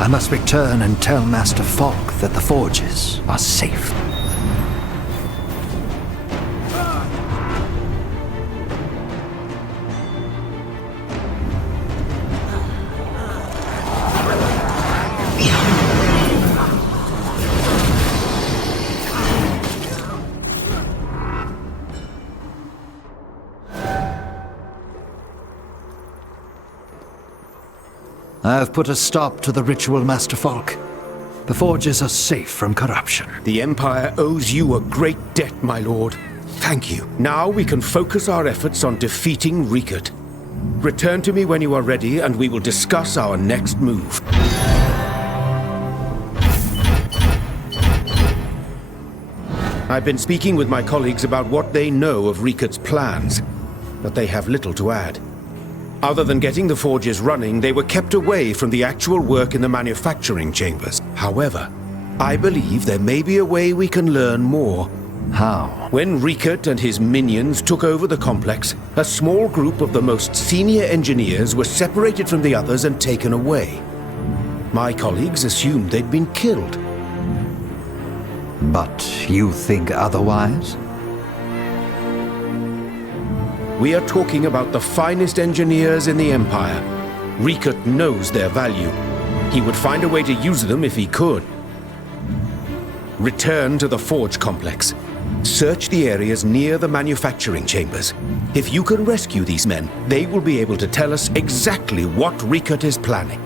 I must return and tell Master Falk that the forges are safe. I have put a stop to the ritual, Master Falk. The forges are safe from corruption. The Empire owes you a great debt, my lord. Thank you. Now we can focus our efforts on defeating Riekert. Return to me when you are ready, and we will discuss our next move. I've been speaking with my colleagues about what they know of Riekert's plans, but they have little to add. Other than getting the forges running, they were kept away from the actual work in the manufacturing chambers. However, I believe there may be a way we can learn more. How? When Riekert and his minions took over the complex, a small group of the most senior engineers were separated from the others and taken away. My colleagues assumed they'd been killed. But you think otherwise? We are talking about the finest engineers in the Empire. Riekert knows their value. He would find a way to use them if he could. Return to the forge complex. Search the areas near the manufacturing chambers. If you can rescue these men, they will be able to tell us exactly what Riekert is planning.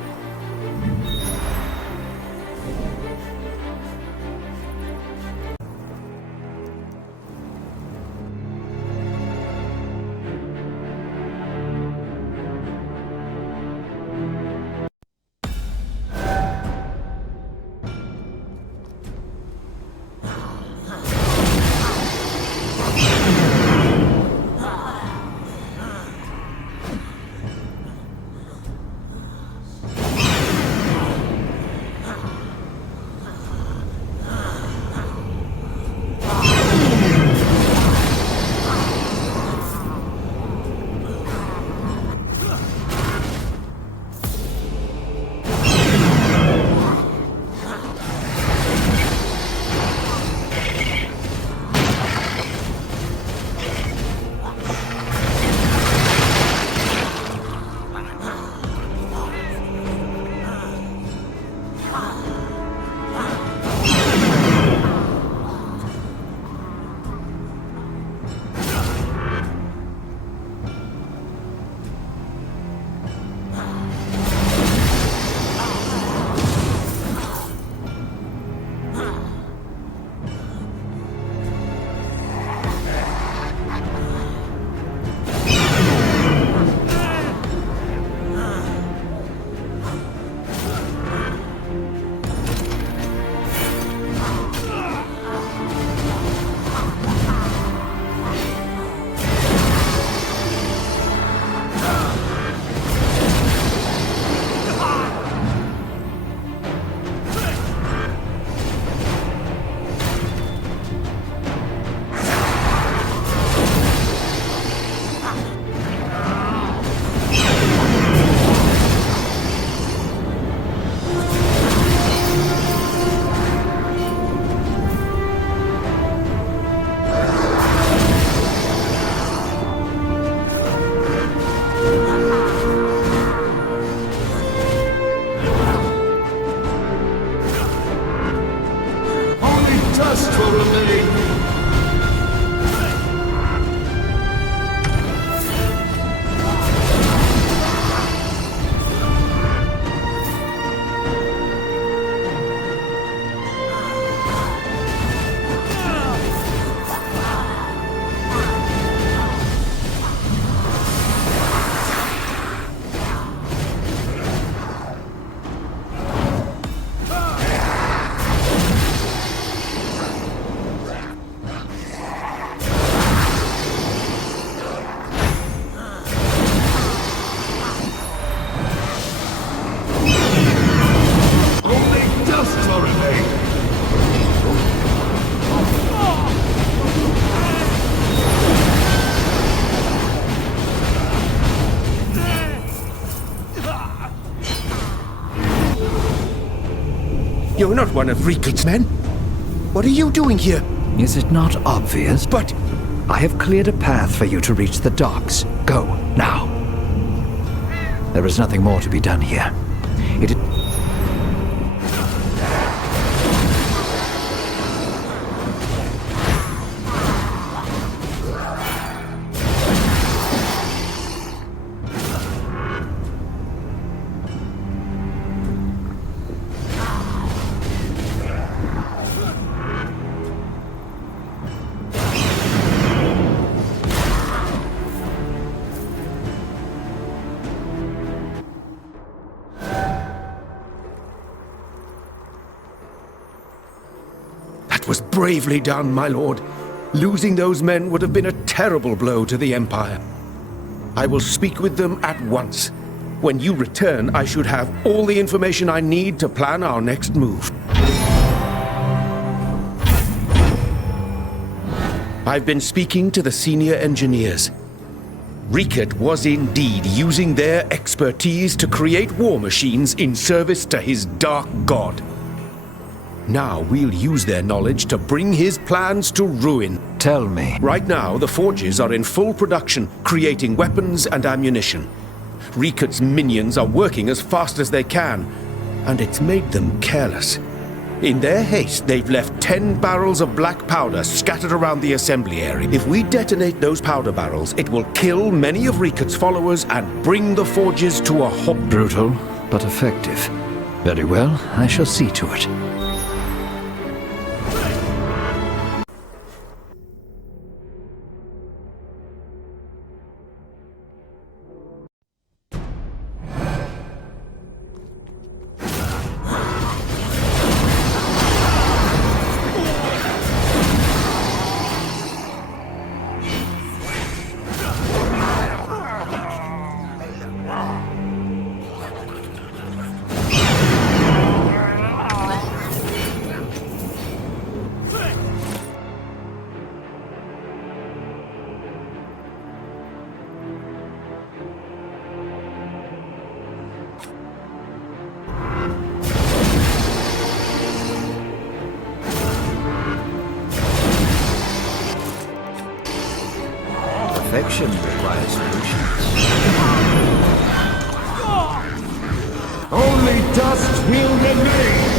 You're not one of Rikard's men. What are you doing here? Is it not obvious? But I have cleared a path for you to reach the docks. Go, now. There is nothing more to be done here. It... was bravely done, my lord. Losing those men would have been a terrible blow to the Empire. I will speak with them at once. When you return, I should have all the information I need to plan our next move. I've been speaking to the senior engineers. Rikard was indeed using their expertise to create war machines in service to his dark god. Now we'll use their knowledge to bring his plans to ruin. Tell me. Right now, the forges are in full production, creating weapons and ammunition. Rikard's minions are working as fast as they can, and it's made them careless. In their haste, they've left 10 barrels of black powder scattered around the assembly area. If we detonate those powder barrels, it will kill many of Rikard's followers and bring the forges to a halt. Brutal, but effective. Very well, I shall see to it. Perfection requires patience. Only dust will remain!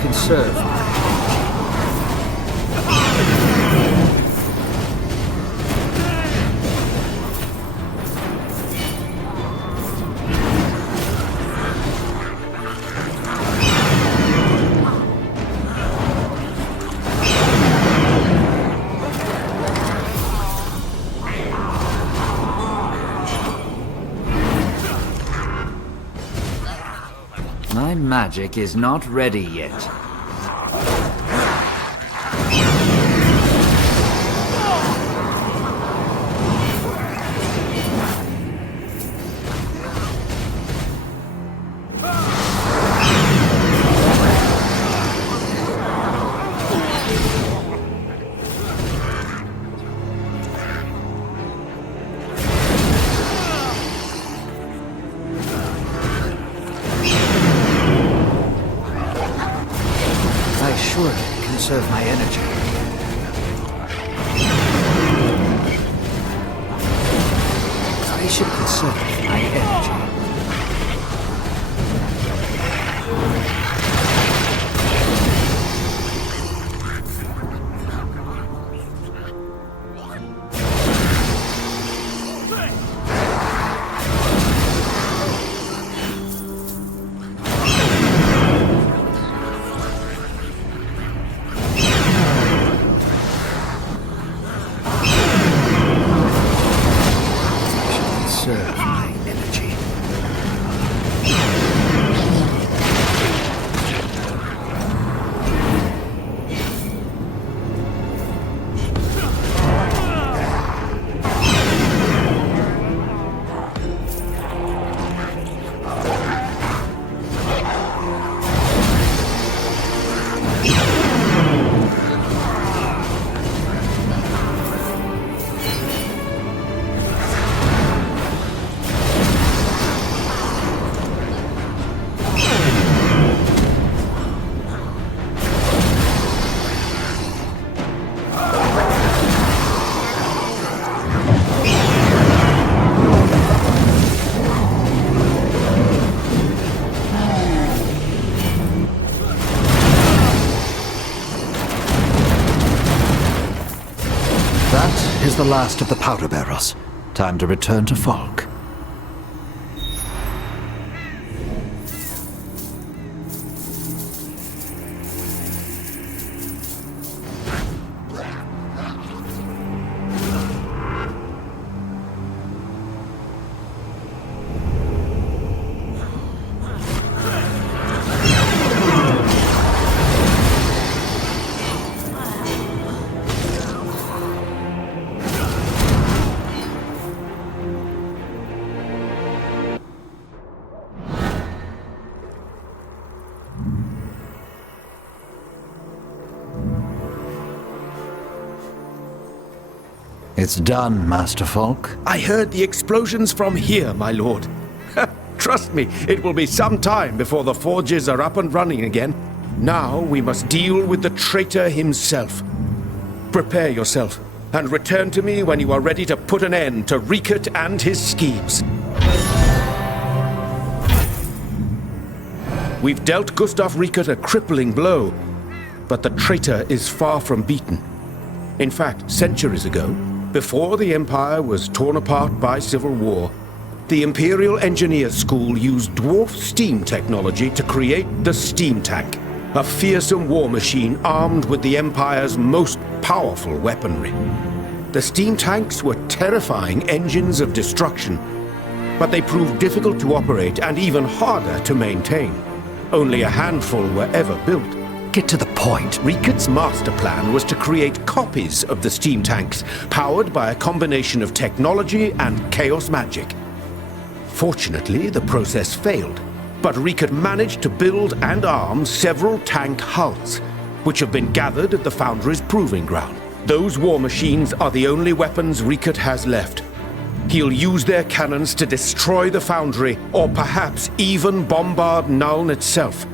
Conserve. My magic is not ready yet. Conserve my energy. I should conserve my energy. the last of the powder barrels. Time to return to Falk. It's done, Master Falk. I heard the explosions from here, my lord. Trust me, it will be some time before the forges are up and running again. Now we must deal with the traitor himself. Prepare yourself, and return to me when you are ready to put an end to Riekert and his schemes. We've dealt Gustav Riekert a crippling blow, but the traitor is far from beaten. In fact, centuries ago, before the Empire was torn apart by civil war, the Imperial Engineer School used dwarf steam technology to create the steam tank, a fearsome war machine armed with the Empire's most powerful weaponry. The steam tanks were terrifying engines of destruction, but they proved difficult to operate and even harder to maintain. Only a handful were ever built. Get to the point. Riekert's master plan was to create copies of the steam tanks, powered by a combination of technology and chaos magic. Fortunately, the process failed, but Riekert managed to build and arm several tank hulls, which have been gathered at the Foundry's proving ground. Those war machines are the only weapons Riekert has left. He'll use their cannons to destroy the Foundry, or perhaps even bombard Nuln itself.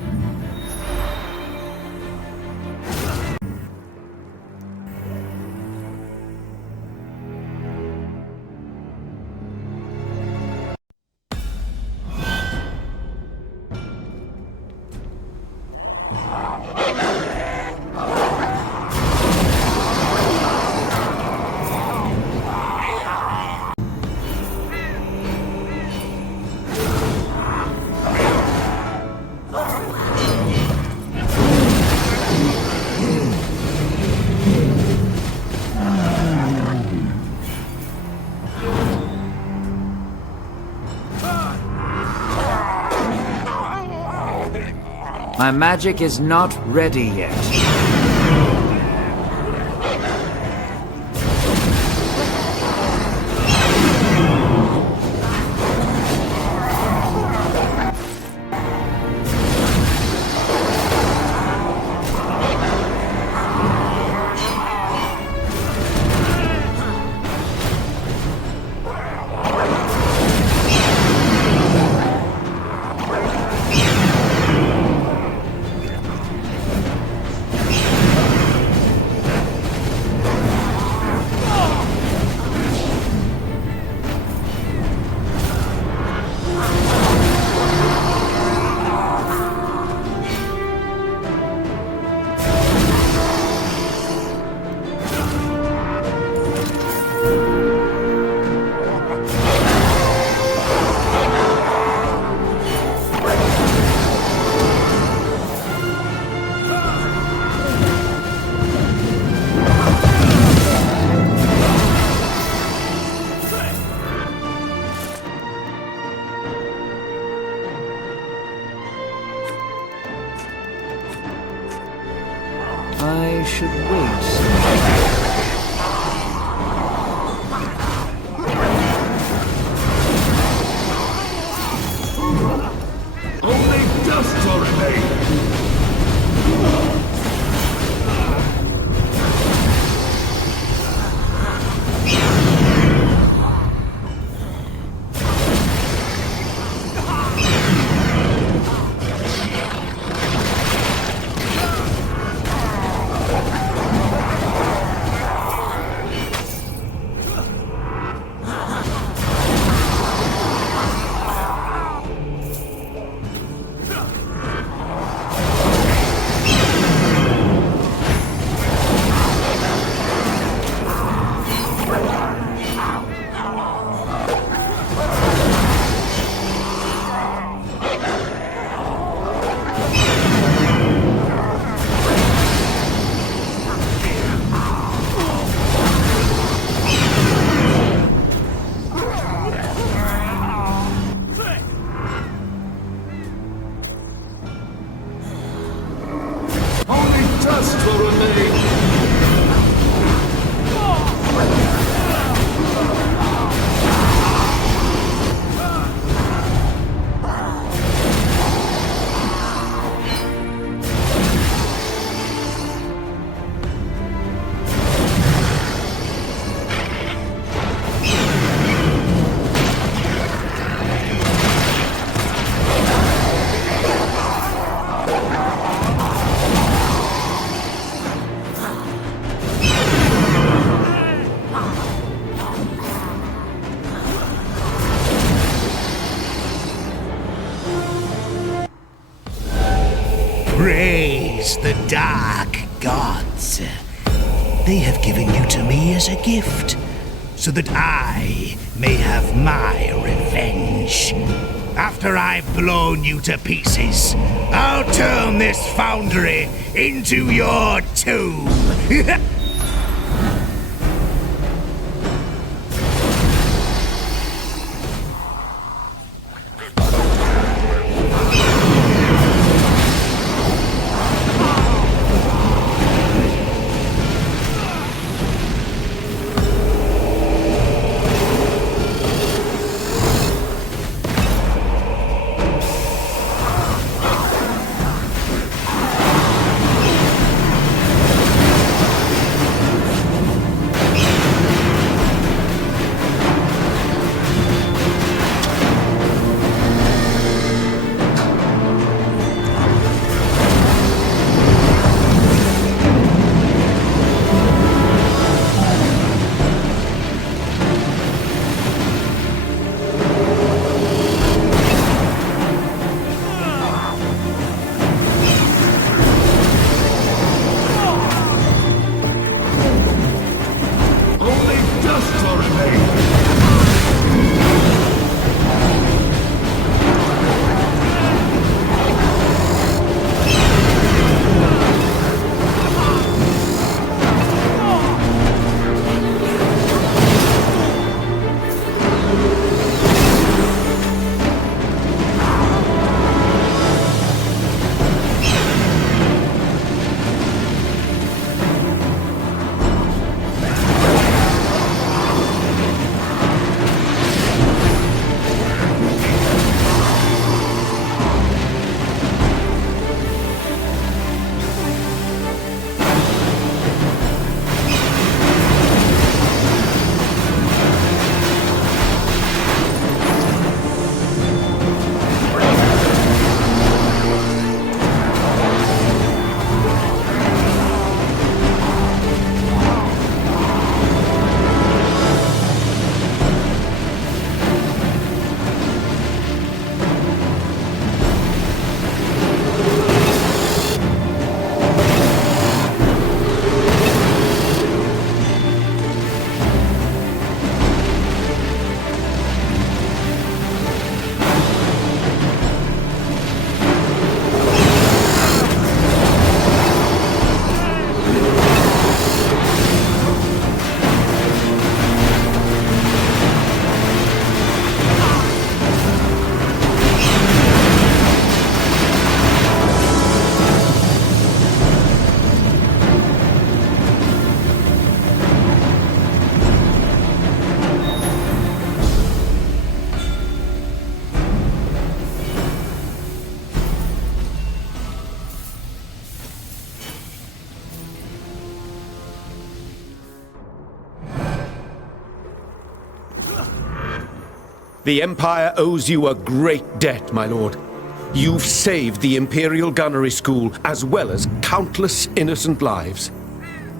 My magic is not ready yet. I should wait. Only dust will remain! dust will remain. Praise the dark gods. They have given you to me as a gift, so that I may have my revenge. After I've blown you to pieces, I'll turn this foundry into your tomb. The Empire owes you a great debt, my lord. You've saved the Imperial Gunnery School, as well as countless innocent lives.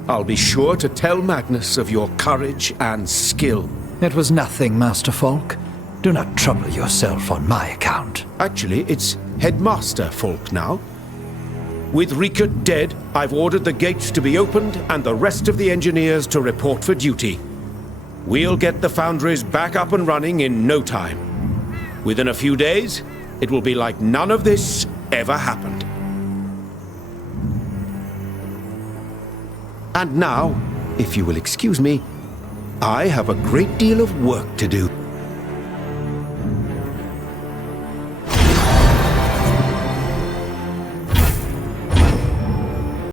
I'll be sure to tell Magnus of your courage and skill. It was nothing, Master Falk. Do not trouble yourself on my account. Actually, it's Headmaster Falk now. With Riekert dead, I've ordered the gates to be opened and the rest of the engineers to report for duty. We'll get the foundries back up and running in no time. Within a few days, it will be like none of this ever happened. And now, if you will excuse me, I have a great deal of work to do.